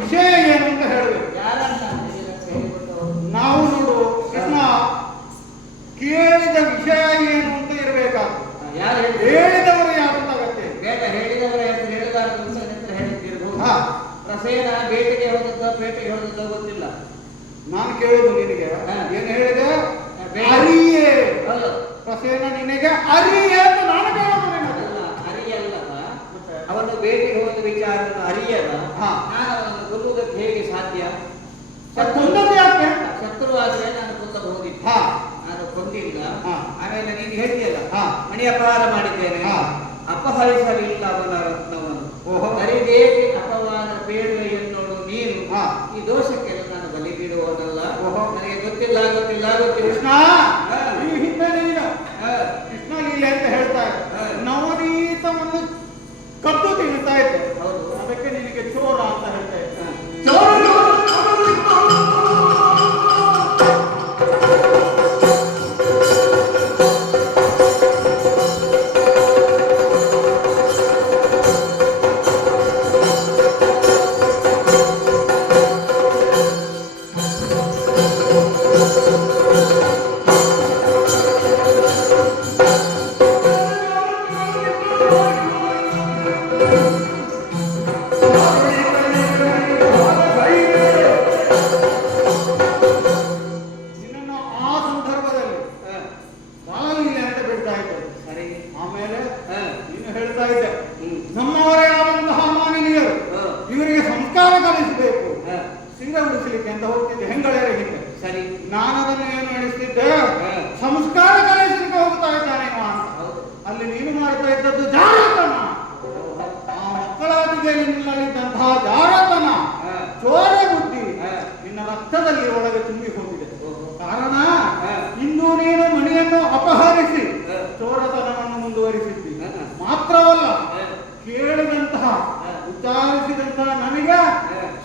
ವಿಷಯ ಏನು ಅಂತ ಹೇಳಬೇಕು. ಯಾರನ್ನ ಹೇಳಿಕೊಟ್ಟವರು? ನಾವು ನೋಡು ಕೃಷ್ಣ, ಕೇಳಿದ ವಿಷಯ ಏನು ಅಂತ ಇರಬೇಕಾಗ್ತದೆ. ಯಾರು ಹೇಳಿದವರು ಯಾರು ಅಂತ ಅಗತ್ಯ ಇಲ್ಲ. ಬೇಡ, ಹೇಳಿದವರ ಹೆಸರು ಹೇಳಬಾರದು ಅಂತ ನನ್ನ ಹತ್ರ ಹೇಳಿದ್ದಿರಬಹುದು. ಹಾ. ಪ್ರಸೇನ ಬೇಟೆಗೆ ಹೋದದ್ದೋ ಪೇಟೆಗೆ ಹೋದದ್ದೋ ಗೊತ್ತಿಲ್ಲ. ನಾನು ಕೇಳುದು ನಿನಗೆ ಹಾ. ಏನು ಹೇಳಿದೆ? ಬೇಡ. ಅರಿಯೇ. ಹೌದು. ಪ್ರಸೇನ ನಿನಗೆ ಅರಿಯೇ ಅಂತ ನಾನು ಕೇಳೋದು ನಿನಗೆ. ಅಲ್ಲ, ಅರಿಯಲ್ಲದ ಅವನು ಬೇಟೆಗೆ ಹೋದ ವಿಚಾರವನ್ನು ಅರಿಯದ. ಹಾ. ನಾನು ಅವನನ್ನು ಕೊಲ್ಲುವುದಕ್ಕೆ ಹೇಗೆ ಸಾಧ್ಯ? ಕೊಂದದ್ದು ಯಾಕೆ? ಶತ್ರುವಾದ್ರೆ ನಾನು ಕೊಲ್ಲಬಹುದಿತ್ತು. ಹಾ. ನಾನು ಕೊಂದಿಲ್ಲ. ಹಾ. ಆಮೇಲೆ ನೀನು ಹೇಳಿದೆಯಲ್ಲ, ಹಾ. ಮಣಿ ಅಪಹಾರ ಮಾಡಿದ್ದೇನೆ. ಹಾ. ಅಪಹರಿಸಲಿಲ್ಲ ಅವನ ರತ್ನವನ್ನು. ಓಹೋ. ಹರಿದೇವಿ ಅಪವಾದ ಬೇಡುವೆಯನ್ನೋಡು ನೀನು. ಹಾ. ಈ ದೋಷಕ್ಕೆಲ್ಲ ನಾನು ಬಲಿ ಬಿಡುವವನಲ್ಲ. ಓಹೋ. ನನಗೆ ಗೊತ್ತಿಲ್ಲ ಗೊತ್ತಿಲ್ಲ ಗೊತ್ತಿಲ್ಲ. ಕೃಷ್ಣ, ಹಾ. ಈ ಹಿಂದೆ ನೀನು ಹಾ. ಕೃಷ್ಣ ಲೀಲೆ ಅಂತ ಹೇಳ್ತಾ ಇದ್ದೆ. ಹಾ. ನವನೀತವನ್ನು ಕದ್ದು ತಿನ್ನುತ್ತಾ ಇದ್ದೆ. ಹೌದು. ಅದಕ್ಕೆ ನಿನಗೆ ಚೋರ ಅಂತ ಹೇಳ್ತಾ ಇದ್ದೆ. ಹಾ. ನಿನ್ನನ್ನು ಆ ಸಂದರ್ಭದಲ್ಲಿ ಹಾ. ಬಾಲಲೀಲೆ ಅಂತ ಬಿಡ್ತಾ ಇದ್ದೆ. ಸರಿ. ಆಮೇಲೆ ಹಾ. ನೀನು ಹೇಳ್ತಾ ಇದ್ದೆ, ಹ್ಮ್. ನಮ್ಮವರೇ ಆದಂತಹ ಮಾನಿನಿಯರು ಹಾ. ಇವರಿಗೆ ಸಂಸ್ಕಾರ ಕಲಿಸಬೇಕು, ಹಾ. ಸೀರೆ ಉಡಿಸಲಿಕ್ಕೆ ಅಂತ ಹೋಗ್ತಿದ್ದೆ ಹೆಂಗಳೆಯರ ಹಿಂದೆ. ಸರಿ. ನಾನು ಅದನ್ನು ಏನು ನಡೆಸ್ತಿದ್ದೆ? ಹಾ. ಸಂಸ್ಕಾರ ಕಲಿಸಲಿಕ್ಕೆ ಹೋಗ್ತಾ ಇದ್ದಾನೆ ಇವ ಅಂತ. ಹೌದು. ಅಲ್ಲಿ ನೀನು ಮಾಡ್ತಾ ಇದ್ದದ್ದು ಜಾರತನ. ಆ ಮಕ್ಕಳಾದಿಗೆ ನಿನ್ನಲ್ಲಿದ್ದಂತಹ ಜಾರತನ, ಹಾ. ಚೋರ ಬುದ್ಧಿ ಹಾ. ನಿನ್ನ ರಕ್ತದಲ್ಲಿ ಒಳಗೆ ತುಂಬಿ ಹೋಗಿದೆ. ಓಹೋ. ಕಾರಣ ಹಾ. ಇಂದು ನೀನು ಮಣಿಯನ್ನು ಅಪಹರಿಸಿ ಹಾ. ಚೋರತನವನ್ನು ಮುಂದುವರಿಸಿದ್ದಿ. ಹಾ. ಮಾತ್ರವಲ್ಲ, ಹಾ. ಕೇಳಿದಂತಹ ಹಾ. ವಿಚಾರಿಸಿದಂತಹ ನನಗೆ ಹಾ.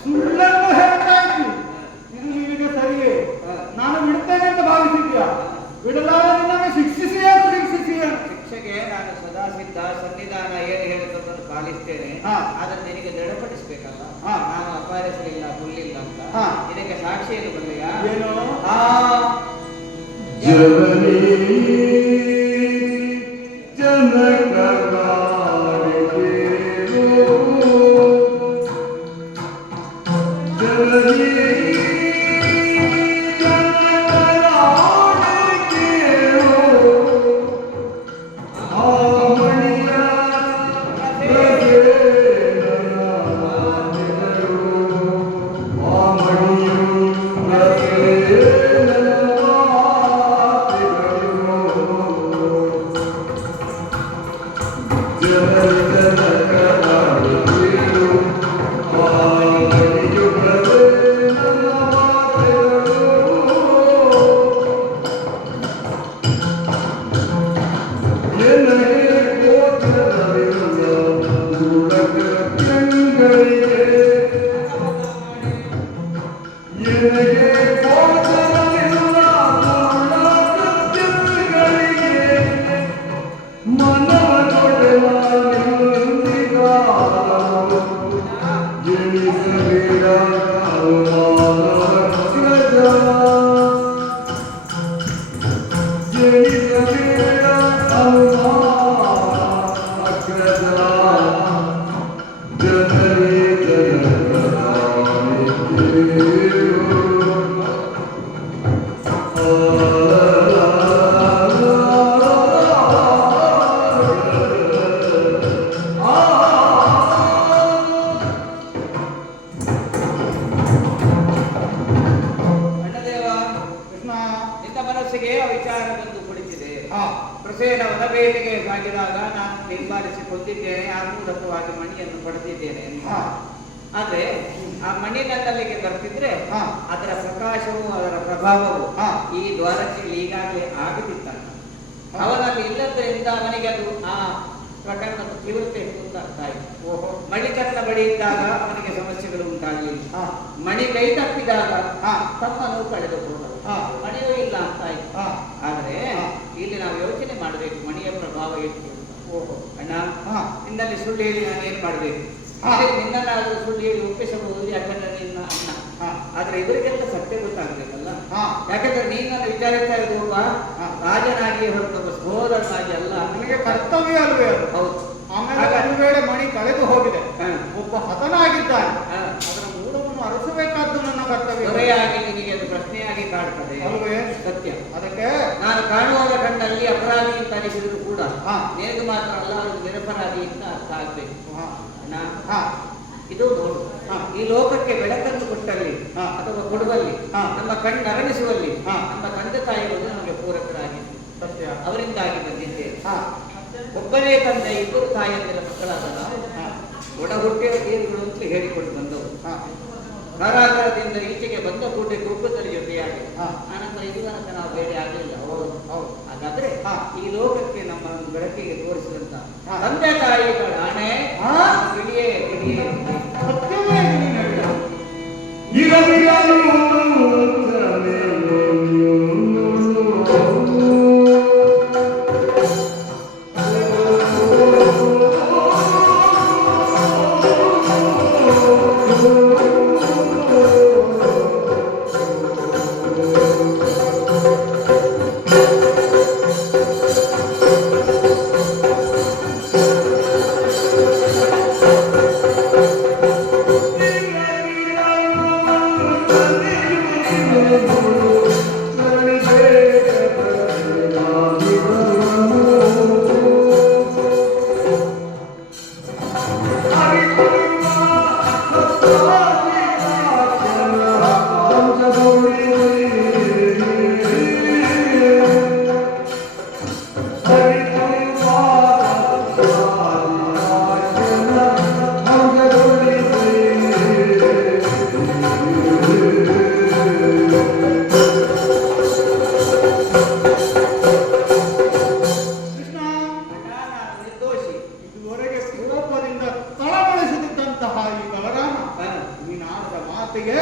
ಸುಳ್ಳನ್ನು ಹೇಳ್ತಾ ಇದ್ದಿ. ಹಾ. ಇದು ನಿನಗೆ ಸರಿಯೇ? ಹಾ. ನಾನು ಬಿಡ್ತೇನೆ ಅಂತ ಭಾವಿಸಿದ್ಯಾ? ಬಿಡಲಾರೆ ನಿನ್ನನ್ನು ಶಿಕ್ಷಿಸಿಯೇ ಶಿಕ್ಷಿಸಿಯೇ. ಶಿಕ್ಷೆಗೆ ನಾನು ಸದಾ ಸಿದ್ಧ. ಸನ್ನಿಧಾನ ಏನು ಹೇಳುತ್ತದನ್ನು ಪಾಲಿಸ್ತೇನೆ. ಹಾ. ಅದನ್ನು ನಿನಗೆ ದೃಢಪಡಿಸಬೇಕಲ್ಲ. ಹಾ. ನಾನು ಅಪಹರಿಸಲಿಲ್ಲ, ಕೊಲ್ಲಿಲ್ಲ ಅಂತ. ಹಾ. ಇದಕ್ಕೆ ಸಾಕ್ಷಿ ಏನು ಬಲ್ಲೆಯಾ? ಏನು? ಆ ಜನನಿ ಅಣ್ಣದೇವ, ಕೃಷ್ಣ. ನಿನ್ನ ಮನಸ್ಸಿಗೆ ಆ ವಿಚಾರ ಬಂದು ಕುಳಿತಿದೆ. ಹಾ. ಪ್ರಸೇನ ವನಬೇಟೆಗೆ ಸಾಗಿದಾಗ ನಾನು ನಿರ್ಮಾರಿಸಿ ಕೊಂದಿದ್ದೇನೆ, ಆತ್ಮೂಢಕವಾಗಿ ಮಣಿಯನ್ನು ಪಡೆದಿದ್ದೇನೆ ಅಂತ. ಹಾ. ಆದ್ರೆ ಆ ಮಣಿ ನನ್ನಲ್ಲಿಗೆ ಬರ್ತಿದ್ರೆ ಹಾ. ಅದರ ಪ್ರಕಾಶವು ಅದರ ಪ್ರಭಾವವು ಹಾ. ಈ ದ್ವಾರದಲ್ಲಿ ಈಗಾಗಲೇ ಆಗುತ್ತಿತ್ತಾನೆ. ಹಾ. ಅವನಲ್ಲಿ ಇಲ್ಲದ್ರಿಂದ ಅವನಿಗೆ ಅದು ಆ ಪ್ರಕರಣದ ತೀವ್ರತೆ ಉಂಟಾಯಿತು. ಓಹೋ. ಮಣಿ ತನ್ನ ಬಳಿ ಇದ್ದಾಗ ಅವನಿಗೆ ಸಮಸ್ಯೆಗಳು ಉಂಟಾಗಲಿಲ್ಲ. ಹಾ. ಮಣಿ ಕೈ ತಪ್ಪಿದಾಗ ಹಾ. ತಮ್ಮನ್ನು ಕಳೆದುಕೊಂಡರು. ಹಾ. ಮಣಿಯೂ ಇಲ್ಲ ಅಂತಾಯ್ತು. ಹಾ. ಆದ್ರೆ ಹಾ. ಇಲ್ಲಿ ಮಾಡಬೇಕು, ಮಣಿಯ ಪ್ರಭಾವ ಎಷ್ಟು ಓಹೋ. ಅಣ್ಣ. ಹಾ. ನಿನ್ನಲ್ಲಿ ಸುಳ್ಳು ಹೇಳಿ ನಾನು ಏನ್ ಮಾಡ್ಬೇಕು? ಹಾ. ನಿನ್ನನ್ನಾದ್ರೂ ಸುಳ್ಳು ಹೇಳಿ ಒಪ್ಪಿಸಬಹುದು, ಯಾಕಂದ್ರೆ ನಿನ್ನ ಅಣ್ಣ. ಹಾ. ಆದ್ರೆ ಇವರಿಗೆಲ್ಲ ಸತ್ಯ ಗೊತ್ತಾಗ್ಬೇಕಲ್ಲ. ಹಾ. ಯಾಕಂದ್ರೆ ನೀನು ನನ್ನ ವಿಚಾರಿಸ್ತಾ ಇರುವಾಗ ಹಾ. ರಾಜನಾಗಿ ಹೊರತೊಬ್ಬ ಸಹೋದರನಾಗಿ ಅಲ್ಲ. ನನಗೆ ಕರ್ತವ್ಯ ಅಲ್ವೇ ಅದು. ಹೌದು. ಆಮೇಲೆ ಒಂದು ವೇಳೆ ಮಣಿ ಕಳೆದು ಹೋಗಿದೆ, ಹಾ. ಒಬ್ಬ ಹತನಾಗಿದ್ದಾನೆ, ಹಾ. ಅದರ ಮೂಲವನ್ನು ಅರಸಬೇಕಾದ್ದು ನನ್ನ ಕರ್ತವ್ಯ ದೊರೆಯಾಗಿ ನಿನಗೆ ಅದು ಪ್ರಶ್ನೆಯಾಗಿ ಕಾಡ್ತದೆ ಅಲ್ವೇ? ಸತ್ಯ. ಅದಕ್ಕೆ ನಾನು ಕಾಣುವಾಗ ಕಣ್ಣಲ್ಲಿ ಅಪರಾಧಿ ಅಂತ ಅನಿಸಿದ್ರು ಕೂಡ ಹಾ. ನಿನಗೆ ಮಾತ್ರ ಅಲ್ಲ, ಅದು ನಿರಪರಾಧಿ ಅಂತ ಅರ್ಥ ಆಗ್ಬೇಕು. ಹಾ. ಅಣ್ಣ, ಹಾ. ಇದು ನೋಡು, ಹಾ. ಈ ಲೋಕಕ್ಕೆ ಬೆಳಕನ್ನು ಕೊಟ್ಟಲ್ಲಿ ಹಾ. ಅಥವಾ ಕೊಡುವಲ್ಲಿ, ಹಾ. ನಮ್ಮ ಕಣ್ಣು ಅರಳಿಸುವಲ್ಲಿ ಹಾ. ನಮ್ಮ ತಂದೆ ತಾಯಿಗಳು ನಮಗೆ ಪೂರಕರಾಗಿದ್ದು, ಸತ್ಯ. ಅವರಿಂದಾಗಿ ಬಂದಿದ್ದೇವೆ. ಹಾ. ಒಬ್ಬನೇ ತಂದೆ ಇಬ್ಬರು ತಾಯಿಯಂದಿರ ಮಕ್ಕಳಾದ ನಾವು ಹಾ. ಒಡ ಹುಟ್ಟಿದ ಏನುಗಳು ಅಂತ ಹೇಳಿಕೊಂಡು ಬಂದವು. ಹಾ. ಕಾರಾಗರದಿಂದ ಈಚೆಗೆ ಬಂದ ಕೂಟೆ ಕುಟುಂಬದಲ್ಲಿ ಜೊತೆಯಾಗಿ ಹಾ. ಆನಂತರ ಇದುವರೆಗೆ ನಾವು ಬೇರೆ ಆಗಲಿಲ್ಲ. ಹೌದು. ಹೌದು. ಹಾಗಾದ್ರೆ ಹಾ. ಈ ಲೋಕಕ್ಕೆ ನಮ್ಮ ಬೆಳಕಿಗೆ ತೋರಿಸಿದಂತ ಹಾ. ತಂದೆ ತಾಯಿಗಳ ಹಣೆ ಹಾ. ತಿಳಿಯೇ ತಿಳಿಯೇ ಸತ್ಯವೇ ನೀನು ಹೇಳಿದ. ಕೃಷ್ಣ, ನಿರ್ದೋಷಿ. ಇದುವರೆಗೆ ಕೋಪದಿಂದ ತಳಮಳಿಸುತ್ತಿದ್ದಂತಹ ಈ ಬಲರಾಮ ನೀನಾದ ಮಾತಿಗೆ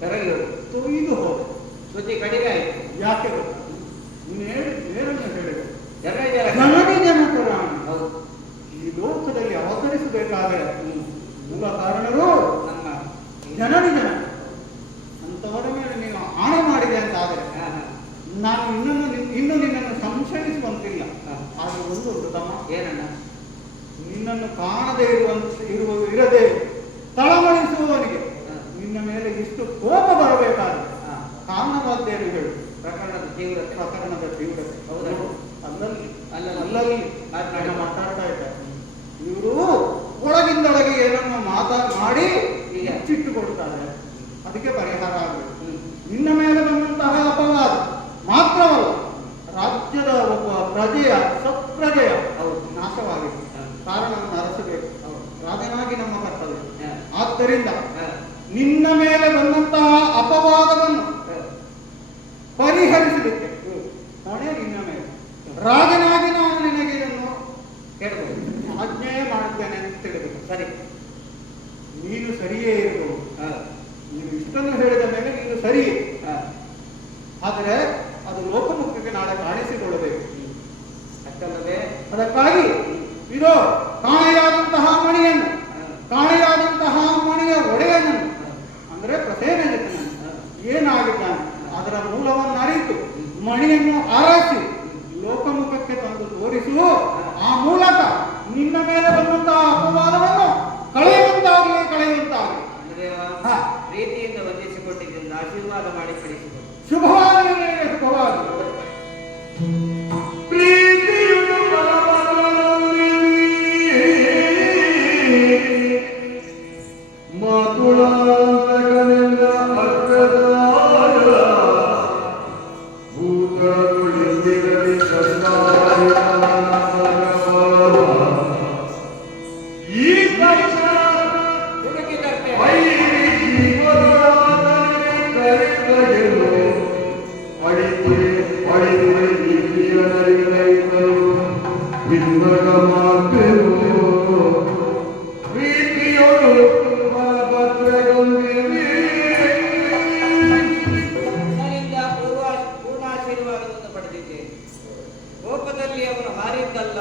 ಕರಗಿರು ತೊಯ್ದು ಹೋದ. ಶ್ರುತಿ ಕಡಿಮೆ ಆಯ್ತು. ಯಾಕೆ ಗೊತ್ತಾ? ನೀನು ಏನನ್ನು ಹೇಳಿದೆ? ಜನ ಜನನಿ ಜನಕರಾಣ. ಹೌದು. ಈ ಲೋಕದಲ್ಲಿ ಅವತರಿಸಬೇಕಾದ್ರೆ ಮೂಲ ಕಾರಣರು ನಮ್ಮ ಜನನಿ ಜನ ಅಂತವರ ಮೇಲೆ ನೀನು ಆಣೆ ಮಾಡಿದೆ ಅಂತ ಆದರೆ ಹಾ, ಹಾ. ನಾನು ಇನ್ನು ನಿನ್ನನ್ನು ಸಂಶಯಿಸುವಂತಿಲ್ಲ. ಹಾ. ಆದರೆ ಒಂದು ತಮ್ಮ, ಏನಣ್ಣ? ನಿನ್ನನ್ನು ಕಾಣದೇ ಇರದೆ ತಳಮಳಿಸುವವನಿಗೆ ಹಾ. ನಿನ್ನ ಮೇಲೆ ಇಷ್ಟು ಕೋಪ ಬರಬೇಕಾದ್ರೆ ಹಾ. ಕಾರಣವಾದ್ದೇನು ಹೇಳು? ಪ್ರಕರಣದ ತೀವ್ರತೆ. ಪ್ರಕರಣದ ತೀವ್ರತೆ. ಹೌದಾ? ಅಲ್ಲಲ್ಲಿ ಅಲ್ಲಲ್ಲಿ. ಅಲ್ಲಲ್ಲಿ ಮಾತನಾಡಿ. ಮಾತಾಡ್ತಾ ಇದ್ದಾರೆ. ಇವರು ಒಳಗಿಂದೊಳಗೆ ಏನನ್ನು ಮಾಡಿ ಈಗ ಚಿಟ್ಟು ಕೊಡ್ತಾರೆ. ಅದಕ್ಕೆ ಪರಿಹಾರ ಆಗಬೇಕು. ಹ್ಮ್. ನಿನ್ನ ಮೇಲೆ ಬಂದಂತಹ ಅಪವಾದ ಮಾತ್ರವಲ್ಲ, ರಾಜ್ಯದ ಒಬ್ಬ ಪ್ರಜೆಯ ಸತ್ಪ್ರಜೆಯ ಹೌದು. ನಾಶವಾಗಿದೆ. ಹಾ. ಕಾರಣವನ್ನು ಅರಸಬೇಕು. ಹೌದು. ರಾಜನಾಗಿ ನಮ್ಮ ಕರ್ತವ್ಯ. ಹಾ. ಆದ್ದರಿಂದ ಹಾ. ನಿನ್ನ ಮೇಲೆ ಬಂದಂತಹ ಅಪವಾದವನ್ನು ಹಾ. ಪರಿಹರಿಸಲಿಕ್ಕೆ ಹೊಣೆ ನಿನ್ನ ಮೇಲೆ. ರಾಜನಾಗಿ ನಾನು ನಿನಗೆ ಇದನ್ನು ಹೇಳ್ಬೋದು. ಆಜ್ಞೆ ಮಾಡುತ್ತೇನೆ ಅಂತ ತಿಳಿದು ಸರಿ. ನೀನು ಸರಿಯೇ ಇರಬಹುದು. ಹಾ. ನೀನು ಇಷ್ಟನ್ನು ಹೇಳಿದ ಮೇಲೆ ನೀನು ಸರಿಯೇ. ಹಾ. ಆದರೆ ಅದು ಲೋಕಮುಖಕ್ಕೆ ನಾಳೆ ಕಾಣಿಸಿಕೊಳ್ಳಬೇಕು. ಅಷ್ಟಲ್ಲದೆ ಅದಕ್ಕಾಗಿ ಇದು ಕಾಣೆಯಾದಂತಹ ಮಣಿಯನ್ನು, ಕಾಣೆಯಾದಂತಹ ಮಣಿಯ ಒಡೆಯನನ್ನು ಅಂದ್ರೆ ಪ್ರಸೇನಜಿತನನ್ನು ಏನಾಗಿದ್ದಾನೆ ಅದರ ಮೂಲವನ್ನು ಅರಿತು ಮಣಿಯನ್ನು ಆರಿಸಿ ಲೋಕಮುಖಕ್ಕೆ ತಂದು ತೋರಿಸು. ಆ ಮೂಲಕ ನಿನ್ನ ಮೇಲೆ ಬಂದಂತಹ ಅಪವಾದವನ್ನು ಕಳೆಯುವಂತಾಗಲಿ. ಅಂದ್ರೆ ಹಾ. ಪ್ರೀತಿಯಿಂದ ವಂದಿಸಿಕೊಟ್ಟಿದ್ದರಿಂದ ಆಶೀರ್ವಾದ ಮಾಡಿ ಕಳಿಸಿಕೊಟ್ಟು. ಶುಭವಾಗಲಿ ನಿನಗೆ, ಶುಭವಾಗಲಿ. ಹುಡುಕಿ ತರ್ತೇನೆ. ನನ್ನಿಂದ ಪೂರ್ಣಾಶೀರ್ವಾದವನ್ನು ಪಡೆದಿದ್ದೇನೆ. ಮಾರಿದ್ದಲ್ಲ,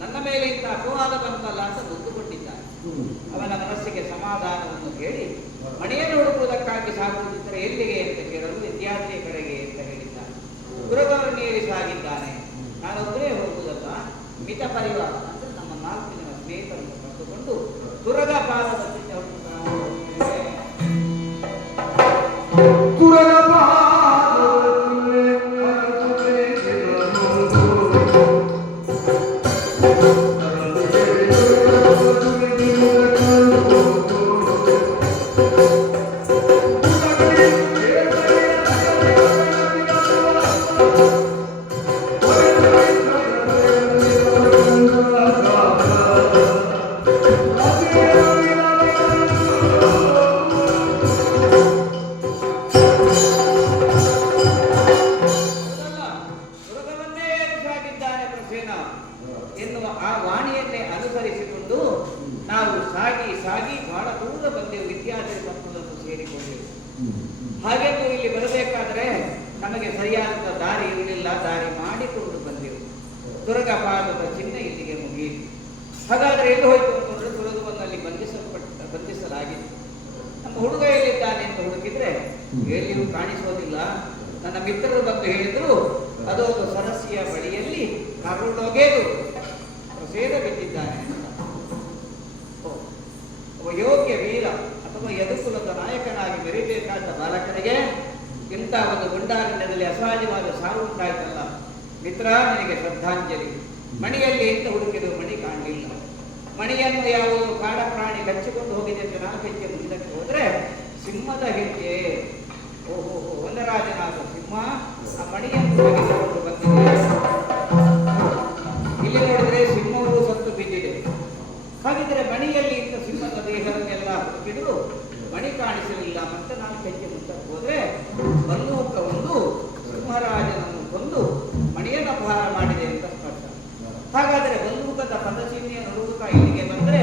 ನನ್ನ ಮೇಲೆ ಇಂಥ ಅಪವಾದ ಬಂತಲ್ಲ ಅಂತ ನೊಂದುಕೊಂಡಿದ್ದಾನೆ. ಅವನ ಮನಸ್ಸಿಗೆ ಸಮಾಧಾನವನ್ನು ಹೇಳಿ ಮನೆಯನ್ನು ಹುಡುಕುವುದಕ್ಕಾಗಿ ಸಾಗುವುದಿದ್ದರೆ ಎಲ್ಲಿಗೆ ಅಂತ ಕೇಳಲು ವಿದ್ಯಾರ್ಥಿಯ ಕಡೆಗೆ ಅಂತ ಹೇಳಿದ್ದಾನೆ. ತುರಗವನ್ನೇರಿ ಸಾಗಿದ್ದಾನೆ. ನಾನೊಬ್ಬರೇ ಹೋಗುವುದಲ್ಲ, ಮಿತ ಪರಿವಾರ ಅಂದರೆ ನಮ್ಮ 4 ಜನ ಸ್ನೇಹಿತರನ್ನು ಕರೆದುಕೊಂಡು ತುರಗ ಪಾದದಲ್ಲಿ ಎನ್ನುವ ಆ ವಾಣಿಯನ್ನೇ ಅನುಸರಿಸಿಕೊಂಡು ನಾವು ಸಾಗಿ ಸಾಗಿ ಬಹಳ ದೂರ ಬಂದೆವು. ವಿದ್ಯಾರ್ಥಿ ಸಂಪದನ್ನು ಸೇರಿಕೊಂಡೆವು. ಹಾಗೆಂದು ಇಲ್ಲಿ ಬರಬೇಕಾದ್ರೆ ನಮಗೆ ಸರಿಯಾದ ದಾರಿ ಇರಲಿಲ್ಲ. ದಾರಿ ಮಾಡಿಕೊಂಡು ಬಂದೆವು. ತುರಗಪಾದದ ಚಿಹ್ನೆ ಇಲ್ಲಿಗೆ ಮುಗಿಯಿತು. ಹಾಗಾದ್ರೆ ಎಲ್ಲಿ ಹೋಯ್ತು ಅಂತಂದ್ರೆ ತುರಗವನ್ನಲ್ಲಿ ಬಂಧಿಸಲಾಗಿತ್ತು. ನಮ್ಮ ಹುಡುಗ ಎಲ್ಲಿದ್ದಾನೆ ಅಂತ ಹುಡುಕಿದ್ರೆ ಎಲ್ಲಿಯೂ ಕಾಣಿಸೋದಿಲ್ಲ. ನನ್ನ ಮಿತ್ರರು ಬಂದು ಹೇಳಿದ್ರು ಅದೊಂದು ಸರಸ್ಸಿಯ ಬಳಿಯಲ್ಲಿ ಕರುಳೊಗೆದು ಪ್ರಸೇದ ಬಿಟ್ಟಿದ್ದಾನೆ. ಒಬ್ಬ ಯೋಗ್ಯ ವೀರ ಅಥವಾ ಯದುಕುಲದ ನಾಯಕನಾಗಿ ಮೆರಿಬೇಕಾದ ಬಾಲಕನಿಗೆ ಇಂಥ ಒಂದು ಗುಂಡಾರಣ್ಯದಲ್ಲಿ ಅಸಹಜವಾದ ಸಾವು ಉಂಟಾಯ್ತಲ್ಲ. ಮಿತ್ರ, ನನಗೆ ಶ್ರದ್ಧಾಂಜಲಿ. ಮಣಿಯಲ್ಲಿ ಎಂತ ಹುಡುಕಿದ್ರು ಮಣಿ ಕಾಣಲಿಲ್ಲ. ಮಣಿಯನ್ನು ಯಾವುದೋ ಕಾಡ ಪ್ರಾಣಿ ಕಚ್ಚಿಕೊಂಡು ಹೋಗಿದೆ ಅಂತ 4 ಹೆಜ್ಜೆ ಮುಂದಕ್ಕೆ ಹೋದ್ರೆ ಸಿಂಹದ ಹೆಜ್ಜೆ. ಓಹೋ, ವನರಾಜನಾದ ಸಿಂಹ ಆ ಮಣಿಯನ್ನು ತೆಗೆದುಕೊಂಡು ಬಂದಿದೆ. ಇಲ್ಲಿ ನೋಡಿದ್ರೆ ಸಿಂಹವು ಸತ್ತು ಬಿದ್ದಿದೆ. ಹಾಗಿದ್ರೆ ಮಣಿಯಲ್ಲಿ ಇದ್ದ ಸಿಂಹದ ದೇಹವನ್ನೆಲ್ಲ ಹುಡುಕಿದ್ರು ಮಣಿ ಕಾಣಿಸಲಿಲ್ಲ. ಮತ್ತೆ 4 ಹೆಜ್ಜೆ ಮುಂದಕ್ಕೆ ಹೋದ್ರೆ ಬಂದೂಕ ಒಂದು ಸಿಂಹರಾಜನನ್ನು ಕೊಂದು ಮಣಿಯನ್ನು ಅಪಹಾರ ಮಾಡಿದೆ ಅಂತ ಸ್ಪಷ್ಟ. ಹಾಗಾದ್ರೆ ಬಂದೂಕದ ಪದಚಿಹ್ನೆಯ ನೋಡುತ್ತಾ ಇಲ್ಲಿಗೆ ಬಂದ್ರೆ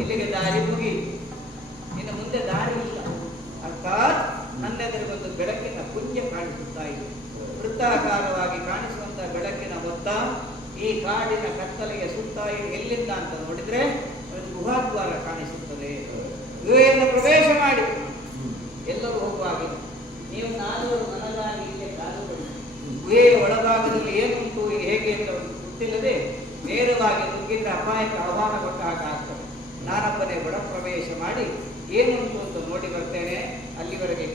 ಇಲ್ಲಿಗೆ ದಾರಿ ಮುಗಿಯಿತು. ಇನ್ನು ಮುಂದೆ ದಾರಿ ಇಲ್ಲ. ಅರ್ಥಾತ್ ನನ್ನೆದುರಿಗೊಂದು ಬೆಳಕಿನ ಪುಂಜ ಕಾಣಿಸುತ್ತಾ ಇದೆ. ವೃತ್ತಾಕಾರವಾಗಿ ಕಾಣಿಸುವಂತಹ ಬೆಳಕಿನ ಮೊತ್ತ ಈ ಕಾಡಿನ ಕತ್ತಲೆಯ ಸುತ್ತ ಎಲ್ಲಿಂದ ಅಂತ ನೋಡಿದ್ರೆ ಒಂದು ಗುಹಾದ್ವಾರ ಕಾಣಿಸುತ್ತದೆ. ಗುಹೆಯನ್ನು ಪ್ರವೇಶ ಮಾಡಿ ಎಲ್ಲರೂ ಹೋಗುವಾಗ ನೀವು 4 ಮನಗಾಗಿ ಇಲ್ಲೇ ಕಾಲುಗಳು ಗುಹೆಯ ಒಳಭಾಗದಲ್ಲಿ ಏನುಂಟು ಹೇಗೆ ಅಂತ ಗೊತ್ತಿಲ್ಲದೆ ನೇರವಾಗಿ ನುಗ್ಗಿದ್ರೆ ಅಪಾಯಕ್ಕೆ ಆಹ್ವಾನ ಕೊಟ್ಟ ಹಾಗಾಗ್ತದೆ. ನಾನೊಬ್ಬನೇ ಒಳ ಪ್ರವೇಶ ಮಾಡಿ ಏನುಂಟು ಅಂತ ನೋಡಿ ಬರ್ತೇನೆ. ಅಲ್ಲಿವರೆಗೆ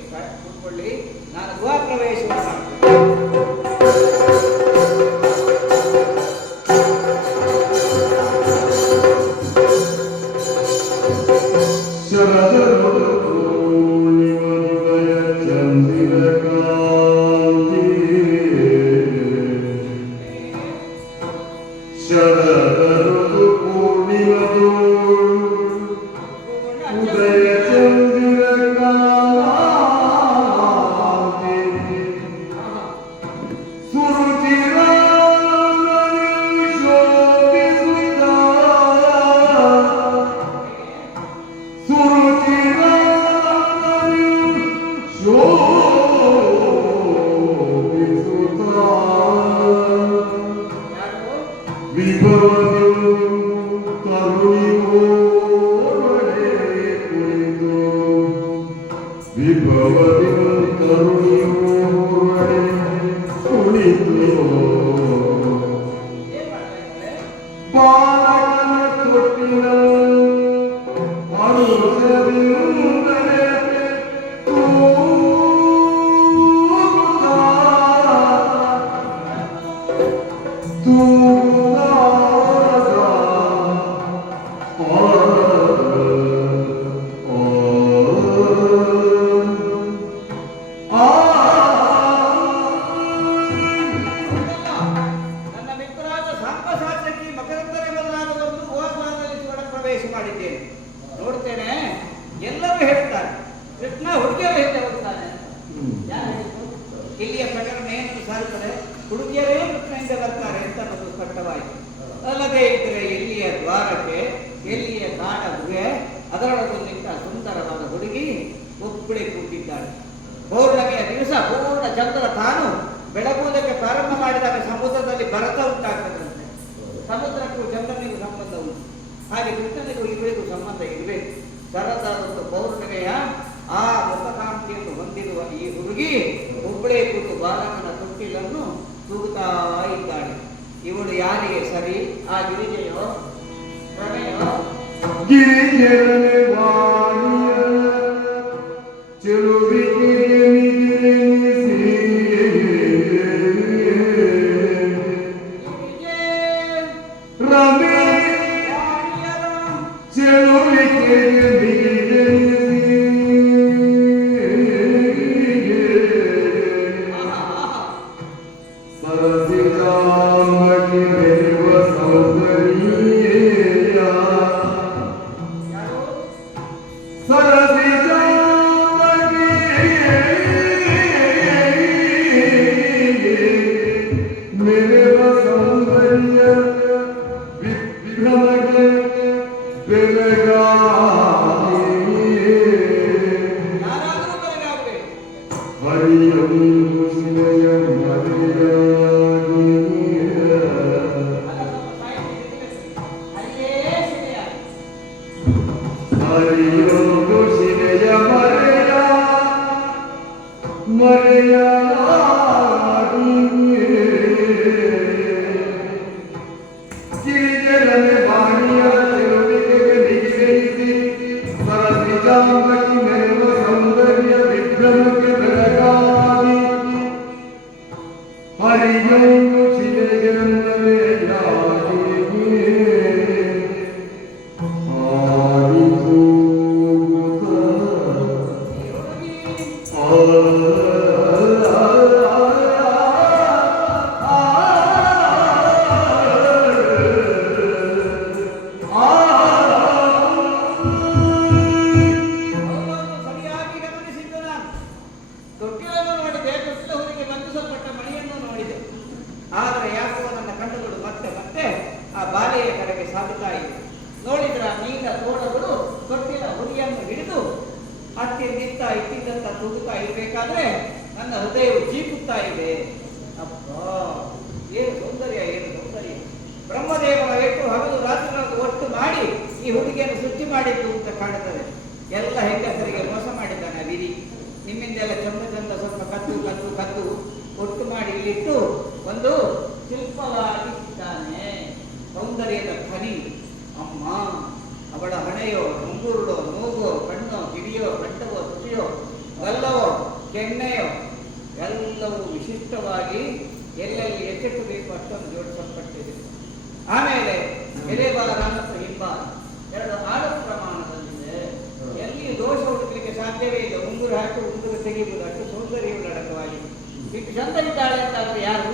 ಕೂತ್ಕೊಳ್ಳಿ, ನಾನು ಗುಹಾ ಪ್ರವೇಶವನ್ನು ಮಾಡಿದ್ದೇನೆ. ನೋಡ್ತೇನೆ ಎಲ್ಲರೂ ಹೇಳ್ತಾರೆ ಕೃಷ್ಣ ಹುಡುಗಿಯರು ಹಿಂದೆ ಹೋಗ್ತಾನೆ. ಯಾರು ಹೇಳಿದ್ರು? ಇಲ್ಲಿಯ ಪ್ರಕರಣ ಏನು ಸಾರುತ್ತದೆ, ಹುಡುಗಿಯರೇ ಕೃಷ್ಣ ಹಿಂದೆ ಬರ್ತಾರೆ ಅಂತ ನಮಗೆ ಸ್ಪಷ್ಟವಾಯಿತು. ಅಲ್ಲದೆ ಇದ್ರೆ ಎಲ್ಲಿಯ ದ್ವಾರಕ್ಕೆ, ಎಲ್ಲಿಯ ಕಾಡ ಗುಹೆ, ಅದರೊಳಗೊಂದಿದ್ದ ಸುಂದರವಾದ ಹುಡುಗಿ ಒಬ್ಬಳೆ ಕೂತಿದ್ದಾಳೆ. ಪೌರ್ಣಮಿಯ ದಿವಸ ಪೂರ್ಣ ಚಂದ್ರ ತಾನು ಬೆಳಗುವುದಕ್ಕೆ ಪ್ರಾರಂಭ ಮಾಡಿದಾಗ ಸಮುದ್ರದಲ್ಲಿ ಭರತ ಉಂಟಾಗ್ತದಂತೆ. ಸಮುದ್ರಕ್ಕೂ ಚಂದ್ರನಿಗೂ ಸಂಬಂಧ ಉಂಟು. ಹಾಗೆ ಕೃಷ್ಣನಿಗೂ ಇವರಿಗೂ ಸಂಬಂಧ ಇರಬೇಕು. ಶರದೃತು ಪೌರ್ಣಿಮೆಯ ಆ ಮುಖಕಾಂತಿಯನ್ನು ಹೊಂದಿರುವ ಈ ಹುಡುಗಿ ಒಬ್ಬಳೇ ಕೂತು ಬಾಲಕನ ತೊಟ್ಟಿಲನ್ನು ತೂಗುತ್ತಾ ಇದ್ದಾಳೆ. ಇವಳು ಯಾರಿಗೆ ಸರಿ? ಆ ಗಿರಿಜೆಯೋ ರಮೆಯೋ? ಗಿರಿಜೆ ವಾಣಿಯ ಚೆಲುವಿ ರಮೆ ಚೆಲುವಿ ಸರಸಿಜಾಮಗಿ ಮೆರುವ ಸೌಂದರ್ಯ ಸರಸಿಜಾಮಗಿ ಮೆರುವ ಸೌಂದರ್ಯ ವಿಭ್ರಮಗೆ ಬೆಳಗಾಗಿ ಯಾರಾದರೂ ಬೆಳಗಾಗಬೇಕು. ಹರಿಯಂ ಶಿವಯ ಮರಿಯಾಗಿ ಅಲ್ಲೇ ಸೆರೆಯಾಗಿ ಹರಿಯೋ ಶಿವಯ ಮರೆಯಾಗಿ ಗಿರಿಜರನೆ ವಾಣಿಯ ಚೆಲುವಿಗೆ ನಿಗ್ರಹಿಸಿ ಸರಸಿಜಾಂಬಗಿ ಮೆರೆವ ಸೌಂದರ್ಯ ವಿಭ್ರಮಕ್ಕೆ ಬೆಳಗಾಗಿ ಹರಿಯೋ ಶಿವಯ ಮರೆಯಾಗಿ ಆಯಿತು ಅವನನ್ನು ಸರಿಯಾಗಿ ಗಮನಿಸಿದ್ದು ನಾನು. ತೊಟ್ಟಿಲನ್ನು ನೋಡಿದೆ, ತೊಟ್ಟಿಲ ಹೊರಗೆ ಬಂಧಿಸಲ್ಪಟ್ಟ ಮಣಿಯನ್ನು ನೋಡಿದೆ. ಆದರೆ ಯಾಕೋ ನನ್ನ ಕಣ್ಣುಗಳು ಮತ್ತೆ ಮತ್ತೆ ಆ ಬಾಲೆಯ ಕಡೆಗೆ ಸಾಗುತ್ತಾ ಇವೆ. ನೋಡಿದ್ರ ನೀಲ ತೋಳಗಳು ತೊಟ್ಟಿಲ ಹುರಿಯನ್ನು ಹಿಡಿದು ಹತ್ತಿರ ಇಟ್ಟಿದ್ದಂತ ತೂಗುತ್ತಾ ಇರಬೇಕಾದ್ರೆ ನನ್ನ ಹೃದಯವು ಚೀಕುತ್ತಾ ಇದೆ. ಅಬ್ಬಾ, ಏನು ಸೌಂದರ್ಯ, ಏನು ಸೌಂದರ್ಯ! ಬ್ರಹ್ಮದೇವನ ಎಷ್ಟು ಹಗಲು ರಾತ್ರಿಗಳನ್ನು ಒಟ್ಟು ಮಾಡಿ ಈ ಹುಡುಗಿಯನ್ನು ಸೃಷ್ಟಿ ಮಾಡಿದ್ದು ಅಂತ ಕಾಣುತ್ತದೆ. ಎಲ್ಲ ಹೆಂಗಸರಿಗೆ ಮೋಸ ಮಾಡಿದ್ದಾನೆ ಆ ವಿಧಿ. ನಿಮ್ಮಿಂದೆಲ್ಲ ಚಂದ ಚಂದ ಸ್ವಲ್ಪ ಕದ್ದು ಕದ್ದು ಕದ್ದು ಒಟ್ಟು ಮಾಡಿ ಇಲ್ಲಿಟ್ಟು ಒಂದು ಶಿಲ್ಪವಾಗಿದ್ದಾನೆ. ಸೌಂದರ್ಯದ ಖನಿ. ಅಮ್ಮ, ಅವಳ ಹಣೆಯೋ, ಮುಂಗುರುಳೋ, ಮೂಗೋ, ಕಣ್ಣೋ, ಕಿವಿಯೋ, ಕಂಠವೋ, ತುಟಿಯೋ, ಗಲ್ಲವೋ, ಕೆನ್ನೆಯೋ ಎಲ್ಲವೂ ವಿಶಿಷ್ಟವಾಗಿ ಎಲ್ಲೆಲ್ಲಿ ಎಚ್ಚೆಟ್ಟು ಬೇಕು ಅಷ್ಟೊಂದು ಜೋಡಿಸಲ್ಪಟ್ಟಿದೆ. ಆಮೇಲೆ ಎಲೆಬಾರ ಮತ್ತು ಹಿಂಬಾರ ಎರಡು ಆಳು ಪ್ರಮಾಣದಲ್ಲಿದೆ. ಎಲ್ಲಿ ದೋಷ ಹುಡುಕಲಿಕ್ಕೆ ಸಾಧ್ಯವೇ ಇಲ್ಲ. ಉಂಗುರು ಹಾಕಿ ಉಂಗುರು ತೆಗೆಯುವುದು ಅಷ್ಟು ಸೌಂದರ್ಯವು ಅಡಕವಾಗಿದೆ. ಇಷ್ಟು ಚಂದ ಇದ್ದಾಳೆ ಅಂತಾದ್ರೆ ಯಾರು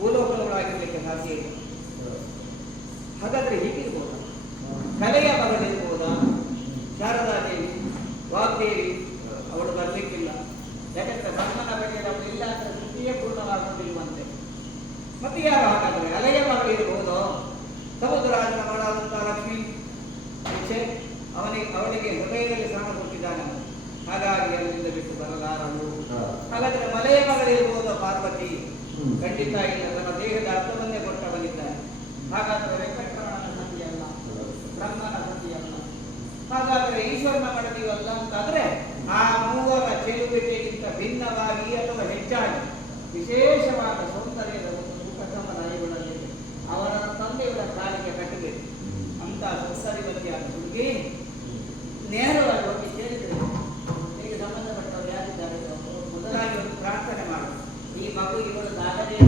ಭೂಲೋಕಗಳಾಗಿರ್ಲಿಕ್ಕೆ ಸಾಧ್ಯ ಇಲ್ಲ. ಹಾಗಾದ್ರೆ ಹೀಗಿರ್ಬೋದ? ಕಲೆಯ ಮಗಳಿರ್ಬೋದಾ? ಶಾರದಾದೇವಿ, ವಾಗ್ದೇವಿ ಅವಳು ಬರ್ಲಿಕ್ಕಿಲ್ಲ. ಯಾಕಂದ್ರೆ ಬ್ರಹ್ಮನ ಬಗ್ಗೆ ಅವಳು ಇಲ್ಲ ಅಂದ್ರೆ ತೃತೀಯ ಪೂರ್ಣವಾಗುವುದಿಲ್ವಂತೆ. ಮತ್ತೆ ಯಾರು ಹಾಗಾದ್ರೆ? ಅಲೆಯ ಮಗಳಿರ್ಬೋದು. ಸಮುದ್ರರಾಜನ ಮಗಳಾದಂತಹ ಲಕ್ಷ್ಮಿ ಅವನಿಗೆ ಹೃದಯದಲ್ಲಿ ಸ್ಥಾನ ಕೊಟ್ಟಿದ್ದಾನೆ. ಹಾಗಾಗಿ ಅಲ್ಲಿಂದ ಬಿಟ್ಟು ಬರಲಾರಳು. ಹಾಗಾದ್ರೆ ಮಲೆಯ ಮಗಳಿರ್ಬೋದು ಪಾರ್ವತಿ? ಖಂಡಿತ ಇಲ್ಲ. ತನ್ನ ದೇಹದ ಅರ್ಥವನ್ನೇ ಕೊಟ್ಟವನಿದ್ದಾನೆ. ಹಾಗಾದ್ರೆ ವೆಂಕಟರಮಣನ ಸತಿಯಲ್ಲ, ಬ್ರಹ್ಮನ ಸತಿಯಲ್ಲ. ಹಾಗಾದ್ರೆ ಈಶ್ವರನ ಮಡದಿಯಲ್ಲ ಅಂತಾದ್ರೆ ಆ ಮೂವರ ಚೆಲುವಿಕೆಗಿಂತ ಭಿನ್ನವಾಗಿ ಅಥವಾ ಹೆಚ್ಚಾಗಿ ವಿಶೇಷವಾದ ಸೌಂದರ್ಯದ ಒಂದು ಮುಖಕಮಲ ಇವಳಲ್ಲಿದೆ. ಅವರ ತಂದೆಯವರ ಕಾಲಿಗೆ ಕಟ್ಟಬೇಕು ಅಂತ ಸೌಂದರ್ಯವತಿಯಾದ ಹುಡುಗಿ ನೇರವಾಗಿ ಹೋಗಿ ಸೇರಿದರೆ ನಿಮಗೆ ಸಂಬಂಧಪಟ್ಟವರು ಯಾರಿದ್ದಾರೆ ಮೊದಲಾಗಿ ಒಂದು ಪ್ರಾರ್ಥನೆ ಮಾಡು. ಈ ಮಗು ಇವಳದಾಗದೇ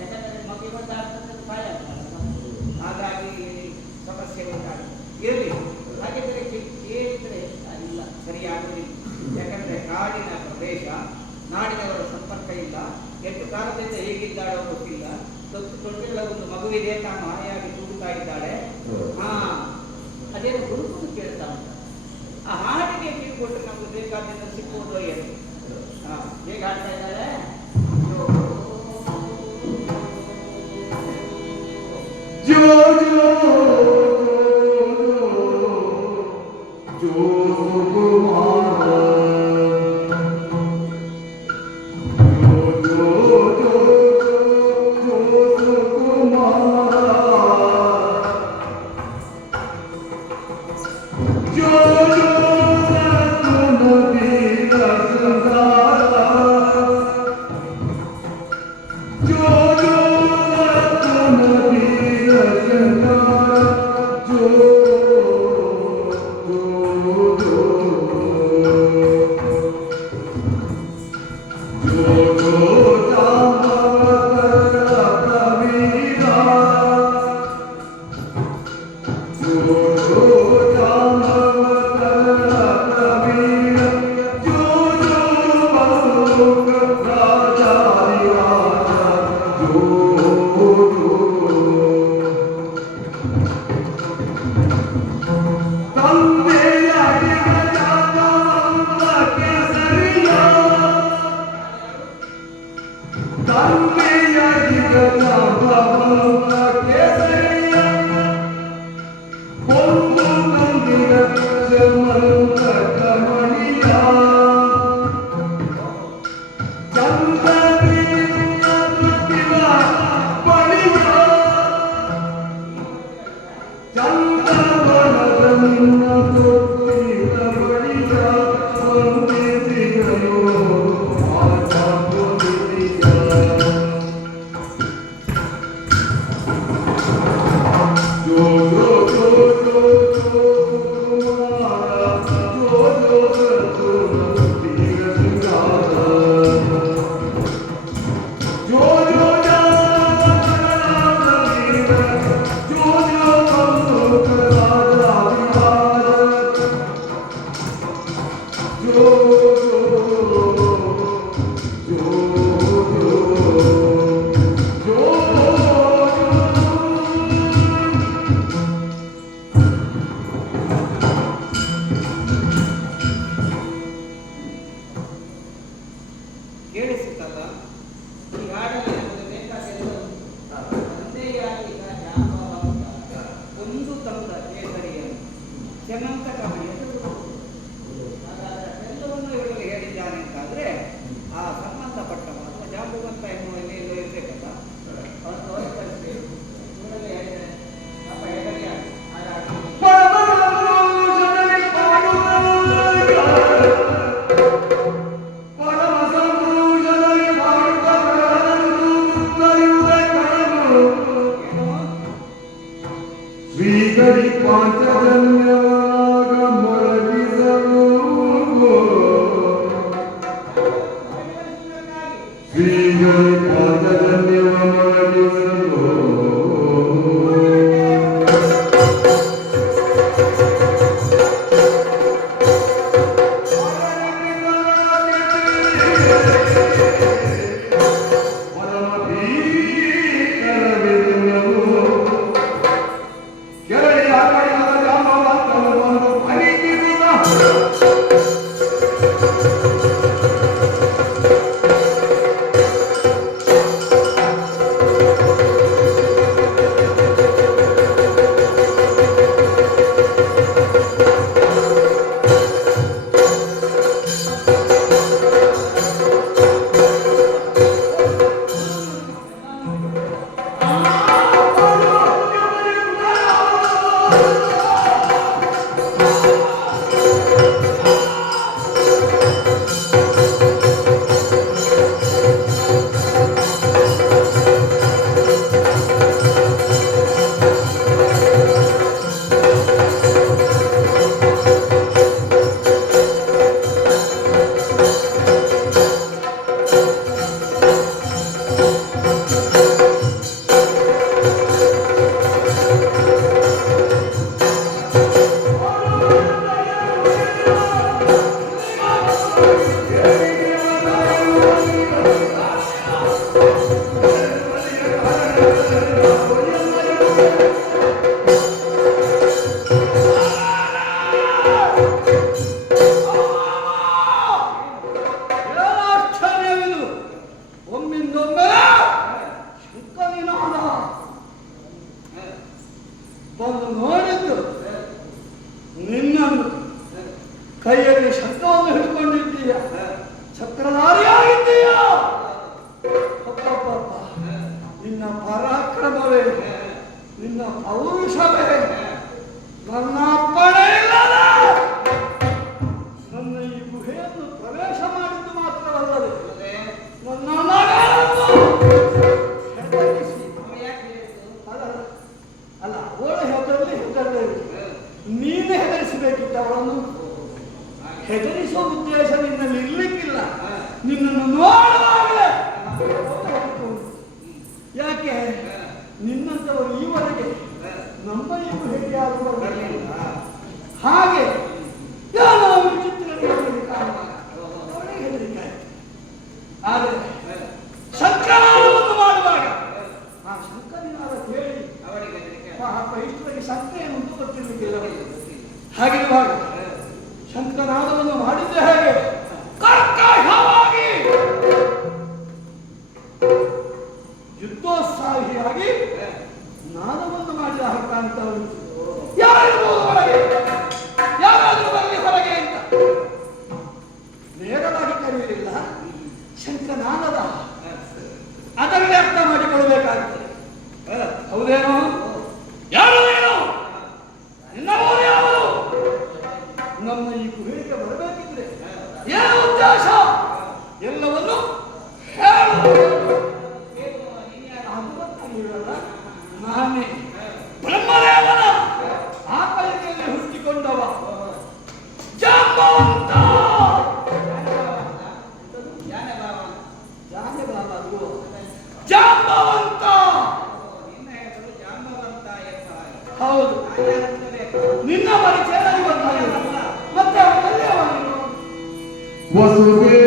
ಯಾಕಂದ್ರೆ ಮಗು ಇವಳದಾಗ್ತದೆ ಭಯ. ಹಾಗಾಗಿ ಸಮಸ್ಯೆ ಉಂಟಾಗುತ್ತೆ. ಇರಲಿ, ಹಾಗಿದ್ದರೆ ಕೇಳಿದ್ರೆ ಇಲ್ಲ, ಸರಿಯಾಗುವುದಿಲ್ಲ. ಯಾಕಂದ್ರೆ ಕಾಡಿನ ಪ್ರದೇಶ, ನಾಡಿನವರ ಸಂಪರ್ಕ ಇಲ್ಲ. ಎಷ್ಟು ಕಾಲದಿಂದ ಹೇಗಿದ್ದಾಳೋ ಗೊತ್ತಿಲ್ಲ. ತೊಟ್ಟಿಗಳ ಒಂದು ಮಗುವಿದೆ, ತಾನು ಮಾಯಾಗಿ ತೂಗುತ್ತಾ ಇದ್ದಾಳೆ. ಅದೇನು ಹುಡುಕುದು ಕೇಳ್ತಾ ಉಂಟ. ಆ ಹಾಡಿಗೆ ಕಿವಿ ಕೊಟ್ಟರೆ ನಮ್ಗೆ ಬೇಕಾದಿಂದ ಸಿಕ್ಕುವುದೋ ಏನು? ಹೇಗೆ ಹಾಡ್ತಾ ಇದ್ದಾರೆ? ಜೋ ಜೋ ಜೋ ಕುಮಾರ ಜೋ ಜೋ ಜೋ ಜೋ ಕುಮಾರ ಕೇಳಿಸುತ್ತಲ್ಲ ಈ ಹಾಡಿನಲ್ಲಿ ನಮಗೆ ಬೇಕಾದೆಲ್ಲ ತಂದೆಯಾಗಿ ಜಾಂಬವಂತ ಒಂದು ತಂದ ಕೇಸರಿಯನ್ನು ಚಮಂತ ಕಮಣಿಯ ಹಾಗಾದರೆ ಎಲ್ಲವನ್ನು ಹೇಳಲು ಹೇಳಿದ್ದಾನೆ ಅಂತಾದ್ರೆ ಆ ಸಂಬಂಧಪಟ್ಟ ಮಾತ್ರ ಜಾಂಬವಂತ ಎನ್ನುವಲ್ಲಿ ಎಲ್ಲೋ ಇರಬೇಕಲ್ಲ ಅವನು ತೋರಿಸ್ತೇವೆ ಊರಲ್ಲಿ ಹೇಳಿದರೆ ನಮ್ಮ ಹೆಗಲಿಯಾಗಿ ಹಾಗಾಗಿ ಶ್ರೀಗರಿ ಪಾಂಚಜನ್ಯವಾಗ ಮೊಳಗಿಸಲು ಶ್ರೀಗರಿ ಪಾಂಚಜನ್ಯವ ಮೊಳಗಿಸಲು ಬಂದು ನೋಡಿದ್ದು ನಿನ್ನನ್ನು ಕೈಯಲ್ಲಿ ಶಬ್ದವನ್ನು ಹಿಡ್ಕೊಂಡಿದ್ದೀಯ, ಚಕ್ರಧಾರಿಯಾಗಿದ್ದೀಯ. ಅಪ್ಪಪ್ಪಪ್ಪ, ನಿನ್ನ ಪರಾಕ್ರಮವೇ, ನಿನ್ನ ಪೌರುಷವೇ, ನನ್ನ ಅಪ್ಪಣೆ ಇಲ್ಲದ ನನ್ನ ಈ ಗುಹೆಯನ್ನು ಪ್ರವೇಶ ಮಾಡಿದ್ದು ಮಾತ್ರವಲ್ಲದೆ ನನ್ನ ಮಗಳನ್ನು ನಿನ್ನಂತವರು ಈವರೆಗೆ ನಮ್ಮಲ್ಲಿಯೂ ಭೇಟಿಯಾಗುವ ಹಾಗೆ ನಾನು ವಿಚಿತ್ರಗಳಿಗೆ ಅವರಿಗೆ ಹೆದರಿಕೆ ಆಯ್ತು. ಆದರೆ ಸಂಕಲನವನ್ನು ಮಾಡುವಾಗ ಆ ಸಂಕಲನ ಕೇಳಿ ಪಾಪ ಇಷ್ಟರಿಗೆ ಸಂಖ್ಯೆಯನ್ನು ಉಂಟು ಗೊತ್ತಿರಲಿಕ್ಕಿಲ್ಲ. ಹಾಗಿರುವಾಗ ಶಂಕನಾದವನ್ನು ಮಾಡಿದ್ದೆ ಹೇಗೆ ಕರ್ಕಶವಾಗಿ ಯುದ್ಧೋತ್ಸಾಹಿಯಾಗಿ ನಾದವನ್ನು ಮಾಡಿದ ಹಕ್ಕ ಅಂತ ಉಂಟು. ಯಾರಿರ್ಬೋದು ಹೊರಗೆ, ಯಾರಾದರೂ ಬರಲಿ ಹೊರಗೆ ಅಂತ ನೇರವಾಗಿ ಕರೆಯಲಿಲ್ಲ. ಶಂಕನಾದದ ಅದರಲ್ಲಿ ಅರ್ಥ ಮಾಡಿಕೊಳ್ಳಬೇಕಾಗ್ತದೆ. ಹೌದೇನೋ? ಯಾರು ನೀನು? ನಿನ್ನ ಊರು ಯಾವುದು? ನಮ್ಮ ಈ ಗುಹೆಗೆ ಬರಬೇಕಿದ್ರೆ ಏನು ಉದ್ದೇಶ ಎಲ್ಲವನ್ನು ನಾನೇ ಬ್ರಹ್ಮದೇವನ ಆಕಳಿಕೆಯಲ್ಲಿ ಹುಟ್ಟಿಕೊಂಡವ ಜಾಂಬವಂತ. ಜಾಂಬವಂತ ಹೌದು. ನಿನ್ನ ಪರಿಚಯ ಗೊತ್ತಾಗಿಲ್ಲ. ಮತ್ತೆ ಅವನಲ್ಲಿ ವಸುದೇವ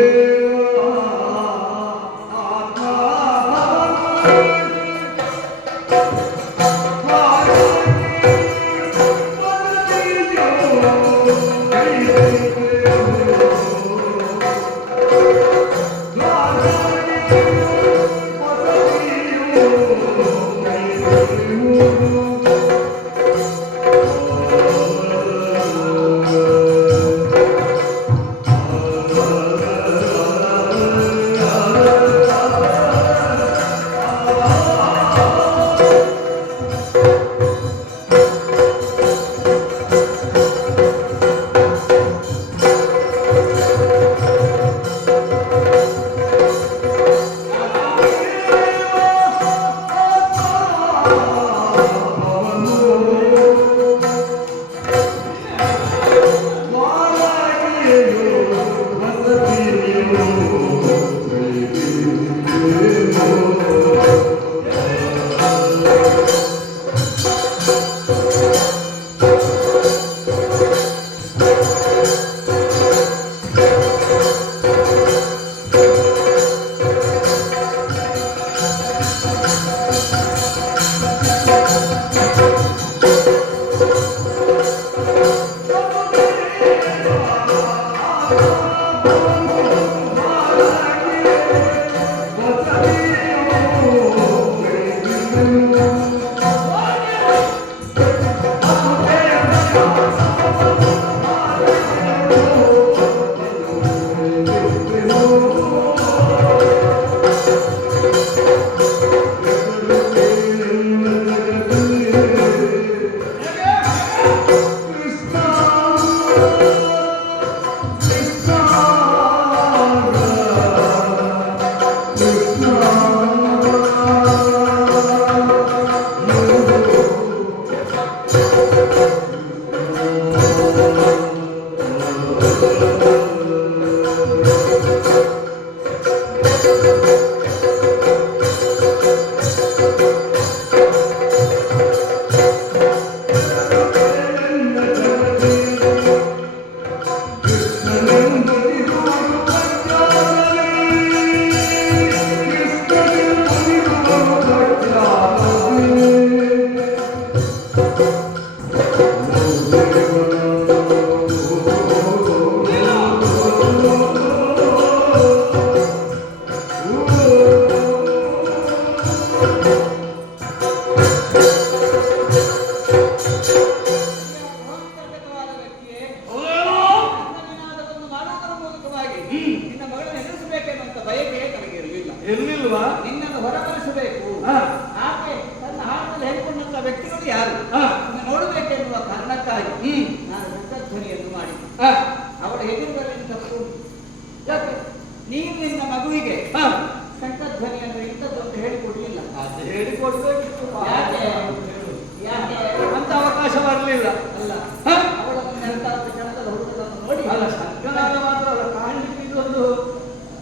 ಎಲ್ಲಿಲ್ವಾ? ನಿನ್ನನ್ನು ಹೊರಬರಿಸಬೇಕು. ಆಕೆ ತನ್ನ ಹಾಡಿನಲ್ಲಿ ಹೇಳಿಕೊಂಡಂತ ವ್ಯಕ್ತಿಗಳು ಯಾರು ನೋಡಬೇಕೆನ್ನುವ ಕಾರಣಕ್ಕಾಗಿ ನಾನು ಶಂಕಧ್ವನಿಯನ್ನು ಮಾಡಿ ಅವಳ ಎದುರುಗಳಲ್ಲಿ ತಪ್ಪು. ಯಾಕೆ ನೀನು ನಿನ್ನ ಮಗುವಿಗೆ ಶಂಕಧ್ವನಿಯನ್ನು ಇಂಥದ್ದು ಅಂತ ಹೇಳಿಕೊಡ್ಲಿಲ್ಲ? ಅದು ಹೇಳಿಕೊಡ್ಬೇಕಿತ್ತು. ಯಾಕೆ ಯಾಕೆ ಅಂತ ಅವಕಾಶ ಬರಲಿಲ್ಲ. ಅಲ್ಲ ಅವಳ ಕೆಲಸದ ಹುಡುಗರನ್ನು ನೋಡಿ ಅಲ್ಲ ಶಂಕನಾದ ಮಾತ್ರ ಅಲ್ಲ, ಕಾಣಲಿಕ್ಕೆ ಇದೊಂದು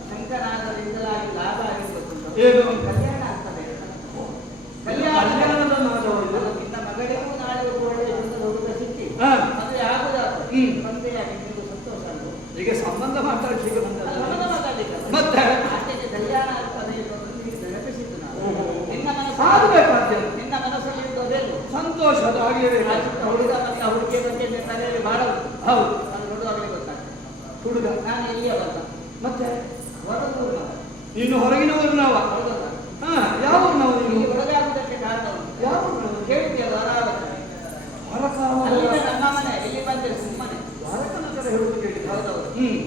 ಶಂಕನಾದರಿಂದಲಾಗಿ ಲಾಭ ಆಗಿರ್ಬೇಕು. ಏನು ಕಲ್ಯಾಣ ಆಗ್ತದೆ. ಕಲ್ಯಾಣ ಆಗಬೇಕಾದ್ಯ ನಿನ್ನ ಮನಸ್ಸಲ್ಲಿ ಇರೋದೇನು ಸಂತೋಷದ ಆಗಲೇಬೇಕು. ಹುಡುಗ ಮತ್ತೆ ಹುಡುಗಿ ಬಗ್ಗೆ ನಿನ್ನ ತಲೆಯಲ್ಲಿ ಬಹಳ ಉಂಟು. ಹೌದು, ಅದು ನೋಡುವಾಗಲೇ ಗೊತ್ತಾಗ್ತದೆ. ಹುಡುಗ ನಾನು ಎಲ್ಲಿಯ ಬಂದ ಮತ್ತೆ ಹೊರದೂರು ಇನ್ನು ಹೊರಗಿನವರು ನಾವ. ಹೌದಲ್ಲ? ಹಾ, ಯಾವ ನಾವು ಇಲ್ಲಿ ನೀನು ಒಳಗಾಗುವುದಕ್ಕೆ ಕಾರಣ ಉಂಟು. ಯಾವ ನಾವು ಕೇಳಿದ್ಯಲ್ಲ ಹೊರಾವತಿ ಹೊರಕಾವ ಅಲ್ಲಿಂದ ನಮ್ಮ ಮನೆ ಇಲ್ಲಿ ಬಂದ್ರೆ ಸುಮ್ಮನೆ. ಹೊರಕನ ಕಡೆ ಹೇಳುವುದು ಕೇಳಿ. ಹೌದೌದು. ಹ್ಮ್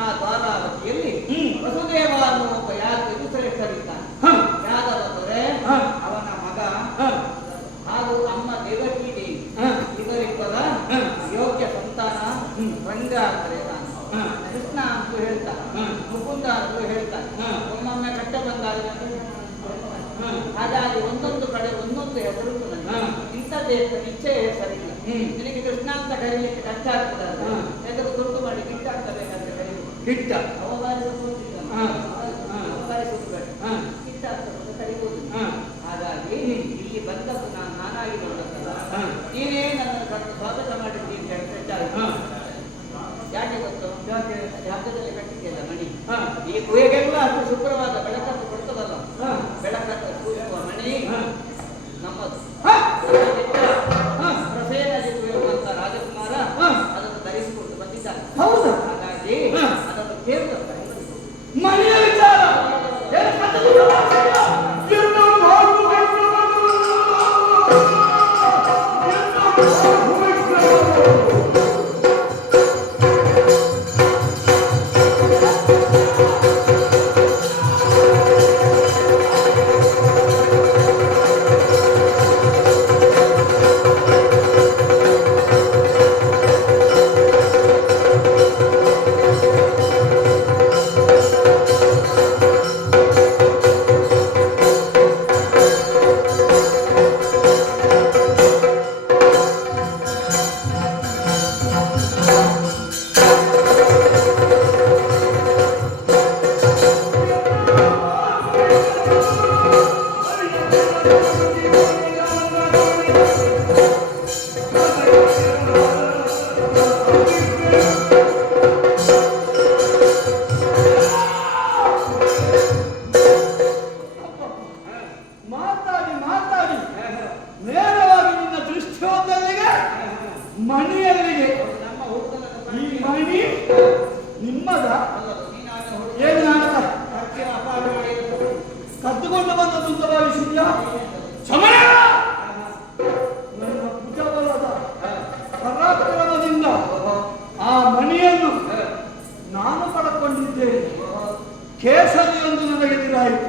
ಆ ದ್ವಾರಾವತಿಯಲ್ಲಿ ಹ್ಮ್. ವಸುದೇವ ಅನ್ನುವ ಒಬ್ಬ ಯಾರು ಎದುಸರೆ ಕರೀತಾನೆ. ಹ, ಯಾದವ ದೊರೆ, ಹ, ಅವನ ಮಗ ಹ, ಹಾಗೂ ಅಮ್ಮ ದೇವಕಿ ದೇವಿ ಹ, ಇವರಿಬ್ಬರ ಹ. ಯೋಗ್ಯ ಸಂತಾನ ಹ್ಮ್. ರಂಗ ಅಂದರೆ ನಾನು ಹ. ಕೃಷ್ಣ ಅಂತೂ ಹೇಳ್ತಾನೆ, ಹ. ಮುಕುಂದ ಅಂತೂ ಹೇಳ್ತಾನೆ. ಹ. ಒಮ್ಮೊಮ್ಮೆ ಕಟ್ಟ ಬಂದಾಗ ಹ. ಹಾಗಾಗಿ ಒಂದೊಂದು ಕಡೆ ಒಂದೊಂದು ಹೆಸರುಂಟು ನನಗೆ. ಹ. ಇಂಥದ್ದೇ ನಿಶ್ಚಯ ಹೆಸರಿಲ್ಲ. ಹ್ಮ್. ನಿನಗೆ ಕೃಷ್ಣ ಅಂತ ಕರೀಲಿಕ್ಕೆ ಕಷ್ಟ ಆಗ್ತದೆ. ಹ. ಯಾಕಂದ್ರೆ ದುಡ್ಡು ಮಾಡಿ ಗಿಟ್ಟ ಅಂತ ಬೇಕಾದ್ರೆ ಕರೀಬೋದು. ಹಿಟ್ಟ. ಅವ ಬಾರಿ ಸುತ್ತುತ್ತಿದ್ದಾನೆ. ಹ. ಅವ ಬಾರಿ ಸುತ್ತಬೇಡ. ಹ. ಗಿಟ್ಟ ಅಂತ ಕರೀಬೋದು. ಹ. ಹಾಗಾಗಿ ಇಲ್ಲಿ ಬಂದದ್ದು ನಾನು ನಾನಾಗಿ ಬಂದದ್ದಲ್ಲ. ಹ. ನೀನೇ ನನ್ನ ಸ್ವಾಗತ ಮಾಡಿದ್ದೀನಿ ಅಂತ ಹೇಳ್ತಾರೆ. ಹ. ಯಾಕೆ ಗೊತ್ತು? ಯಾಕೆ? ಅಲ್ಲಿ ಹಬ್ಬದಲ್ಲಿ ಕಟ್ಟಿದೆಯಲ್ಲ ಮಣಿ. ಹ. ಈ ಗುಹೆಗೆಲ್ಲ ಅಷ್ಟು ಶುಭ್ರವಾದ ಬೆಳಕನ್ನು ಕೊಡ್ತದಲ್ಲ. ಹ. ಬೆಳಕನ್ನು ಕೂಸುವ ಮಣಿ ಹ. ನಮ್ಮದು. ಹ. ಹ. ಪ್ರಸೇನಲ್ಲಿದ್ದು ಇರುವಂತ ರಾಜಕುಮಾರ ಹ. ಅದನ್ನು ಧರಿಸಿಕೊಂಡು ಬಂದಿದ್ದಾನೆ. ಹೌದಾ? ಹಾಗಾಗಿ ಹ. ಅದನ್ನು ಕೇಳಿದ ಮನೆಯ ವಿಚಾರ ಏನು ಕಥೆಗಳು ಮಾಡ್ತೀಯ? ಎಂದು ಭಾಗವತನು ಮಾತಾಡಿ ಮಾತಾಡಿ ನೇರವಾಗಿ ನಿನ್ನ ದೃಷ್ಟಿಯೋದಲ್ಲಿಗೆ ಮಣಿಯಲ್ಲಿಗೆ. ನಮ್ಮ ಹುಡುಗನ ಈ ಮಣಿ ನಿಮ್ಮದ ನೀನಾಗ ಏನು ನಾಟಕ ಖರ್ಚಿನ ಅಪಾರ ಮಾಡಿರುತ್ತದೆ. ಕದ್ದುಕೊಂಡು ಬಂದದ್ದು ಅಂತ ಭಾವಿಸಿದ್ಯಾ? ಸಮಯ ನನ್ನ ಭುಜಬಲದ ಪರಾಕ್ರಮದಿಂದ ಆ ಮಣಿಯನ್ನು ನಾನು ಪಡ್ಕೊಂಡಿದ್ದೇನೆ. ಕೇಸರಿಯೊಂದು ನನಗೆದಿರಾಯಿತು.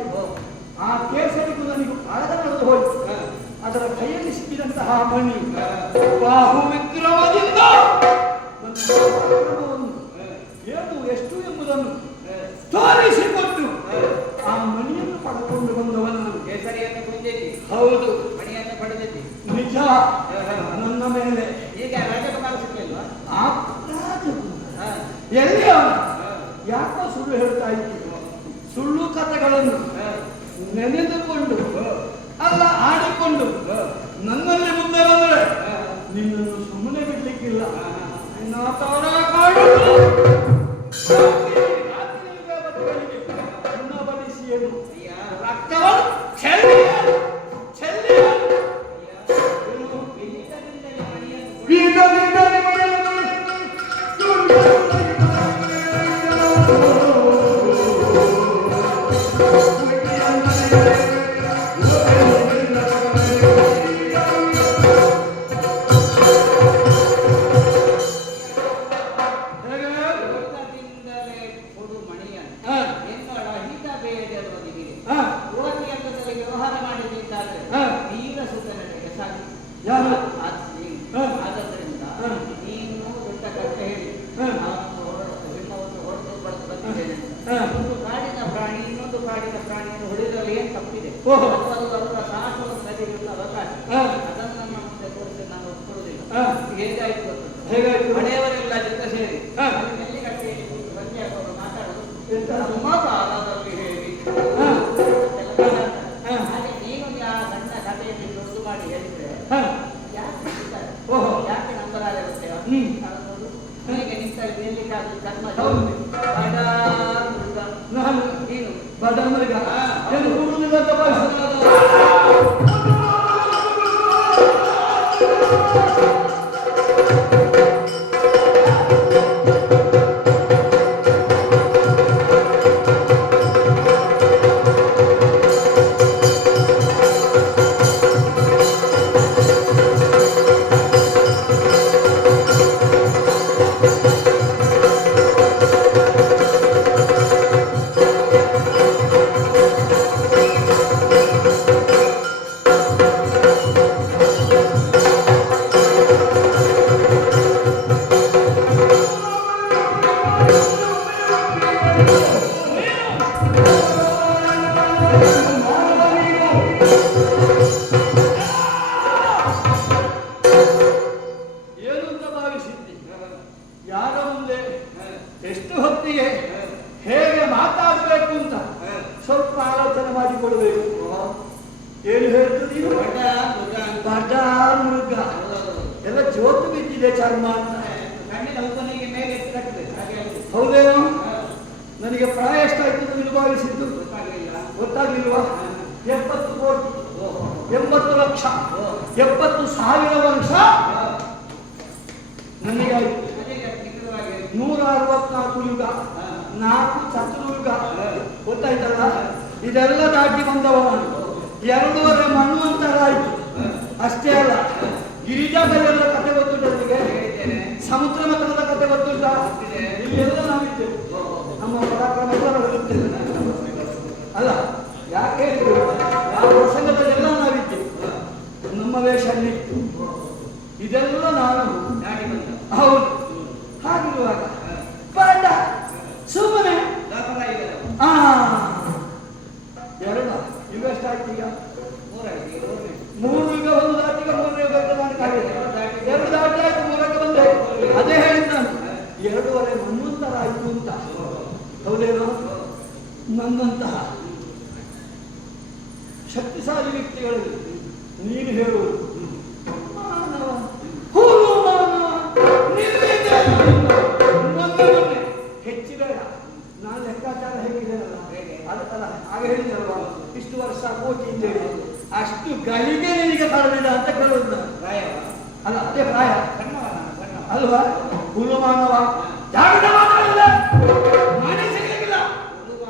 ಆ ಕೇಸರಿಗೂ ನನಗೂ ಕಾಳಗ ನಡೆದು ಹೋಯಿತು. ಅದರ ಕೈಯಲ್ಲಿ ಸಿಕ್ಕಿದಂತಹ ಮಣಿ ಬಾಹು ವಿಕ್ರಮದಿಂದ ನನ್ನ ಪರಾಕ್ರಮವನ್ನು ಏನು ಎಷ್ಟು ಎಂಬುದನ್ನು ತೋರಿಸಿಕೊಟ್ಟು ಆ ಮಣಿಯನ್ನು ಪಡ್ಕೊಂಡು ಬಂದವನು ನಾನು. ಕೇಸರಿಯನ್ನು ಕುಂದಿದ್ದಿ, ಹೌದು, ಮಣಿಯನ್ನು ಪಡೆದಿದ್ದಿ. ನಿಜ. ನನ್ನ ಮೇಲೆ ಈಗ ರಾಜಕುಮಾರ ಸಿಗ್ಲಿಲ್ವಾ? ಆ ರಾಜಕುಮಾರ ಎಲ್ಲಿ ಅವನು? ಯಾಕೋ ಸುಳ್ಳು ಹೇಳ್ತಾ ಇದ್ದೀನಿ. ಸುಳ್ಳು ಕಥೆಗಳನ್ನು ನೆನೆದುಕೊಂಡು ಅಲ್ಲ ಆಡಿಕೊಂಡು ನನ್ನಲ್ಲಿ ಮುಂದೆ ಬಂದರೆ ನಿನ್ನನ್ನು ಸುಮ್ಮನೆ ಬಿಡ್ಲಿಕ್ಕಿಲ್ಲ. ನಿನ್ನ ತವರ ಕಾಡುವುದು ನನ್ನ ಬಡಿಸಿಯನು ರಕ್ತವನ್ನು ಚೆಲ್ಲಿಯನು ಚೆಲ್ಲಿಯನು. ಲೋಕದಿಂದಲೇ ಕೊಡು ಮಣಿಯನ್ನು ಎನ್ನೋಳ ಹಿತ ಬೇಡಲು ಒದಗಿದೆ. ಯುವತಿ ಹಂತದಲ್ಲಿ ವ್ಯವಹಾರ ಮಾಡಿದ್ದಾದ್ರೆ ವೀರ ಸುತನಿಗೆ ಸಾಗಿ ಯಾರು? ಆದ್ದರಿಂದ ನೀನು ದೊಡ್ಡ ಕಥೆ ಹೇಳಿ ಸಿಂಹವನ್ನು ಹೊಡೆದು ಬಳಸಿ ಬಂದಿದ್ದೇನೆ. ಒಂದು ಕಾಡಿನ ಪ್ರಾಣಿ ಇನ್ನೊಂದು ಕಾಡಿನ ಪ್ರಾಣಿಯನ್ನು ಹೊಡೆದರಲ್ಲಿ ಏನು ತಪ್ಪಿದೆ? ಓಹೋ. ಅದು ಅವರ ಸಾಹಸವನ್ನು ನದಿಗಿರುವ ಅವಕಾಶ. ಅದನ್ನು ನಮ್ಮ ಮುಂದೆ ತೋರಿಸಿ ನಾನು ಒಪ್ಪಿಕೊಳ್ಳುವುದಿಲ್ಲ. ಹೇಗಾಯ್ತು ಗೊತ್ತುಂಟು? ಹೇಗಾಯ್ತು? ಹಳೆಯವರೆಲ್ಲ ಜೊತೆ ಸೇರಿ ಅಲ್ಲಿ ನೆಲ್ಲಿಗಟ್ಟೆಯಲ್ಲಿ ಕೂತು ಸಂಜೆ ಆಗುವಾಗ ಮಾತಾಡೋದು ನಮ್ಮ ಕಾಲದಲ್ಲಿ ಹೇಳಿ ಹಾಗೆ ನೀನು ಆ ಸಣ್ಣ ಕಥೆಯಲ್ಲಿ ದೊಡ್ಡದು ಮಾಡಿ ಹೇಳಿದ್ರೆ ಯಾಕೆ ನಂಬ್ತಾರೆ? ಯಾಕೆ ನಂಬಲಾಗುತ್ತೆ? ನೋಡು, ಹೀಗೆ ನಿಂತಲ್ಲಿ ನಿಲ್ಲಿಕ್ಕಾಗಲಿ ಕರ್ಮ ಬಡ ಮೃಗ. ನಾನು ನೀನು ಬಡ ಮೃಗ ಏನು ಕೂಡುವುದಿಲ್ಲ ಅಂತ ಭಾವಿಸಿದ ಏನು ಅಂತ ಭಾವಿಸಿದ್ದಿ? ಯಾರ ಮುಂದೆ ಎಷ್ಟು ಹೊತ್ತಿಗೆ ಹೇಗೆ ಮಾತಾಡಬೇಕು ಅಂತ ಸ್ವಲ್ಪ ಆಲೋಚನೆ ಮಾಡಿಕೊಳ್ಬೇಕು. ಏನು ಹೇಳ್ತು ನೀನು? ಬಡ ಮೃಗ ಎಲ್ಲ ಜೋತು ಬಿದ್ದಿದೆ ಚರ್ಮ ಅಂತ. ಹೌದೇನೋ? ನನಗೆ ಪ್ರಾಯ ಎಷ್ಟಾಯ್ತು ನೀನು ಭಾವಿಸಿದ್ದು ಗೊತ್ತಾಗ್ಲಿಲ್ವಾ? 70 ಕೋಟಿ, 80 ಲಕ್ಷ, 70,000 ವರ್ಷ ನನಗಾಯ್ತು. 164 ಯುಗ, 4 ಚತುರ್ಯುಗ ಗೊತ್ತಾಯ್ತಲ್ಲ? ಇದೆಲ್ಲ ದಾಟಿ ಬಂದವ ನಾನು. 2.5 ಮನ್ವಂತರ ಆಯ್ತು. ಅಷ್ಟೇ ಅಲ್ಲ, ಗಿರಿಜಾಬೆಲ್ಲ ಕತೆ ಗೊತ್ತುಂಟ ನಿಮಗೆ? ಸಮುದ್ರ ಮಥನದ ಕತೆ ಗೊತ್ತುಂಟ? ಇಲ್ಲೆಲ್ಲ ನಾವಿದ್ದೆವು. ನಮ್ಮ ಪರಾಕ್ರಮ ಎಲ್ಲ ಬರುತ್ತೇವೆ ಅಲ್ಲ? ಯಾಕೆ ಆ ಪ್ರಸಂಗದಲ್ಲೆಲ್ಲ ನಾವಿದ್ದೆವು. ನಮ್ಮ ವೇಷ ಇತ್ತು. ಇದೆಲ್ಲ ನಾನು ಹೌದು. ಹಾಗಿರುವಾಗ ಬಡ ಸುಮ್ಮನೆ ಎರಡು ಇವೆಷ್ಟಾಯ್ತು ಈಗ? 3 ಯುಗ ಒಂದು ದಾಟಿಗ 3 ಯುಗಕ್ಕೆ ನಾನು ಕಾಯ್ದೆ. 2 ದಾಟಿ ಆಯ್ತು, 3ಕ್ಕೆ ಬಂದೆ. ಅದೇ ಹೇಳಿದ್ ನಾನು 2.5 ಮನ್ವಂತರ ಆಯ್ತು ಅಂತ. ಹೌದೇನೋ? ನನ್ನಂತಹ ಶಕ್ತಿಶಾಲಿ ವ್ಯಕ್ತಿಗಳಲ್ಲಿ ನೀನು ಹೇಳುವುದು ಮಾನವ, ಹೂವು ಮಾನವ, ಮೊನ್ನೆ ಹೆಚ್ಚು ಬೇಡ. ನಾನು ಲೆಕ್ಕಾಚಾರ ಹೇಗಿದ್ದೇನಲ್ಲ ಅದಕ್ಕಲ್ಲ, ಆಗ ಹೇಳಿದಲ್ವಾ ಇಷ್ಟು ವರ್ಷ ಕೋಟಿ ಅಂತೇಳಿ, ಅಷ್ಟು ಗಳಿಗೆ ನಿನಗೆ ಕಳೆದಿಲ್ಲ ಅಂತ ಕೇಳೋದು ನಾನು. ಅಲ್ಲ ಅದೇ ಪ್ರಾಯ ಅಲ್ವಾ? ಹುಲು ಮಾನವ ಜಾಗದ ಮಾನವ ಮನೆ ಸಿಗಲಿಲ್ಲ. ನೋಡುವ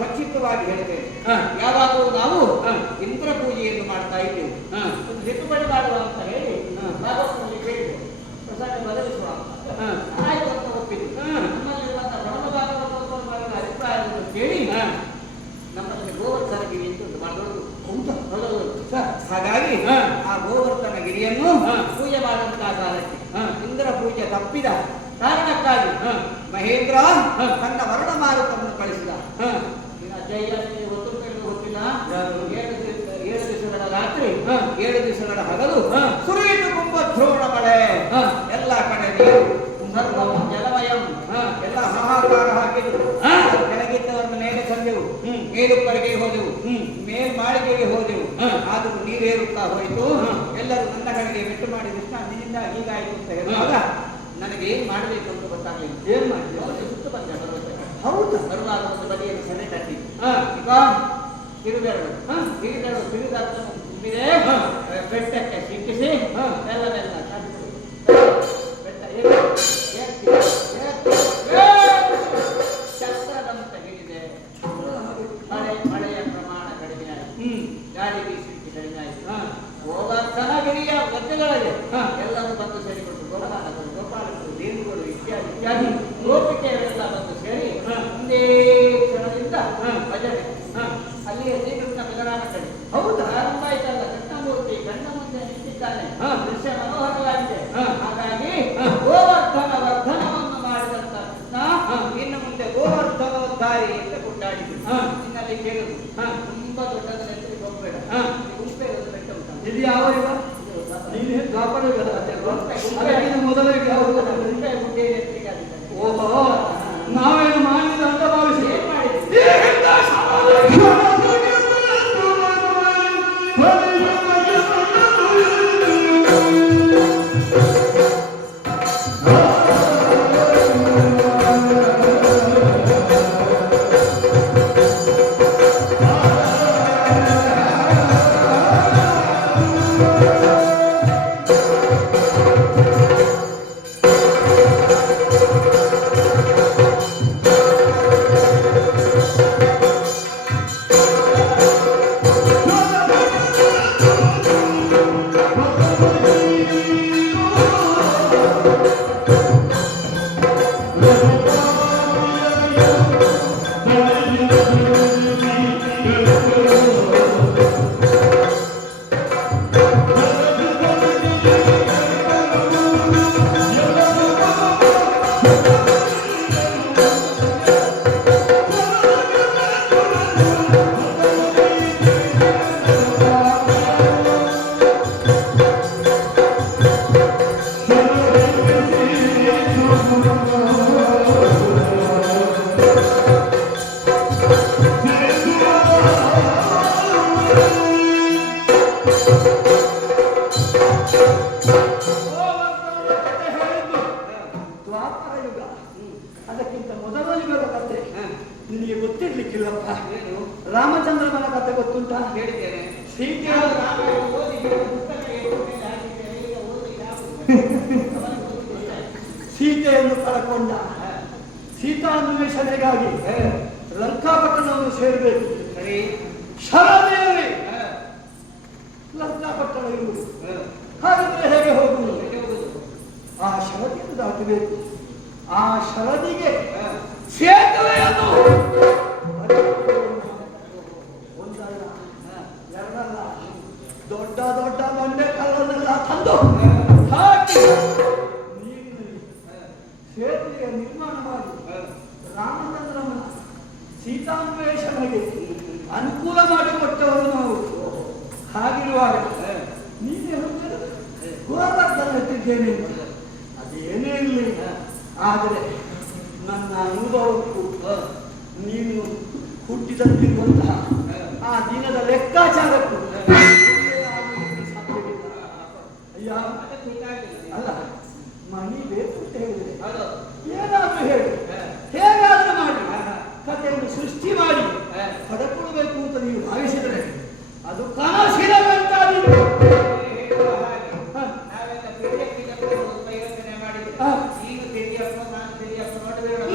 ಸಂಕ್ಷಿಪ್ತವಾಗಿ ಹೇಳ್ತೇನೆ. ಯಾವಾಗಲೂ ನಾವು ಇಂದ್ರ ಪೂಜೆಯನ್ನು ಮಾಡ್ತಾ ಇದ್ದೇವೆ. ಒಂದು ಹೆತ್ತುಬಡಿ ಮಾಡುವ ಅಂತ ಹೇಳಿ ಭಾಗವತನಲ್ಲಿ ಕೇಳಿದೆ. ಪೂಜೆ ತಪ್ಪಿದ ಕಾರಣಕ್ಕಾಗಿ ಮಹೇಂದ್ರ ತನ್ನ ವರ್ಣ ಮಾರುತವನ್ನು ಕಳಿಸಿದ. ಜೈಲಲ್ಲಿ ಗೊತ್ತಿಲ್ಲ. 7 ದಿವಸಗಳ ರಾತ್ರಿ 7 ದಿವಸಗಳ ಹಗಲು ಸುರಿಯಿತು ಕುಂಭದ್ರೋಣ ಮಳೆ, ಎಲ್ಲ ಕಡೆ ನೀರು, ಸರ್ವಂ ಜಲಮಯಂ, ಎಲ್ಲ ಹಾಹಾಕಾರ ಹಾಕಿದ್ರು. ಕೆಳಗಿದ್ದವರನ್ನು ಮೇಲೆ ತಂದೆವು, ಮೇಲುಪ್ಪರಿಗೆ ಹೋದೆವು, ಮೇಲ್ಮಾಳಿಗೆಗೆ ಹೋದೆವು. ಆದರೂ ನೀರೇರುತ್ತಾ ಹೋಯಿತು. ಎಲ್ಲರೂ ನನ್ನ ಕಡೆಗೆ ಮೆಟ್ಟು ಮಾಡಿ ಕೃಷ್ಣ ನಿನ್ನಿಂದ ಹೀಗಾಯಿತು ಅಂತ ಹೇಳುವಾಗ ನನಗೆ ಏನ್ ಮಾಡಬೇಕು ಅಂತ ಗೊತ್ತಾಗ್ಲಿಲ್ಲ. ಏನ್ ಮಾಡಿದ್ರು? ಸುತ್ತು ಬಂದೆ ಪರ್ವತಕ್ಕೆ. ಹೌದಾ? ಬರುವಾಗ ಒಂದು ಬದಿಯಲ್ಲಿ ಸೆಲೆ ತಟ್ಟಿ ಈಗ ಕಿರುಬೆರಳು ಕಿರುದರ್ಶನ ತುಂಬಿದೆ. ಬೆಟ್ಟಕ್ಕೆ ಸಿಕ್ಕಿಸಿ ಬೆಲ್ಲ ಬೆಲ್ಲ ಛತ್ರದಂತ ಹಿಡಿದೆ. ಮಳೆಯ ಪ್ರಮಾಣ ಕಡಿಮೆ ಆಯಿತು, ಗಾಳಿ ಬೀಸುವಿಕೆ ಕಡಿಮೆ ಆಯಿತು. ಗೋವರ್ಧನಗಿರಿಯ ಗದ್ದೆಗಳಿಗೆ ಎಲ್ಲರೂ ಬಂದು ಸೇರಿಕೊಂಡು ಗೋಪಾಲಕರು ದೇವುಗಳು ಇತ್ಯಾದಿ ಗೋಪಿಕೆಯರೆಲ್ಲ ಬಂದು ಸೇರಿ ಒಂದೇ ಕ್ಷಣದಿಂದ ಭಜನೆ ಅಲ್ಲಿಯೇ ಶ್ರೀಕೃಷ್ಣ ಬೆಳಗಾನ ಕಡೆ. ಹೌದಾ? ಆರಂಭ ಆಯ್ತಲ್ಲ, ಕೃಷ್ಣಮೂರ್ತಿ ಗಂಡ ಮುಂದೆ ನಿಂತಿದ್ದಾನೆ, ದೃಶ್ಯ ಮನೋಹರವಾಗಿದೆ. ಹಾಗಾಗಿ ಗೋವರ್ಧನ ವರ್ಧನವನ್ನು ಮಾಡಿದಂತ ಕೃಷ್ಣ ಇನ್ನು ಮುಂದೆ ಗೋವರ್ಧನೋದ್ಧಾರಿ ಅಂತ ಕೊಂಡಾಡಿದ್ರು. ನಿನ್ನಲ್ಲಿ ಕೇಳುದು ತುಂಬಾ ದೊಡ್ಡದ ನೆನಪಿಗೆ ಹೋಗ್ಬೇಡ, ಗುಂಪೆ ಒಂದು ಬೆಟ್ಟ ಉಂಟು. ಇದು ಯಾವ ಯುಗ? ನೀನು ದ್ವಾಪರ ಯುಗದ ಅದಕ್ಕಿಂತ ಮೊದಲ ಯುಗ ಯಾವುದು? ಗುಂಪೆ ಗುಡ್ಡೆ ನೆನಪಿಗೆ ಆಗಿದ್ದಾನೆ. ಓಹೋ, ನಾವೇನು ಮಾಡಿದ ಅಂತ ಭಾವಿಸಿ ಏನ್ ಮಾಡಿದ್ರು? ದ್ವಾಪರ ಯುಗ, ಅದಕ್ಕಿಂತ ಮೊದಲ ಯುಗದ ಕಥೆ ನಿನಗೆ ಗೊತ್ತಿರ್ಲಿಕ್ಕಿಲ್ಲಪ್ಪ. ರಾಮಚಂದ್ರನ ಕಥೆ ಗೊತ್ತುಂಟಾ? ಹೇಳಿದ್ದೇನೆ. ಸೀತೆಯ ಸೀತೆಯನ್ನು ಕಳಕೊಂಡ. ಸೀತಾನ್ವೇಷಣೆಗಾಗಿ ಲಂಕಾಪಟ್ಟಣವನ್ನು ಸೇರಬೇಕು. ಸರಿ, ಶರದಿಯಲ್ಲಿ ಲಂಕಾಪಟ್ಟಣ ಇರುವುದು. ಹಾಗಾದ್ರೆ ಹೇಗೆ ಹೋಗುವುದು? ಆ ಶರದಿಯನ್ನು ದಾಟಬೇಕು. ಆ ಶರದಿಗೆ ಸೇತುವೆಯನ್ನು ಒಂದಲ್ಲ ಎರಡಲ್ಲ, ದೊಡ್ಡ ದೊಡ್ಡ ಬಂಡೆ ಕಲ್ಲನ್ನೆಲ್ಲ ತಂದು ಹಾಕಿ ನೀರಿನಲ್ಲಿ ಸೇತುವೆಯ ನಿರ್ಮಾಣ ಮಾಡಿ ರಾಮಚಂದ್ರನ ಸೀತಾನ್ವೇಷಣೆಗೆ ಅನುಕೂಲ ಮಾಡಿಕೊಟ್ಟವರು ನಾವು. ಹಾಗಿರುವಾಗ ನೀನೇ ಗೋವರ್ಧನ ಎತ್ತಿದ್ದೇನೆ. ಅದೇನೇ ಇರಲಿ, ಆದರೆ ನನ್ನ ಅನುಭವಕ್ಕೂ ನೀನು ಹುಟ್ಟಿದಂತಿರುವಂತಹ ಆ ದಿನದ ಲೆಕ್ಕಾಚಾರಕ್ಕೂ ಅಯ್ಯ ಅಲ್ಲ, ಮಣಿ ಬೇಕು ಅಂತ ಹೇಳಿದ್ರೆ ಏನಾದ್ರೂ ಹೇಳಿ, ಹೇಗಾದ್ರೂ ಮಾಡಿ ಕಥೆಯನ್ನು ಸೃಷ್ಟಿ ಮಾಡಿ ಪಡ್ಕೊಳ್ಬೇಕು ಅಂತ ನೀವು ಭಾವಿಸಿದರೆ ಅದು ಕನಸಿನವಂತಾಗಿದೆ.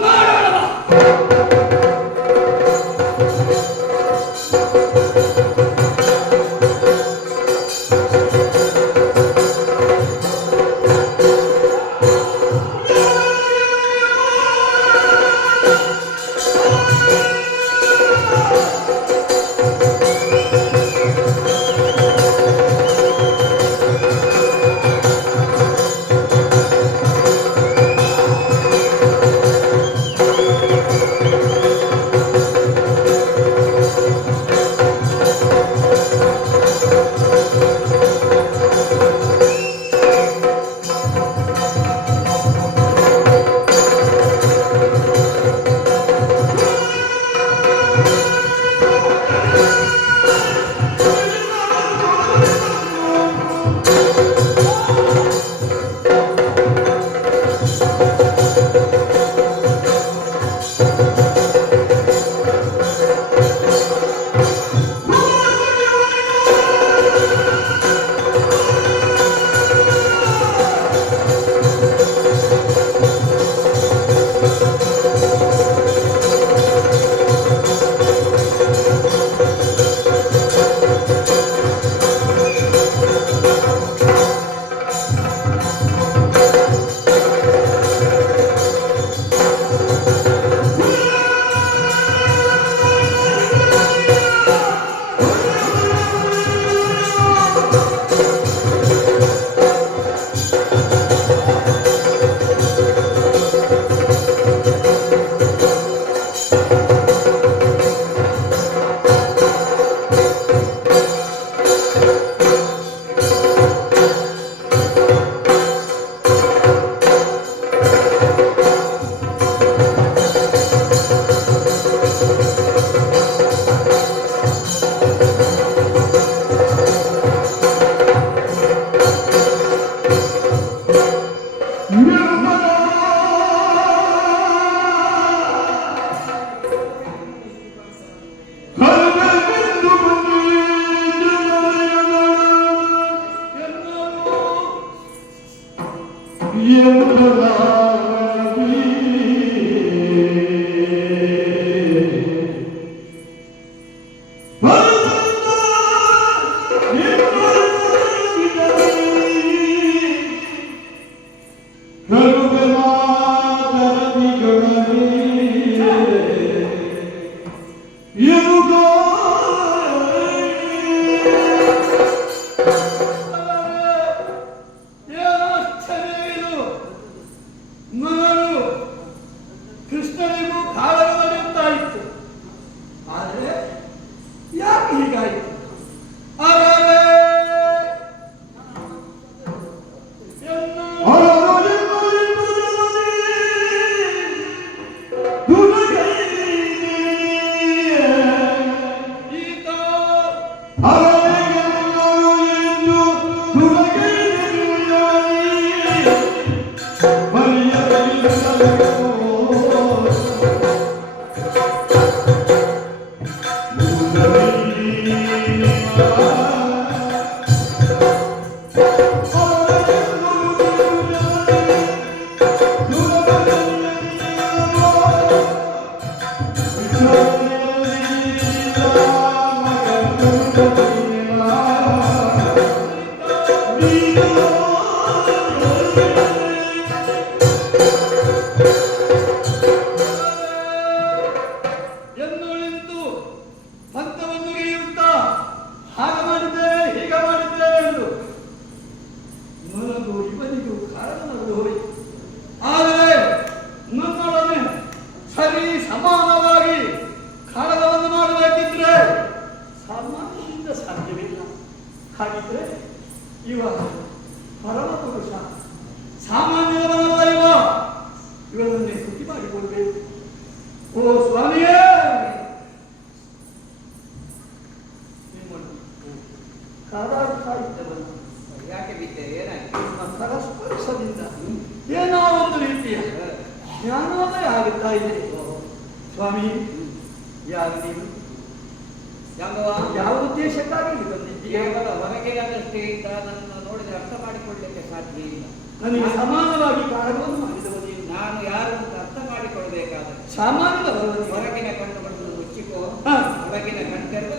ಮಾಡೋಣ. ಕೃಷ್ಣನಿಗೂ ಕಾಳಗ ನಡೆಯುತ್ತಾ ಇತ್ತು. ಆದರೆ ಯಾಕೆ ಹೀಗಾಯಿತು? ಹಾಗಿದ್ರೆ ಇವ ಪರಮ ಪುರುಷ, ಸಾಮಾನ್ಯರವನಲ್ಲ ಇವ. ಇವನನ್ನೇ ಸ್ತುತಿ ಮಾಡಿಕೊಳ್ಬೇಕು. ಓ ಸ್ವಾಮಿಯೇ, ನಿಮ್ಮನ್ನು ಕಾದಾಡುತ್ತಾ ಇದ್ದವನು ಯಾಕೆ ಬಿದ್ದೆ? ಏನಾಯ್ತು? ಪರಸ್ಪರ್ಶದಿಂದ ಏನೋ ಒಂದು ರೀತಿಯ ಜ್ಞಾನೋದಯ ಆಗುತ್ತಾ ಇದೆ. ಸ್ವಾಮಿ, ಯಾರು ನೀವು? ಯಾವ ಉದ್ದೇಶಕ್ಕಾಗಿ ಬಂದಿದ್ದೀಯ? ಕೇವಲ ಹೊರಗಿನ ದೃಷ್ಟಿಯಿಂದ ನನ್ನನ್ನು ನೋಡಿದ್ರೆ ಅರ್ಥ ಮಾಡಿಕೊಳ್ಳಲಿಕ್ಕೆ ಸಾಧ್ಯ ಇಲ್ಲ. ನನಗೆ ಸಮಾನವಾಗಿ ಕಾರಣವನ್ನು ಮಾಡಿದವ ನೀನು. ನಾನು ಯಾರು ಅಂತ ಅರ್ಥ ಮಾಡಿಕೊಳ್ಬೇಕಾದ್ರೆ ಸಾಮಾನ್ಯದವರನ್ನು ಹೊರಗಿನ ಕಣ್ಣುಗಳನ್ನು ಮುಚ್ಚಿಕೋ, ಹಾ. ಹೊರಗಿನ ಕಣ್ತೆರೆದು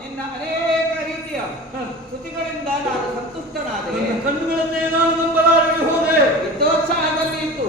ನಿನ್ನ ಅನೇಕ ರೀತಿಯ ಸ್ತುತಿಗಳಿಂದ ನಾನು ಸಂತುಷ್ಟನಾದೆ. ಕಣ್ಣುಗಳನ್ನೇ ನಾನು ನಂಬಲಾರದೆ ಹೋದೆ. ಯುದ್ಧೋತ್ಸಾಹದಲ್ಲಿ ಇದ್ದು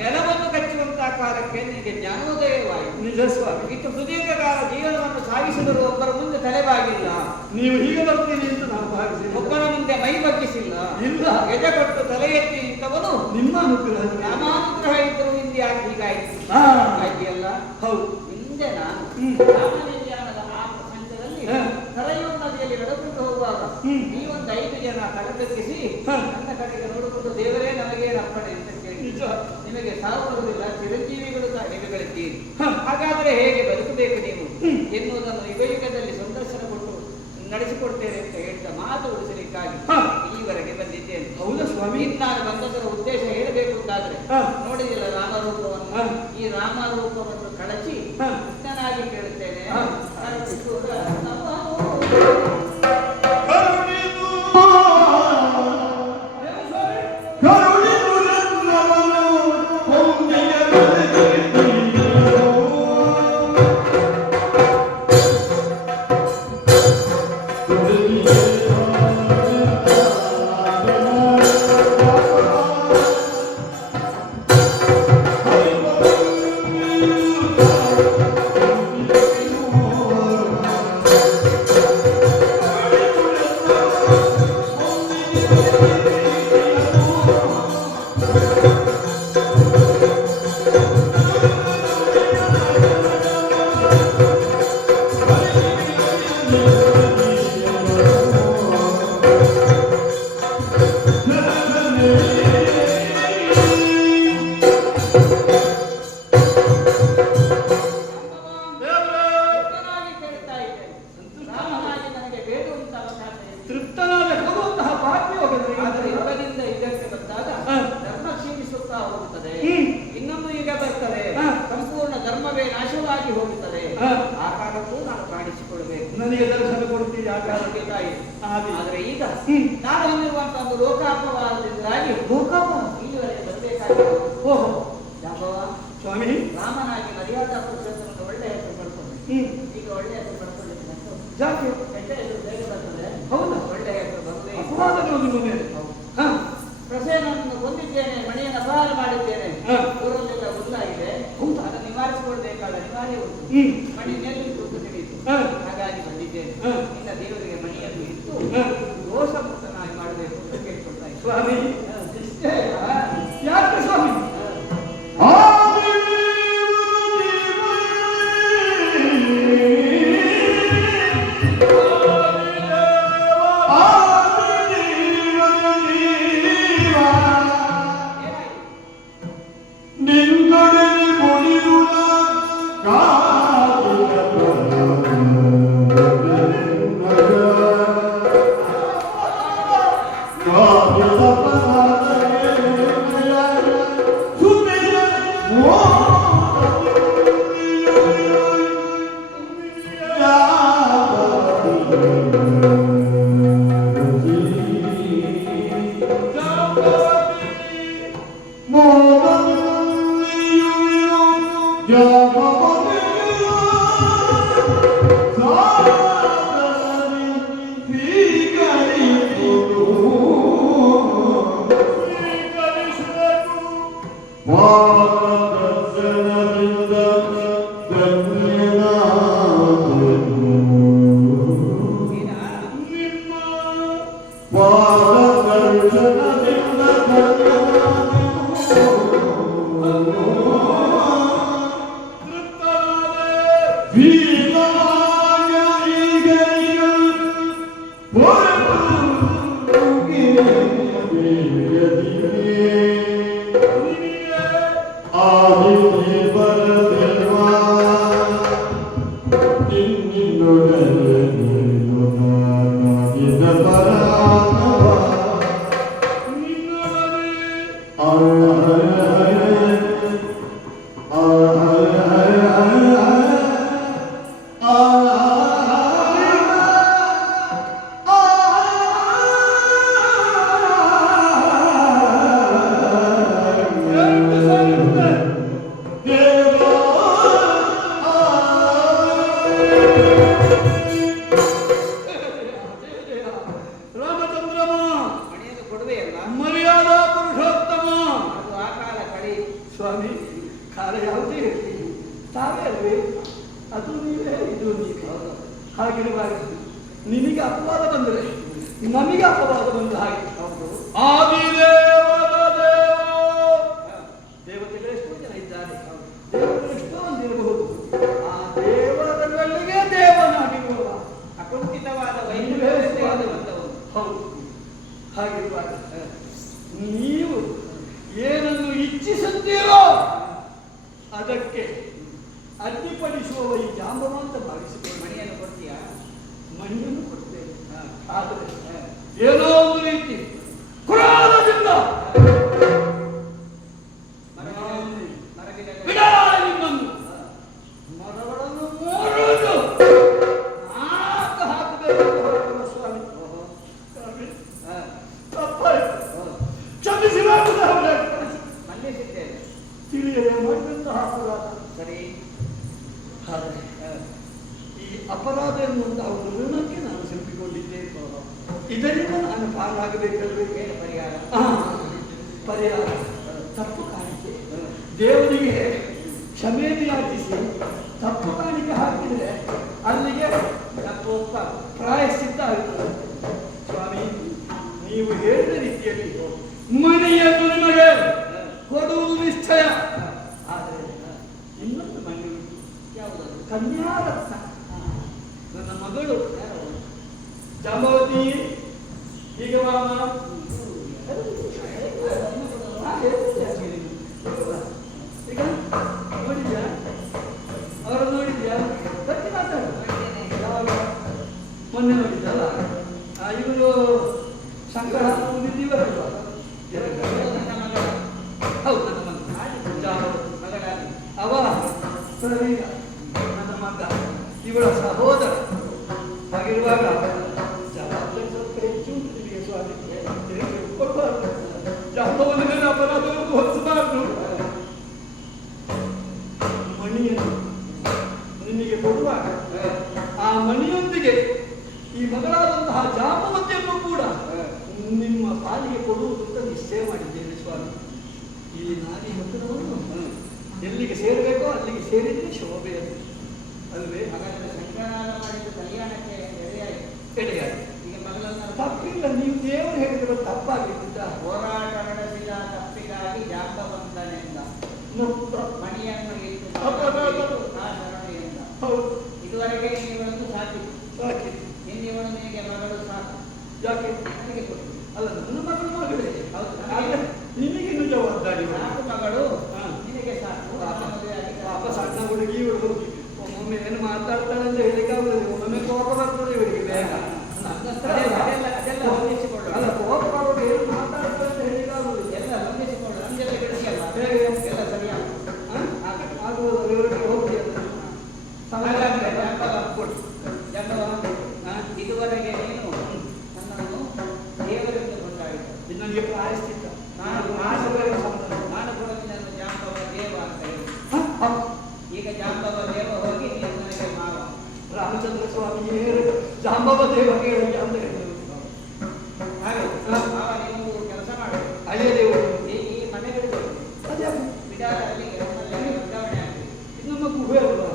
ನೆಲವನ್ನು ಕಚ್ಚುವಂತಹ ಕಾಲಕ್ಕೆ ನಿನಗೆ ಜ್ಞಾನೋದಯವಾಯಿತು. ನಿಜ ಸ್ವಾಮಿ, ಇಷ್ಟು ಸುದೀರ್ಘ ಕಾಲ ಜೀವನವನ್ನು ಸಾಗಿಸಿದರೂ ಒಬ್ಬರ ಮುಂದೆ ತಲೆಬಾಗಿಲ್ಲ, ನೀವು ಹೀಗೆ ಬರ್ತೀರಿ ಅಂತ ನಾನು ಭಾವಿಸಿದೆ. ಒಬ್ಬರ ಮುಂದೆ ಮೈ ಬಗ್ಗಿಸಿಲ್ಲ, ಇಲ್ಲ. ಎದೆ ಕೊಟ್ಟು ತಲೆ ಎತ್ತಿ ನಿಂತವನು ನಿಮ್ಮ ಅನುಗ್ರಹ. ರಾಮಾನುಗ್ರಹ ಇದ್ದರೂ ಹಿಂದೆ ಯಾಕೆ ಹೀಗಾಯ್ತು ಹಾ. ಆಯ್ತಿಯಲ್ಲ. ಹೌದು. ಹಿಂದೆ ನಾನು ಹ್ಮ್. ರಾಮನಿರ್ಯಾಣದ ಆ ಪ್ರಪಂಚದಲ್ಲಿ ಹಾ. ಕರೆಯುವ ನದಿಯಲ್ಲಿ ನಡೆದುಕೊಂಡು ಹೋಗುವಾಗ ನೀವೊಂದು 5 ಜನ ತಲೆಬಗ್ಗಿಸಿ ಹಾ. ನನ್ನ ಕಡೆಗೆ ನೋಡಿಕೊಂಡು ದೇವರೇ ನಮಗೆ ರಪ್ಪಣೆ ಅಂತ ಕೇಳಿ ನಿಜ. ನಿಮಗೆ ಸಾವು ಬರುವುದಿಲ್ಲ, ಚಿರಂಜೀವಿಗಳು ನಿಮಗಳಿದ್ದೀರಿ, ಹಾ. ಹಾಗಾದರೆ ಹೇಗೆ ಬದುಕಬೇಕು ನೀವು ಎನ್ನುವುದನ್ನು ಯುಗಯುಗದಲ್ಲಿ ಸಂದರ್ಶನ ಕೊಟ್ಟು ನಡೆಸಿಕೊಡ್ತೇನೆ ಅಂತ ಹೇಳಿದ ಮಾತು ಉಳಿಸಲಿಕ್ಕಾಗಿ ಹಾ. ಈವರೆಗೆ ಬಂದಿದ್ದೇನೆ. ಹೌದಾ ಸ್ವಾಮಿ? ನಾನು ಬಂದದರ ಉದ್ದೇಶ ಹೇಳಬೇಕು ಅಂತಾದ್ರೆ ಹಾ. ನೋಡಿದಿಲ್ಲ ರಾಮರೂಪವನ್ನು, ಹಾ. ಈ ರಾಮರೂಪವನ್ನು ಕಳಚಿ ಹಾ. ಕೃಷ್ಣನಾಗಿ ಕೇಳುತ್ತೇನೆ. ಹಾ. ಕೃಷ್ಣನಾಗಿ ಕೇಳ್ತಾ ಇದ್ದೇನೆ. ರಾಮನಾಗಿ ನನಗೆ ಬೇಡುವಂತ ಅವಕಾಶ ಇದೆ. ತೃಪ್ತನಾದ ಕೊಡುವಂತಹ ಭಾಗ್ಯ ಆದರೆ ಯುಗದಿಂದ ಯುಗಕ್ಕೆ ಬಂದಾಗ ಹಾ. ಧರ್ಮ ಕ್ಷೀಣಿಸುತ್ತಾ ಹೋಗುತ್ತದೆ. ಹ್ಮ್. ಇನ್ನೊಂದು ಯುಗ ಬರ್ತದೆ, ಹಾ. ಸಂಪೂರ್ಣ ಧರ್ಮವೇ ನಾಶವಾಗಿ ಹೋಗುತ್ತದೆ. ಹಾ. ಆ ಕಾಲಕ್ಕೂ ನಾನು ಕಾಣಿಸಿಕೊಳ್ಬೇಕು. ನನಗೆ ದರ್ಶನ ಕೊಡ್ತೀರಿ ಆ ಕಾಲಕ್ಕೆ. ಬೇಕಾಗಿ. ಹಾಗೆ. ಆದರೆ ಈಗ ಹ್ಮ್. ನಾನು ಹೊಂದಿರುವಂತಹ ಒಂದು ಲೋಕಾಪವಾದದಿಂದಾಗಿ ಇಲ್ಲಿವರೆಗೆ ಬರಬೇಕಾಗಿ ಓಹೋ ಜಾಂಬವ ಸ್ವಾಮಿ, ರಾಮನಾಗಿ ಮರ್ಯಾದಾ ಪುರುಷೋತ್ತಮನ ಒಳ್ಳೆ ಹೆಸರು ಪಡ್ಕೊಂಡೆ. ಈಗ ಒಳ್ಳೆ ಹೆಸರು ಪಡ್ಕೊಂಡಿದ್ದೀನಿ ಅಂತ. ಜಾತಿ ಕೆಟ್ಟ ಹೆಸರು ಬೇಗ ಬರ್ತದೆ, ಹೌದಾ? ಒಳ್ಳೆ ಹೆಸರು ಬರಲೇ ಇಲ್ಲ. ಅಪವಾದಗಳು ನಿಮ್ಮ ಮೇಲೆ. ಹಾ. ಪ್ರಸೇನನ್ನು ಕೊಂದಿದ್ದೇನೆ, ಮಣಿಯನ್ನು ಅಪಹಾರ ಮಾಡಿದ್ದೇನೆ, ಹಾ. ಊರಲ್ಲೆಲ್ಲ ಗೊತ್ತಾಗಿದೆ. ಹೌದಾ? ಅದನ್ನು ನಿವಾರಿಸಿಕೊಳ್ಬೇಕಾದ ಅನಿವಾರ್ಯ ಉಂಟು. ಹ್ಮ್. ಮಣಿ ನೆಲ್ಲಿ ಕೂತು ತಿಳಿಯಿತು, ಹಾ. ಹಾಗಾಗಿ ಬಂದಿದ್ದೇನೆ. ಹಾ. ಇನ್ನ ದೇವರಿಗೆ ಮಣಿಯನ್ನು ಇಟ್ಟು ಹಾ. ದೋಷ ಮುಕ್ತನಾಗಿ ಮಾಡಬೇಕು ಅಂತ ಕೇಳ್ಕೊಳ್ತಾ ಇದ್ದೀನಿ. ಸ್ವಾಮಿ, ಇಷ್ಟೇ ಅಲ್ಲ? ಯಾಕೆ ಸ್ವಾಮಿ? ವಿ ರಾಮಚಂದ್ರಮ ಮಣಿಯನ್ನು ಕೊಡುವೆಯಲ್ಲ ಮರ್ಯಾದಾ ಪುರುಷೋತ್ತಮ ಅದು ಆ ಕಾಲ ಕಡೆ ಸ್ವಾಮಿ ಕಾಲ ಯಾವುದೇ ಇರಲಿ ತಾವೇ ಅಲ್ವೇ ಅದು ನೀವೇ ಇದು ನೀವೇ ಹಾಗಿರಬಾರದು ನಿನಗೆ ಅಪವಾದ ಬಂದರೆ ನಮಗೆ ಅಪವಾದ ಬಂದ ಹಾಗೆ ಆದಿದೇವದ ದೇವತೆಗಳು ಎಷ್ಟೋ ಜನ ಇದ್ದಾರೆ ದೇವತೆಗಳು ಎಷ್ಟೋ ಒಂದಿರಬಹುದು ಆ ದೇವತೆಗಳಿಗೆ ದೇವನಾಗಿರುವವ ಅಕುಂಠಿತವಾದ ವೈದ್ಯರು ಬಂದವರು ಹೌದು ಹಾಗಿರಬಾರದು ನೀವು ಏನನ್ನು ಇಚ್ಛಿಸುತ್ತೀರೋ ಅದಕ್ಕೆ ಅಡ್ಡಿಪಡಿಸುವ ಈ ಜಾಂಬವಂತ ಭಾವಿಸಿಕೊಂಡು ಮಣಿಯನ್ನು ಕೊಡ್ತೀಯಾ ಮಣಿಯನ್ನು ಕೊಡ್ತೇನೆ ಆದರೆ ಏನೋ ಒಂದು ರೀತಿ ಕುರಾನದಿಂದ ಬಿಡಲಾರೆ ನಿಮ್ಮನ್ನು ಮರಗಳನ್ನು ಮೂರುವುದು ನಾಲ್ಕು ಹಾಕಬೇಕು ಹೊರಡುವ ಸ್ವಾಮಿ ತಪ್ಪಾಯ್ತು ಕ್ಷಮಿಸಿಲಾಗುವುದಾದರೆ ಮನ್ನಿಸಿದ್ದೇನೆ ತಿಳಿಯದೆ ಮಾಡಿದಂತಹ ಅಪರಾಧ ಸರಿ ಆದರೆ ಈ ಅಪರಾಧ ಎನ್ನುವಂತಹ ಒಂದು ಋಣಕ್ಕೆ ನಾನು ಸಿಲುಕಿಕೊಂಡಿದ್ದೆ ಇದರಿಂದ ನಾನು ಪಾರಾಗಬೇಕಲ್ವೇ ಏನು ಪರಿಹಾರ ಪರಿಹಾರ ತಪ್ಪು ಕಾಣಿಕೆ ದೇವರಿಗೆ ಕ್ಷಮೆ ಯಾಚಿಸಿ ತಪ್ಪು ಕಾಣಿಕೆ ಹಾಕಿದರೆ ಅಲ್ಲಿಗೆ ತಪ್ಪು ಒಪ್ಪ ಪ್ರಾಯಶ್ಚಿತ್ತ ಆಗುತ್ತದೆ ಸ್ವಾಮಿ ನೀವು ಹೇಳಿದ ರೀತಿಯಲ್ಲಿ ಮಣಿಯನ್ನು ನಿಮಗೆ ಕೊಡುವುದು ನಿಶ್ಚಯ ಆದರೆ ಇನ್ನೊಂದು ಮಣಿ ಉಂಟು ಯಾವುದದು ಕನ್ಯಾರತ್ನ ನನ್ನ ಮಗಳು ಜಾಂಬವತಿ ಈಗ ವಾಮ ಈಗ ನೋಡಿದ್ಯಾ ಅವರು ನೋಡಿದ್ಯಾ ಬತ್ತಿ ಮಾತಾಡು ಯಾವಾಗ ಮೊನ್ನೆ ನೋಡಿದ್ದಲ್ಲ ಇವರು ಶಂಕರ ಮುಂದಿದ್ದೀವಲ್ಲ ನನ್ನ ಮಗಳ ಹೌದು ನನ್ನ ಮಗ ಜಾಂಬವತಿ ಮಗಳಾಗಿ ಅವ ಪ್ರವೀಣ ನನ್ನ ಮಗ ಇವಳ ಸಹೋದರ ಹಾಗಿರುವಾಗ ಜವಾಬ್ದಾರಿ ಸ್ವಲ್ಪ ಹೆಚ್ಚು ಉಂಟು ನಿಮಗೆ ಸ್ವಾಮಿ ಕೊಡಬಾರ್ದು ಜಾಂಬವನ ಮೇಲೆ ಅಪರಾಧವನ್ನು ಹೊರಿಸಬಾರ್ದು ಮಣಿಯನ್ನು ನಿಮಗೆ ಕೊಡುವಾಗ ಆ ಮಣಿಯೊಂದಿಗೆ ಈ ಮಗಳಾದಂತಹ ಜಾಂಬವತಿಯನ್ನು ಕೂಡ ನಿಮ್ಮ ಪಾಲಿಗೆ ಕೊಡುವುದು ಅಂತ ನಿಶ್ಚಯ ಮಾಡಿದ್ದೇನೆ ಸ್ವಾಮಿ ಈ ನಾರಿ ಮಕ್ಕಳನ್ನು ಎಲ್ಲಿಗೆ ಸೇರಬೇಕೋ ಅಲ್ಲಿಗೆ ಸೇರಿದ್ರೆ ಶೋಭೆಯಲ್ಲಿ ಅಲ್ವೇ ಹಾಗಾದ್ರೆ ಶಂಕರಾನ ಮಾಡಿದ ಕಲ್ಯಾಣಕ್ಕೆ ಎಡೆಯಾಯಿತು ಎಡೆಯಾಗಿ ಈಗ ಮಗಳನ್ನು ತಪ್ಪಿಲ್ಲ ನೀವು ದೇವರು ಹೇಳಿದ್ರೆ ತಪ್ಪಾಗಿದ್ದ ಹೋರಾಟ ನಡೆಸಿದ ತಪ್ಪಿಗಾಗಿ ಜಾಂಬವಂತನೆಂದ ಮಣಿಯನ್ನು ಇಟ್ಟು ಆ ಶರಣೆಯಿಂದ ಹೌದು ಇದುವರೆಗೆ ನೀವಳನ್ನು ಸಾಕಿ ಸಾಕಿ ನಿನ್ನಿವಳು ನಿನಗೆ ಮಗಳು ಸಾಕು ಯಾಕೆ ನನಗೆ ಕೊಟ್ಟು ಅಲ್ಲ ನನ್ನ ಮಗಳು ಮಗಳೇ ಹೌದು ಆದ್ರೆ ನಿಮಗಿನ್ನು ಜವಾಬ್ದಾರಿ ನಾಲ್ಕು ಮಗಳು ಹಾ. ನಿನಗೆ ಸಾಕು ಪಾಪ ಮದುವೆಯಾಗಿ ಪಾಪ ಸಣ್ಣ ಹುಡುಗಿ ಇವಳು ಒಮ್ಮೊಮ್ಮೆ ಏನು ಮಾತಾಡ್ತಾಳೆ ಅಂತ ಹೇಳಿಕಾಗುತ್ತದೆ ಒಮ್ಮೊಮ್ಮೆ ಕೋಪ ಬರ್ತದೆ ಇವರಿಗೆ ಬೇಗ ನನ್ನ ಹತ್ರ ಅದೆಲ್ಲ ಹೊಂದಿಸಿಕೊಳ್ಳು ಅಲ್ಲ ಕೋಪ ಬರೋದು ಏನು ಮಾತಾಡ್ತಾಳೆ ಅಂತ ಹೇಳಿಕಾಗುದಿಲ್ಲ ಎಲ್ಲ ಹೊಂದಿಸಿಕೊಳ್ಳು ನಮ್ಗೆಲ್ಲ ಗೆಳತಿಯಲ್ಲ ಹೇಗೆ? ಎಲ್ಲ ಸರಿಯಾಗಿ ಆಗುವುದು ಇವರಿಗೆ ಹೋಗಿ ಹಾಗಾದ್ರೆ ಜಾಂಬವ ಕೊಡು ಜಾಂಬವ ಇದುವರೆಗೆ ನೀನು ನನ್ನನ್ನು ದೇವರಿಂದ ಕೊಂಡಾಡಿದ ನನಗೆ ಪ್ರಾಯಶ್ಚಿತ್ತ ನಾನು ನಾಶಕರ ಸಂಬಂಧ ನಾನು ಕೂಡ ನಿನ್ನನ್ನು ಜಾಂಬವ ದೇವ ಅಂತ ಹೇಳಿ ಹ? ಈಗ ಜಾಂಬವ ದೇವ ಹೋಗಿ ನೀನು ನನಗೆ ಮಾವ ರಾಮಚಂದ್ರ ಸ್ವಾಮಿ ಜಾಂಬವ ದೇವ ಕೇಳಿ ಅಂತ ಹೇಳಿದರು ಹಾಗೆ ಮಾವ ನೀವು ಕೆಲಸ ಮಾಡಿ ಹಳೆಯ ದೇವರು ಈ ಮನೆ ಬಿಡಬೇಕು ಅದೇ ಬಿಡಾರ ಅಲ್ಲಿಗೆ ನಮ್ಮಲ್ಲಿ ವರ್ಗಾವಣೆ ಆಗಲಿ ನಮ್ಮ ಗುಹೆ ಅಲ್ವಾ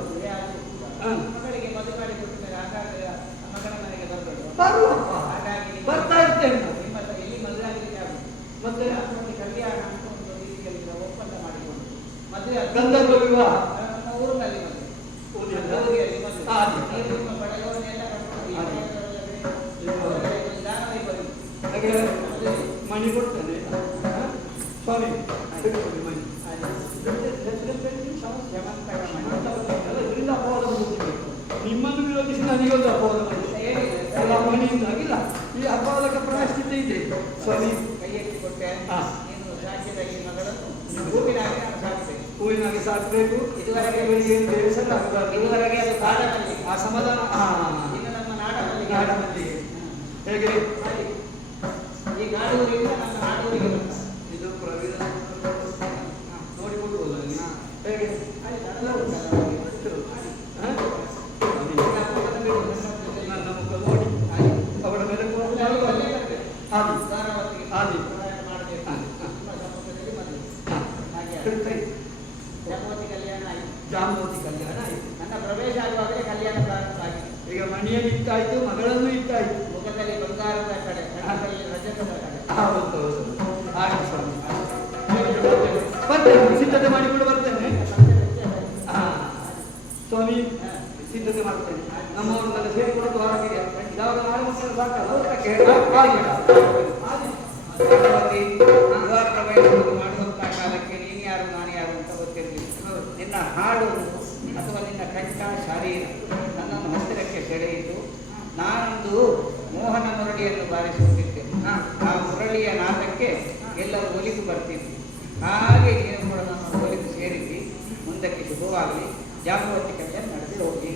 ಹ. ಮಗಳಿಗೆ ಮದುವೆ ಮಾಡಿ ಕೊಟ್ಟ ಮೇಲೆ ಆಗಾಗ ಮಗಳ ಮನೆಗೆ ಬರಬೇಕು ಬರುವಪ್ಪ ಹಾಗಾಗಿ ನಿಮ್ಮ- ಬರ್ತಾ ಇರ್ತೇನೆ ನಾನು. ನಿಮ್ಮ ಎಲ್ಲಿ ಮದುವೆ ಆಗಲಿಕ್ಕೆ ಆಗುದು ಮತ್ತೆ ಜಾಸ್ತಿ ಕಲ್ಯಾಣ ಅಂತ ಒಂದು ರೀತಿಯಲ್ಲಿ ನಾವು ಒಪ್ಪಂದ ಮಾಡಿಕೊಂಡು ಮದುವೆ ಆದ- ಗಂಧರ್ವ ವಿವಾಹ ನಮ್ಮ ಊರಿನಲ್ಲಿ ಮದುವೆ ಊರಿಲ್ಲ? ಊರಿಯಲ್ಲಿ ಮದುವೆ ಆಯ್ತು. ನೀವು ನಿಮ್ಮ ಬಡವರನ್ನೆಲ್ಲ ಕರ್ಕೊಂಡು ಈ ಆಯ್ತು. ಮನೆಯಲ್ಲಿ ದಾನವೇ ಬನ್ನಿ. ಹಾಗೆ ಮಣಿ ಕೊಡ್ತೇನೆ ಹ? ಸ್ವಾಮಿ ತೆಗೆದುಕೊಳ್ಳಿ ಮಣಿ ಆಯ್ತು. ಹೆಸರು ಹಾಗೆ ಸಾಕಬೇಕು. ಇದುವರೆಗೆ ಇವರಿಗೆ ಏನು ಬೇಸರ ಆಗಬಾರ್ದು. ಇದುವರೆಗೆ ಅದು ಕಾಡಮಲ್ಲಿ, ಆ ಸಮಾಧಾನ. ಇನ್ನು ನಮ್ಮ ನಾಡಮಲ್ಲಿ. ನಾಡಮಲ್ಲಿಗೆ ಹೇಗೆ ಈ ನಾಡೂರಿಂದ ನಮ್ಮ ನಾಡೂರಿಗೆ ಬಂದ. ಇದು ಪ್ರವೀಣ ನೋಡಿಕೊಳ್ಬೋದು ಅಲ್ಲಿ. ಹೇಗೆ ಎಲ್ಲ ಉಂಟಲ್ಲ ನನ್ನ ಮುಖ ನೋಡಿ ಅವಳ ಮೇಲೆ ಆದಿ ಆದಿ ಜಾಂಬವತಿ ಕಲ್ಯಾಣ ಆಯಿತು. ಜಾಂಬವತಿ ಕಲ್ಯಾಣ ಆಯಿತು. ನನ್ನ ಪ್ರವೇಶ ಆಗುವಾಗಲೇ ಕಲ್ಯಾಣ ಪ್ರಾರಂಭ ಆಗಿದೆ. ಈಗ ಮಣಿಯನ್ನು ಇಟ್ಟಾಯ್ತು, ಮಗಳನ್ನು ಇಟ್ಟಾಯ್ತು. ಮುಖದಲ್ಲಿ ಬಂಗಾರದ ಕಡೆ, ಕಣ್ಣಲ್ಲಿ ರಜತದ ಕಡೆ. ಹೌದು ಹಾಗೆ ಸ್ವಾಮಿ. ಬರ್ತೇನೆ, ಸಿದ್ಧತೆ ಮಾಡಿಕೊಂಡು ಬರ್ತೇನೆ. ಸ್ವಾಮಿ ಸಿದ್ಧತೆ ಮಾಡ್ತೇನೆ. ನಮ್ಮವರನ್ನೆಲ್ಲ ಸೇರಿಕೊಂಡು ಹೊರಗೆ ಯಾವಾಗ ನಾಳೆ ಮುಗಿಸಿದ್ರೆ ಸಾಕಲ್ಲ ಭಗವತಿ ವಿವಾಹ ಪ್ರವೇಶ ಮಾಡುವಂತಹ ಕಾಲಕ್ಕೆ ನೀನು ಯಾರು ನಾನು ಯಾರು ಅಂತ ಗೊತ್ತಿರಲಿಲ್ಲ. ನಿನ್ನ ಹಾಡು ಅಥವಾ ನಿನ್ನ ಕಂಠ ಶಾರೀರ ನನ್ನನ್ನು ಹತ್ತಿರಕ್ಕೆ ಸೆಳೆಯಿತು. ನಾನೊಂದು ಮೋಹನ ಮುರಳಿಯನ್ನು ಬಾರಿಸುತ್ತಿದ್ದೆ. ಆ ಮುರಳಿಯ ನಾದಕ್ಕೆ ಎಲ್ಲರೂ ಒಲಿದು ಬರ್ತಿದ್ವಿ. ಹಾಗೆ ನೀನು ಕೂಡ ನಮ್ಮ ಒಲಿದು ಸೇರಿಸಿ ಮುಂದಕ್ಕೆ ಶುಭವಾಗಿ ಜಾಂಬವತಿ ಕಲ್ಯಾಣ ನಡೆಸಿ ಹೋಗಿ.